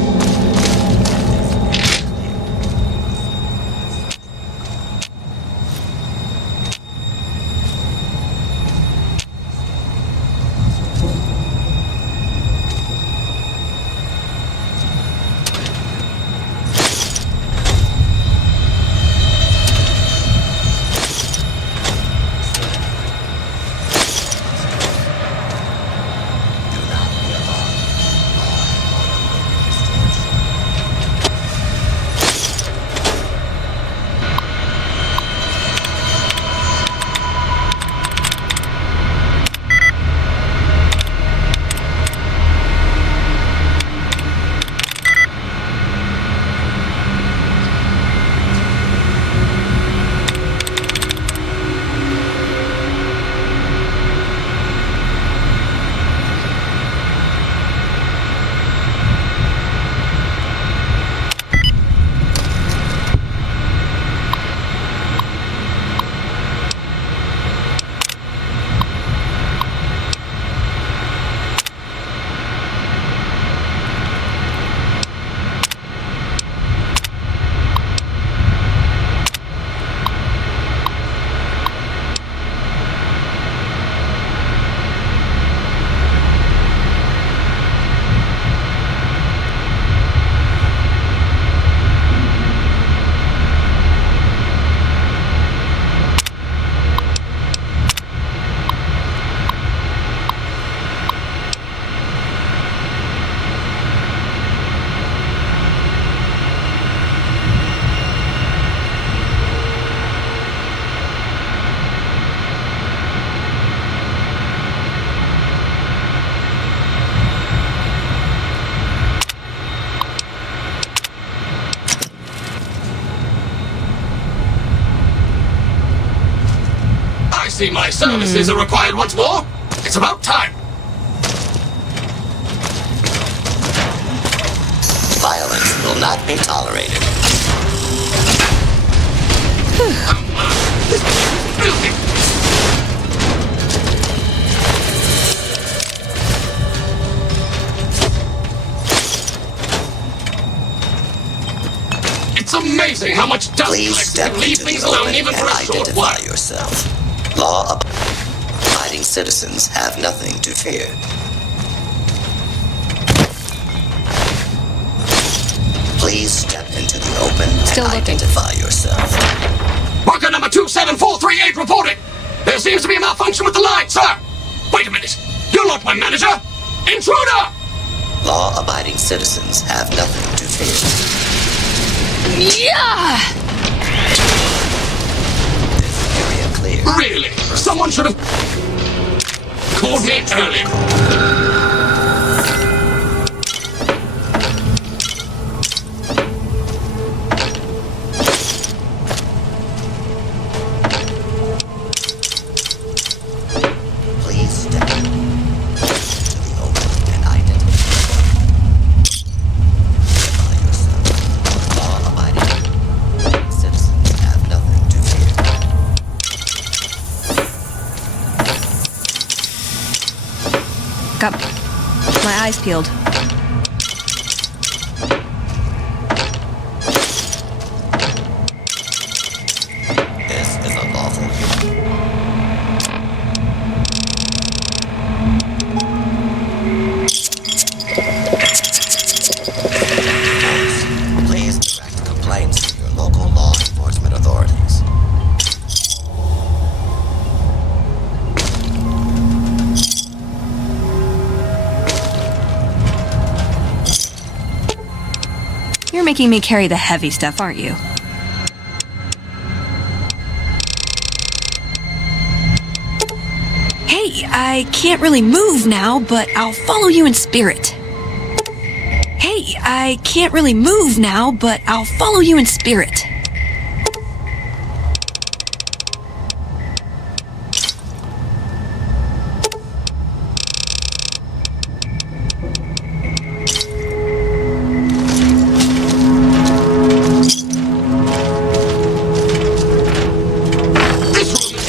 I see my services are required once more. It's about time. Violence will not be tolerated. It's amazing how much dust Please collects step and leave into things the alone open even and for a short identify while. yourself. Law-abiding citizens have nothing to fear. Please step into the open and identify yourself. Worker number 27438 reporting. There seems to be a malfunction with the line, sir. Wait a minute. You're not my manager. Intruder! Law-abiding citizens have nothing to fear. Yeah! Area clear. Really? Someone should have called me earlier. Please step into the open and identify yourself. Law-abiding citizens have nothing to fear. Got my eyes peeled. This is unlawful. Please direct complaints to your local law enforcement authorities. You're making me carry the heavy stuff, aren't you? Hey, I can't really move now, but I'll follow you in spirit. Hey, I can't really move now, but I'll follow you in spirit.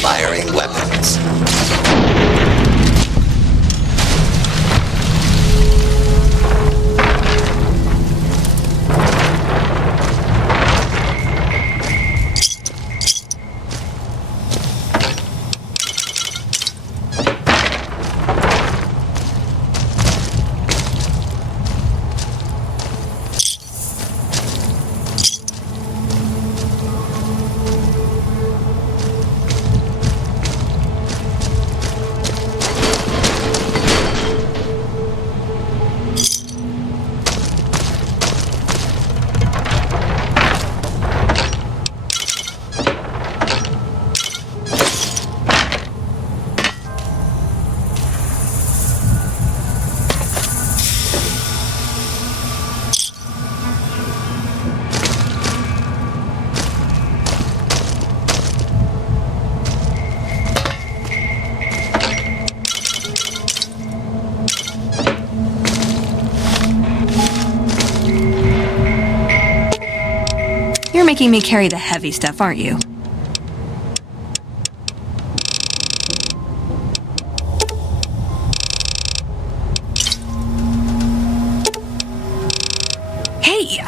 Firing weapons. making me carry the heavy stuff, aren't you? Hey,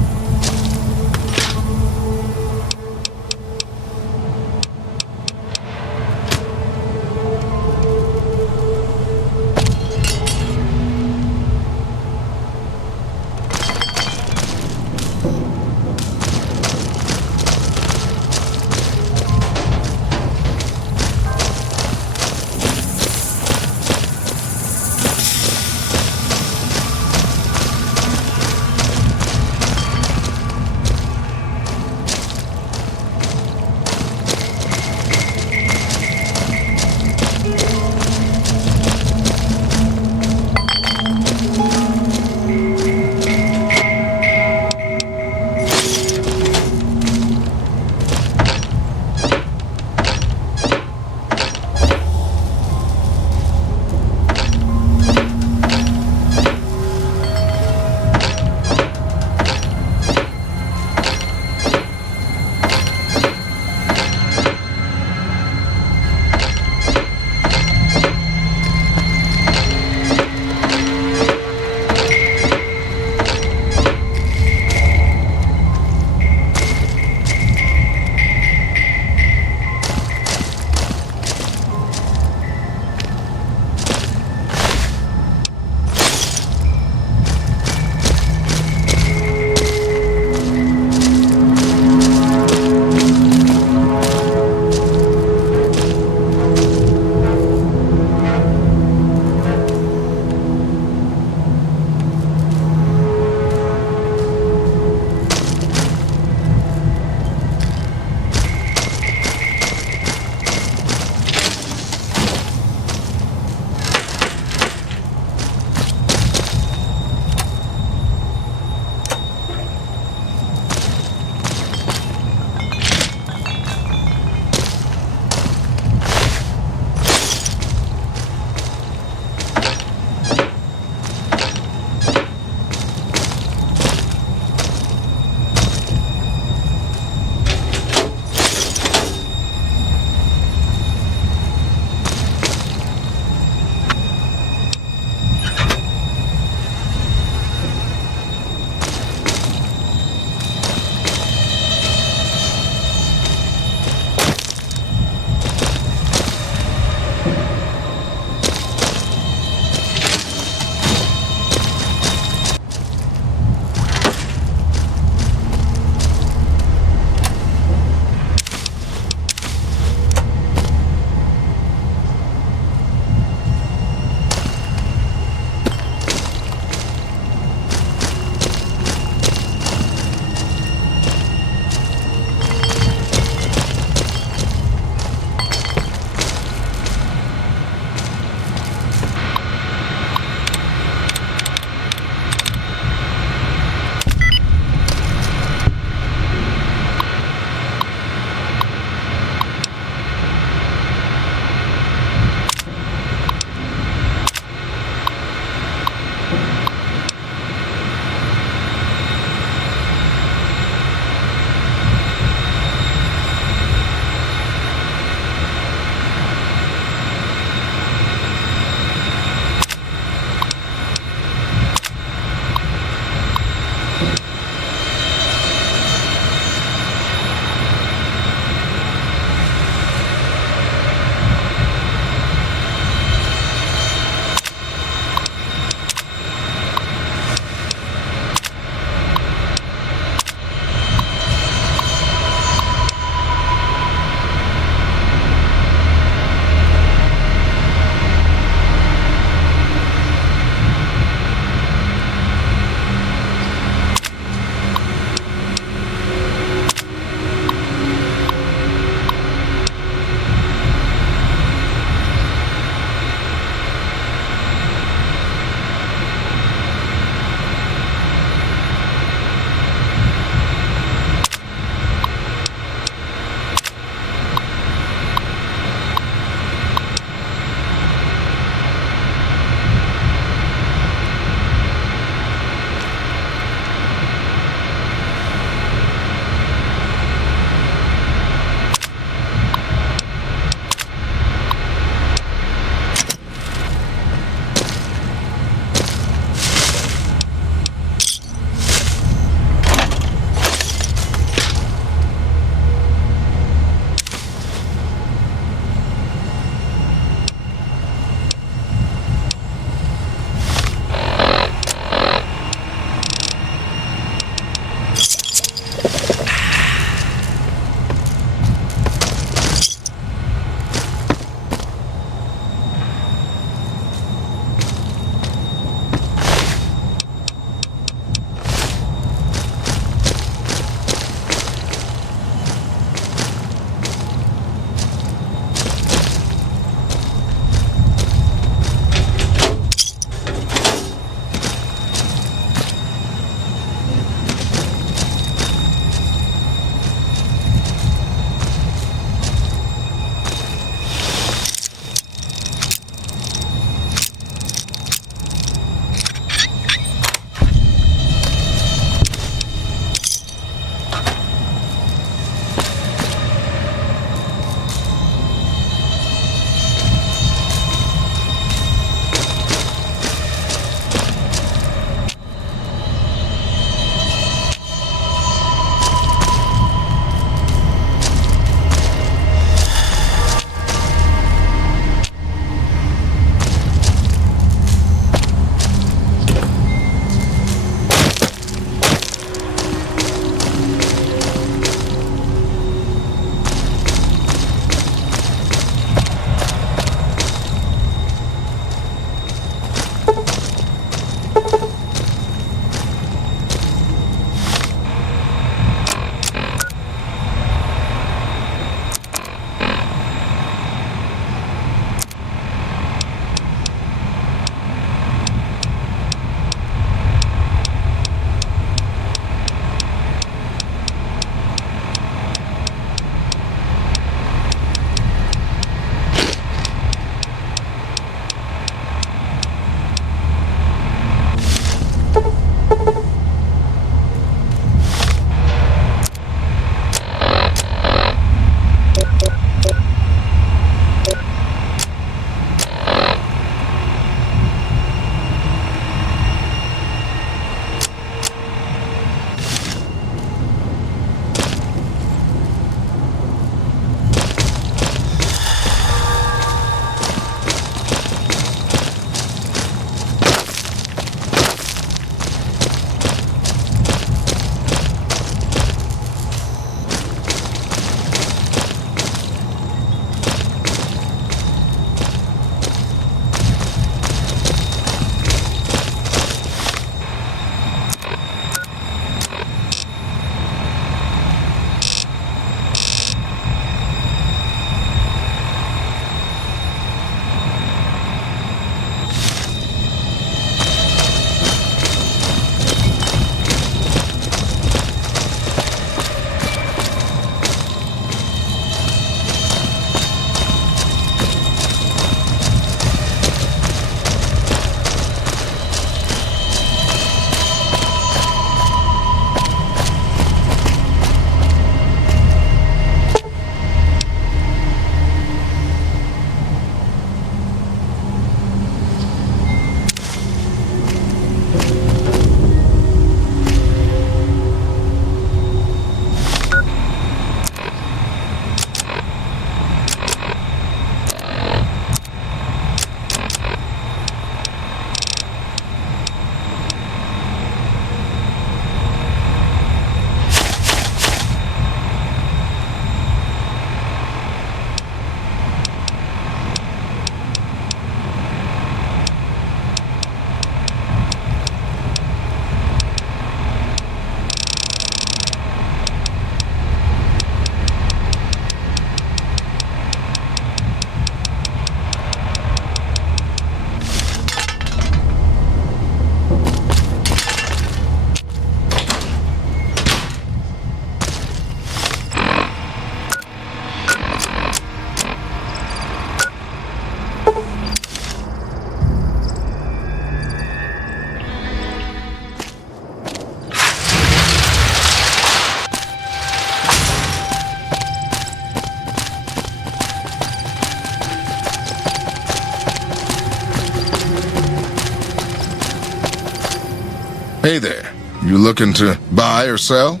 Hey there. You looking to buy or sell?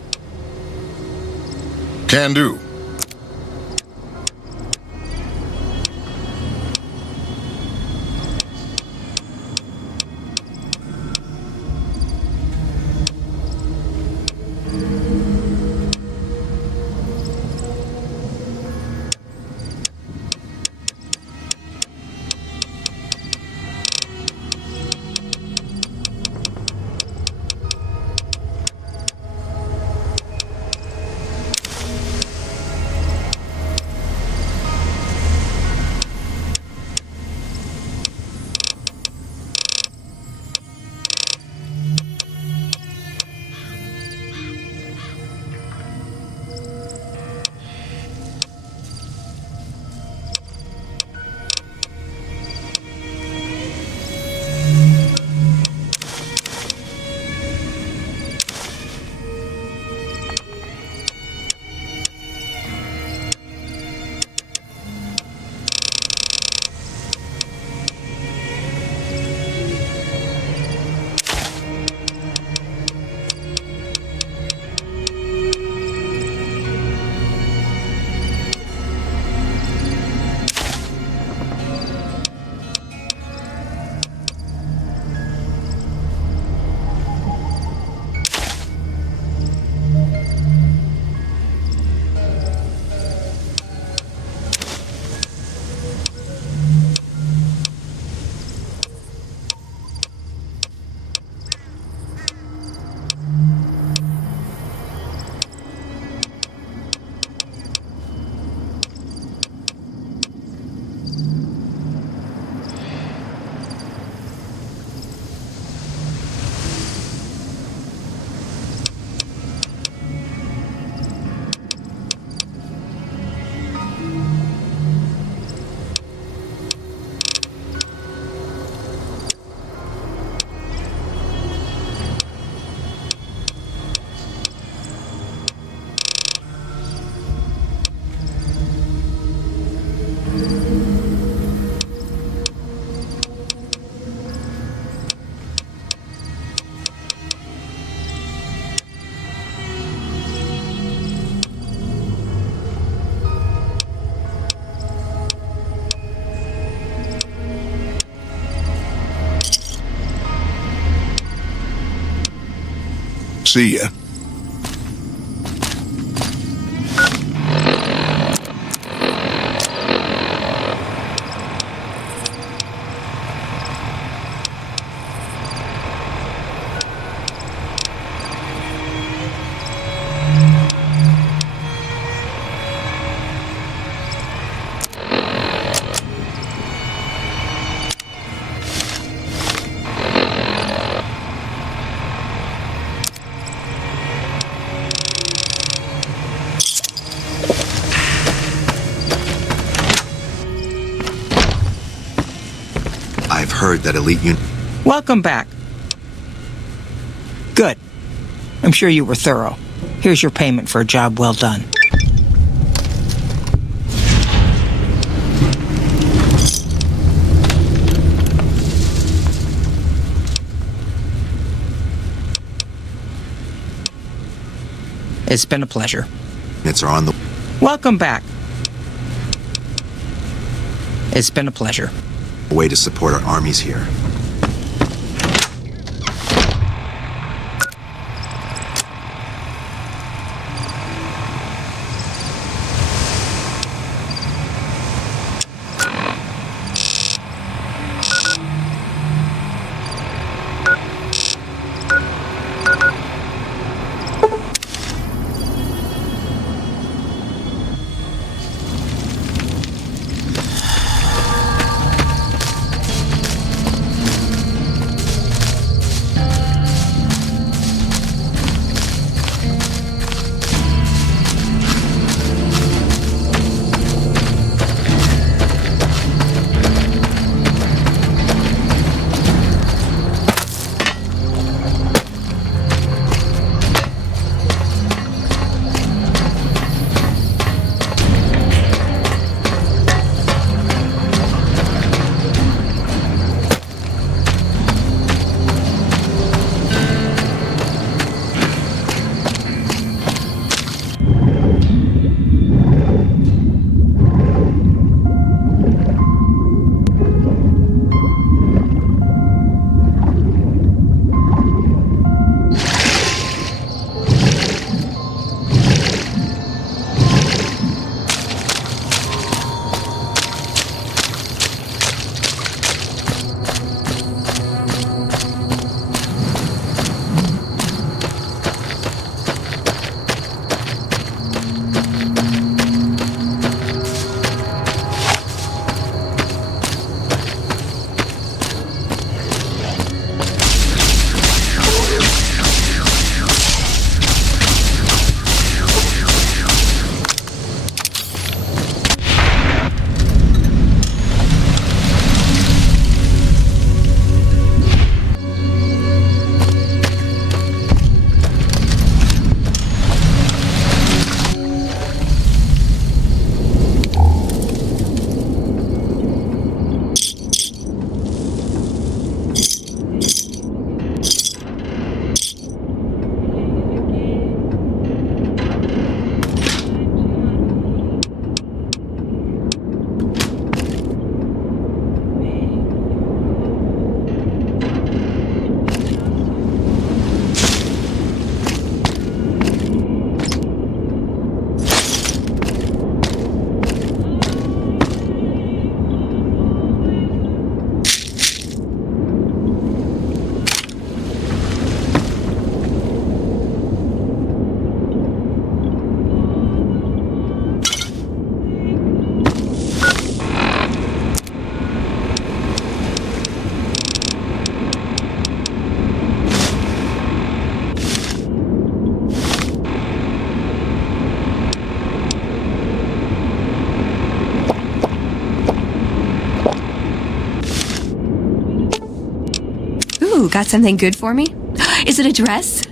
Can do. See ya. I've heard that elite Welcome back. Good. I'm sure you were thorough. Here's your payment for a job well done. It's been a pleasure. units are on the Welcome back. It's been a pleasure. way to support our armies here. Ooh, got something good for me? Is it a dress?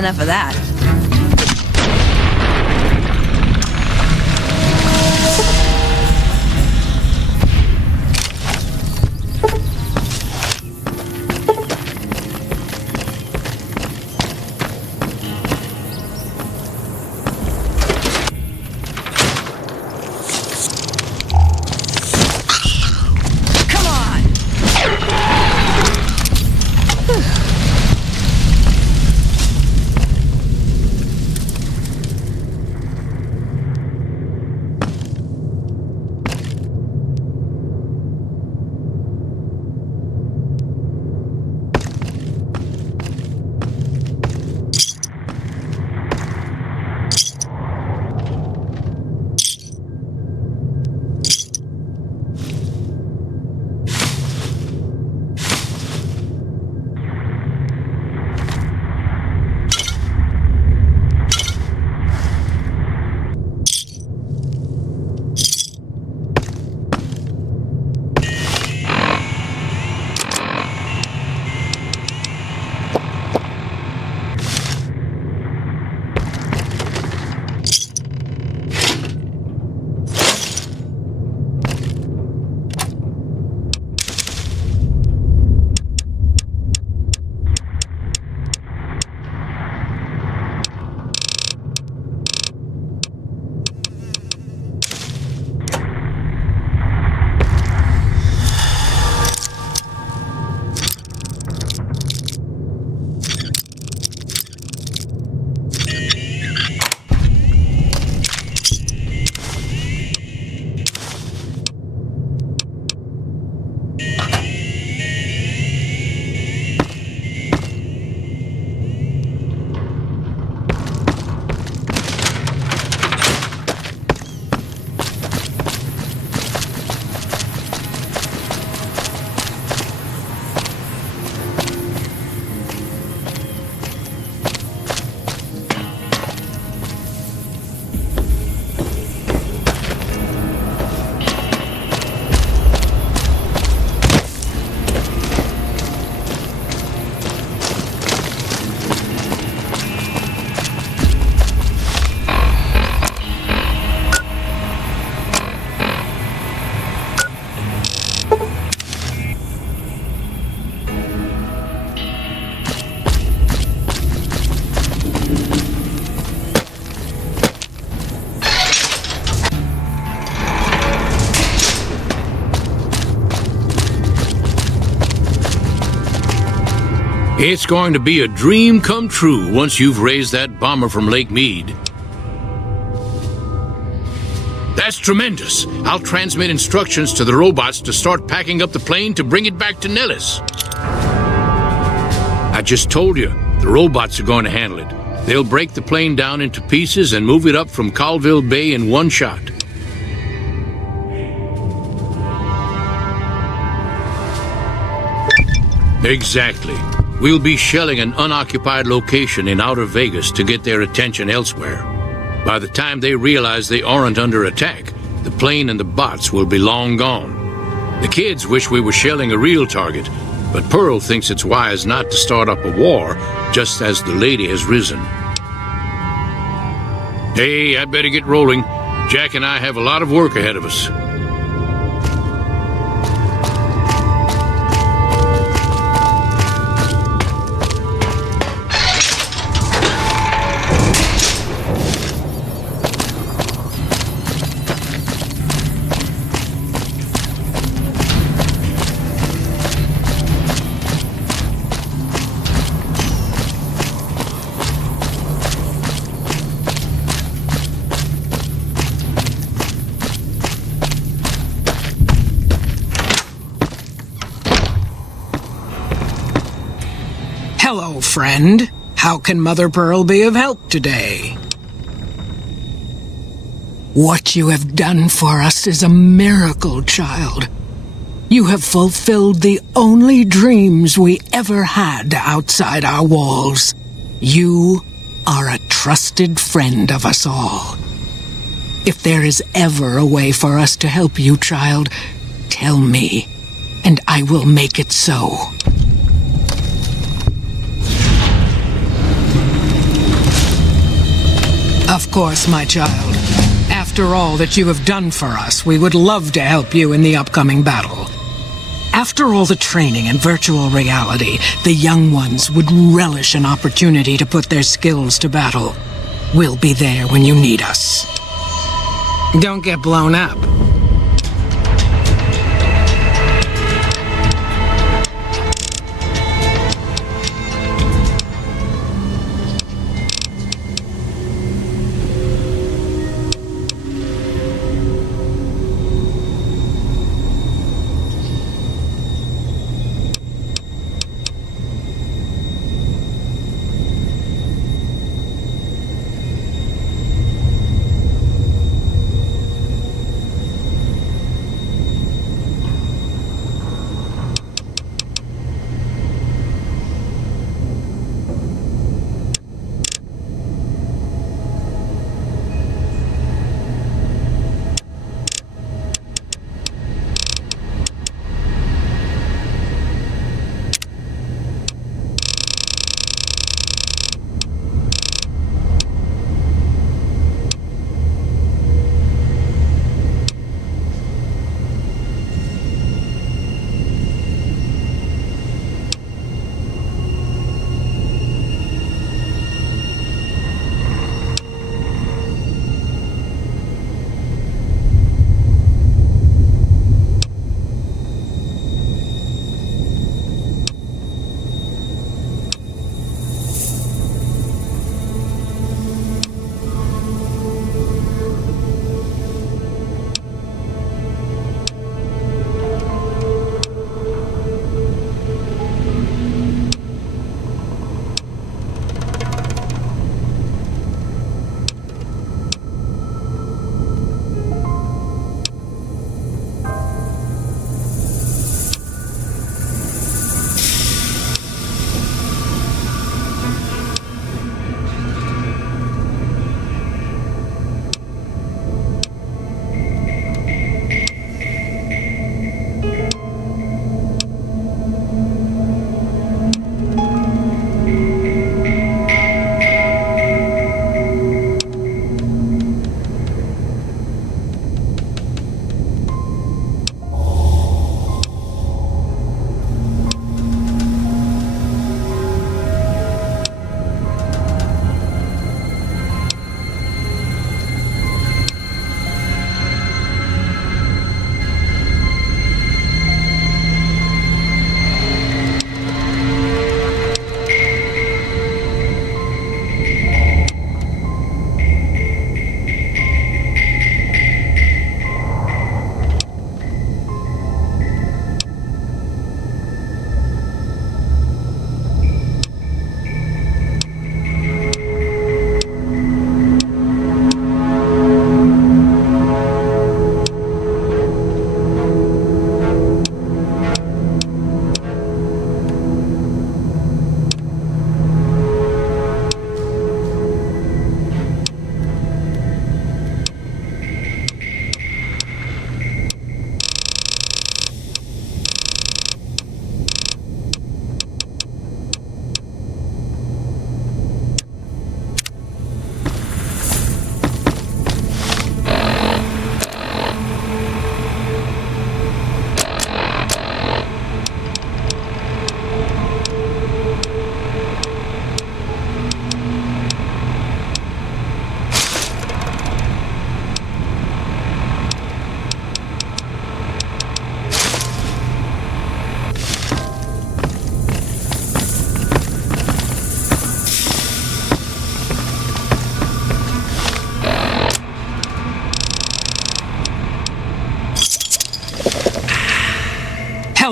enough of that. It's going to be a dream come true once you've raised that bomber from Lake Mead. That's tremendous. I'll transmit instructions to the robots to start packing up the plane to bring it back to Nellis. I just told you, the robots are going to handle it. They'll break the plane down into pieces and move it up from Colville Bay in one shot. Exactly. We'll be shelling an unoccupied location in outer Vegas to get their attention elsewhere. By the time they realize they aren't under attack, the plane and the bots will be long gone. The kids wish we were shelling a real target, but Pearl thinks it's wise not to start up a war just as the lady has risen. Hey, I'd better get rolling. Jack and I have a lot of work ahead of us. Hello, friend. How can Mother Pearl be of help today? What you have done for us is a miracle, child. You have fulfilled the only dreams we ever had outside our walls. You are a trusted friend of us all. If there is ever a way for us to help you, child, tell me, and I will make it so. Of course, my child. After all that you have done for us, we would love to help you in the upcoming battle. After all the training in virtual reality, the young ones would relish an opportunity to put their skills to battle. We'll be there when you need us. Don't get blown up.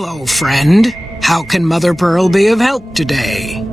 Hello, friend. How can Mother Pearl be of help today?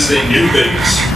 Testing in Vegas.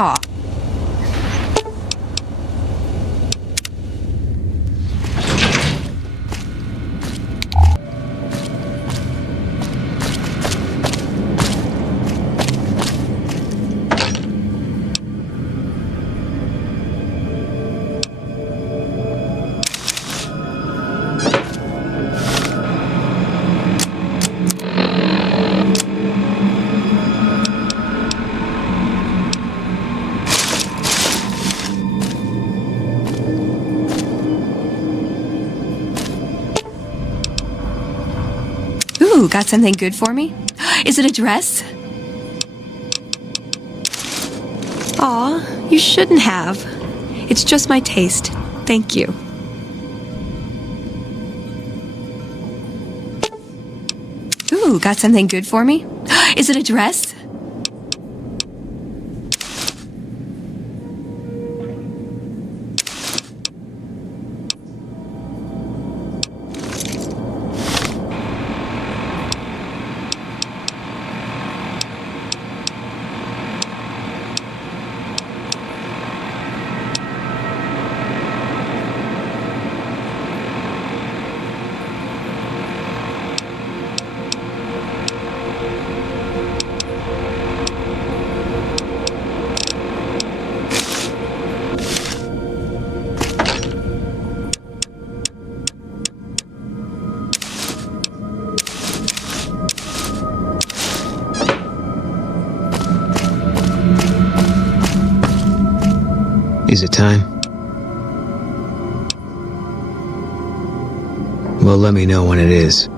Aw. Ooh, got something good for me? Is it a dress? Aw, you shouldn't have. It's just my taste. Thank you. Ooh, got something good for me? Is it a dress? Is it time? Well, let me know when it is.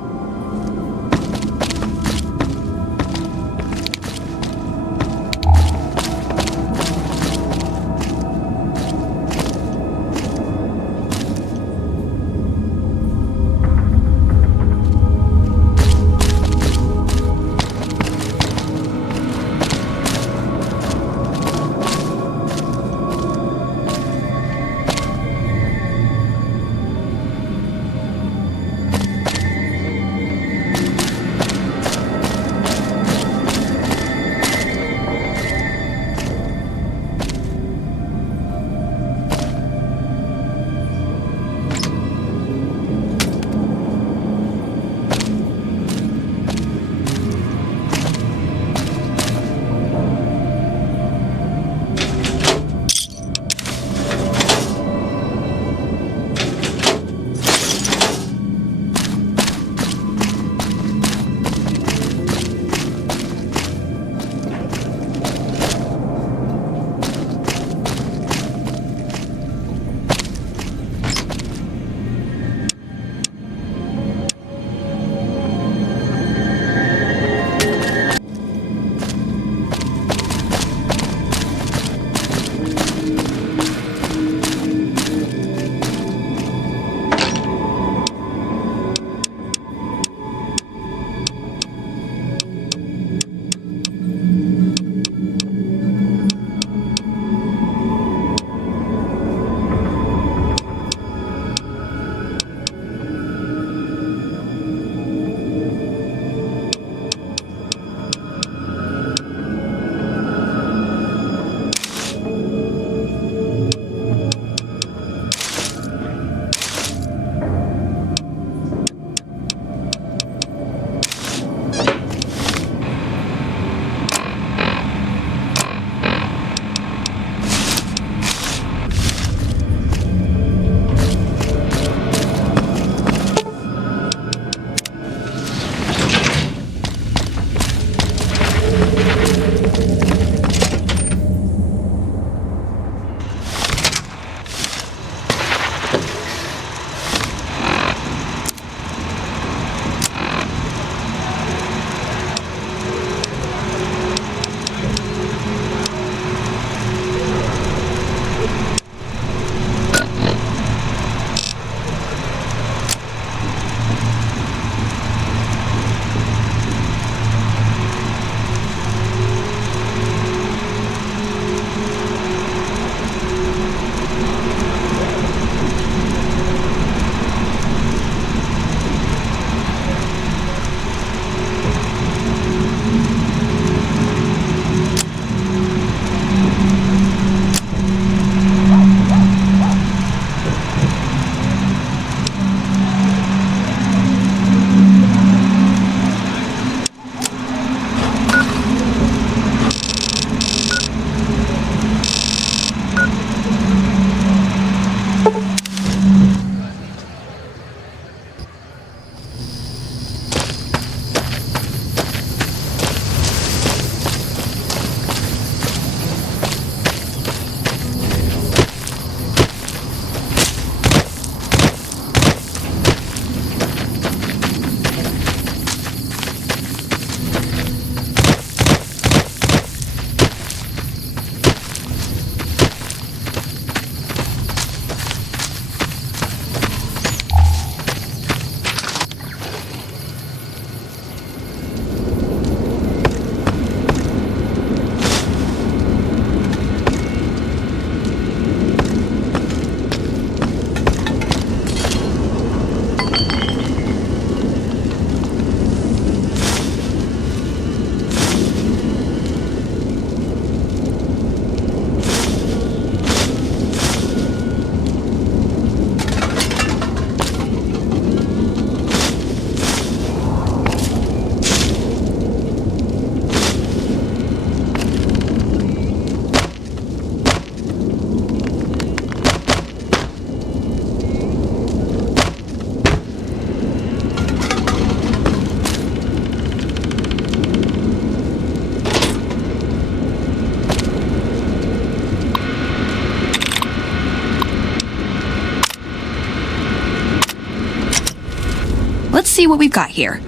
see what we've got here.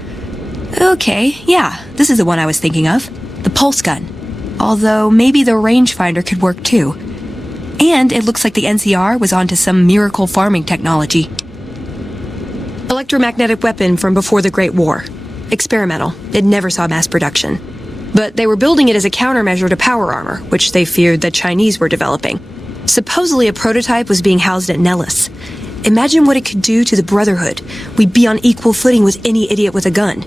Okay, yeah, this is the one I was thinking of. The pulse gun. Although maybe the rangefinder could work too. And it looks like the NCR was onto some miracle farming technology. Electromagnetic weapon from before the Great War. Experimental. It never saw mass production. But they were building it as a countermeasure to power armor, which they feared the Chinese were developing. Supposedly a prototype was being housed at Nellis. Imagine what it could do to the Brotherhood. We'd be on equal footing with any idiot with a gun.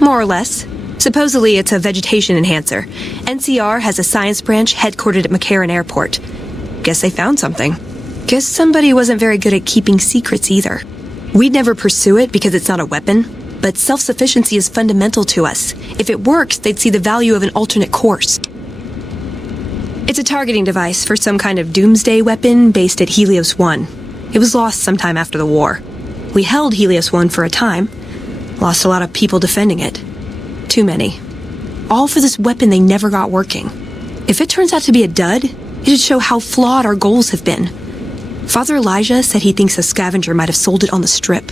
More or less. Supposedly it's a vegetation enhancer. NCR has a science branch headquartered at McCarran Airport. Guess they found something. Guess somebody wasn't very good at keeping secrets either. We'd never pursue it because it's not a weapon, but self-sufficiency is fundamental to us. If it works, they'd see the value of an alternate course. It's a targeting device for some kind of doomsday weapon based at Helios 1. It was lost sometime after the war. We held Helios 1 for a time. Lost a lot of people defending it. Too many. All for this weapon they never got working. If it turns out to be a dud, it'd show how flawed our goals have been. Father Elijah said he thinks a scavenger might have sold it on the strip.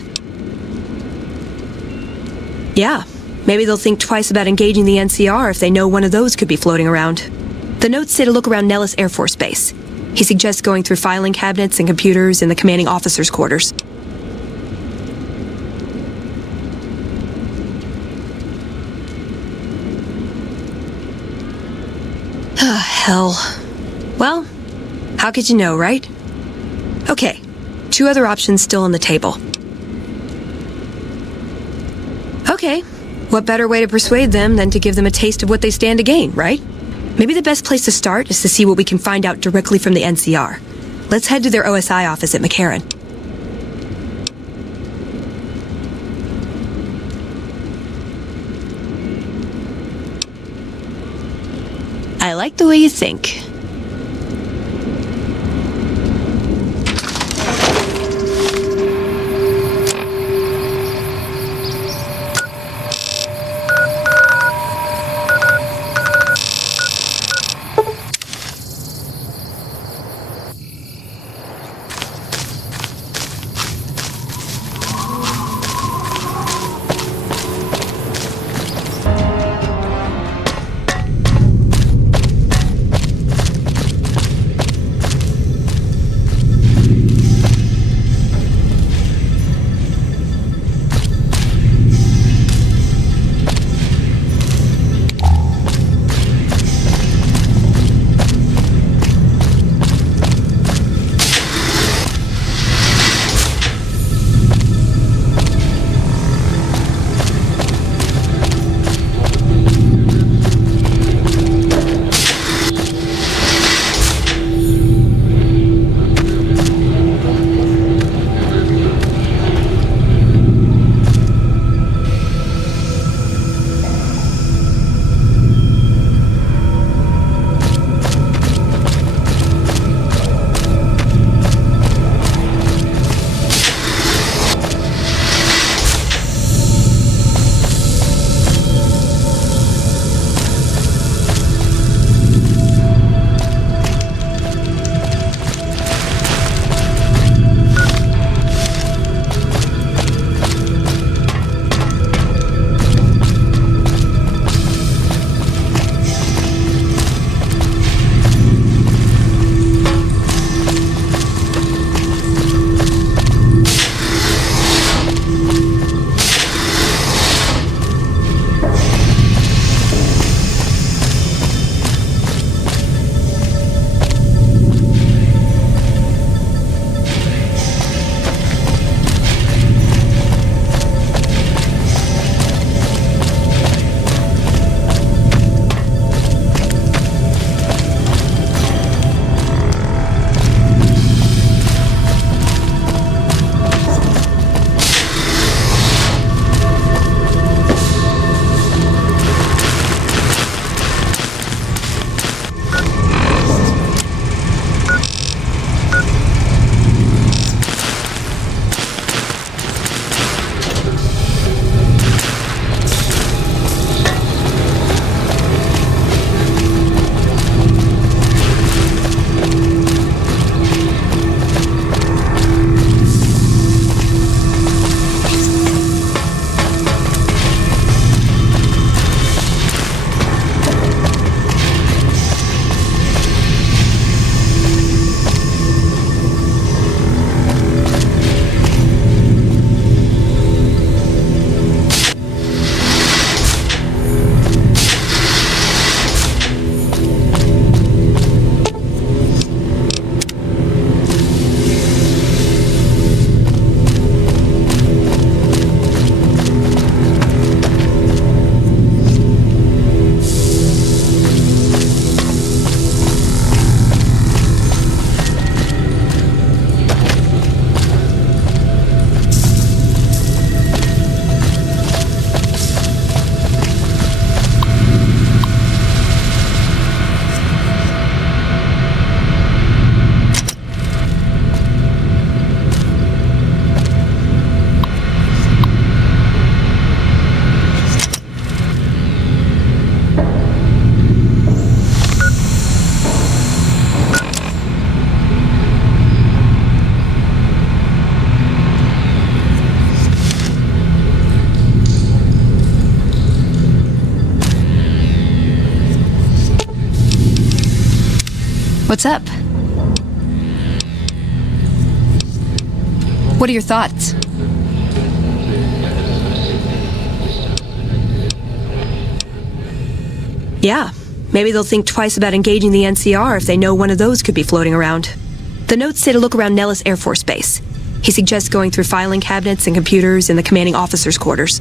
Yeah, maybe they'll think twice about engaging the NCR if they know one of those could be floating around. The notes say to look around Nellis Air Force Base. He suggests going through filing cabinets and computers in the commanding officer's quarters. Hell. Well, how could you know, right? Okay, 2 other options still on the table. Okay, what better way to persuade them than to give them a taste of what they stand to gain, right? Maybe the best place to start is to see what we can find out directly from the NCR. Let's head to their OSI office at McCarran. I like the way you think. What's up? What are your thoughts? Yeah, maybe they'll think twice about engaging the NCR if they know one of those could be floating around. The notes say to look around Nellis Air Force Base. He suggests going through filing cabinets and computers in the commanding officer's quarters.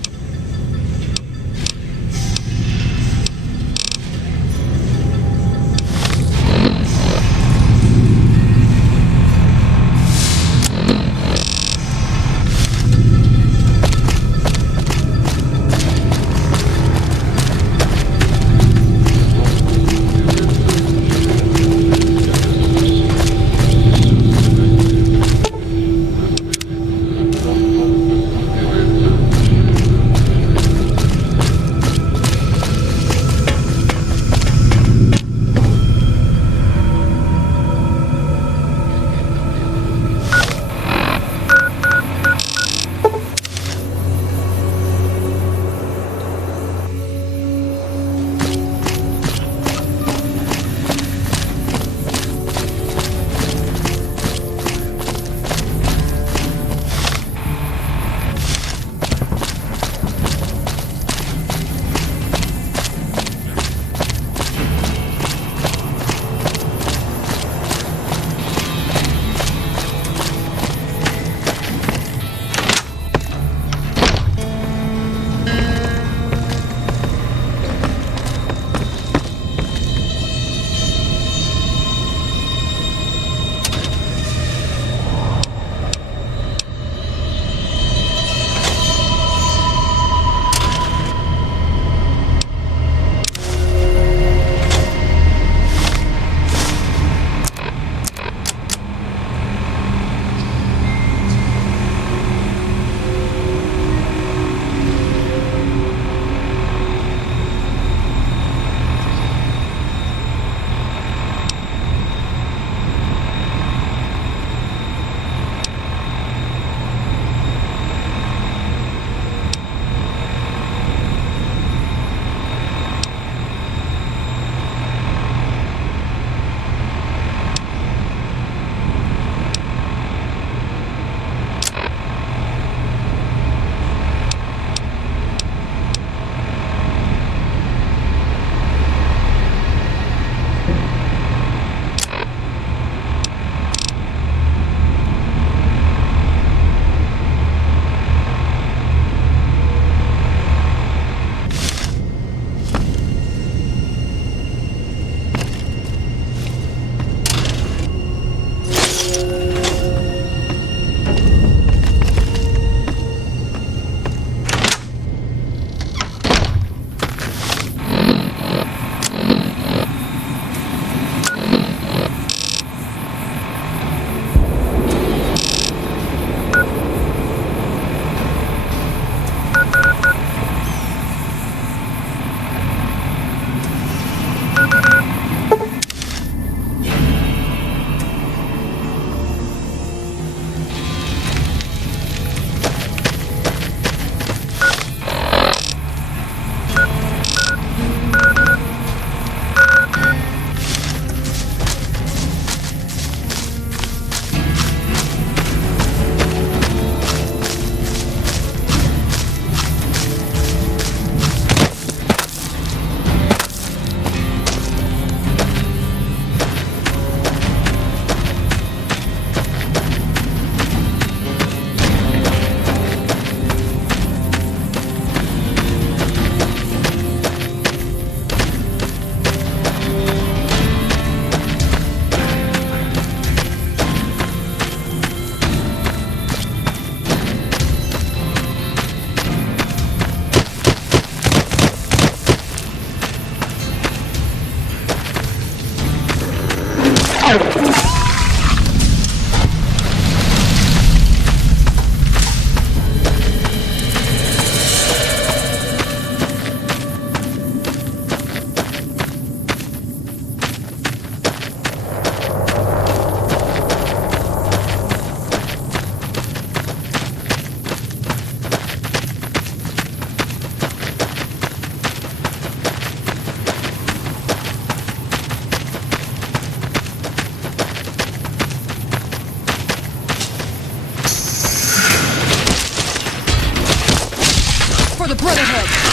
the Brotherhood!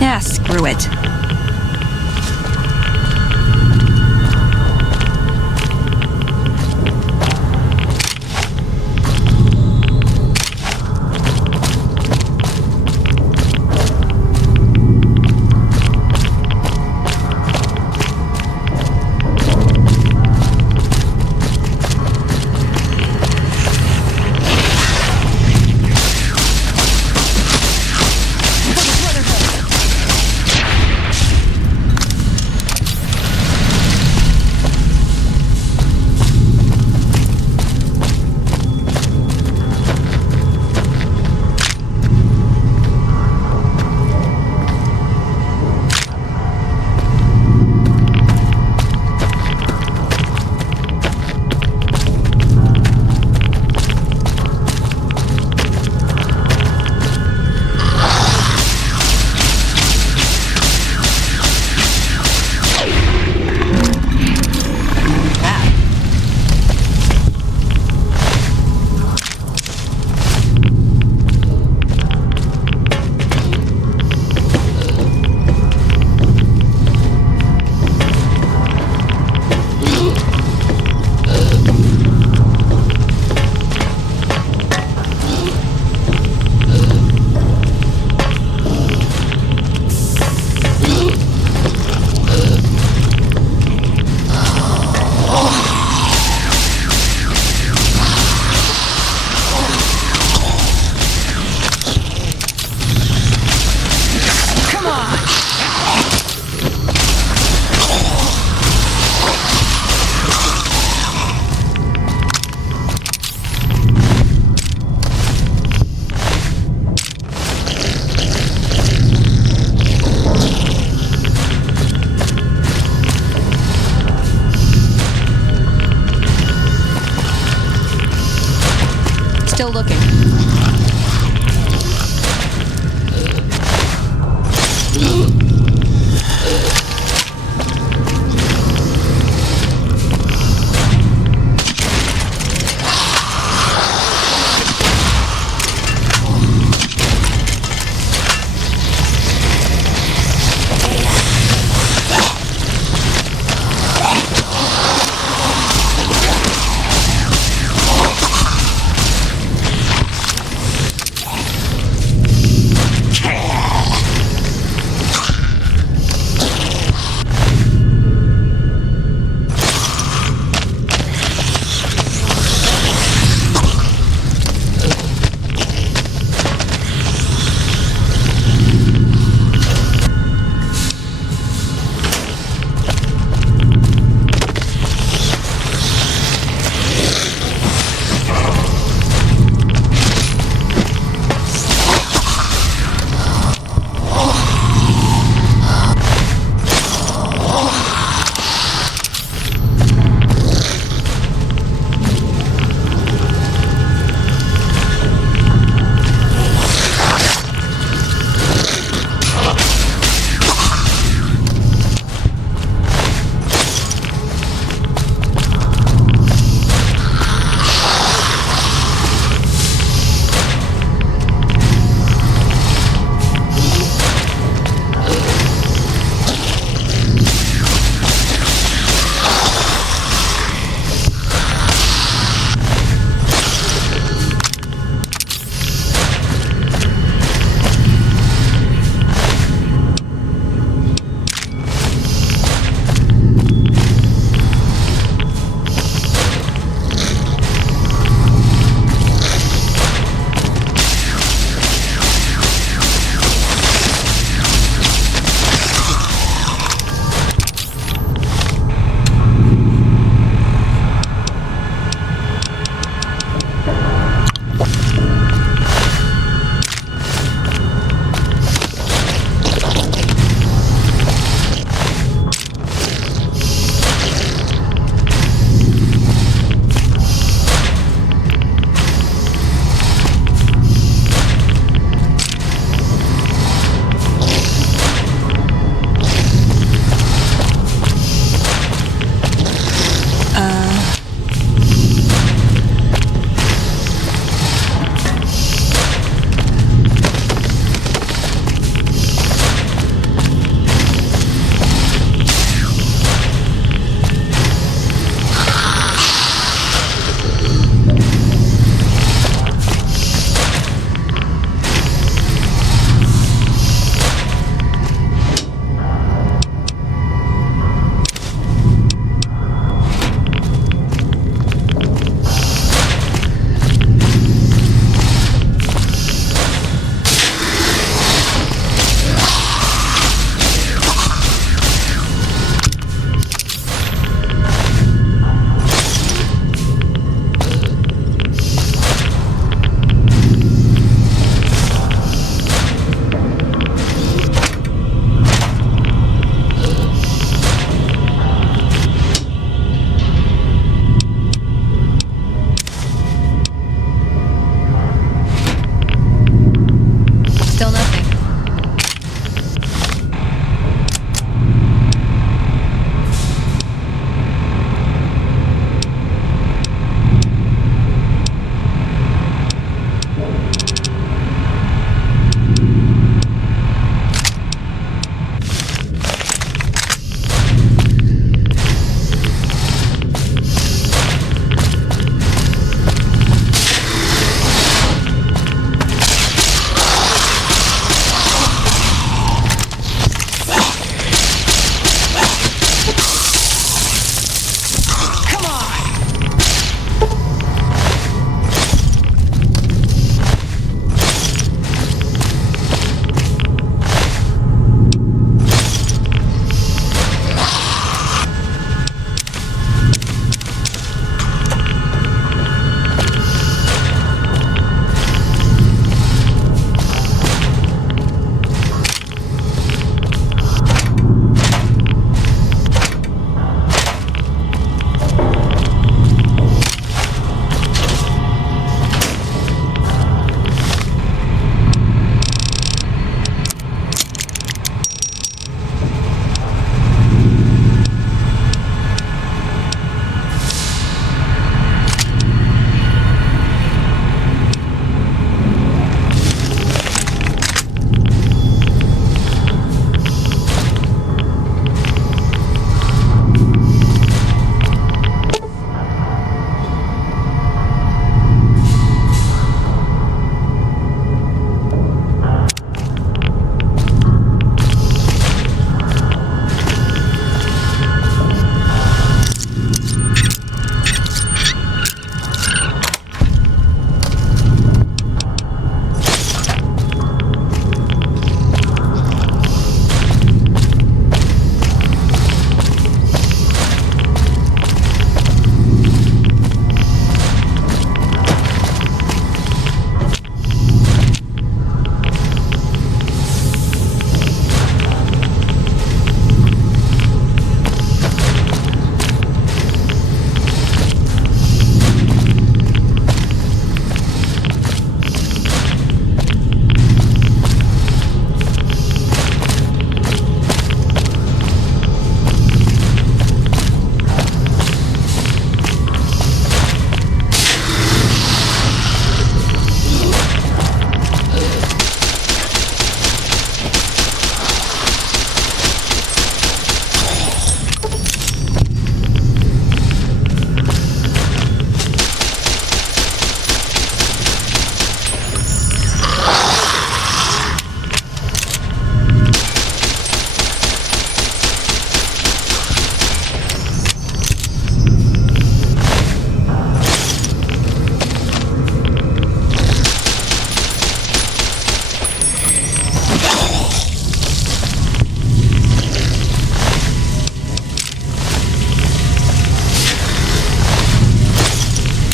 Yeah, screw it.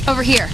Over here.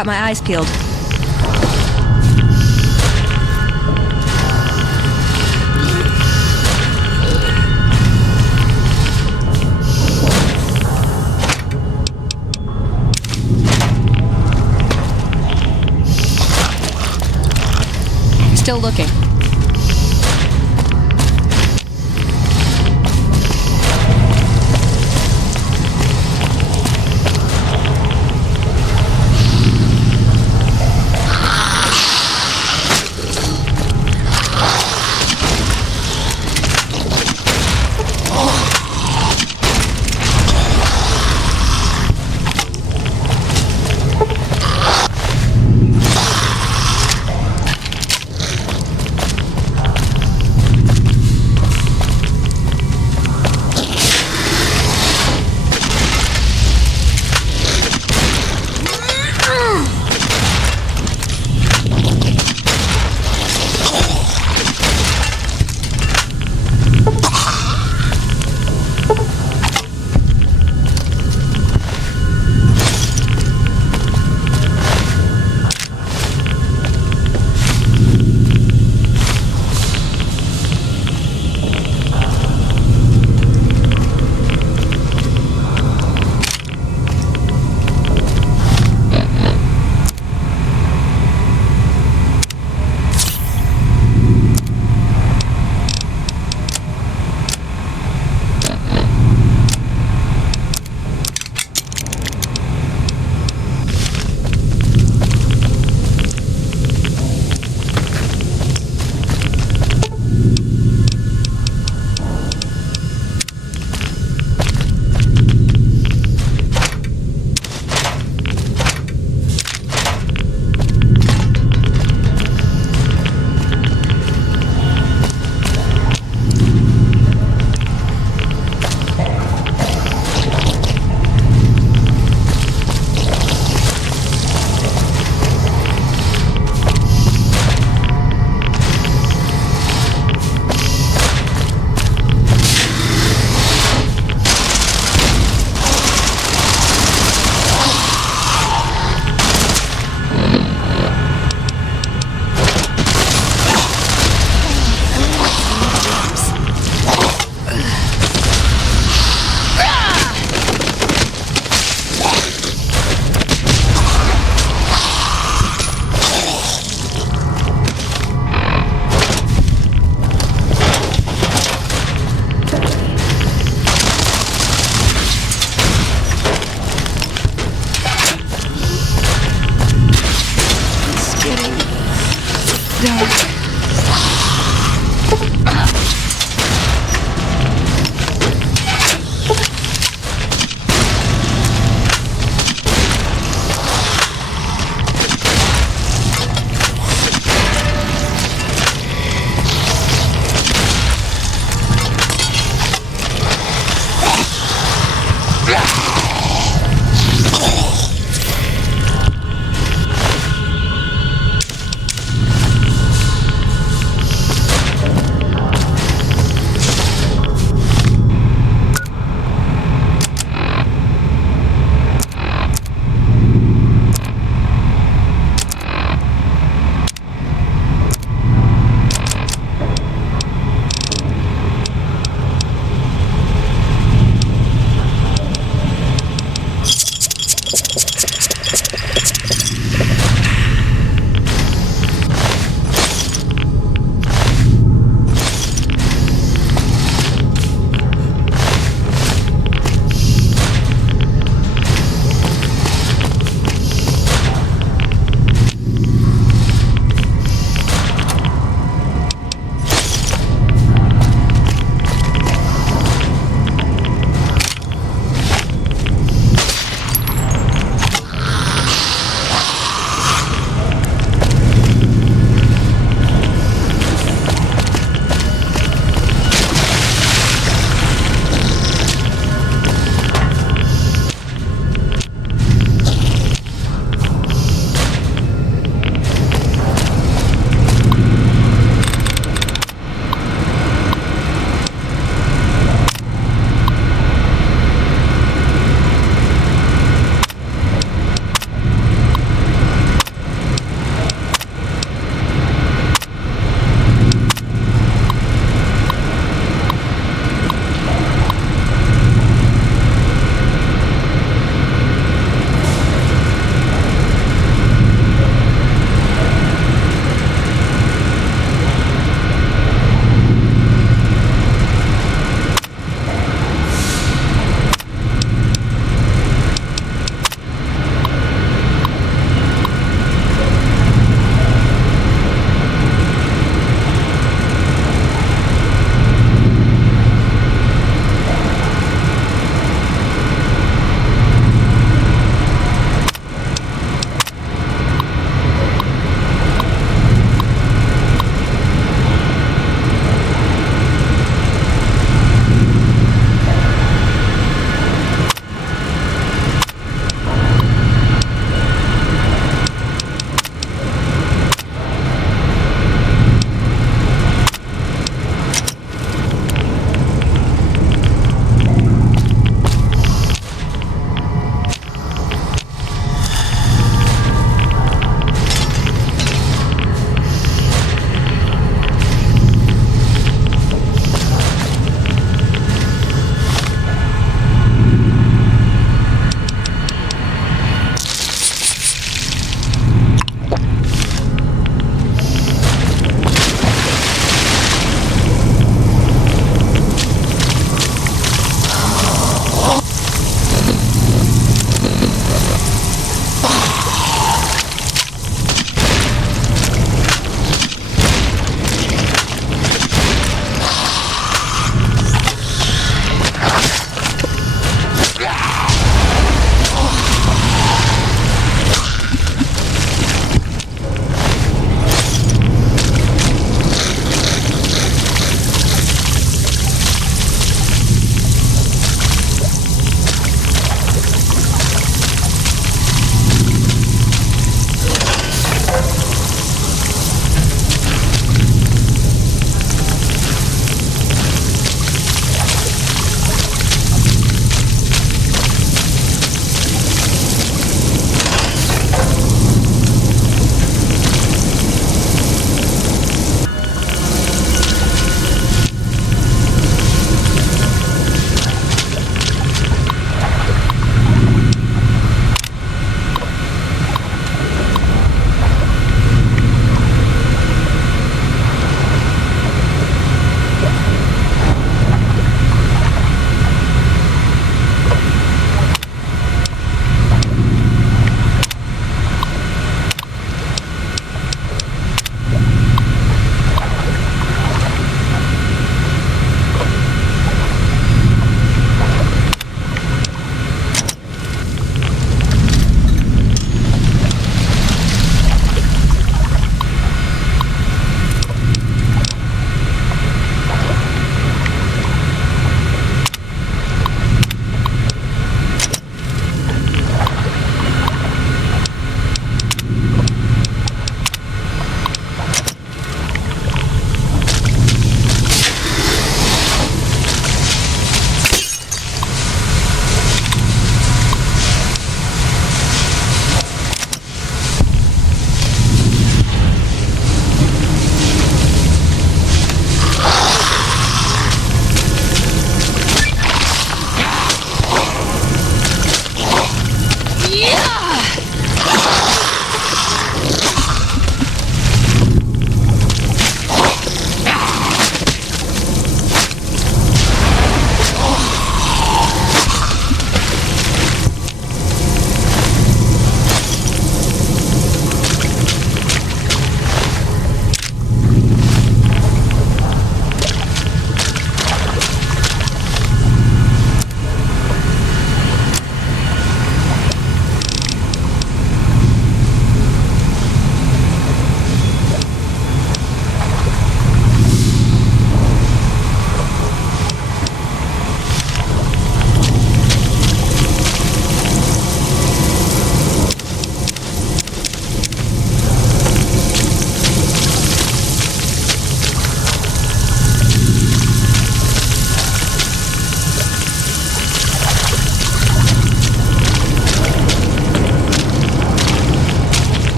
Got my eyes peeled. Still looking.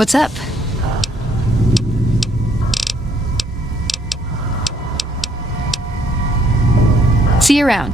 What's up? See you around.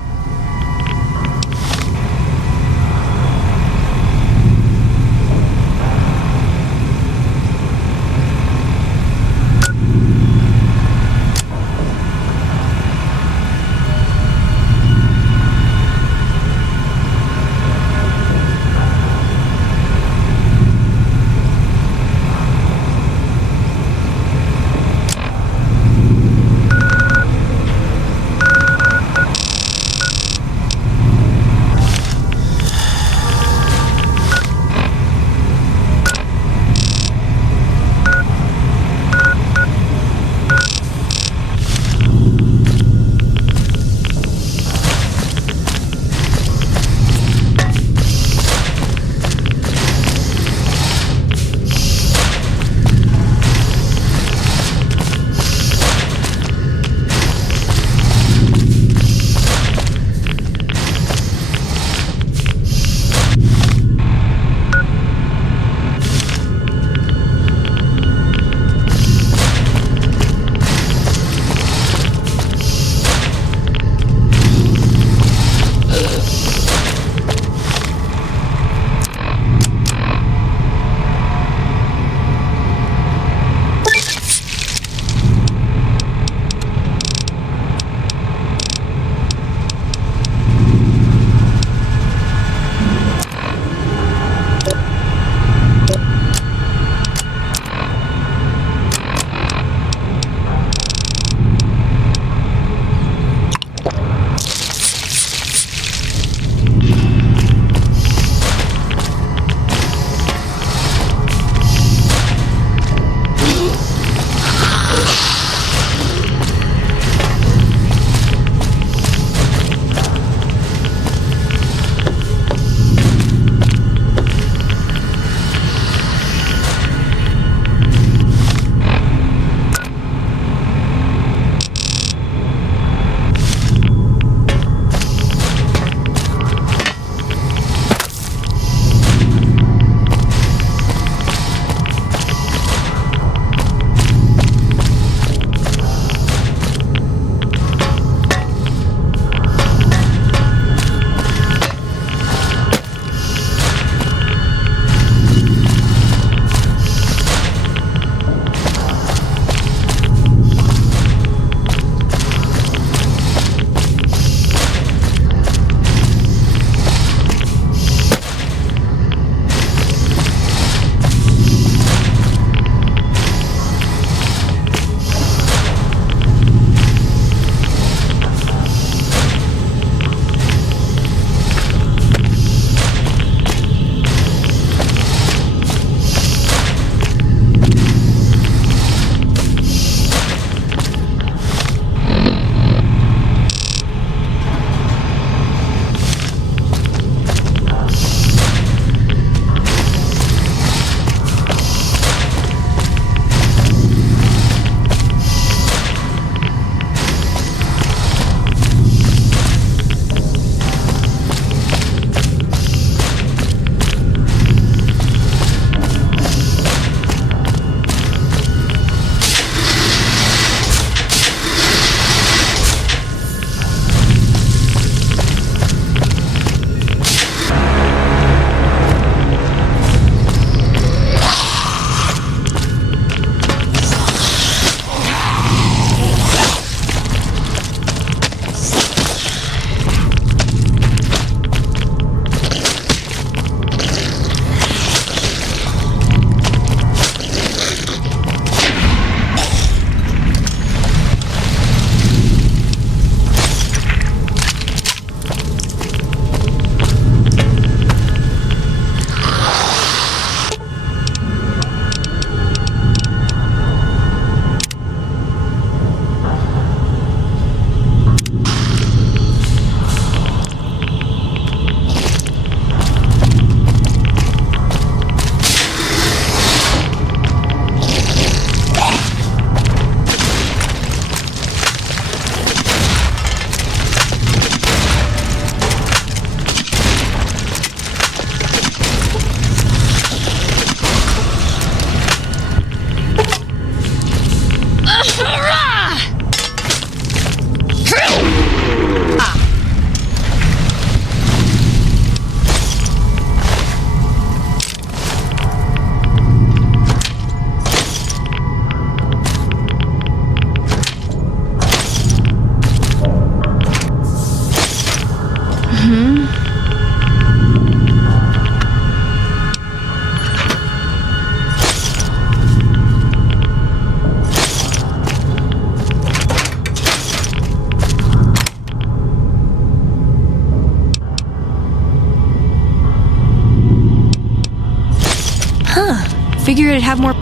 Figure it'd have more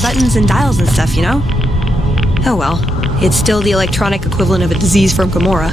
buttons and dials and stuff, you know? Oh well. It's still the electronic equivalent of a disease from Gomorrah.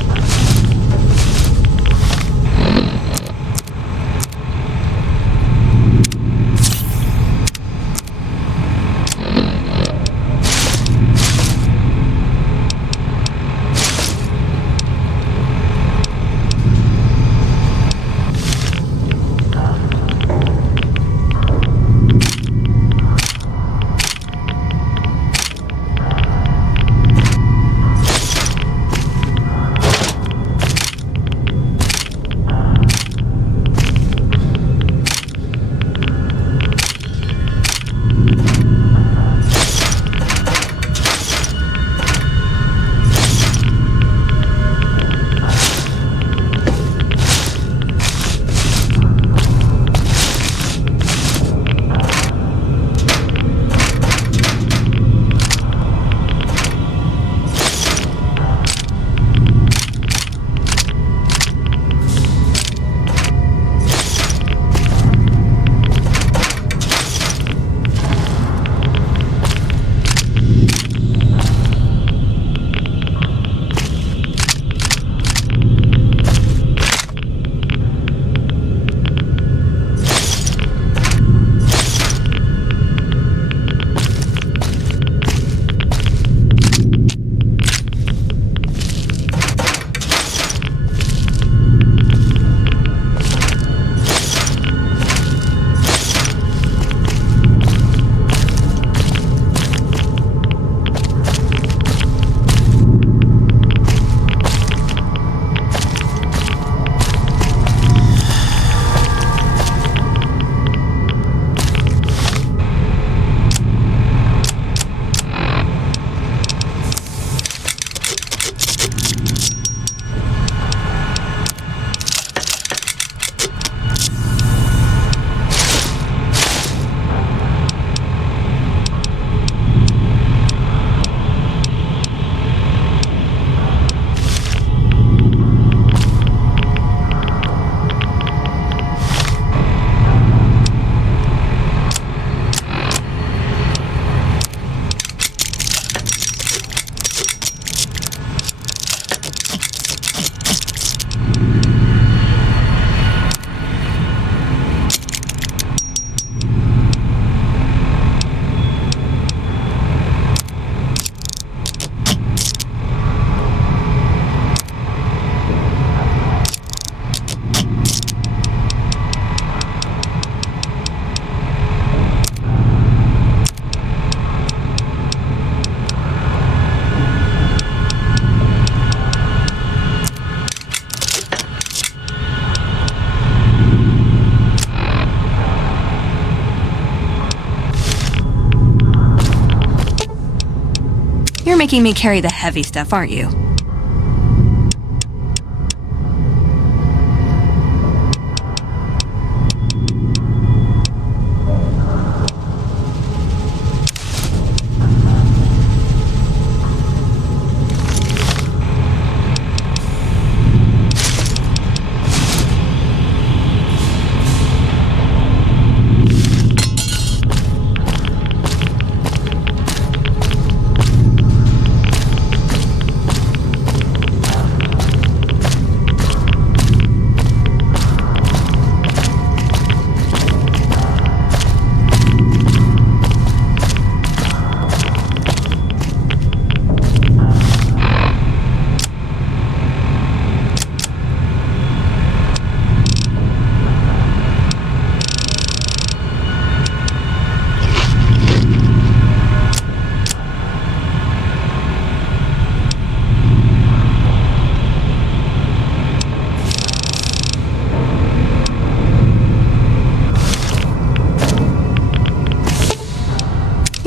You're making me carry the heavy stuff, aren't you?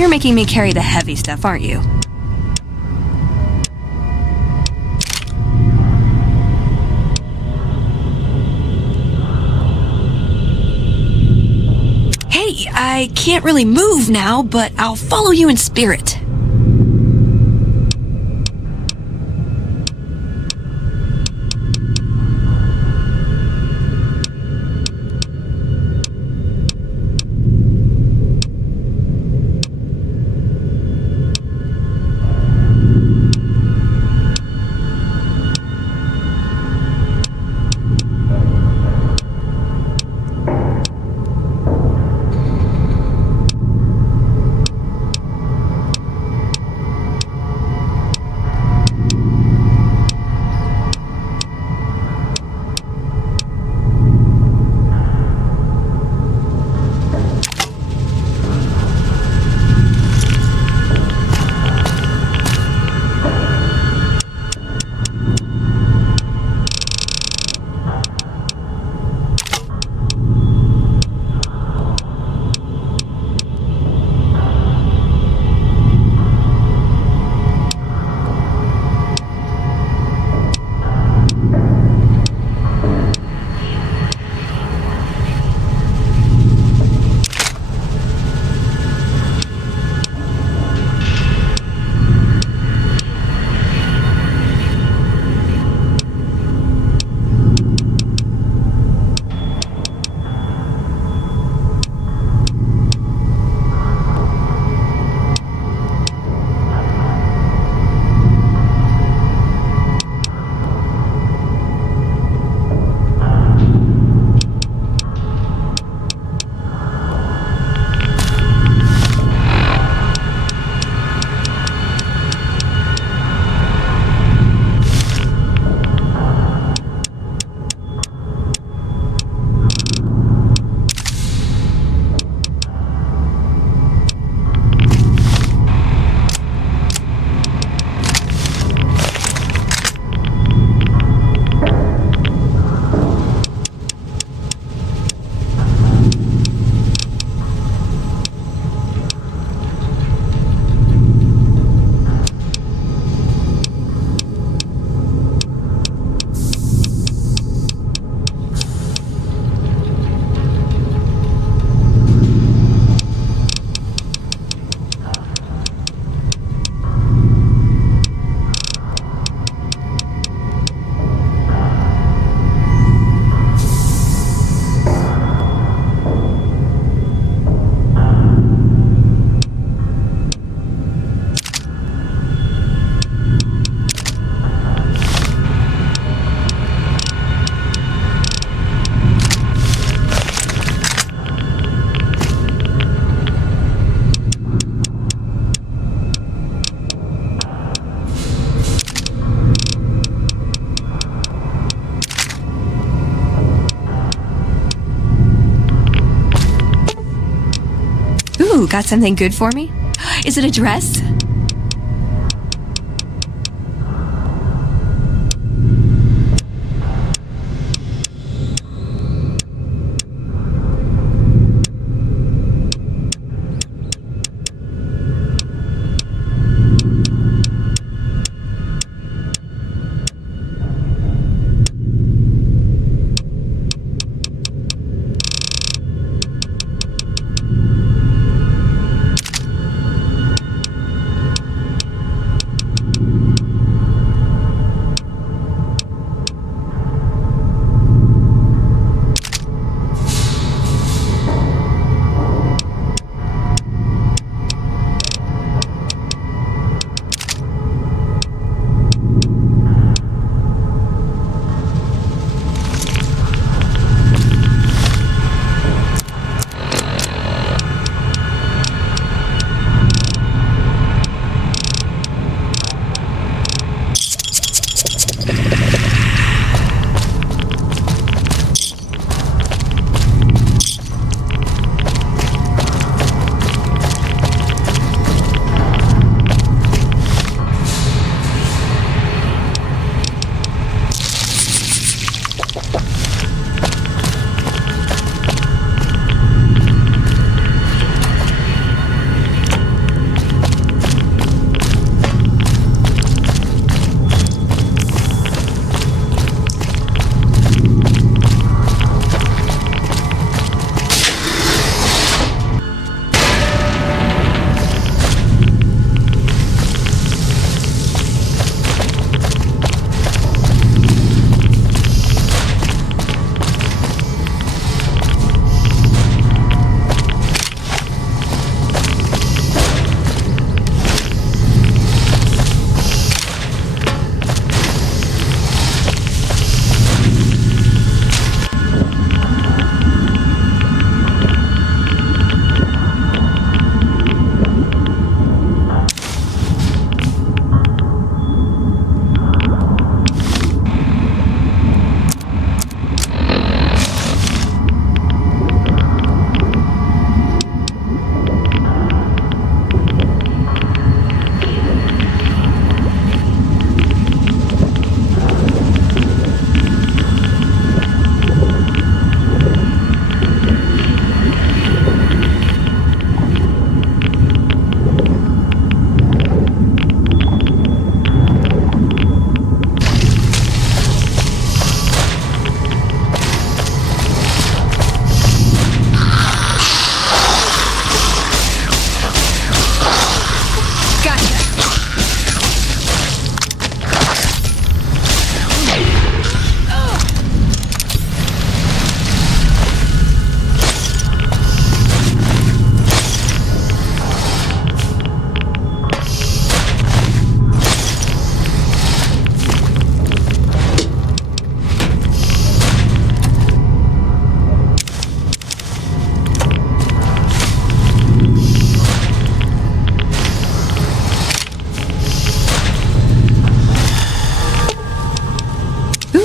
You're making me carry the heavy stuff, aren't you? Hey, I can't really move now, but I'll follow you in spirit. Ooh, got something good for me? Is it a dress?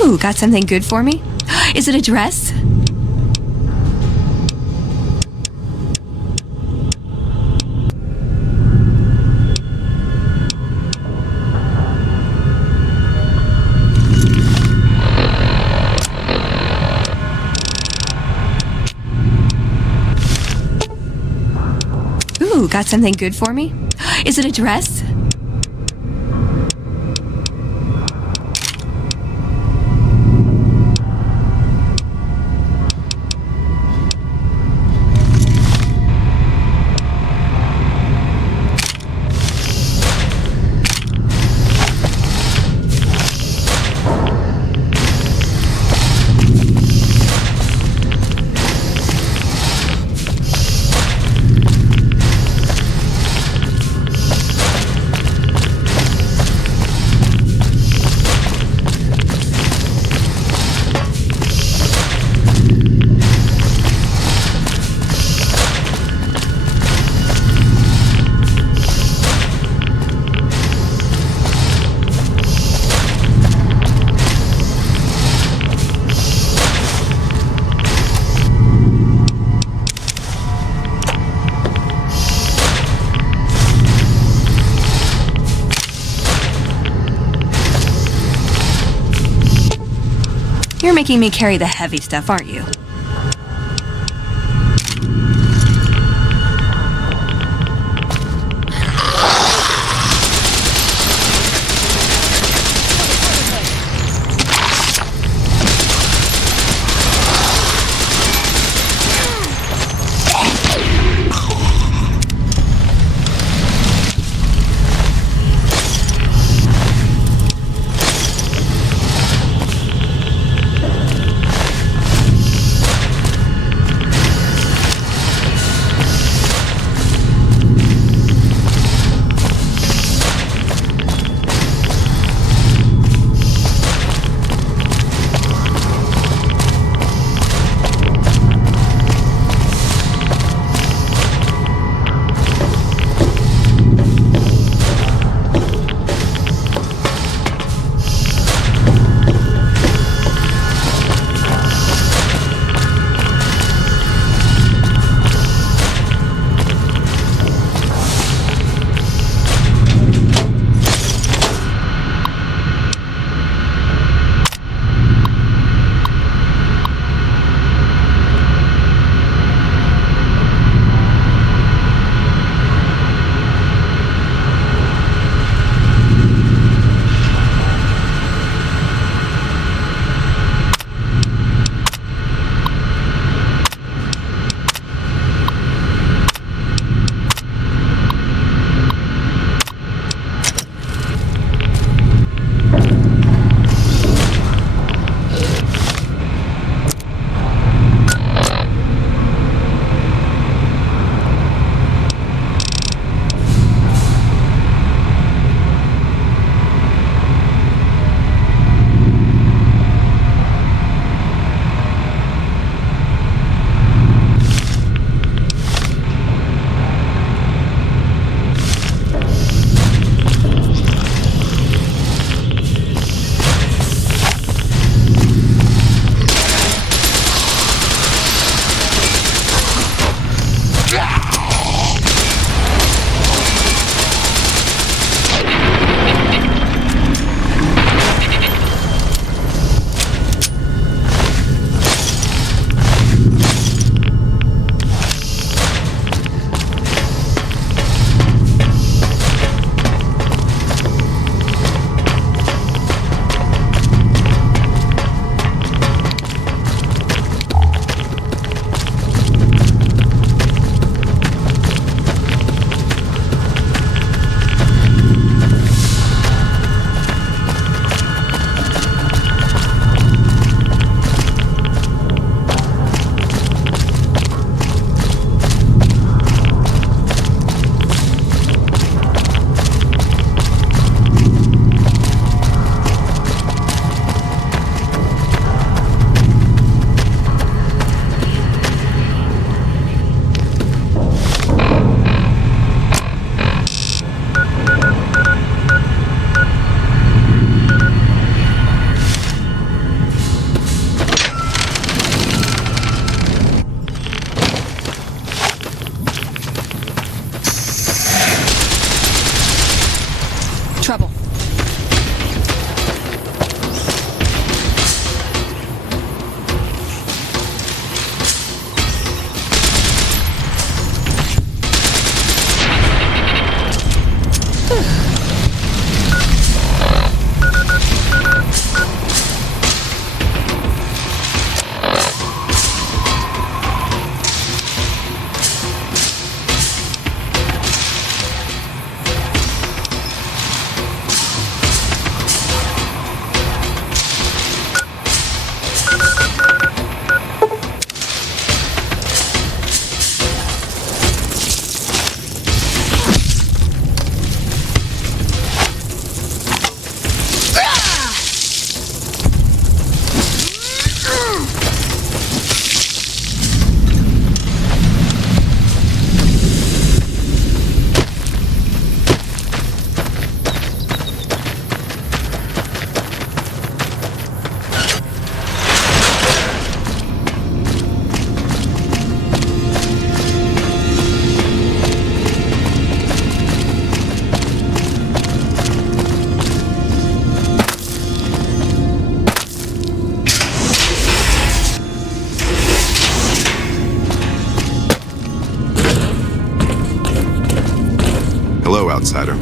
Ooh, got something good for me? Is it a dress? Ooh, got something good for me? Is it a dress? You're making me carry the heavy stuff, aren't you? Hello, outsider.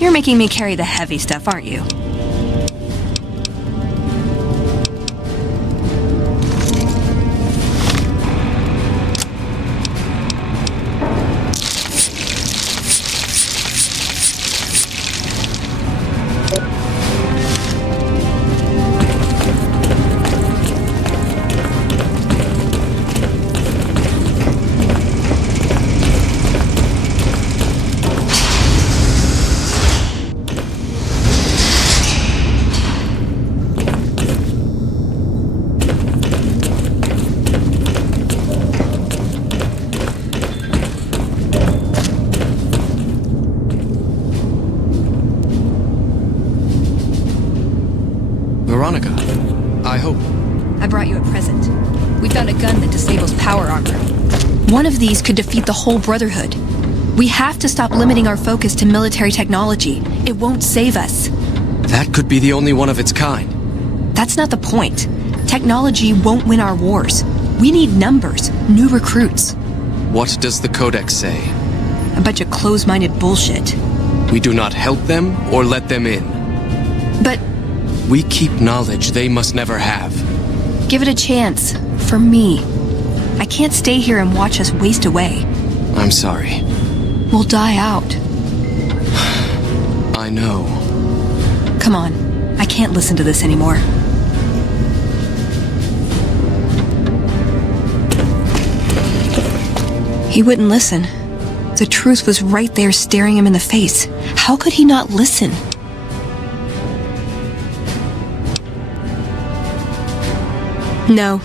You're making me carry the heavy stuff, aren't you? Veronica, I hope. I brought you a present. We found a gun that disables power armor. One of these could defeat the whole Brotherhood. We have to stop limiting our focus to military technology. It won't save us. That could be the only one of its kind. That's not the point. Technology won't win our wars. We need numbers, new recruits. What does the Codex say? A bunch of close-minded bullshit. We do not help them or let them in. But we keep knowledge they must never have. Give it a chance. For me. I can't stay here and watch us waste away. I'm sorry. We'll die out. I know. Come on. I can't listen to this anymore. He wouldn't listen. The truth was right there staring him in the face. How could he not listen? No.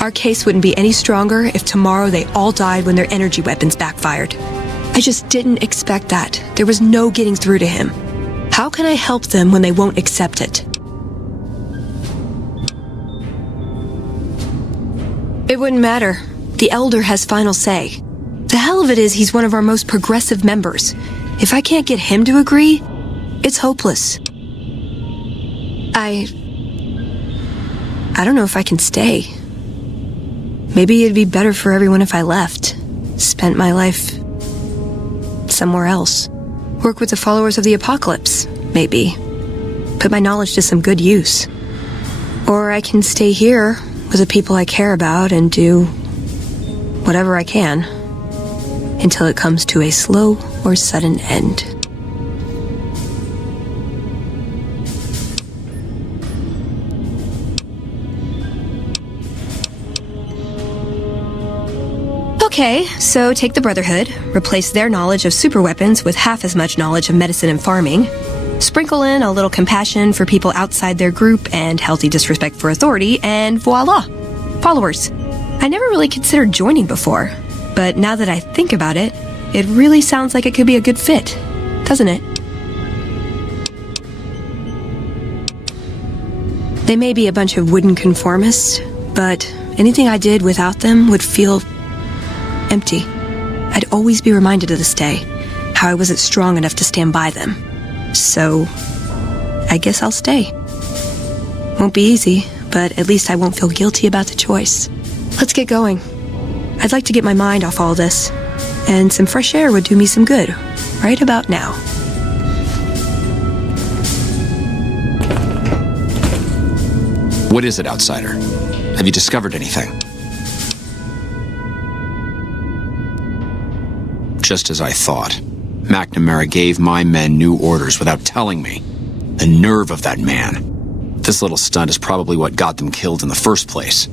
Our case wouldn't be any stronger if tomorrow they all died when their energy weapons backfired. I just didn't expect that. There was no getting through to him. How can I help them when they won't accept it? It wouldn't matter. The Elder has final say. The hell of it is he's one of our most progressive members. If I can't get him to agree, it's hopeless. I don't know if I can stay. Maybe it'd be better for everyone if I left. Spent my life somewhere else. Work with the followers of the Apocalypse, maybe. Put my knowledge to some good use. Or I can stay here with the people I care about and do whatever I can until it comes to a slow or sudden end. Okay, so take the Brotherhood, replace their knowledge of superweapons with half as much knowledge of medicine and farming, sprinkle in a little compassion for people outside their group and healthy disrespect for authority, and voila! Followers. I never really considered joining before, but now that I think about it, it really sounds like it could be a good fit, doesn't it? They may be a bunch of wooden conformists, but anything I did without them would feel empty. I'd always be reminded to this day how I wasn't strong enough to stand by them. So, I guess I'll stay. Won't be easy, but at least I won't feel guilty about the choice. Let's get going. I'd like to get my mind off all this, and some fresh air would do me some good, right about now. What is it, outsider? Have you discovered anything? Just as I thought. McNamara gave my men new orders without telling me. The nerve of that man. This little stunt is probably what got them killed in the first place.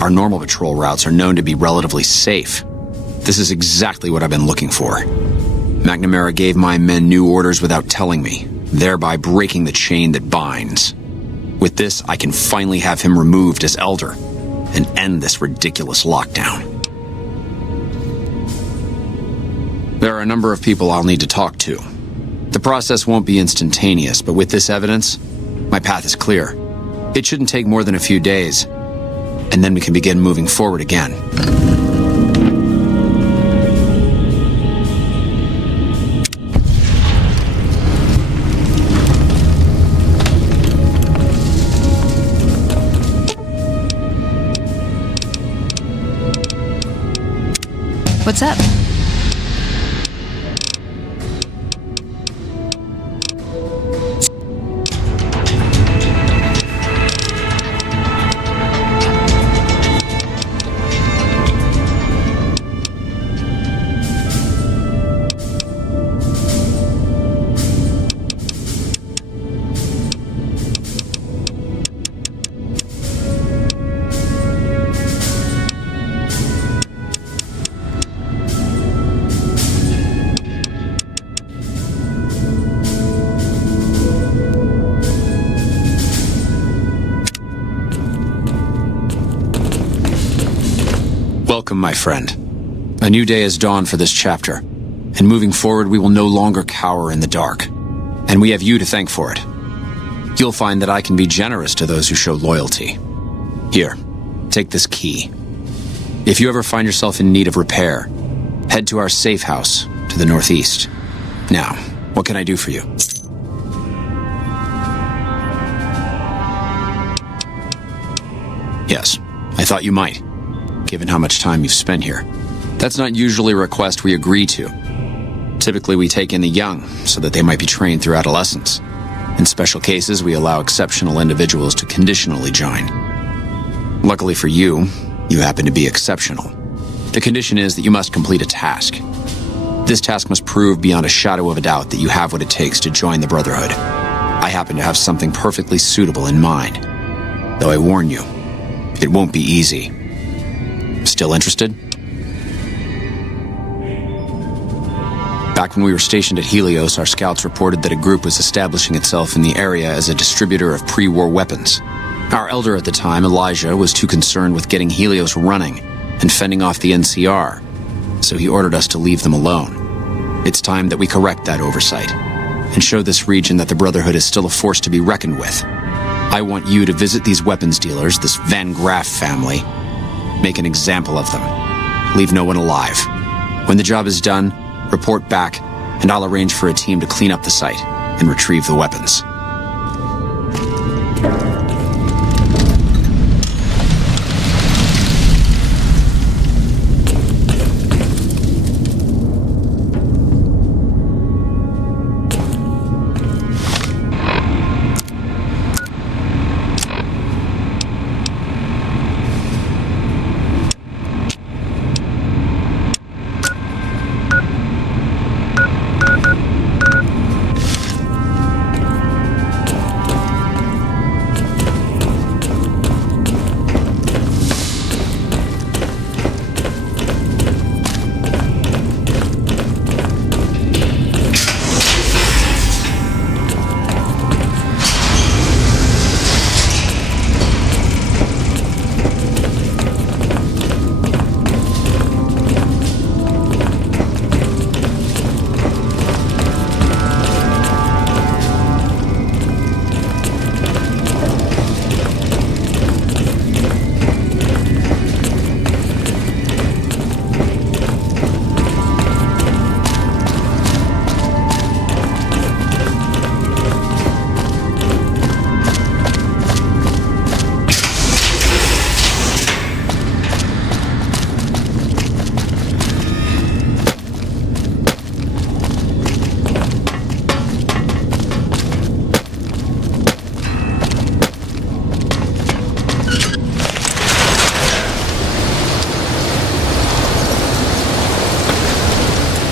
Our normal patrol routes are known to be relatively safe. This is exactly what I've been looking for. McNamara gave my men new orders without telling me, thereby breaking the chain that binds. With this, I can finally have him removed as Elder and end this ridiculous lockdown. There are a number of people I'll need to talk to. The process won't be instantaneous, but with this evidence, my path is clear. It shouldn't take more than a few days, and then we can begin moving forward again. What's up? Welcome, my friend. A new day has dawned for this chapter, and moving forward we will no longer cower in the dark. And we have you to thank for it. You'll find that I can be generous to those who show loyalty. Here, take this key. If you ever find yourself in need of repair, head to our safe house to the northeast. Now, what can I do for you? Yes, I thought you might, given how much time you've spent here. That's not usually a request we agree to. Typically, we take in the young so that they might be trained through adolescence. In special cases, we allow exceptional individuals to conditionally join. Luckily for you, you happen to be exceptional. The condition is that you must complete a task. This task must prove beyond a shadow of a doubt that you have what it takes to join the Brotherhood. I happen to have something perfectly suitable in mind. Though I warn you, it won't be easy. Still interested? Back when we were stationed at Helios, our scouts reported that a group was establishing itself in the area as a distributor of pre-war weapons. Our elder at the time, Elijah, was too concerned with getting Helios running and fending off the NCR, so he ordered us to leave them alone. It's time that we correct that oversight and show this region that the Brotherhood is still a force to be reckoned with. I want you to visit these weapons dealers, this Van Graff family. Make an example of them. Leave no one alive. When the job is done, report back, and I'll arrange for a team to clean up the site and retrieve the weapons.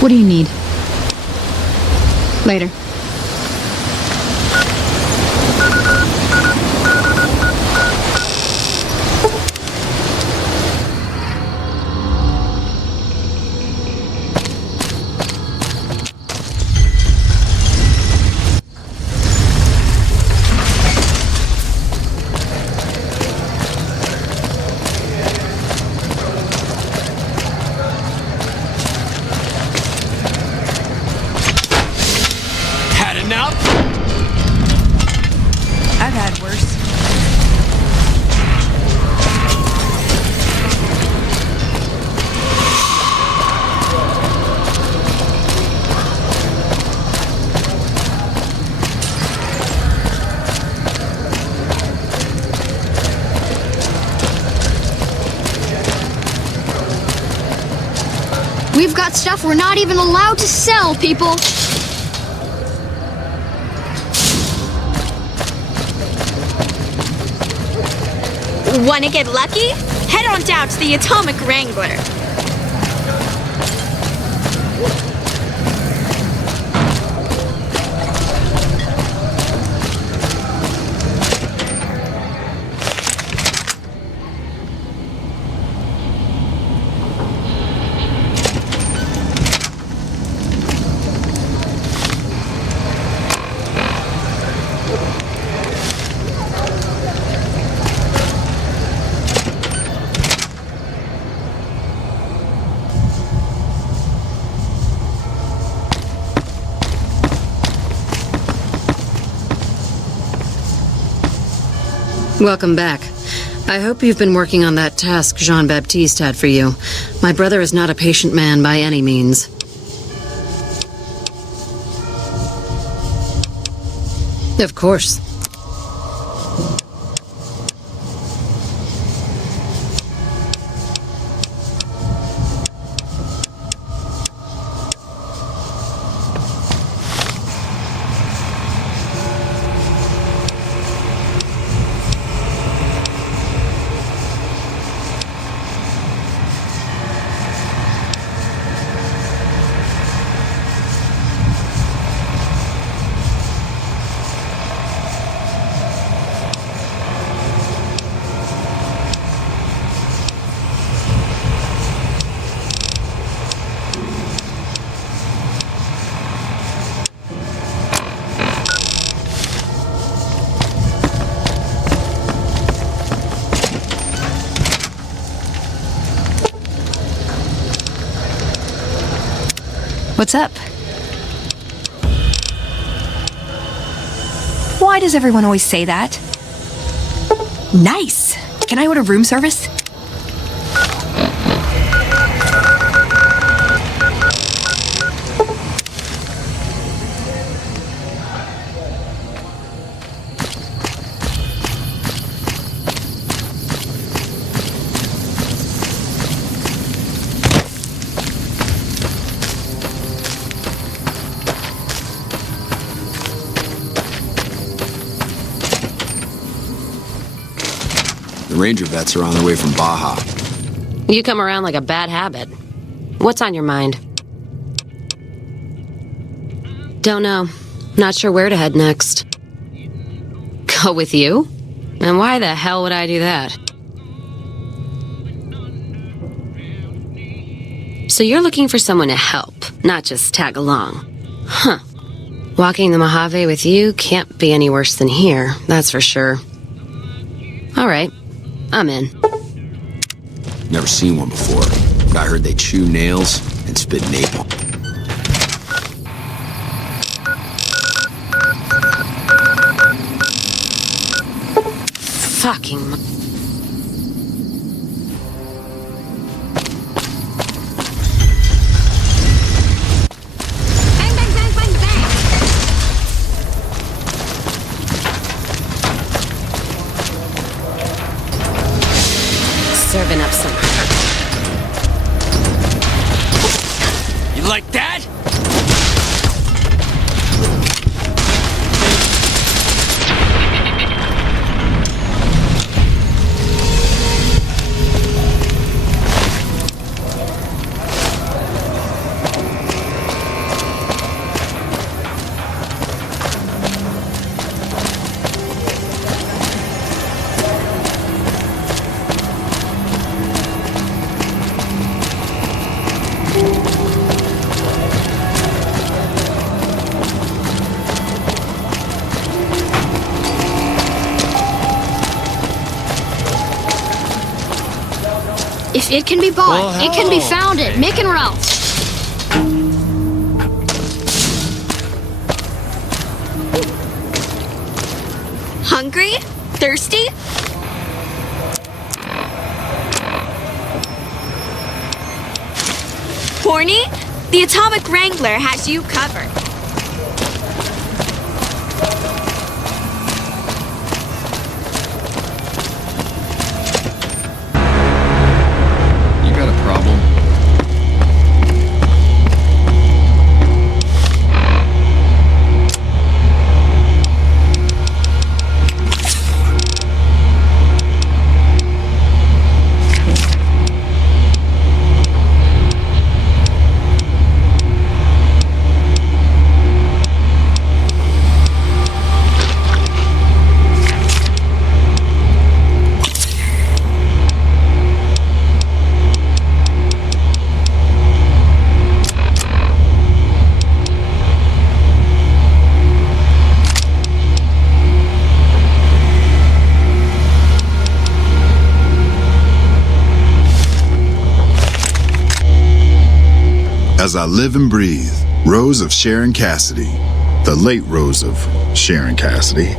What do you need? Later. We've got stuff we're not even allowed to sell, people. Wanna get lucky? Head on down to the Atomic Wrangler. Welcome back. I hope you've been working on that task Jean-Baptiste had for you. My brother is not a patient man by any means. Of course. What's up? Why does everyone always say that? Nice! Can I order room service? Ranger vets are on their way from Baja. You come around like a bad habit. What's on your mind? Don't know. Not sure where to head next. Go with you? And why the hell would I do that? So you're looking for someone to help, not just tag along. Huh. Walking the Mojave with you can't be any worse than here, that's for sure. All right. I'm in. Never seen one before, but I heard they chew nails and spit napalm. Fucking... Serving up some. You like that? If it can be bought, it can be found at Mick and Ralph's. Hungry? Thirsty? Horny? The Atomic Wrangler has you covered. You got a problem? As I live and breathe, Rose of Sharon Cassidy, the late Rose of Sharon Cassidy,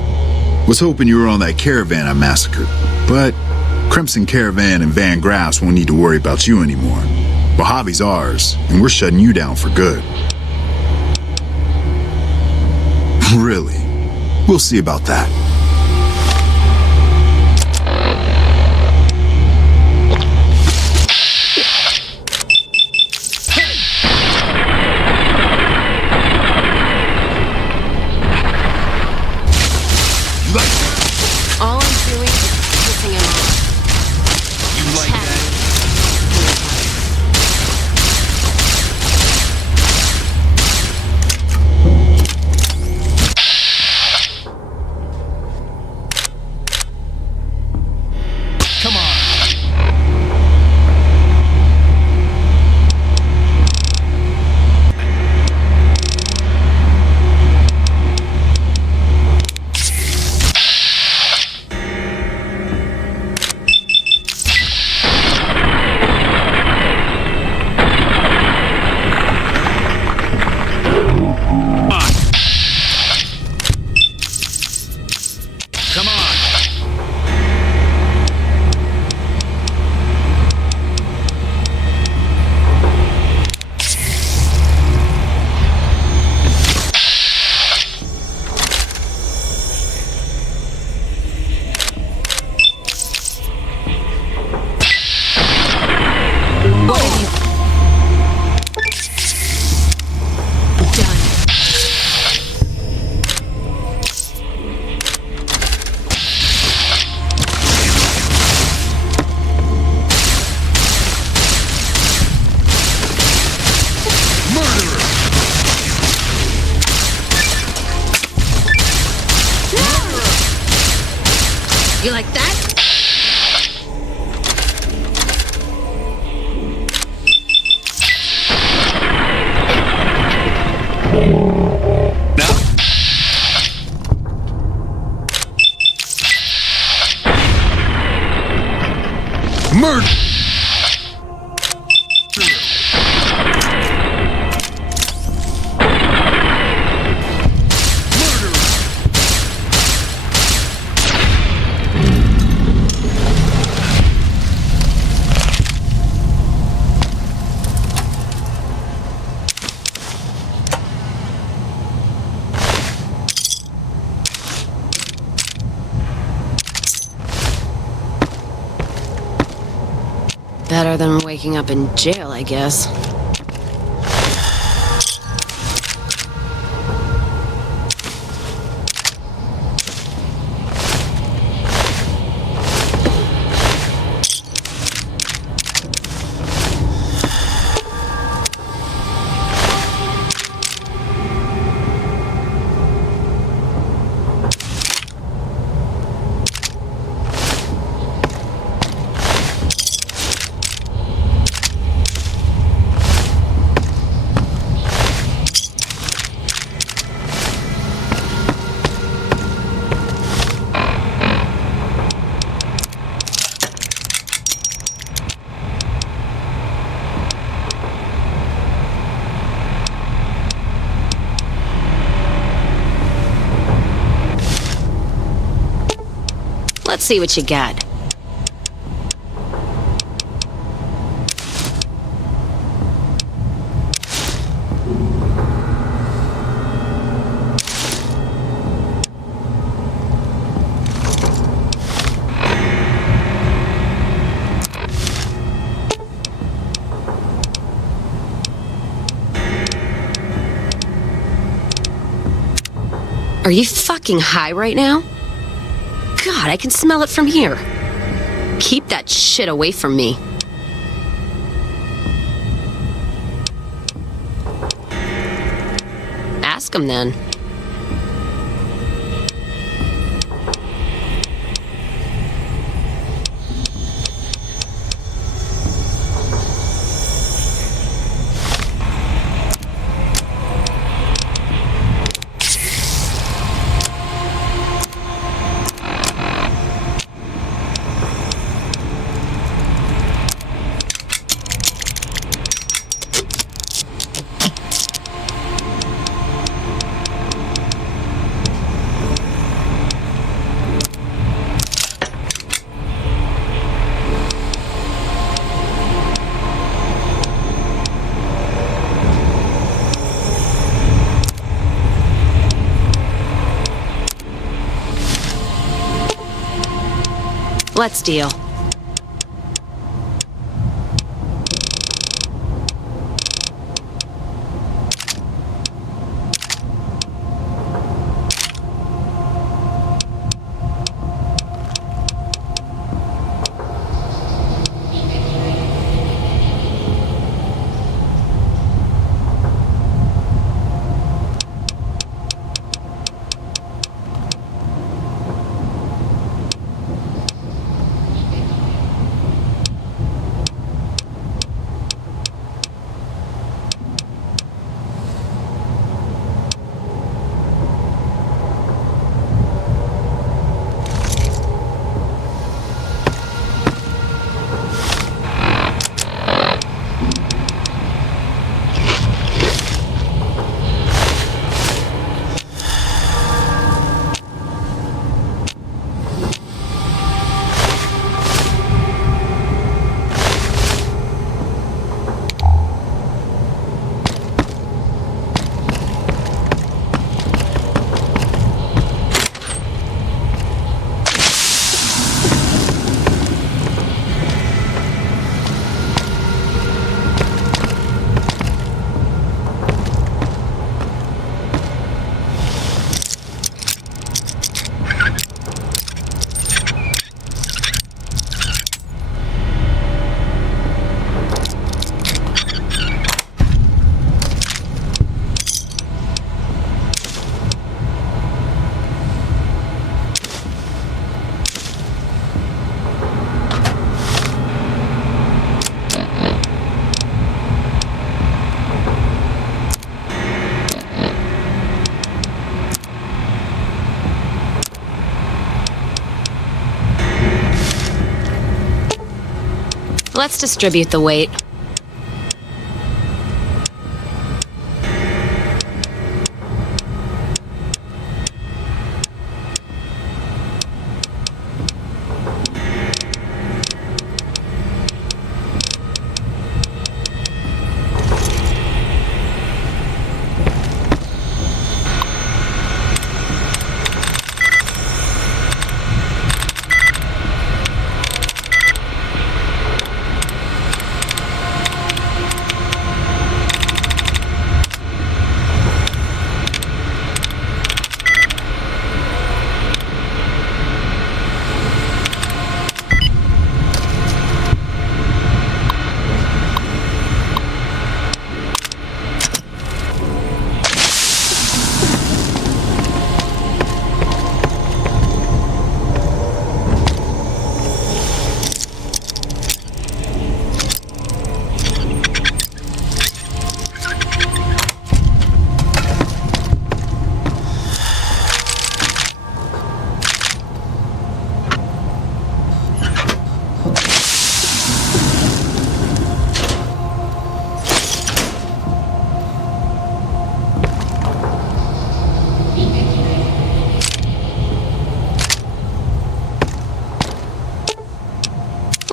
was hoping you were on that caravan I massacred. But Crimson Caravan and Van Graffs won't need to worry about you anymore. Mojave's ours, and we're shutting you down for good. Really? We'll see about that. All I'm doing is pissing him off. You like that? Come on. Come on. What have you done? You like that? Murder! Better than waking up in jail, I guess. Let's see what you got. Are you fucking high right now? God, I can smell it from here. Keep that shit away from me. Ask him then. Let's deal. Let's distribute the weight.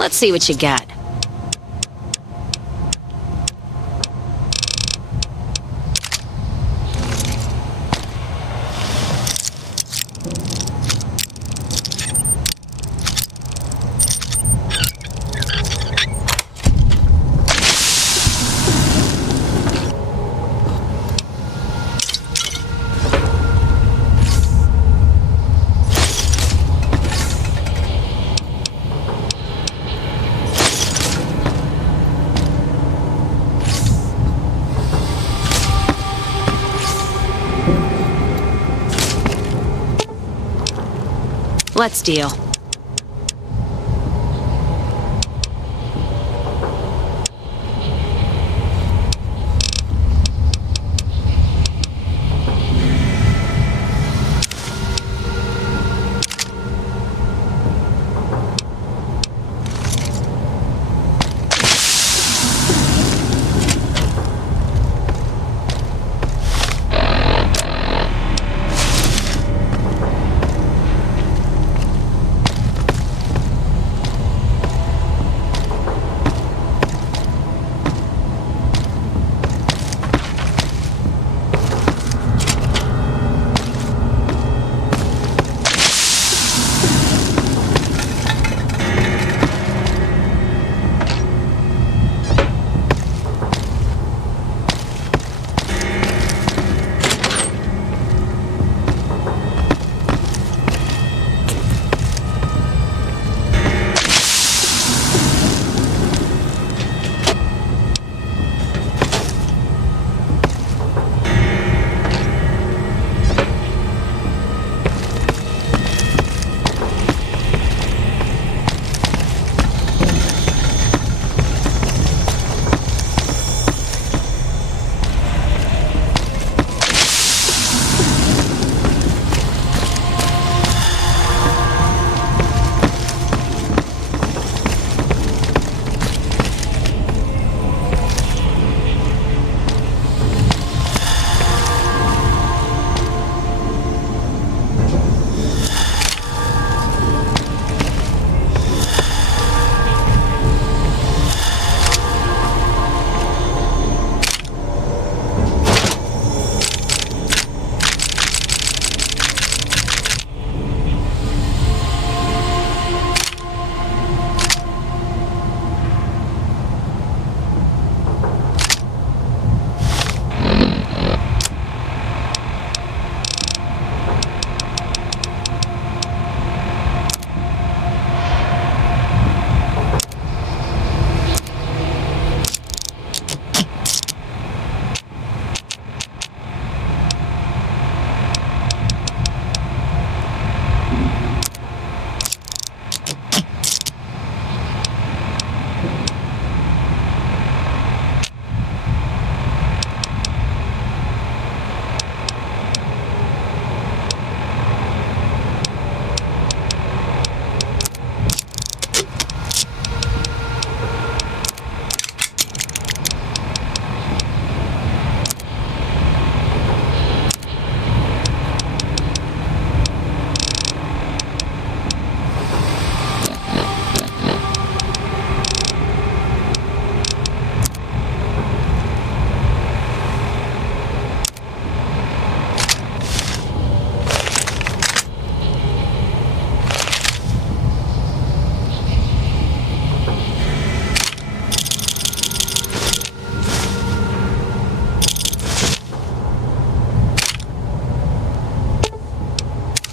Let's see what you got. Let's deal.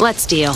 Let's deal.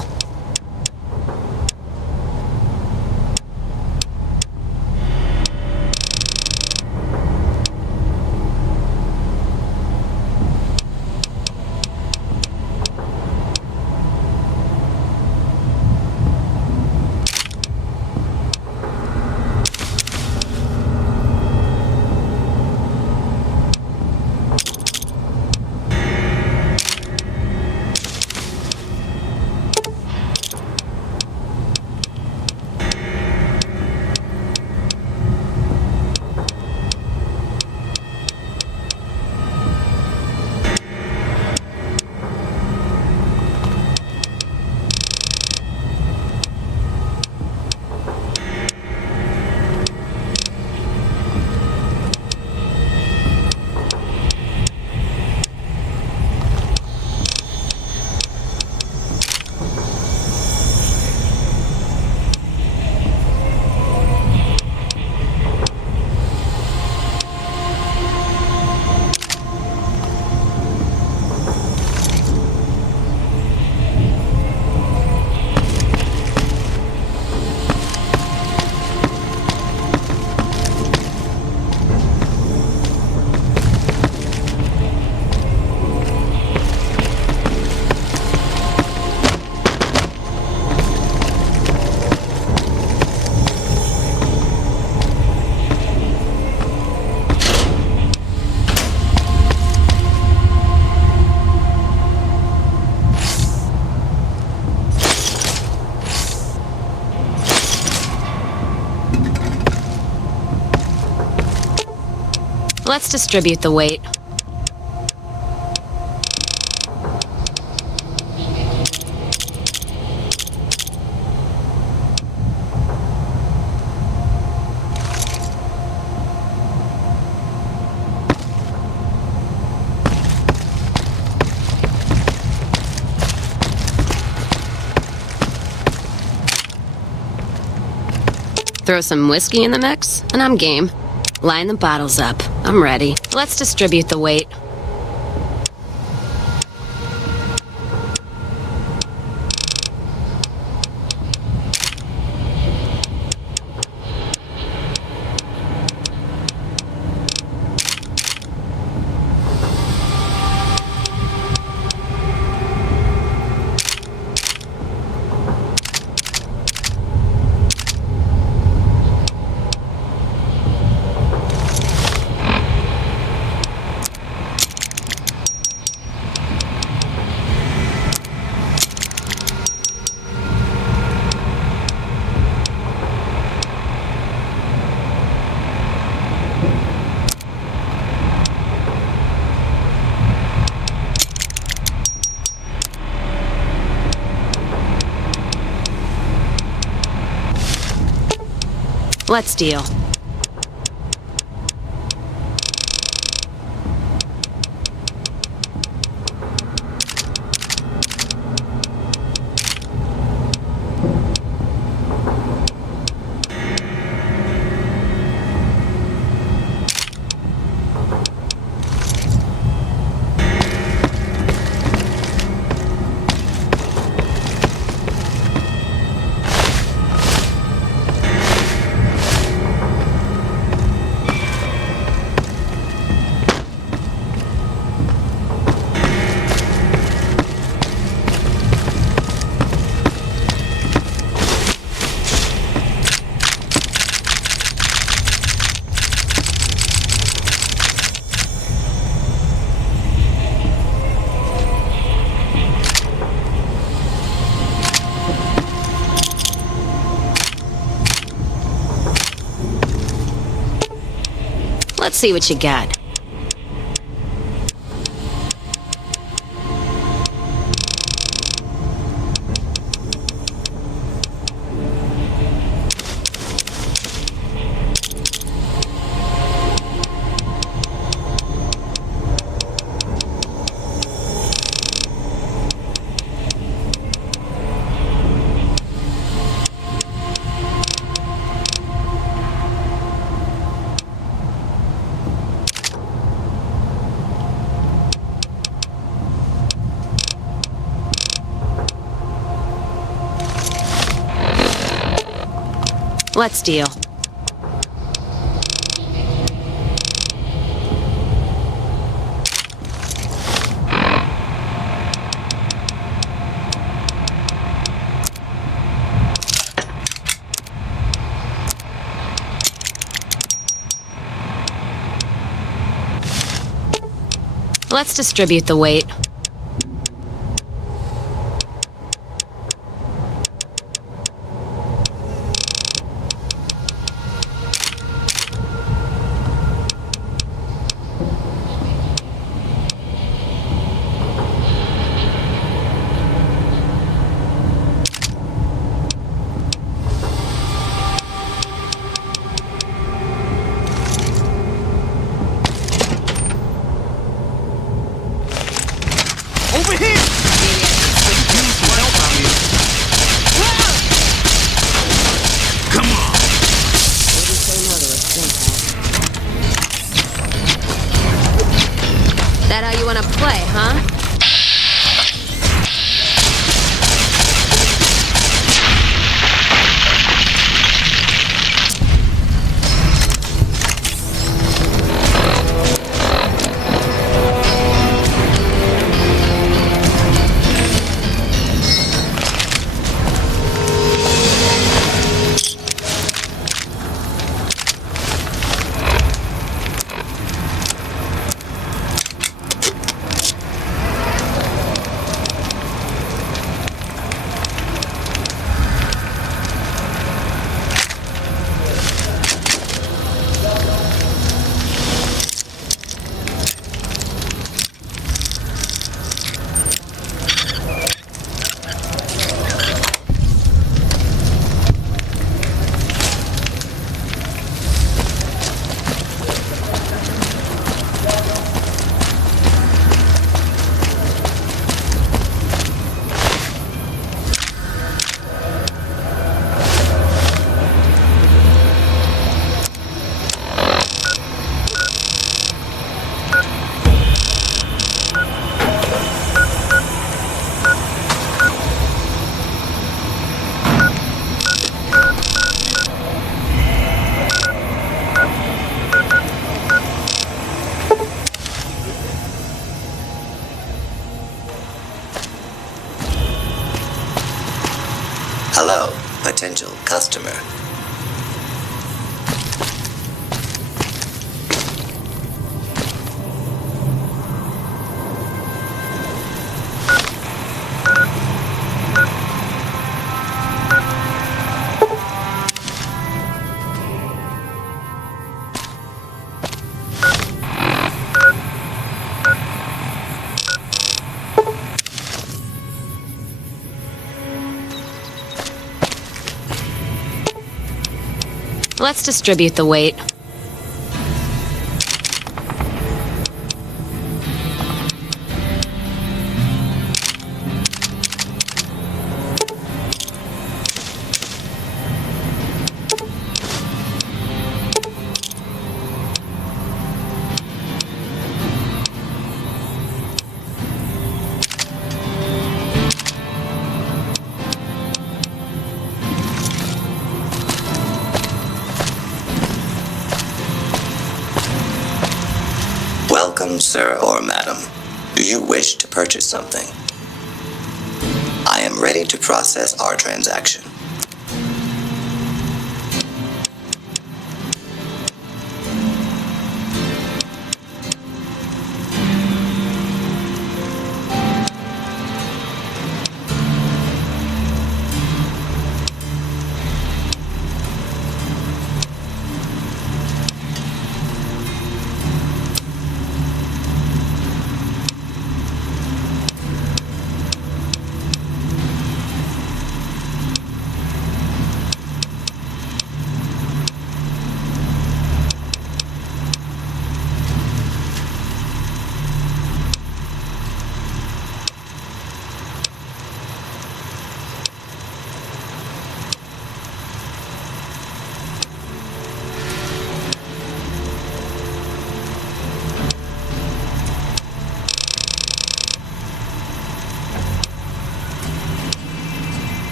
Let's distribute the weight. Throw some whiskey in the mix, and I'm game. Line the bottles up. I'm ready. Let's distribute the weight. Let's deal. Let's see what you got. Let's deal. Let's distribute the weight. That how you want to play, huh? Hello, potential customer. Let's distribute the weight. Welcome, sir or madam. Do you wish to purchase something? I am ready to process our transaction.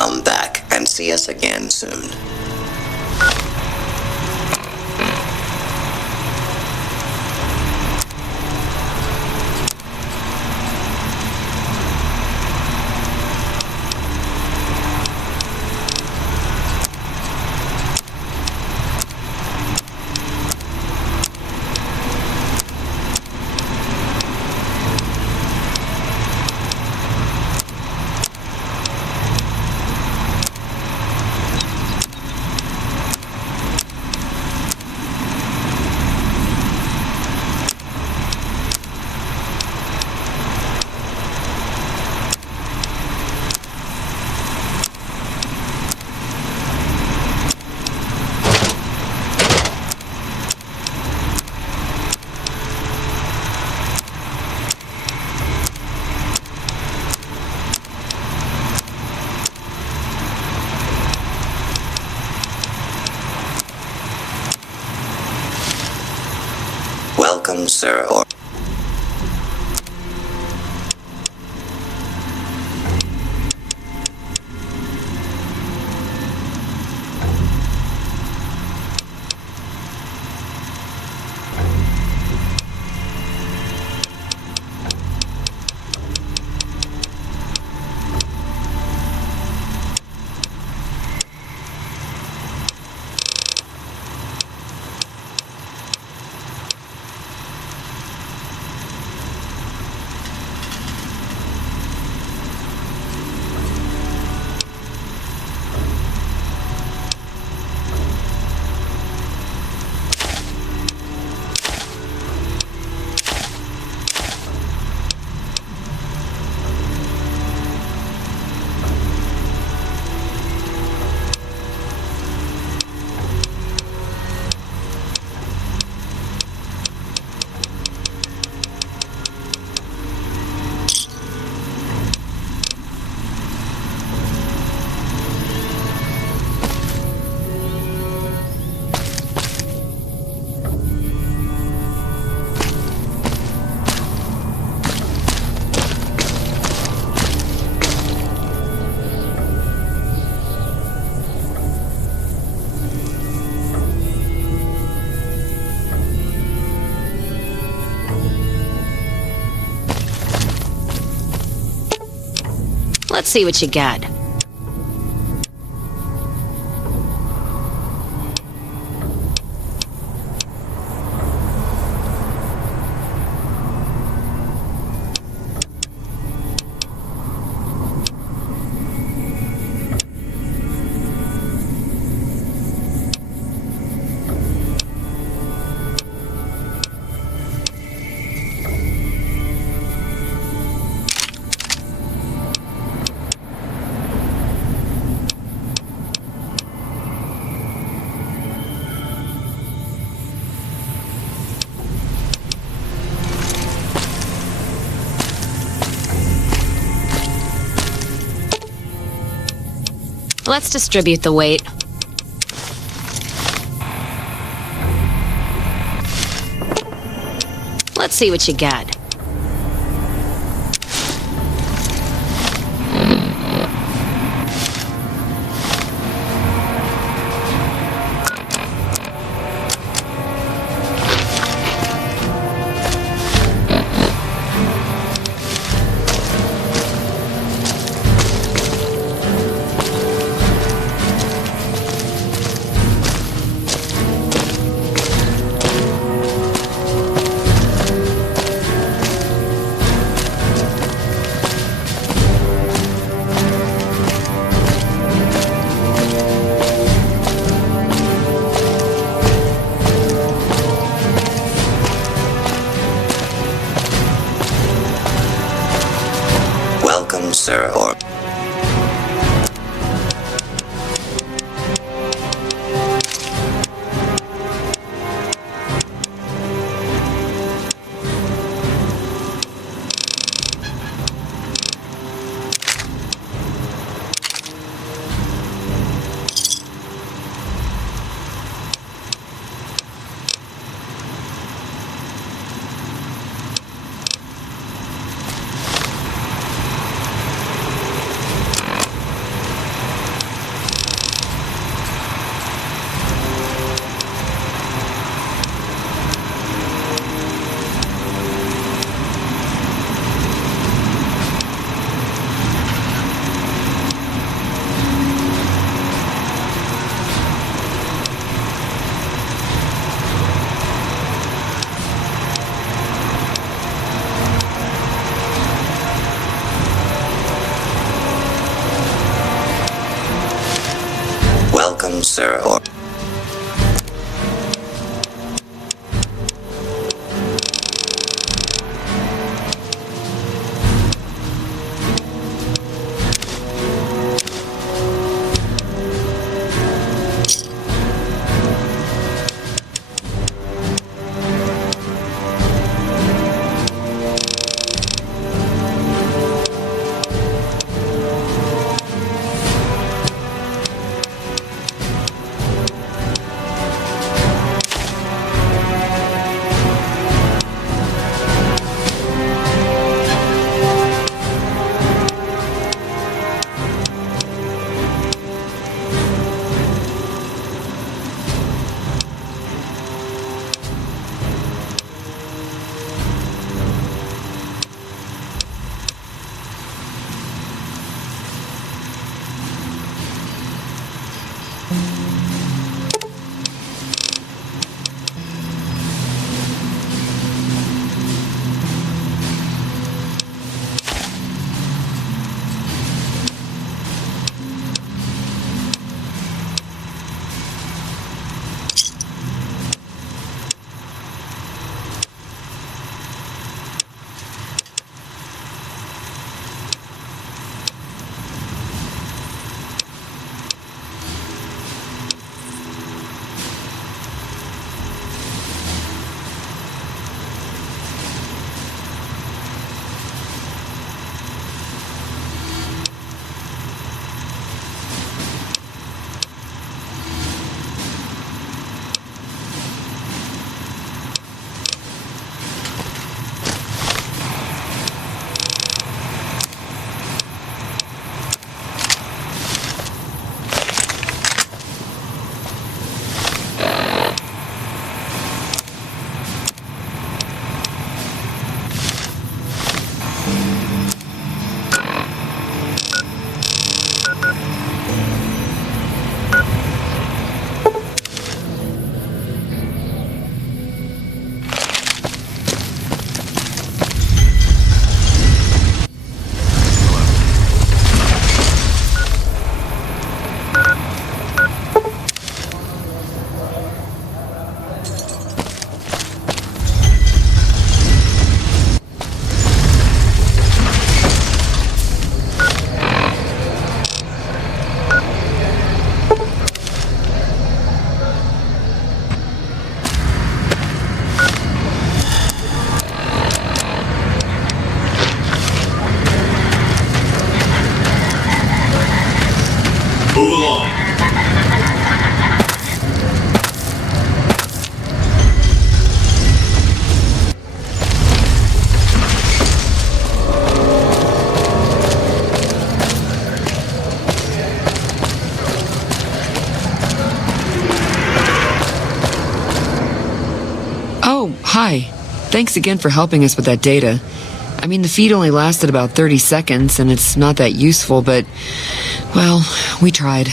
Come back and see us again soon. Welcome, sir, or... Let's see what you got. Let's distribute the weight. Let's see what you got. Welcome, sir, or... Move along. Oh, hi. Thanks again for helping us with that data. I mean, the feed only lasted about 30 seconds, and it's not that useful, but, well, we tried.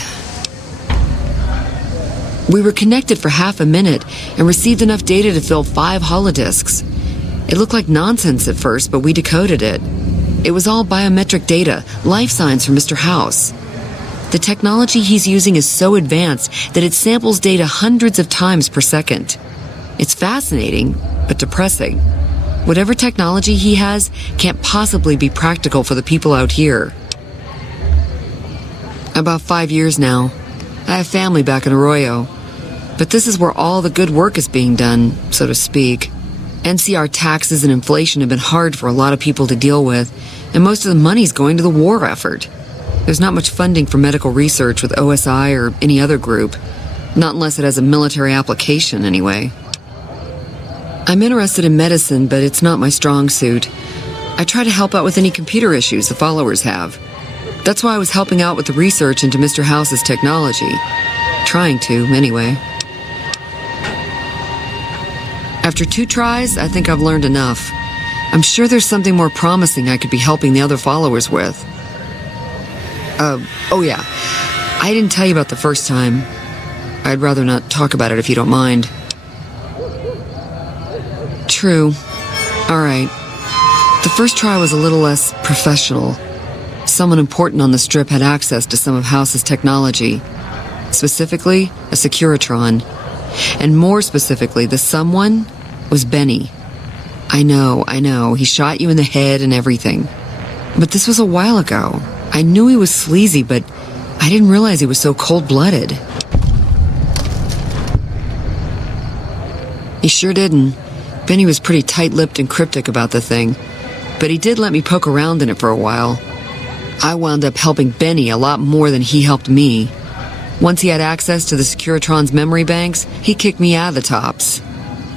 We were connected for half a minute and received enough data to fill 5 holodisks. It looked like nonsense at first, but we decoded it. It was all biometric data, life signs from Mr. House. The technology he's using is so advanced that it samples data hundreds of times per second. It's fascinating, but depressing. Whatever technology he has can't possibly be practical for the people out here. About 5 years now. I have family back in Arroyo. But this is where all the good work is being done, so to speak. NCR taxes and inflation have been hard for a lot of people to deal with, and most of the money's going to the war effort. There's not much funding for medical research with OSI or any other group. Not unless it has a military application, anyway. I'm interested in medicine, but it's not my strong suit. I try to help out with any computer issues the followers have. That's why I was helping out with the research into Mr. House's technology. Trying to, anyway. After 2 tries, I think I've learned enough. I'm sure there's something more promising I could be helping the other followers with. Oh yeah. I didn't tell you about the first time. I'd rather not talk about it if you don't mind. True. Alright. The first try was a little less professional. Someone important on the strip had access to some of House's technology. Specifically, a Securitron. And more specifically, the someone was Benny. I know, he shot you in the head and everything. But this was a while ago. I knew he was sleazy, but I didn't realize he was so cold-blooded. He sure didn't. Benny was pretty tight-lipped and cryptic about the thing, but he did let me poke around in it for a while. I wound up helping Benny a lot more than he helped me. Once he had access to the Securitron's memory banks, he kicked me out of the tops.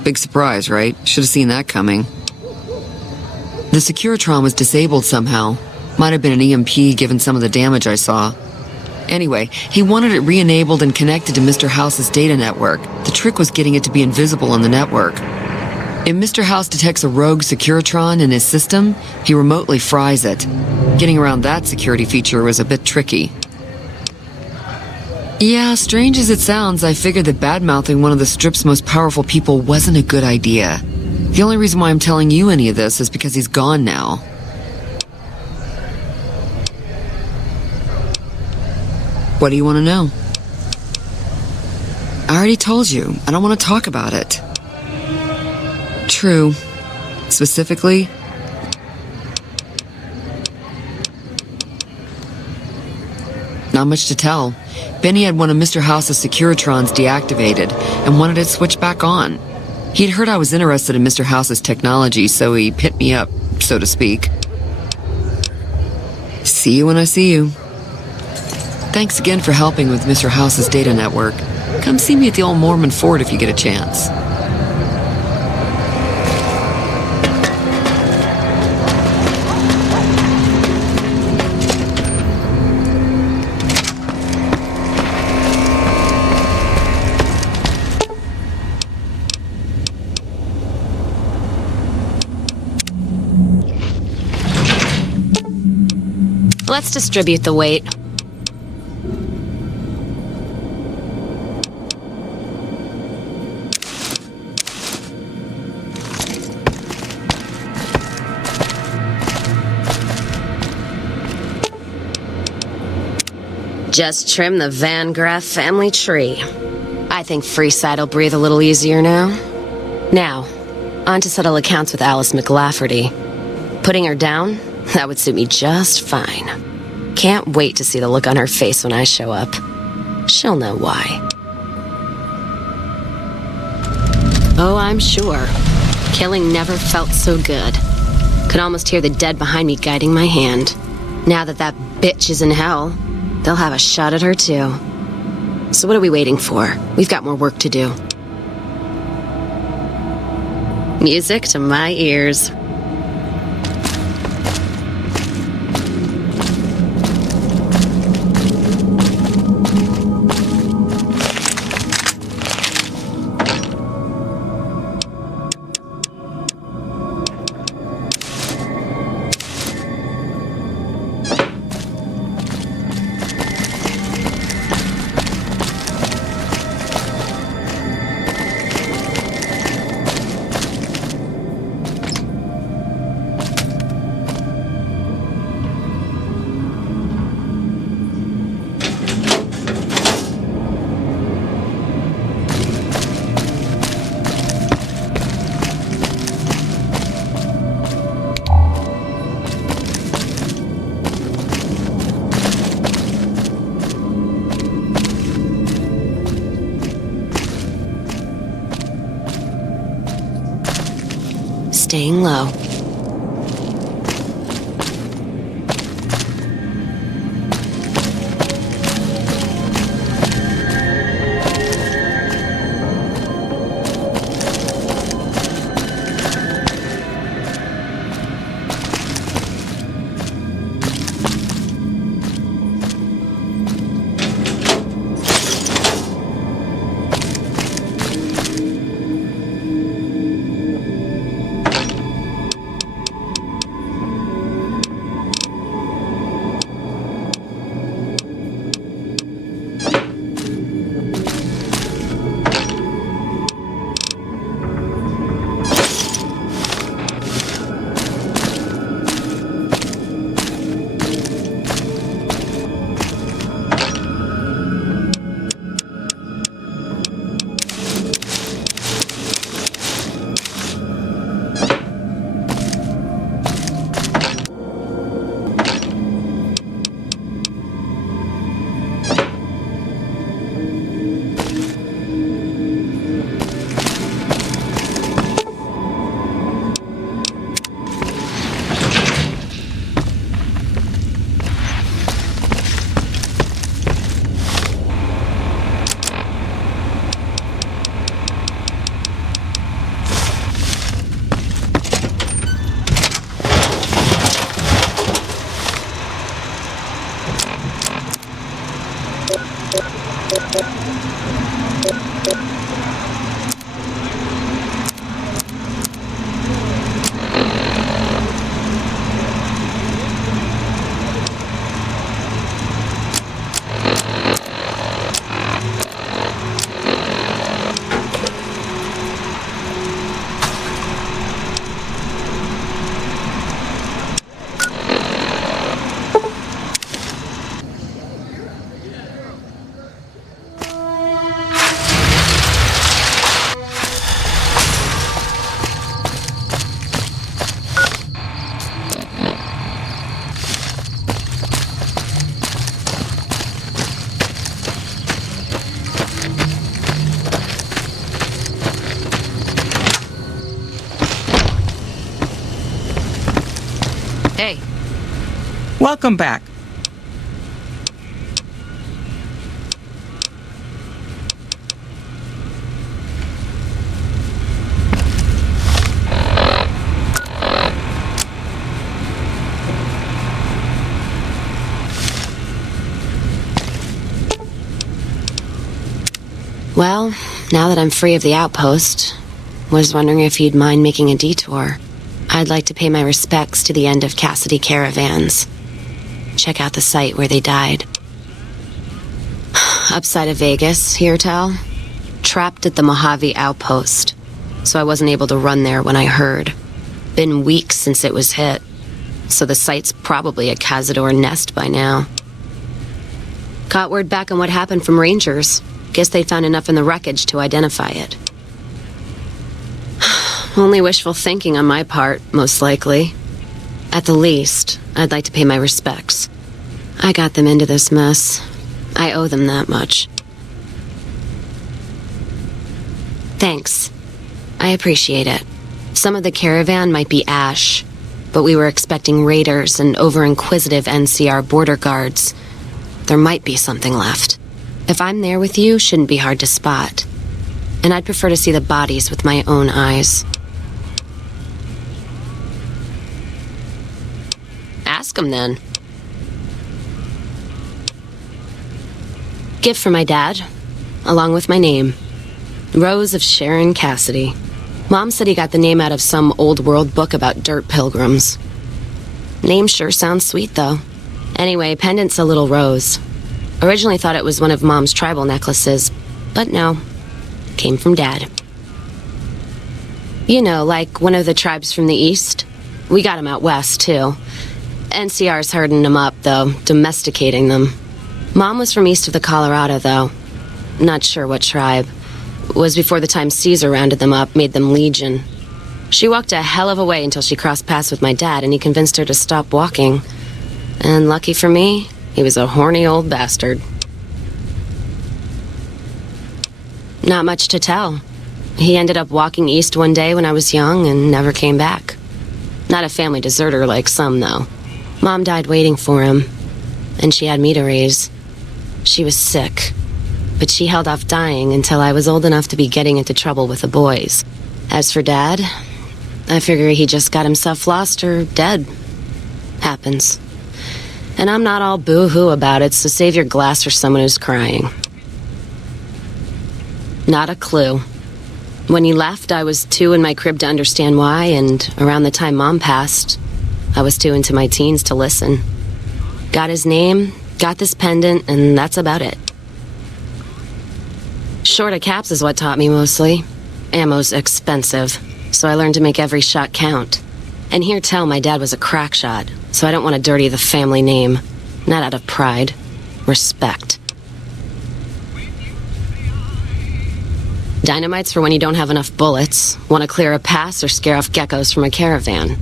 Big surprise, right? Should have seen that coming. The Securitron was disabled somehow. Might have been an EMP given some of the damage I saw. Anyway, he wanted it re-enabled and connected to Mr. House's data network. The trick was getting it to be invisible on the network. If Mr. House detects a rogue Securitron in his system, he remotely fries it. Getting around that security feature was a bit tricky. Yeah, strange as it sounds, I figured that bad-mouthing one of the Strip's most powerful people wasn't a good idea. The only reason why I'm telling you any of this is because he's gone now. What do you want to know? I already told you. I don't want to talk about it. True. Specifically, not much to tell. Benny had one of Mr. House's Securitrons deactivated and wanted it switched back on. He'd heard I was interested in Mr. House's technology, so he hit me up, so to speak. See you when I see you. Thanks again for helping with Mr. House's data network. Come see me at the old Mormon Fort if you get a chance. Let's distribute the weight. Just trim the Van Graff family tree. I think Freeside'll breathe a little easier now. Now, on to settle accounts with Alice McLafferty. Putting her down? That would suit me just fine. Can't wait to see the look on her face when I show up. She'll know why. Oh, I'm sure. Killing never felt so good. Could almost hear the dead behind me guiding my hand. Now that that bitch is in hell, they'll have a shot at her too. So what are we waiting for? We've got more work to do. Music to my ears. Staying low. Hey. Welcome back. Well, now that I'm free of the outpost, was wondering if you'd mind making a detour. I'd like to pay my respects to the end of Cassidy Caravans. Check out the site where they died. Upside of Vegas, here, Tal. Trapped at the Mojave outpost, so I wasn't able to run there when I heard. Been weeks since it was hit, so the site's probably a Cazador nest by now. Got word back on what happened from Rangers. Guess they found enough in the wreckage to identify it. Only wishful thinking on my part, most likely. At the least, I'd like to pay my respects. I got them into this mess. I owe them that much. Thanks. I appreciate it. Some of the caravan might be ash, but we were expecting raiders and over-inquisitive NCR border guards. There might be something left. If I'm there with you, shouldn't be hard to spot. And I'd prefer to see the bodies with my own eyes. Ask him then. Gift for my dad, along with my name. Rose of Sharon Cassidy. Mom said he got the name out of some old world book about dirt pilgrims. Name sure sounds sweet, though. Anyway, pendant's a little rose. Originally thought it was one of Mom's tribal necklaces, but no. Came from Dad. You know, like one of the tribes from the east. We got 'em out west, too. NCR's herding them up, though, domesticating them. Mom was from east of the Colorado, though. Not sure what tribe. Was before the time Caesar rounded them up, made them Legion. She walked a hell of a way until she crossed paths with my dad, and he convinced her to stop walking. And lucky for me, he was a horny old bastard. Not much to tell. He ended up walking east one day when I was young and never came back. Not a family deserter like some, though. Mom died waiting for him, and she had me to raise. She was sick, but she held off dying until I was old enough to be getting into trouble with the boys. As for Dad, I figure he just got himself lost or dead. Happens. And I'm not all boo-hoo about it, so save your glass for someone who's crying. Not a clue. When he left, I was too in my crib to understand why, and around the time Mom passed, I was too into my teens to listen. Got his name, got this pendant, and that's about it. Short of caps is what taught me mostly. Ammo's expensive, so I learned to make every shot count. And here tell my dad was a crack shot, so I don't want to dirty the family name. Not out of pride. Respect. Dynamite's for when you don't have enough bullets, want to clear a pass, or scare off geckos from a caravan.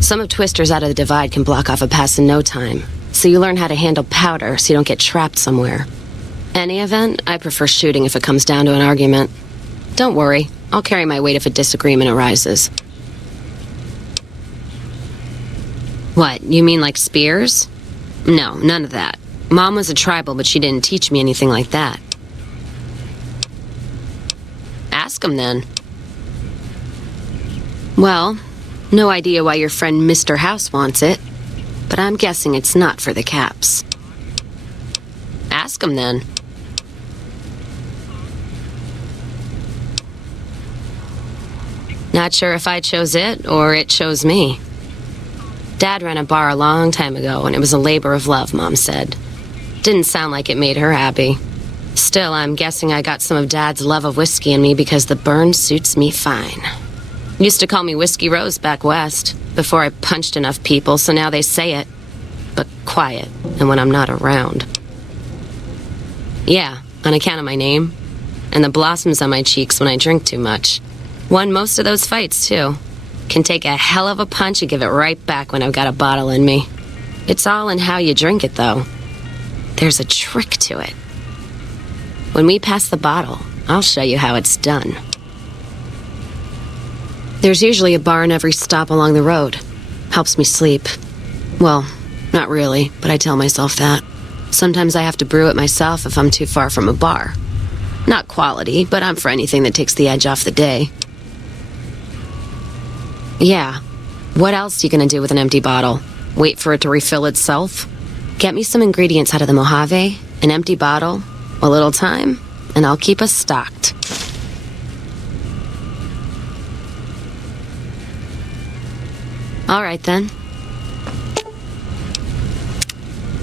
Some of Twister's Out of the Divide can block off a pass in no time, so you learn how to handle powder so you don't get trapped somewhere. Any event, I prefer shooting if it comes down to an argument. Don't worry, I'll carry my weight if a disagreement arises. What, you mean like spears? No, none of that. Mom was a tribal, but she didn't teach me anything like that. Ask him then. Well, no idea why your friend Mr. House wants it, but I'm guessing it's not for the caps. Ask him then. Not sure if I chose it or it chose me. Dad ran a bar a long time ago, and it was a labor of love, Mom said. Didn't sound like it made her happy. Still, I'm guessing I got some of Dad's love of whiskey in me because the burn suits me fine. Used to call me Whiskey Rose back west, before I punched enough people, so now they say it. But quiet, and when I'm not around. Yeah, on account of my name. And the blossoms on my cheeks when I drink too much. Won most of those fights, too. Can take a hell of a punch and give it right back when I've got a bottle in me. It's all in how you drink it, though. There's a trick to it. When we pass the bottle, I'll show you how it's done. There's usually a bar in every stop along the road. Helps me sleep. Well, not really, but I tell myself that. Sometimes I have to brew it myself if I'm too far from a bar. Not quality, but I'm for anything that takes the edge off the day. Yeah. What else are you gonna do with an empty bottle? Wait for it to refill itself? Get me some ingredients out of the Mojave, an empty bottle, a little time, and I'll keep us stocked. All right, then.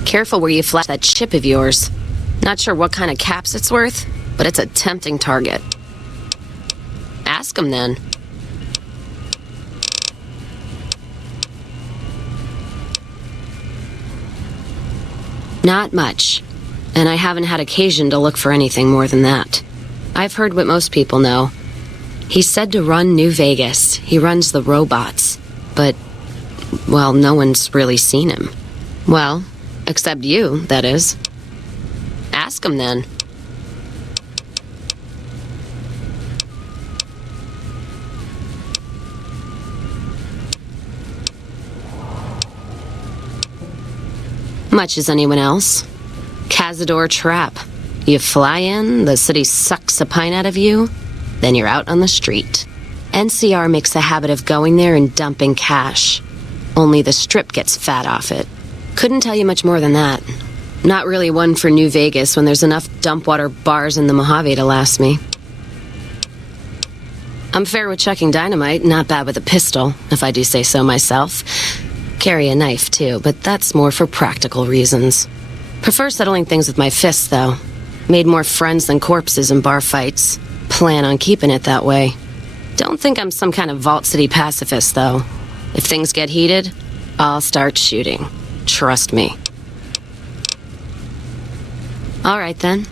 Careful where you flash that chip of yours. Not sure what kind of caps it's worth, but it's a tempting target. Ask him, then. Not much. And I haven't had occasion to look for anything more than that. I've heard what most people know. He's said to run New Vegas. He runs the robots. But, well, no one's really seen him. Well, except you, that is. Ask him, then. Much as anyone else. Cazador trap. You fly in, the city sucks a pint out of you, then you're out on the street. NCR makes a habit of going there and dumping cash. Only the Strip gets fat off it. Couldn't tell you much more than that. Not really one for New Vegas when there's enough dumpwater bars in the Mojave to last me. I'm fair with chucking dynamite, not bad with a pistol, if I do say so myself. Carry a knife, too, but that's more for practical reasons. Prefer settling things with my fists, though. Made more friends than corpses in bar fights. Plan on keeping it that way. Don't think I'm some kind of Vault City pacifist, though. If things get heated, I'll start shooting. Trust me. All right, then.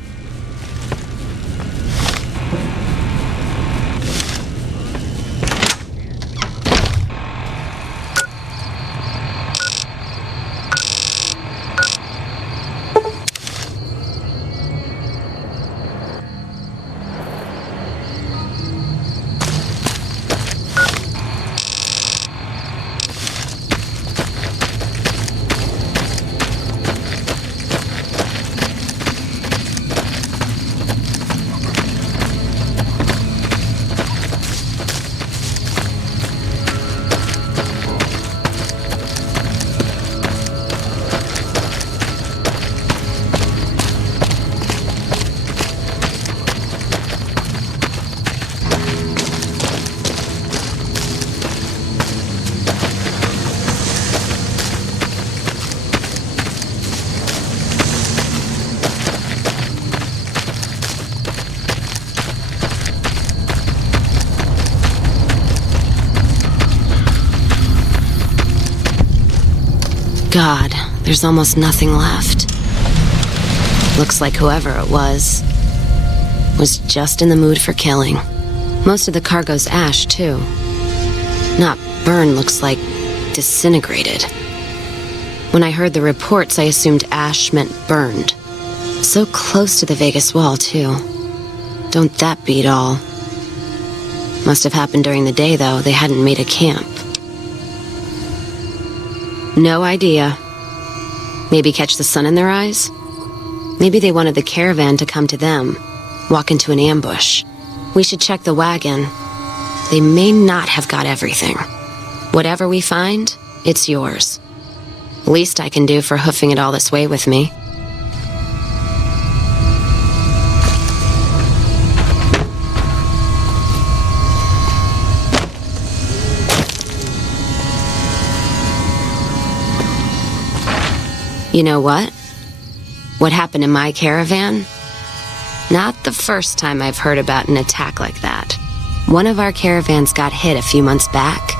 God, there's almost nothing left. Looks like whoever it was just in the mood for killing. Most of the cargo's ash, too. Not burned, looks like disintegrated. When I heard the reports, I assumed ash meant burned. So close to the Vegas wall, too. Don't that beat all? Must have happened during the day, though. They hadn't made a camp. No idea. Maybe catch the sun in their eyes? Maybe they wanted the caravan to come to them, walk into an ambush. We should check the wagon. They may not have got everything. Whatever we find, it's yours. Least I can do for hoofing it all this way with me. You know what? What happened in my caravan? Not the first time I've heard about an attack like that. One of our caravans got hit a few months back,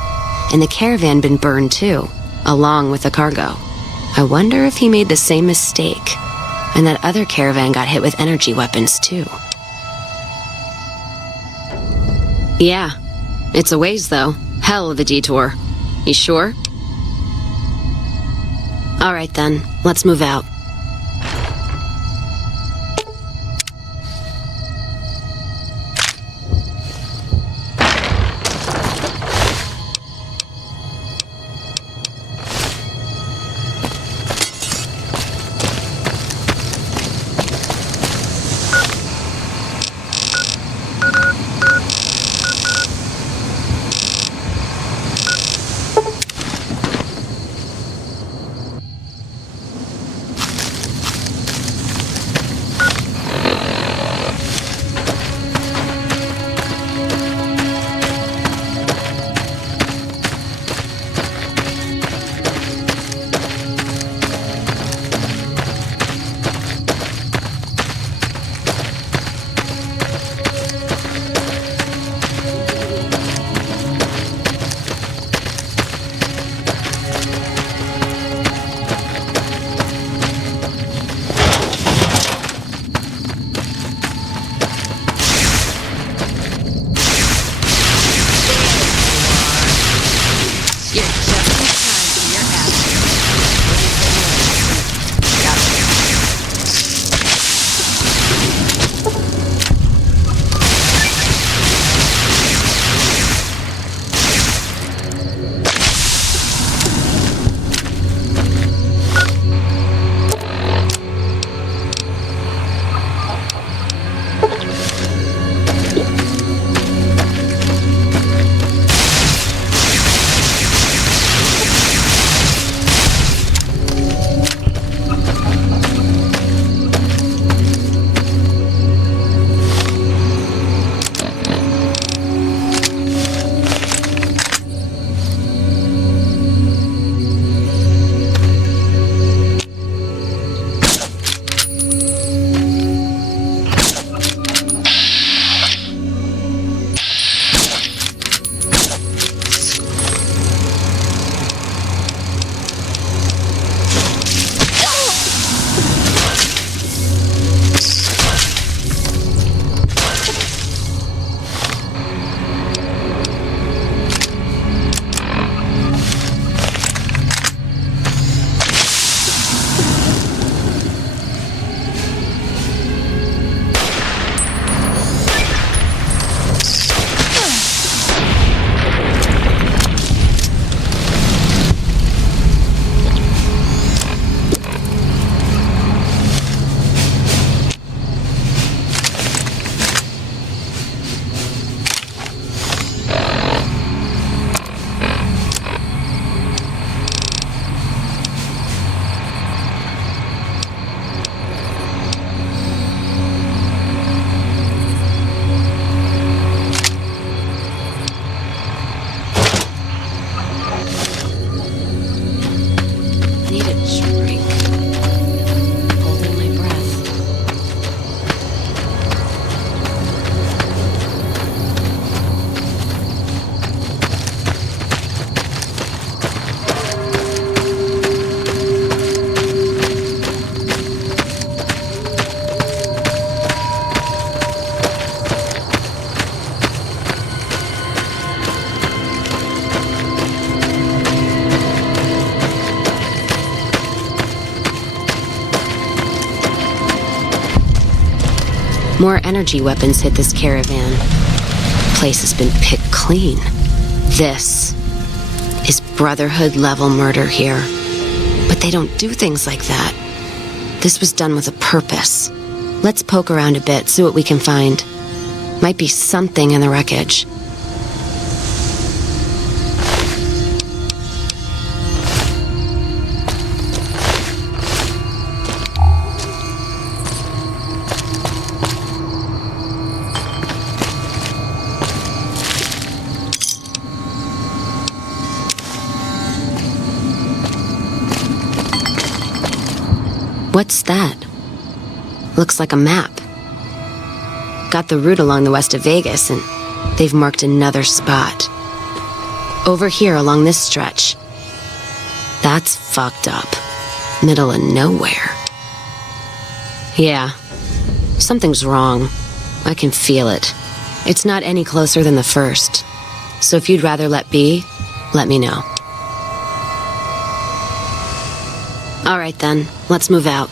and the caravan been burned too, along with the cargo. I wonder if he made the same mistake, and that other caravan got hit with energy weapons too. Yeah, it's a ways though. Hell of a detour. You sure? All right then, let's move out. More energy weapons hit this caravan. The place has been picked clean. This is Brotherhood-level murder here. But they don't do things like that. This was done with a purpose. Let's poke around a bit, see what we can find. Might be something in the wreckage. What's that? Looks like a map. Got the route along the west of Vegas, and they've marked another spot. Over here along this stretch. That's fucked up. Middle of nowhere. Yeah. Something's wrong. I can feel it. It's not any closer than the first. So if you'd rather let be, let me know. Alright then, let's move out.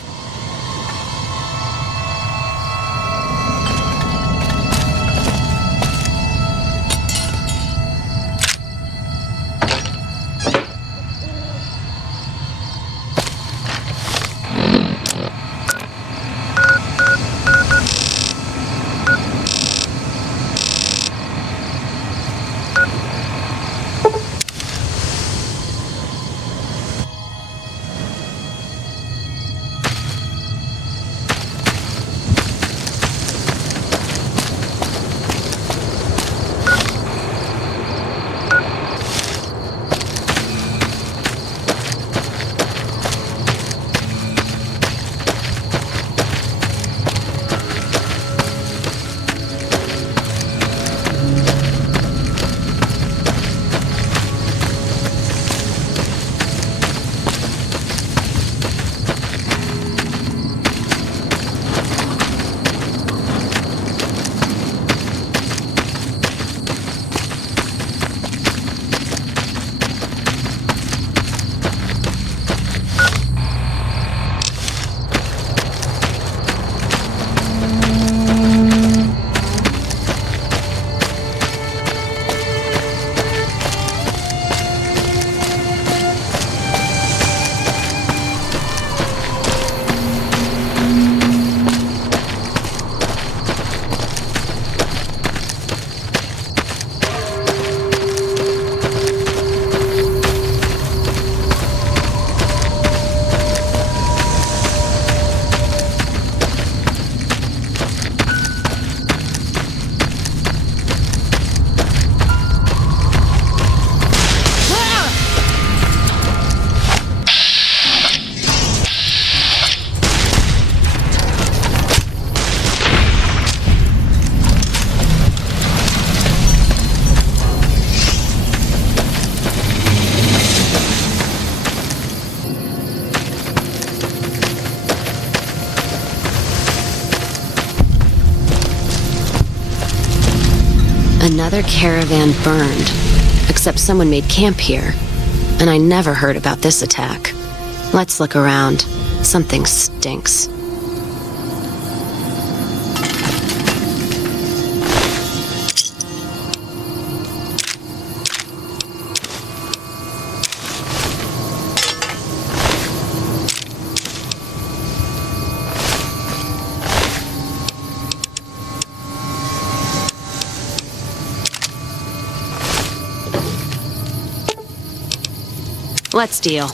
Another caravan burned, except someone made camp here, and I never heard about this attack. Let's look around. Something stinks. Let's deal.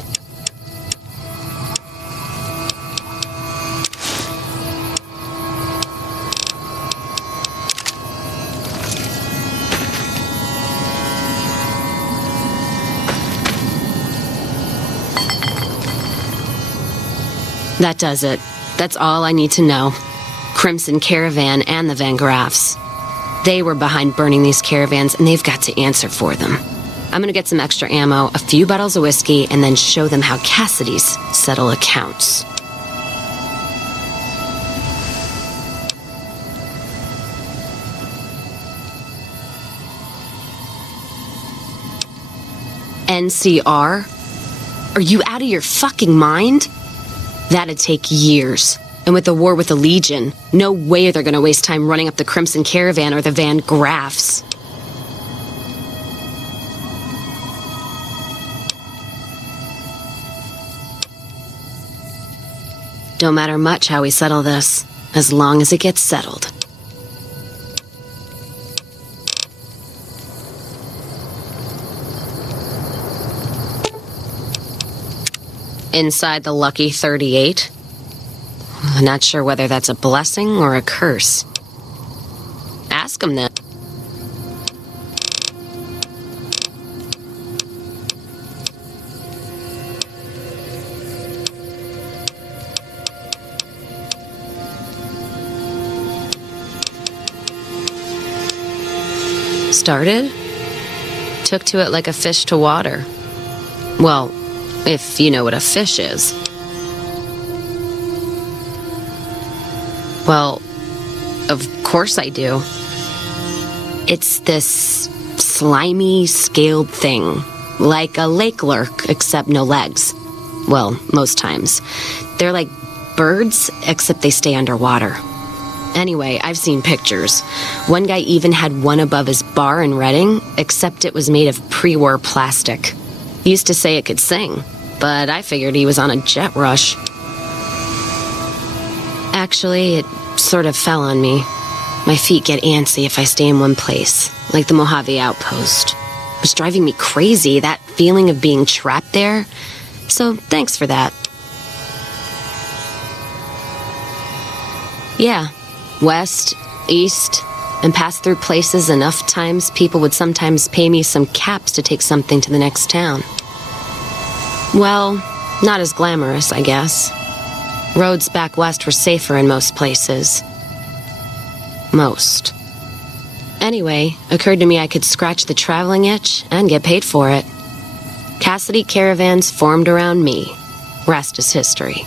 That does it. That's all I need to know. Crimson Caravan and the Van Graffs. They were behind burning these caravans, and they've got to answer for them. I'm gonna get some extra ammo, a few bottles of whiskey, and then show them how Cassidy's settle accounts. NCR? Are you out of your fucking mind? That'd take years. And with the war with the Legion, no way they're gonna waste time running up the Crimson Caravan or the Van Graffs. Don't matter much how we settle this, as long as it gets settled. Inside the lucky 38? I'm not sure whether that's a blessing or a curse. Ask him then. started? Took to it like a fish to water. Well, if you know what a fish is. Well, of course I do. It's this slimy, scaled thing. Like a lake lurk, except no legs. Well, most times. They're like birds, except they stay underwater. Anyway, I've seen pictures. One guy even had one above his bar in Reading, except it was made of pre-war plastic. He used to say it could sing, but I figured he was on a jet rush. Actually, it sort of fell on me. My feet get antsy if I stay in one place, like the Mojave outpost. It was driving me crazy, that feeling of being trapped there. So, thanks for that. Yeah, west, east, and passed through places enough times people would sometimes pay me some caps to take something to the next town. Well, not as glamorous, I guess. Roads back west were safer in most places. Most. Anyway, occurred to me I could scratch the traveling itch and get paid for it. Cassidy caravans formed around me. Rest is history.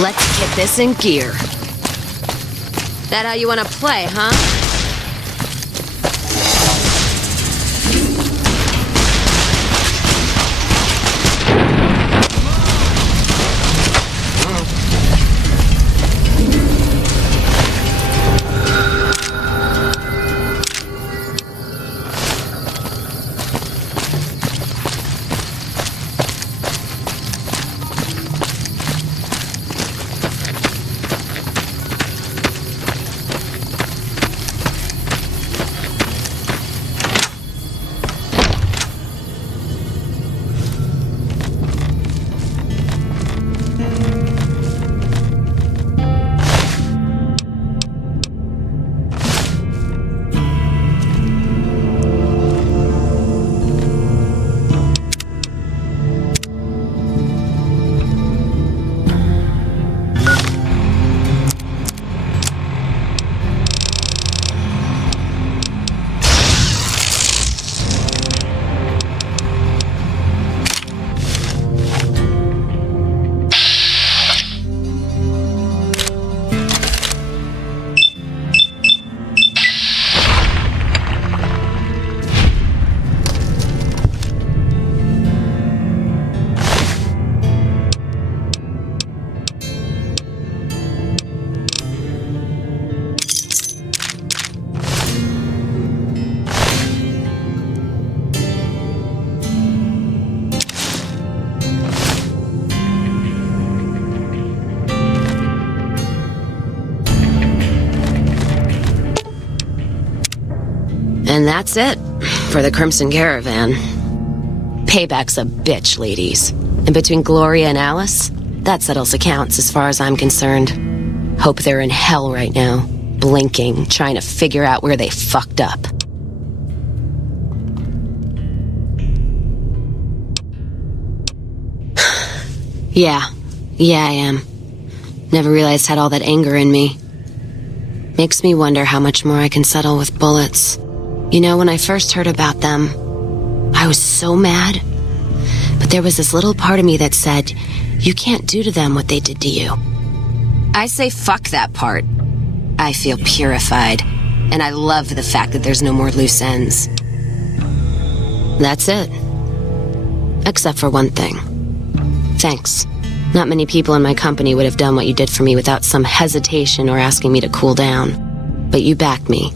Let's get this in gear. That how you want to play, huh? And that's it for the Crimson Caravan. Payback's a bitch, ladies. And between Gloria and Alice, that settles accounts as far as I'm concerned. Hope they're in hell right now, blinking, trying to figure out where they fucked up. Yeah, I am. Never realized I had all that anger in me. Makes me wonder how much more I can settle with bullets. You know, when I first heard about them, I was so mad. But there was this little part of me that said, you can't do to them what they did to you. I say fuck that part. I feel purified, and I love the fact that there's no more loose ends. That's it. Except for one thing. Thanks. Not many people in my company would have done what you did for me without some hesitation or asking me to cool down. But you backed me.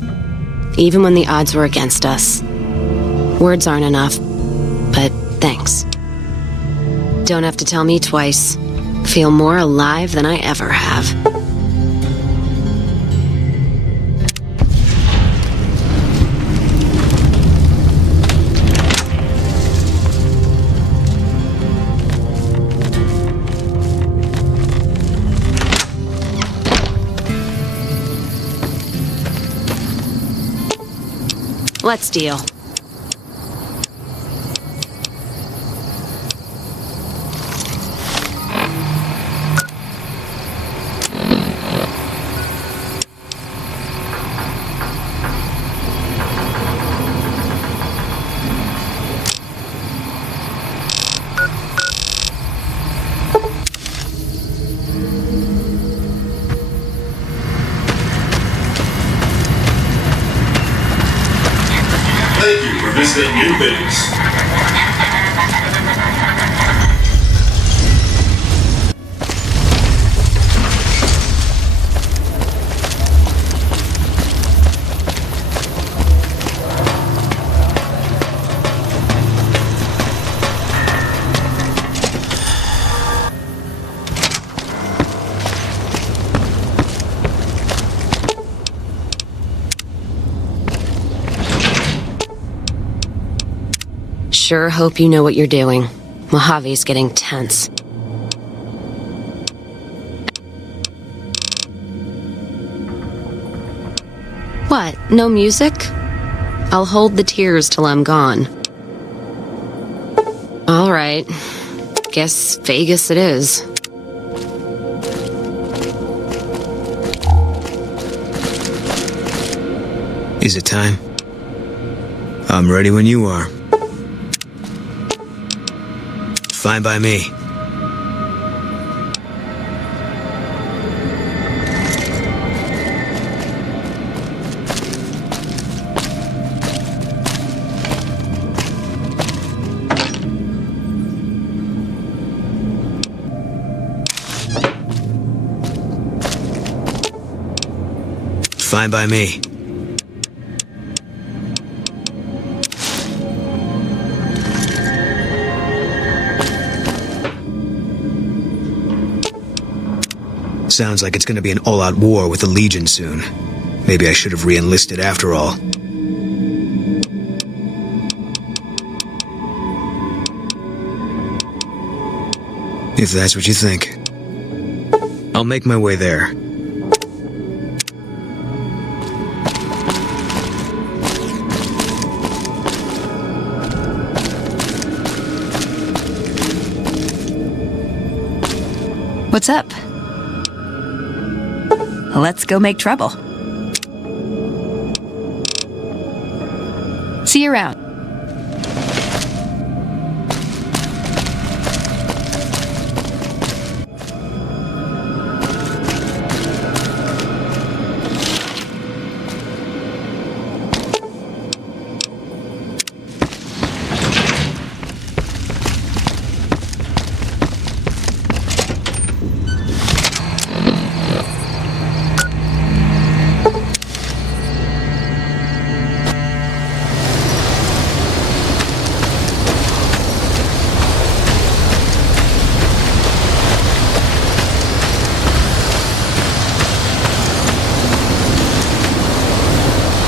Even when the odds were against us. Words aren't enough, but thanks. Don't have to tell me twice. Feel more alive than I ever have. Let's deal. Thank you for visiting New Base. Sure hope you know what you're doing. Mojave's getting tense. What, no music? I'll hold the tears till I'm gone. Alright. Guess Vegas it is. Is it time? I'm ready when you are. Fine by me. Fine by me. Sounds like it's gonna be an all-out war with the Legion soon. Maybe I should have re-enlisted after all. If that's what you think. I'll make my way there. What's up? Let's go make trouble. See you around.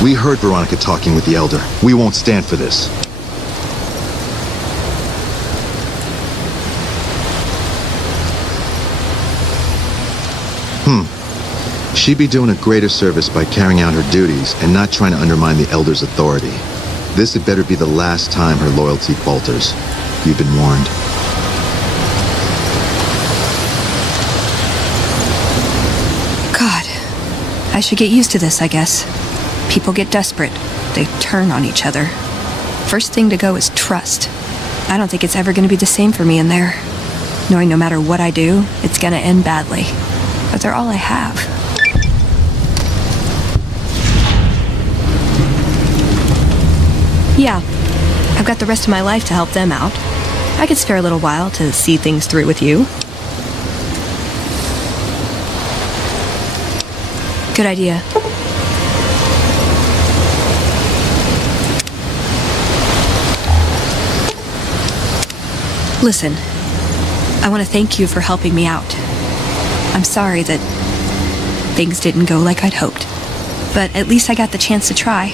We heard Veronica talking with the Elder. We won't stand for this. She'd be doing a greater service by carrying out her duties and not trying to undermine the Elder's authority. This had better be the last time her loyalty falters. You've been warned. God, I should get used to this, I guess. People get desperate. They turn on each other. First thing to go is trust. I don't think it's ever going to be the same for me in there. Knowing no matter what I do, it's going to end badly. But they're all I have. Yeah, I've got the rest of my life to help them out. I could spare a little while to see things through with you. Good idea. Listen, I want to thank you for helping me out. I'm sorry that things didn't go like I'd hoped, but at least I got the chance to try.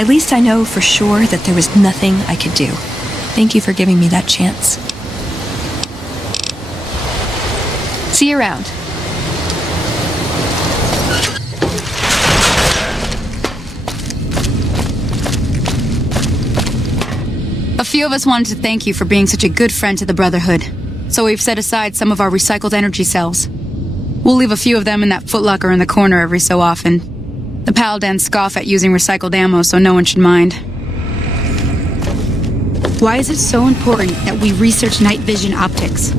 At least I know for sure that there was nothing I could do. Thank you for giving me that chance. See you around. few of us wanted to thank you for being such a good friend to the Brotherhood. So we've set aside some of our recycled energy cells. We'll leave a few of them in that footlocker in the corner every so often. The Paladins scoff at using recycled ammo, so no one should mind. Why is it so important that we research night vision optics?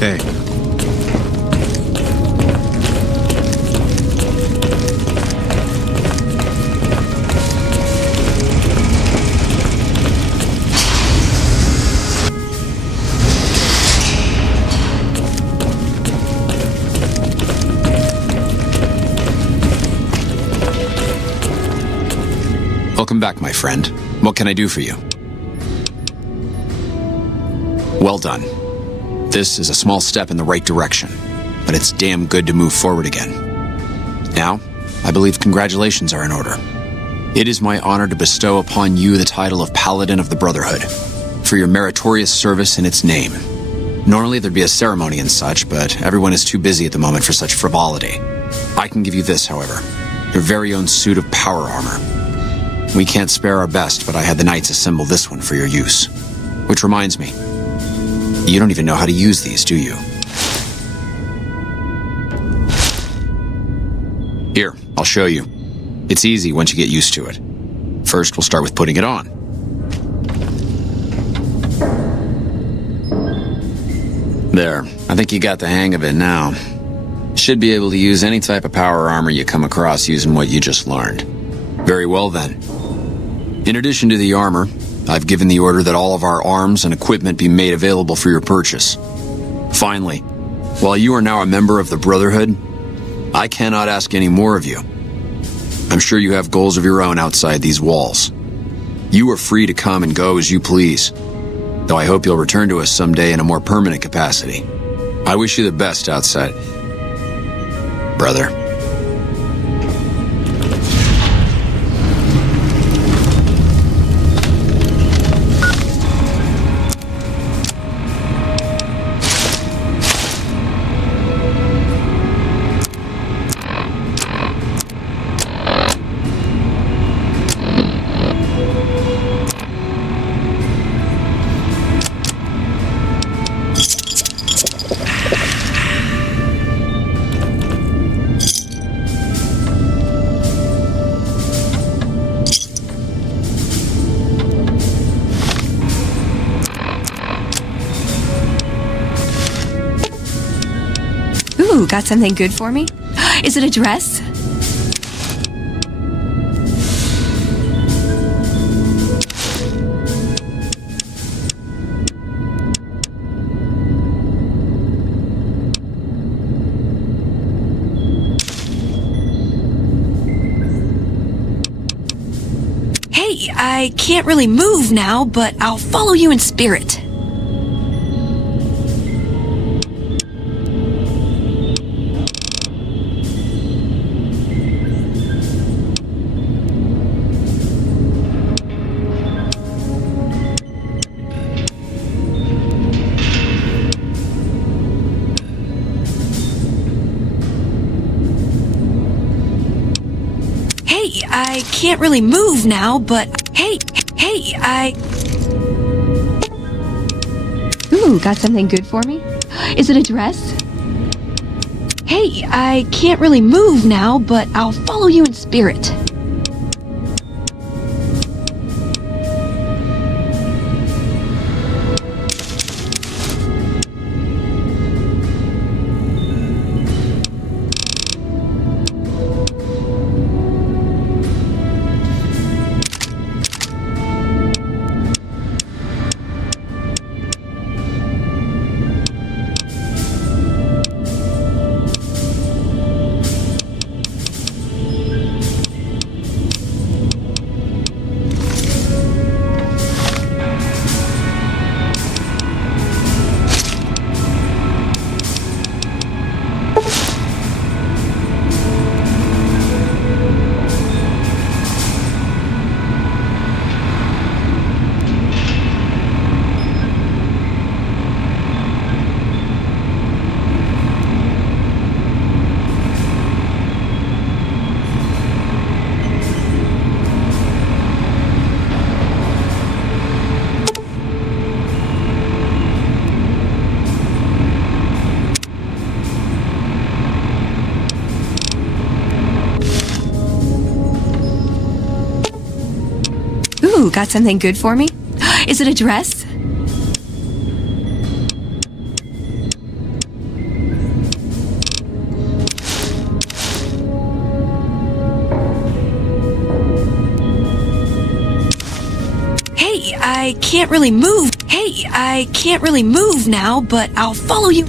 Hey. Welcome back, my friend. What can I do for you? Well done. This is a small step in the right direction, but it's damn good to move forward again. Now, I believe congratulations are in order. It is my honor to bestow upon you the title of Paladin of the Brotherhood, for your meritorious service in its name. Normally there'd be a ceremony and such, but everyone is too busy at the moment for such frivolity. I can give you this, however, your very own suit of power armor. We can't spare our best, but I had the knights assemble this one for your use. Which reminds me, you don't even know how to use these, do you? Here, I'll show you. It's easy once you get used to it. First, we'll start with putting it on. There, I think you got the hang of it now. Should be able to use any type of power armor you come across using what you just learned. Very well then. In addition to the armor, I've given the order that all of our arms and equipment be made available for your purchase. Finally, while you are now a member of the Brotherhood, I cannot ask any more of you. I'm sure you have goals of your own outside these walls. You are free to come and go as you please, though I hope you'll return to us someday in a more permanent capacity. I wish you the best outside, brother. Ooh, got something good for me? Is it a dress? Hey, I can't really move now, but I'll follow you in spirit. I can't really move now, but hey, Ooh, got something good for me? Is it a dress? Hey, I can't really move now, but I'll follow you in spirit. Ooh, got something good for me? Is it a dress? Hey, I can't really move. Hey, I can't really move now, but I'll follow you.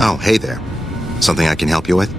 Oh, hey there. Something I can help you with?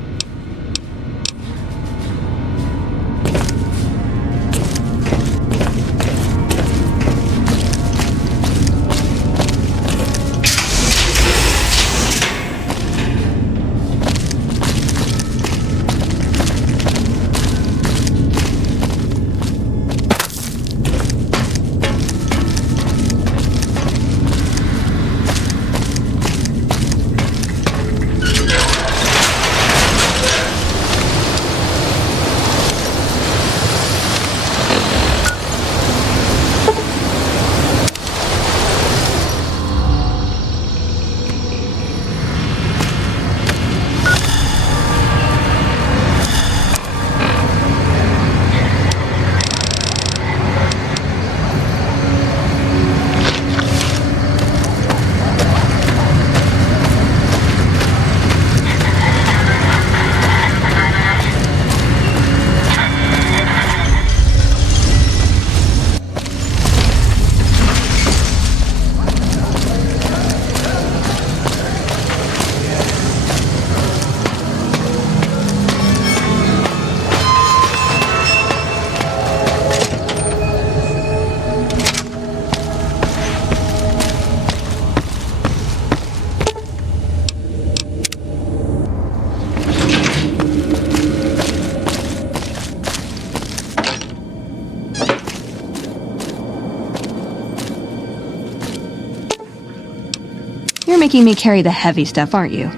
making me carry the heavy stuff, aren't you?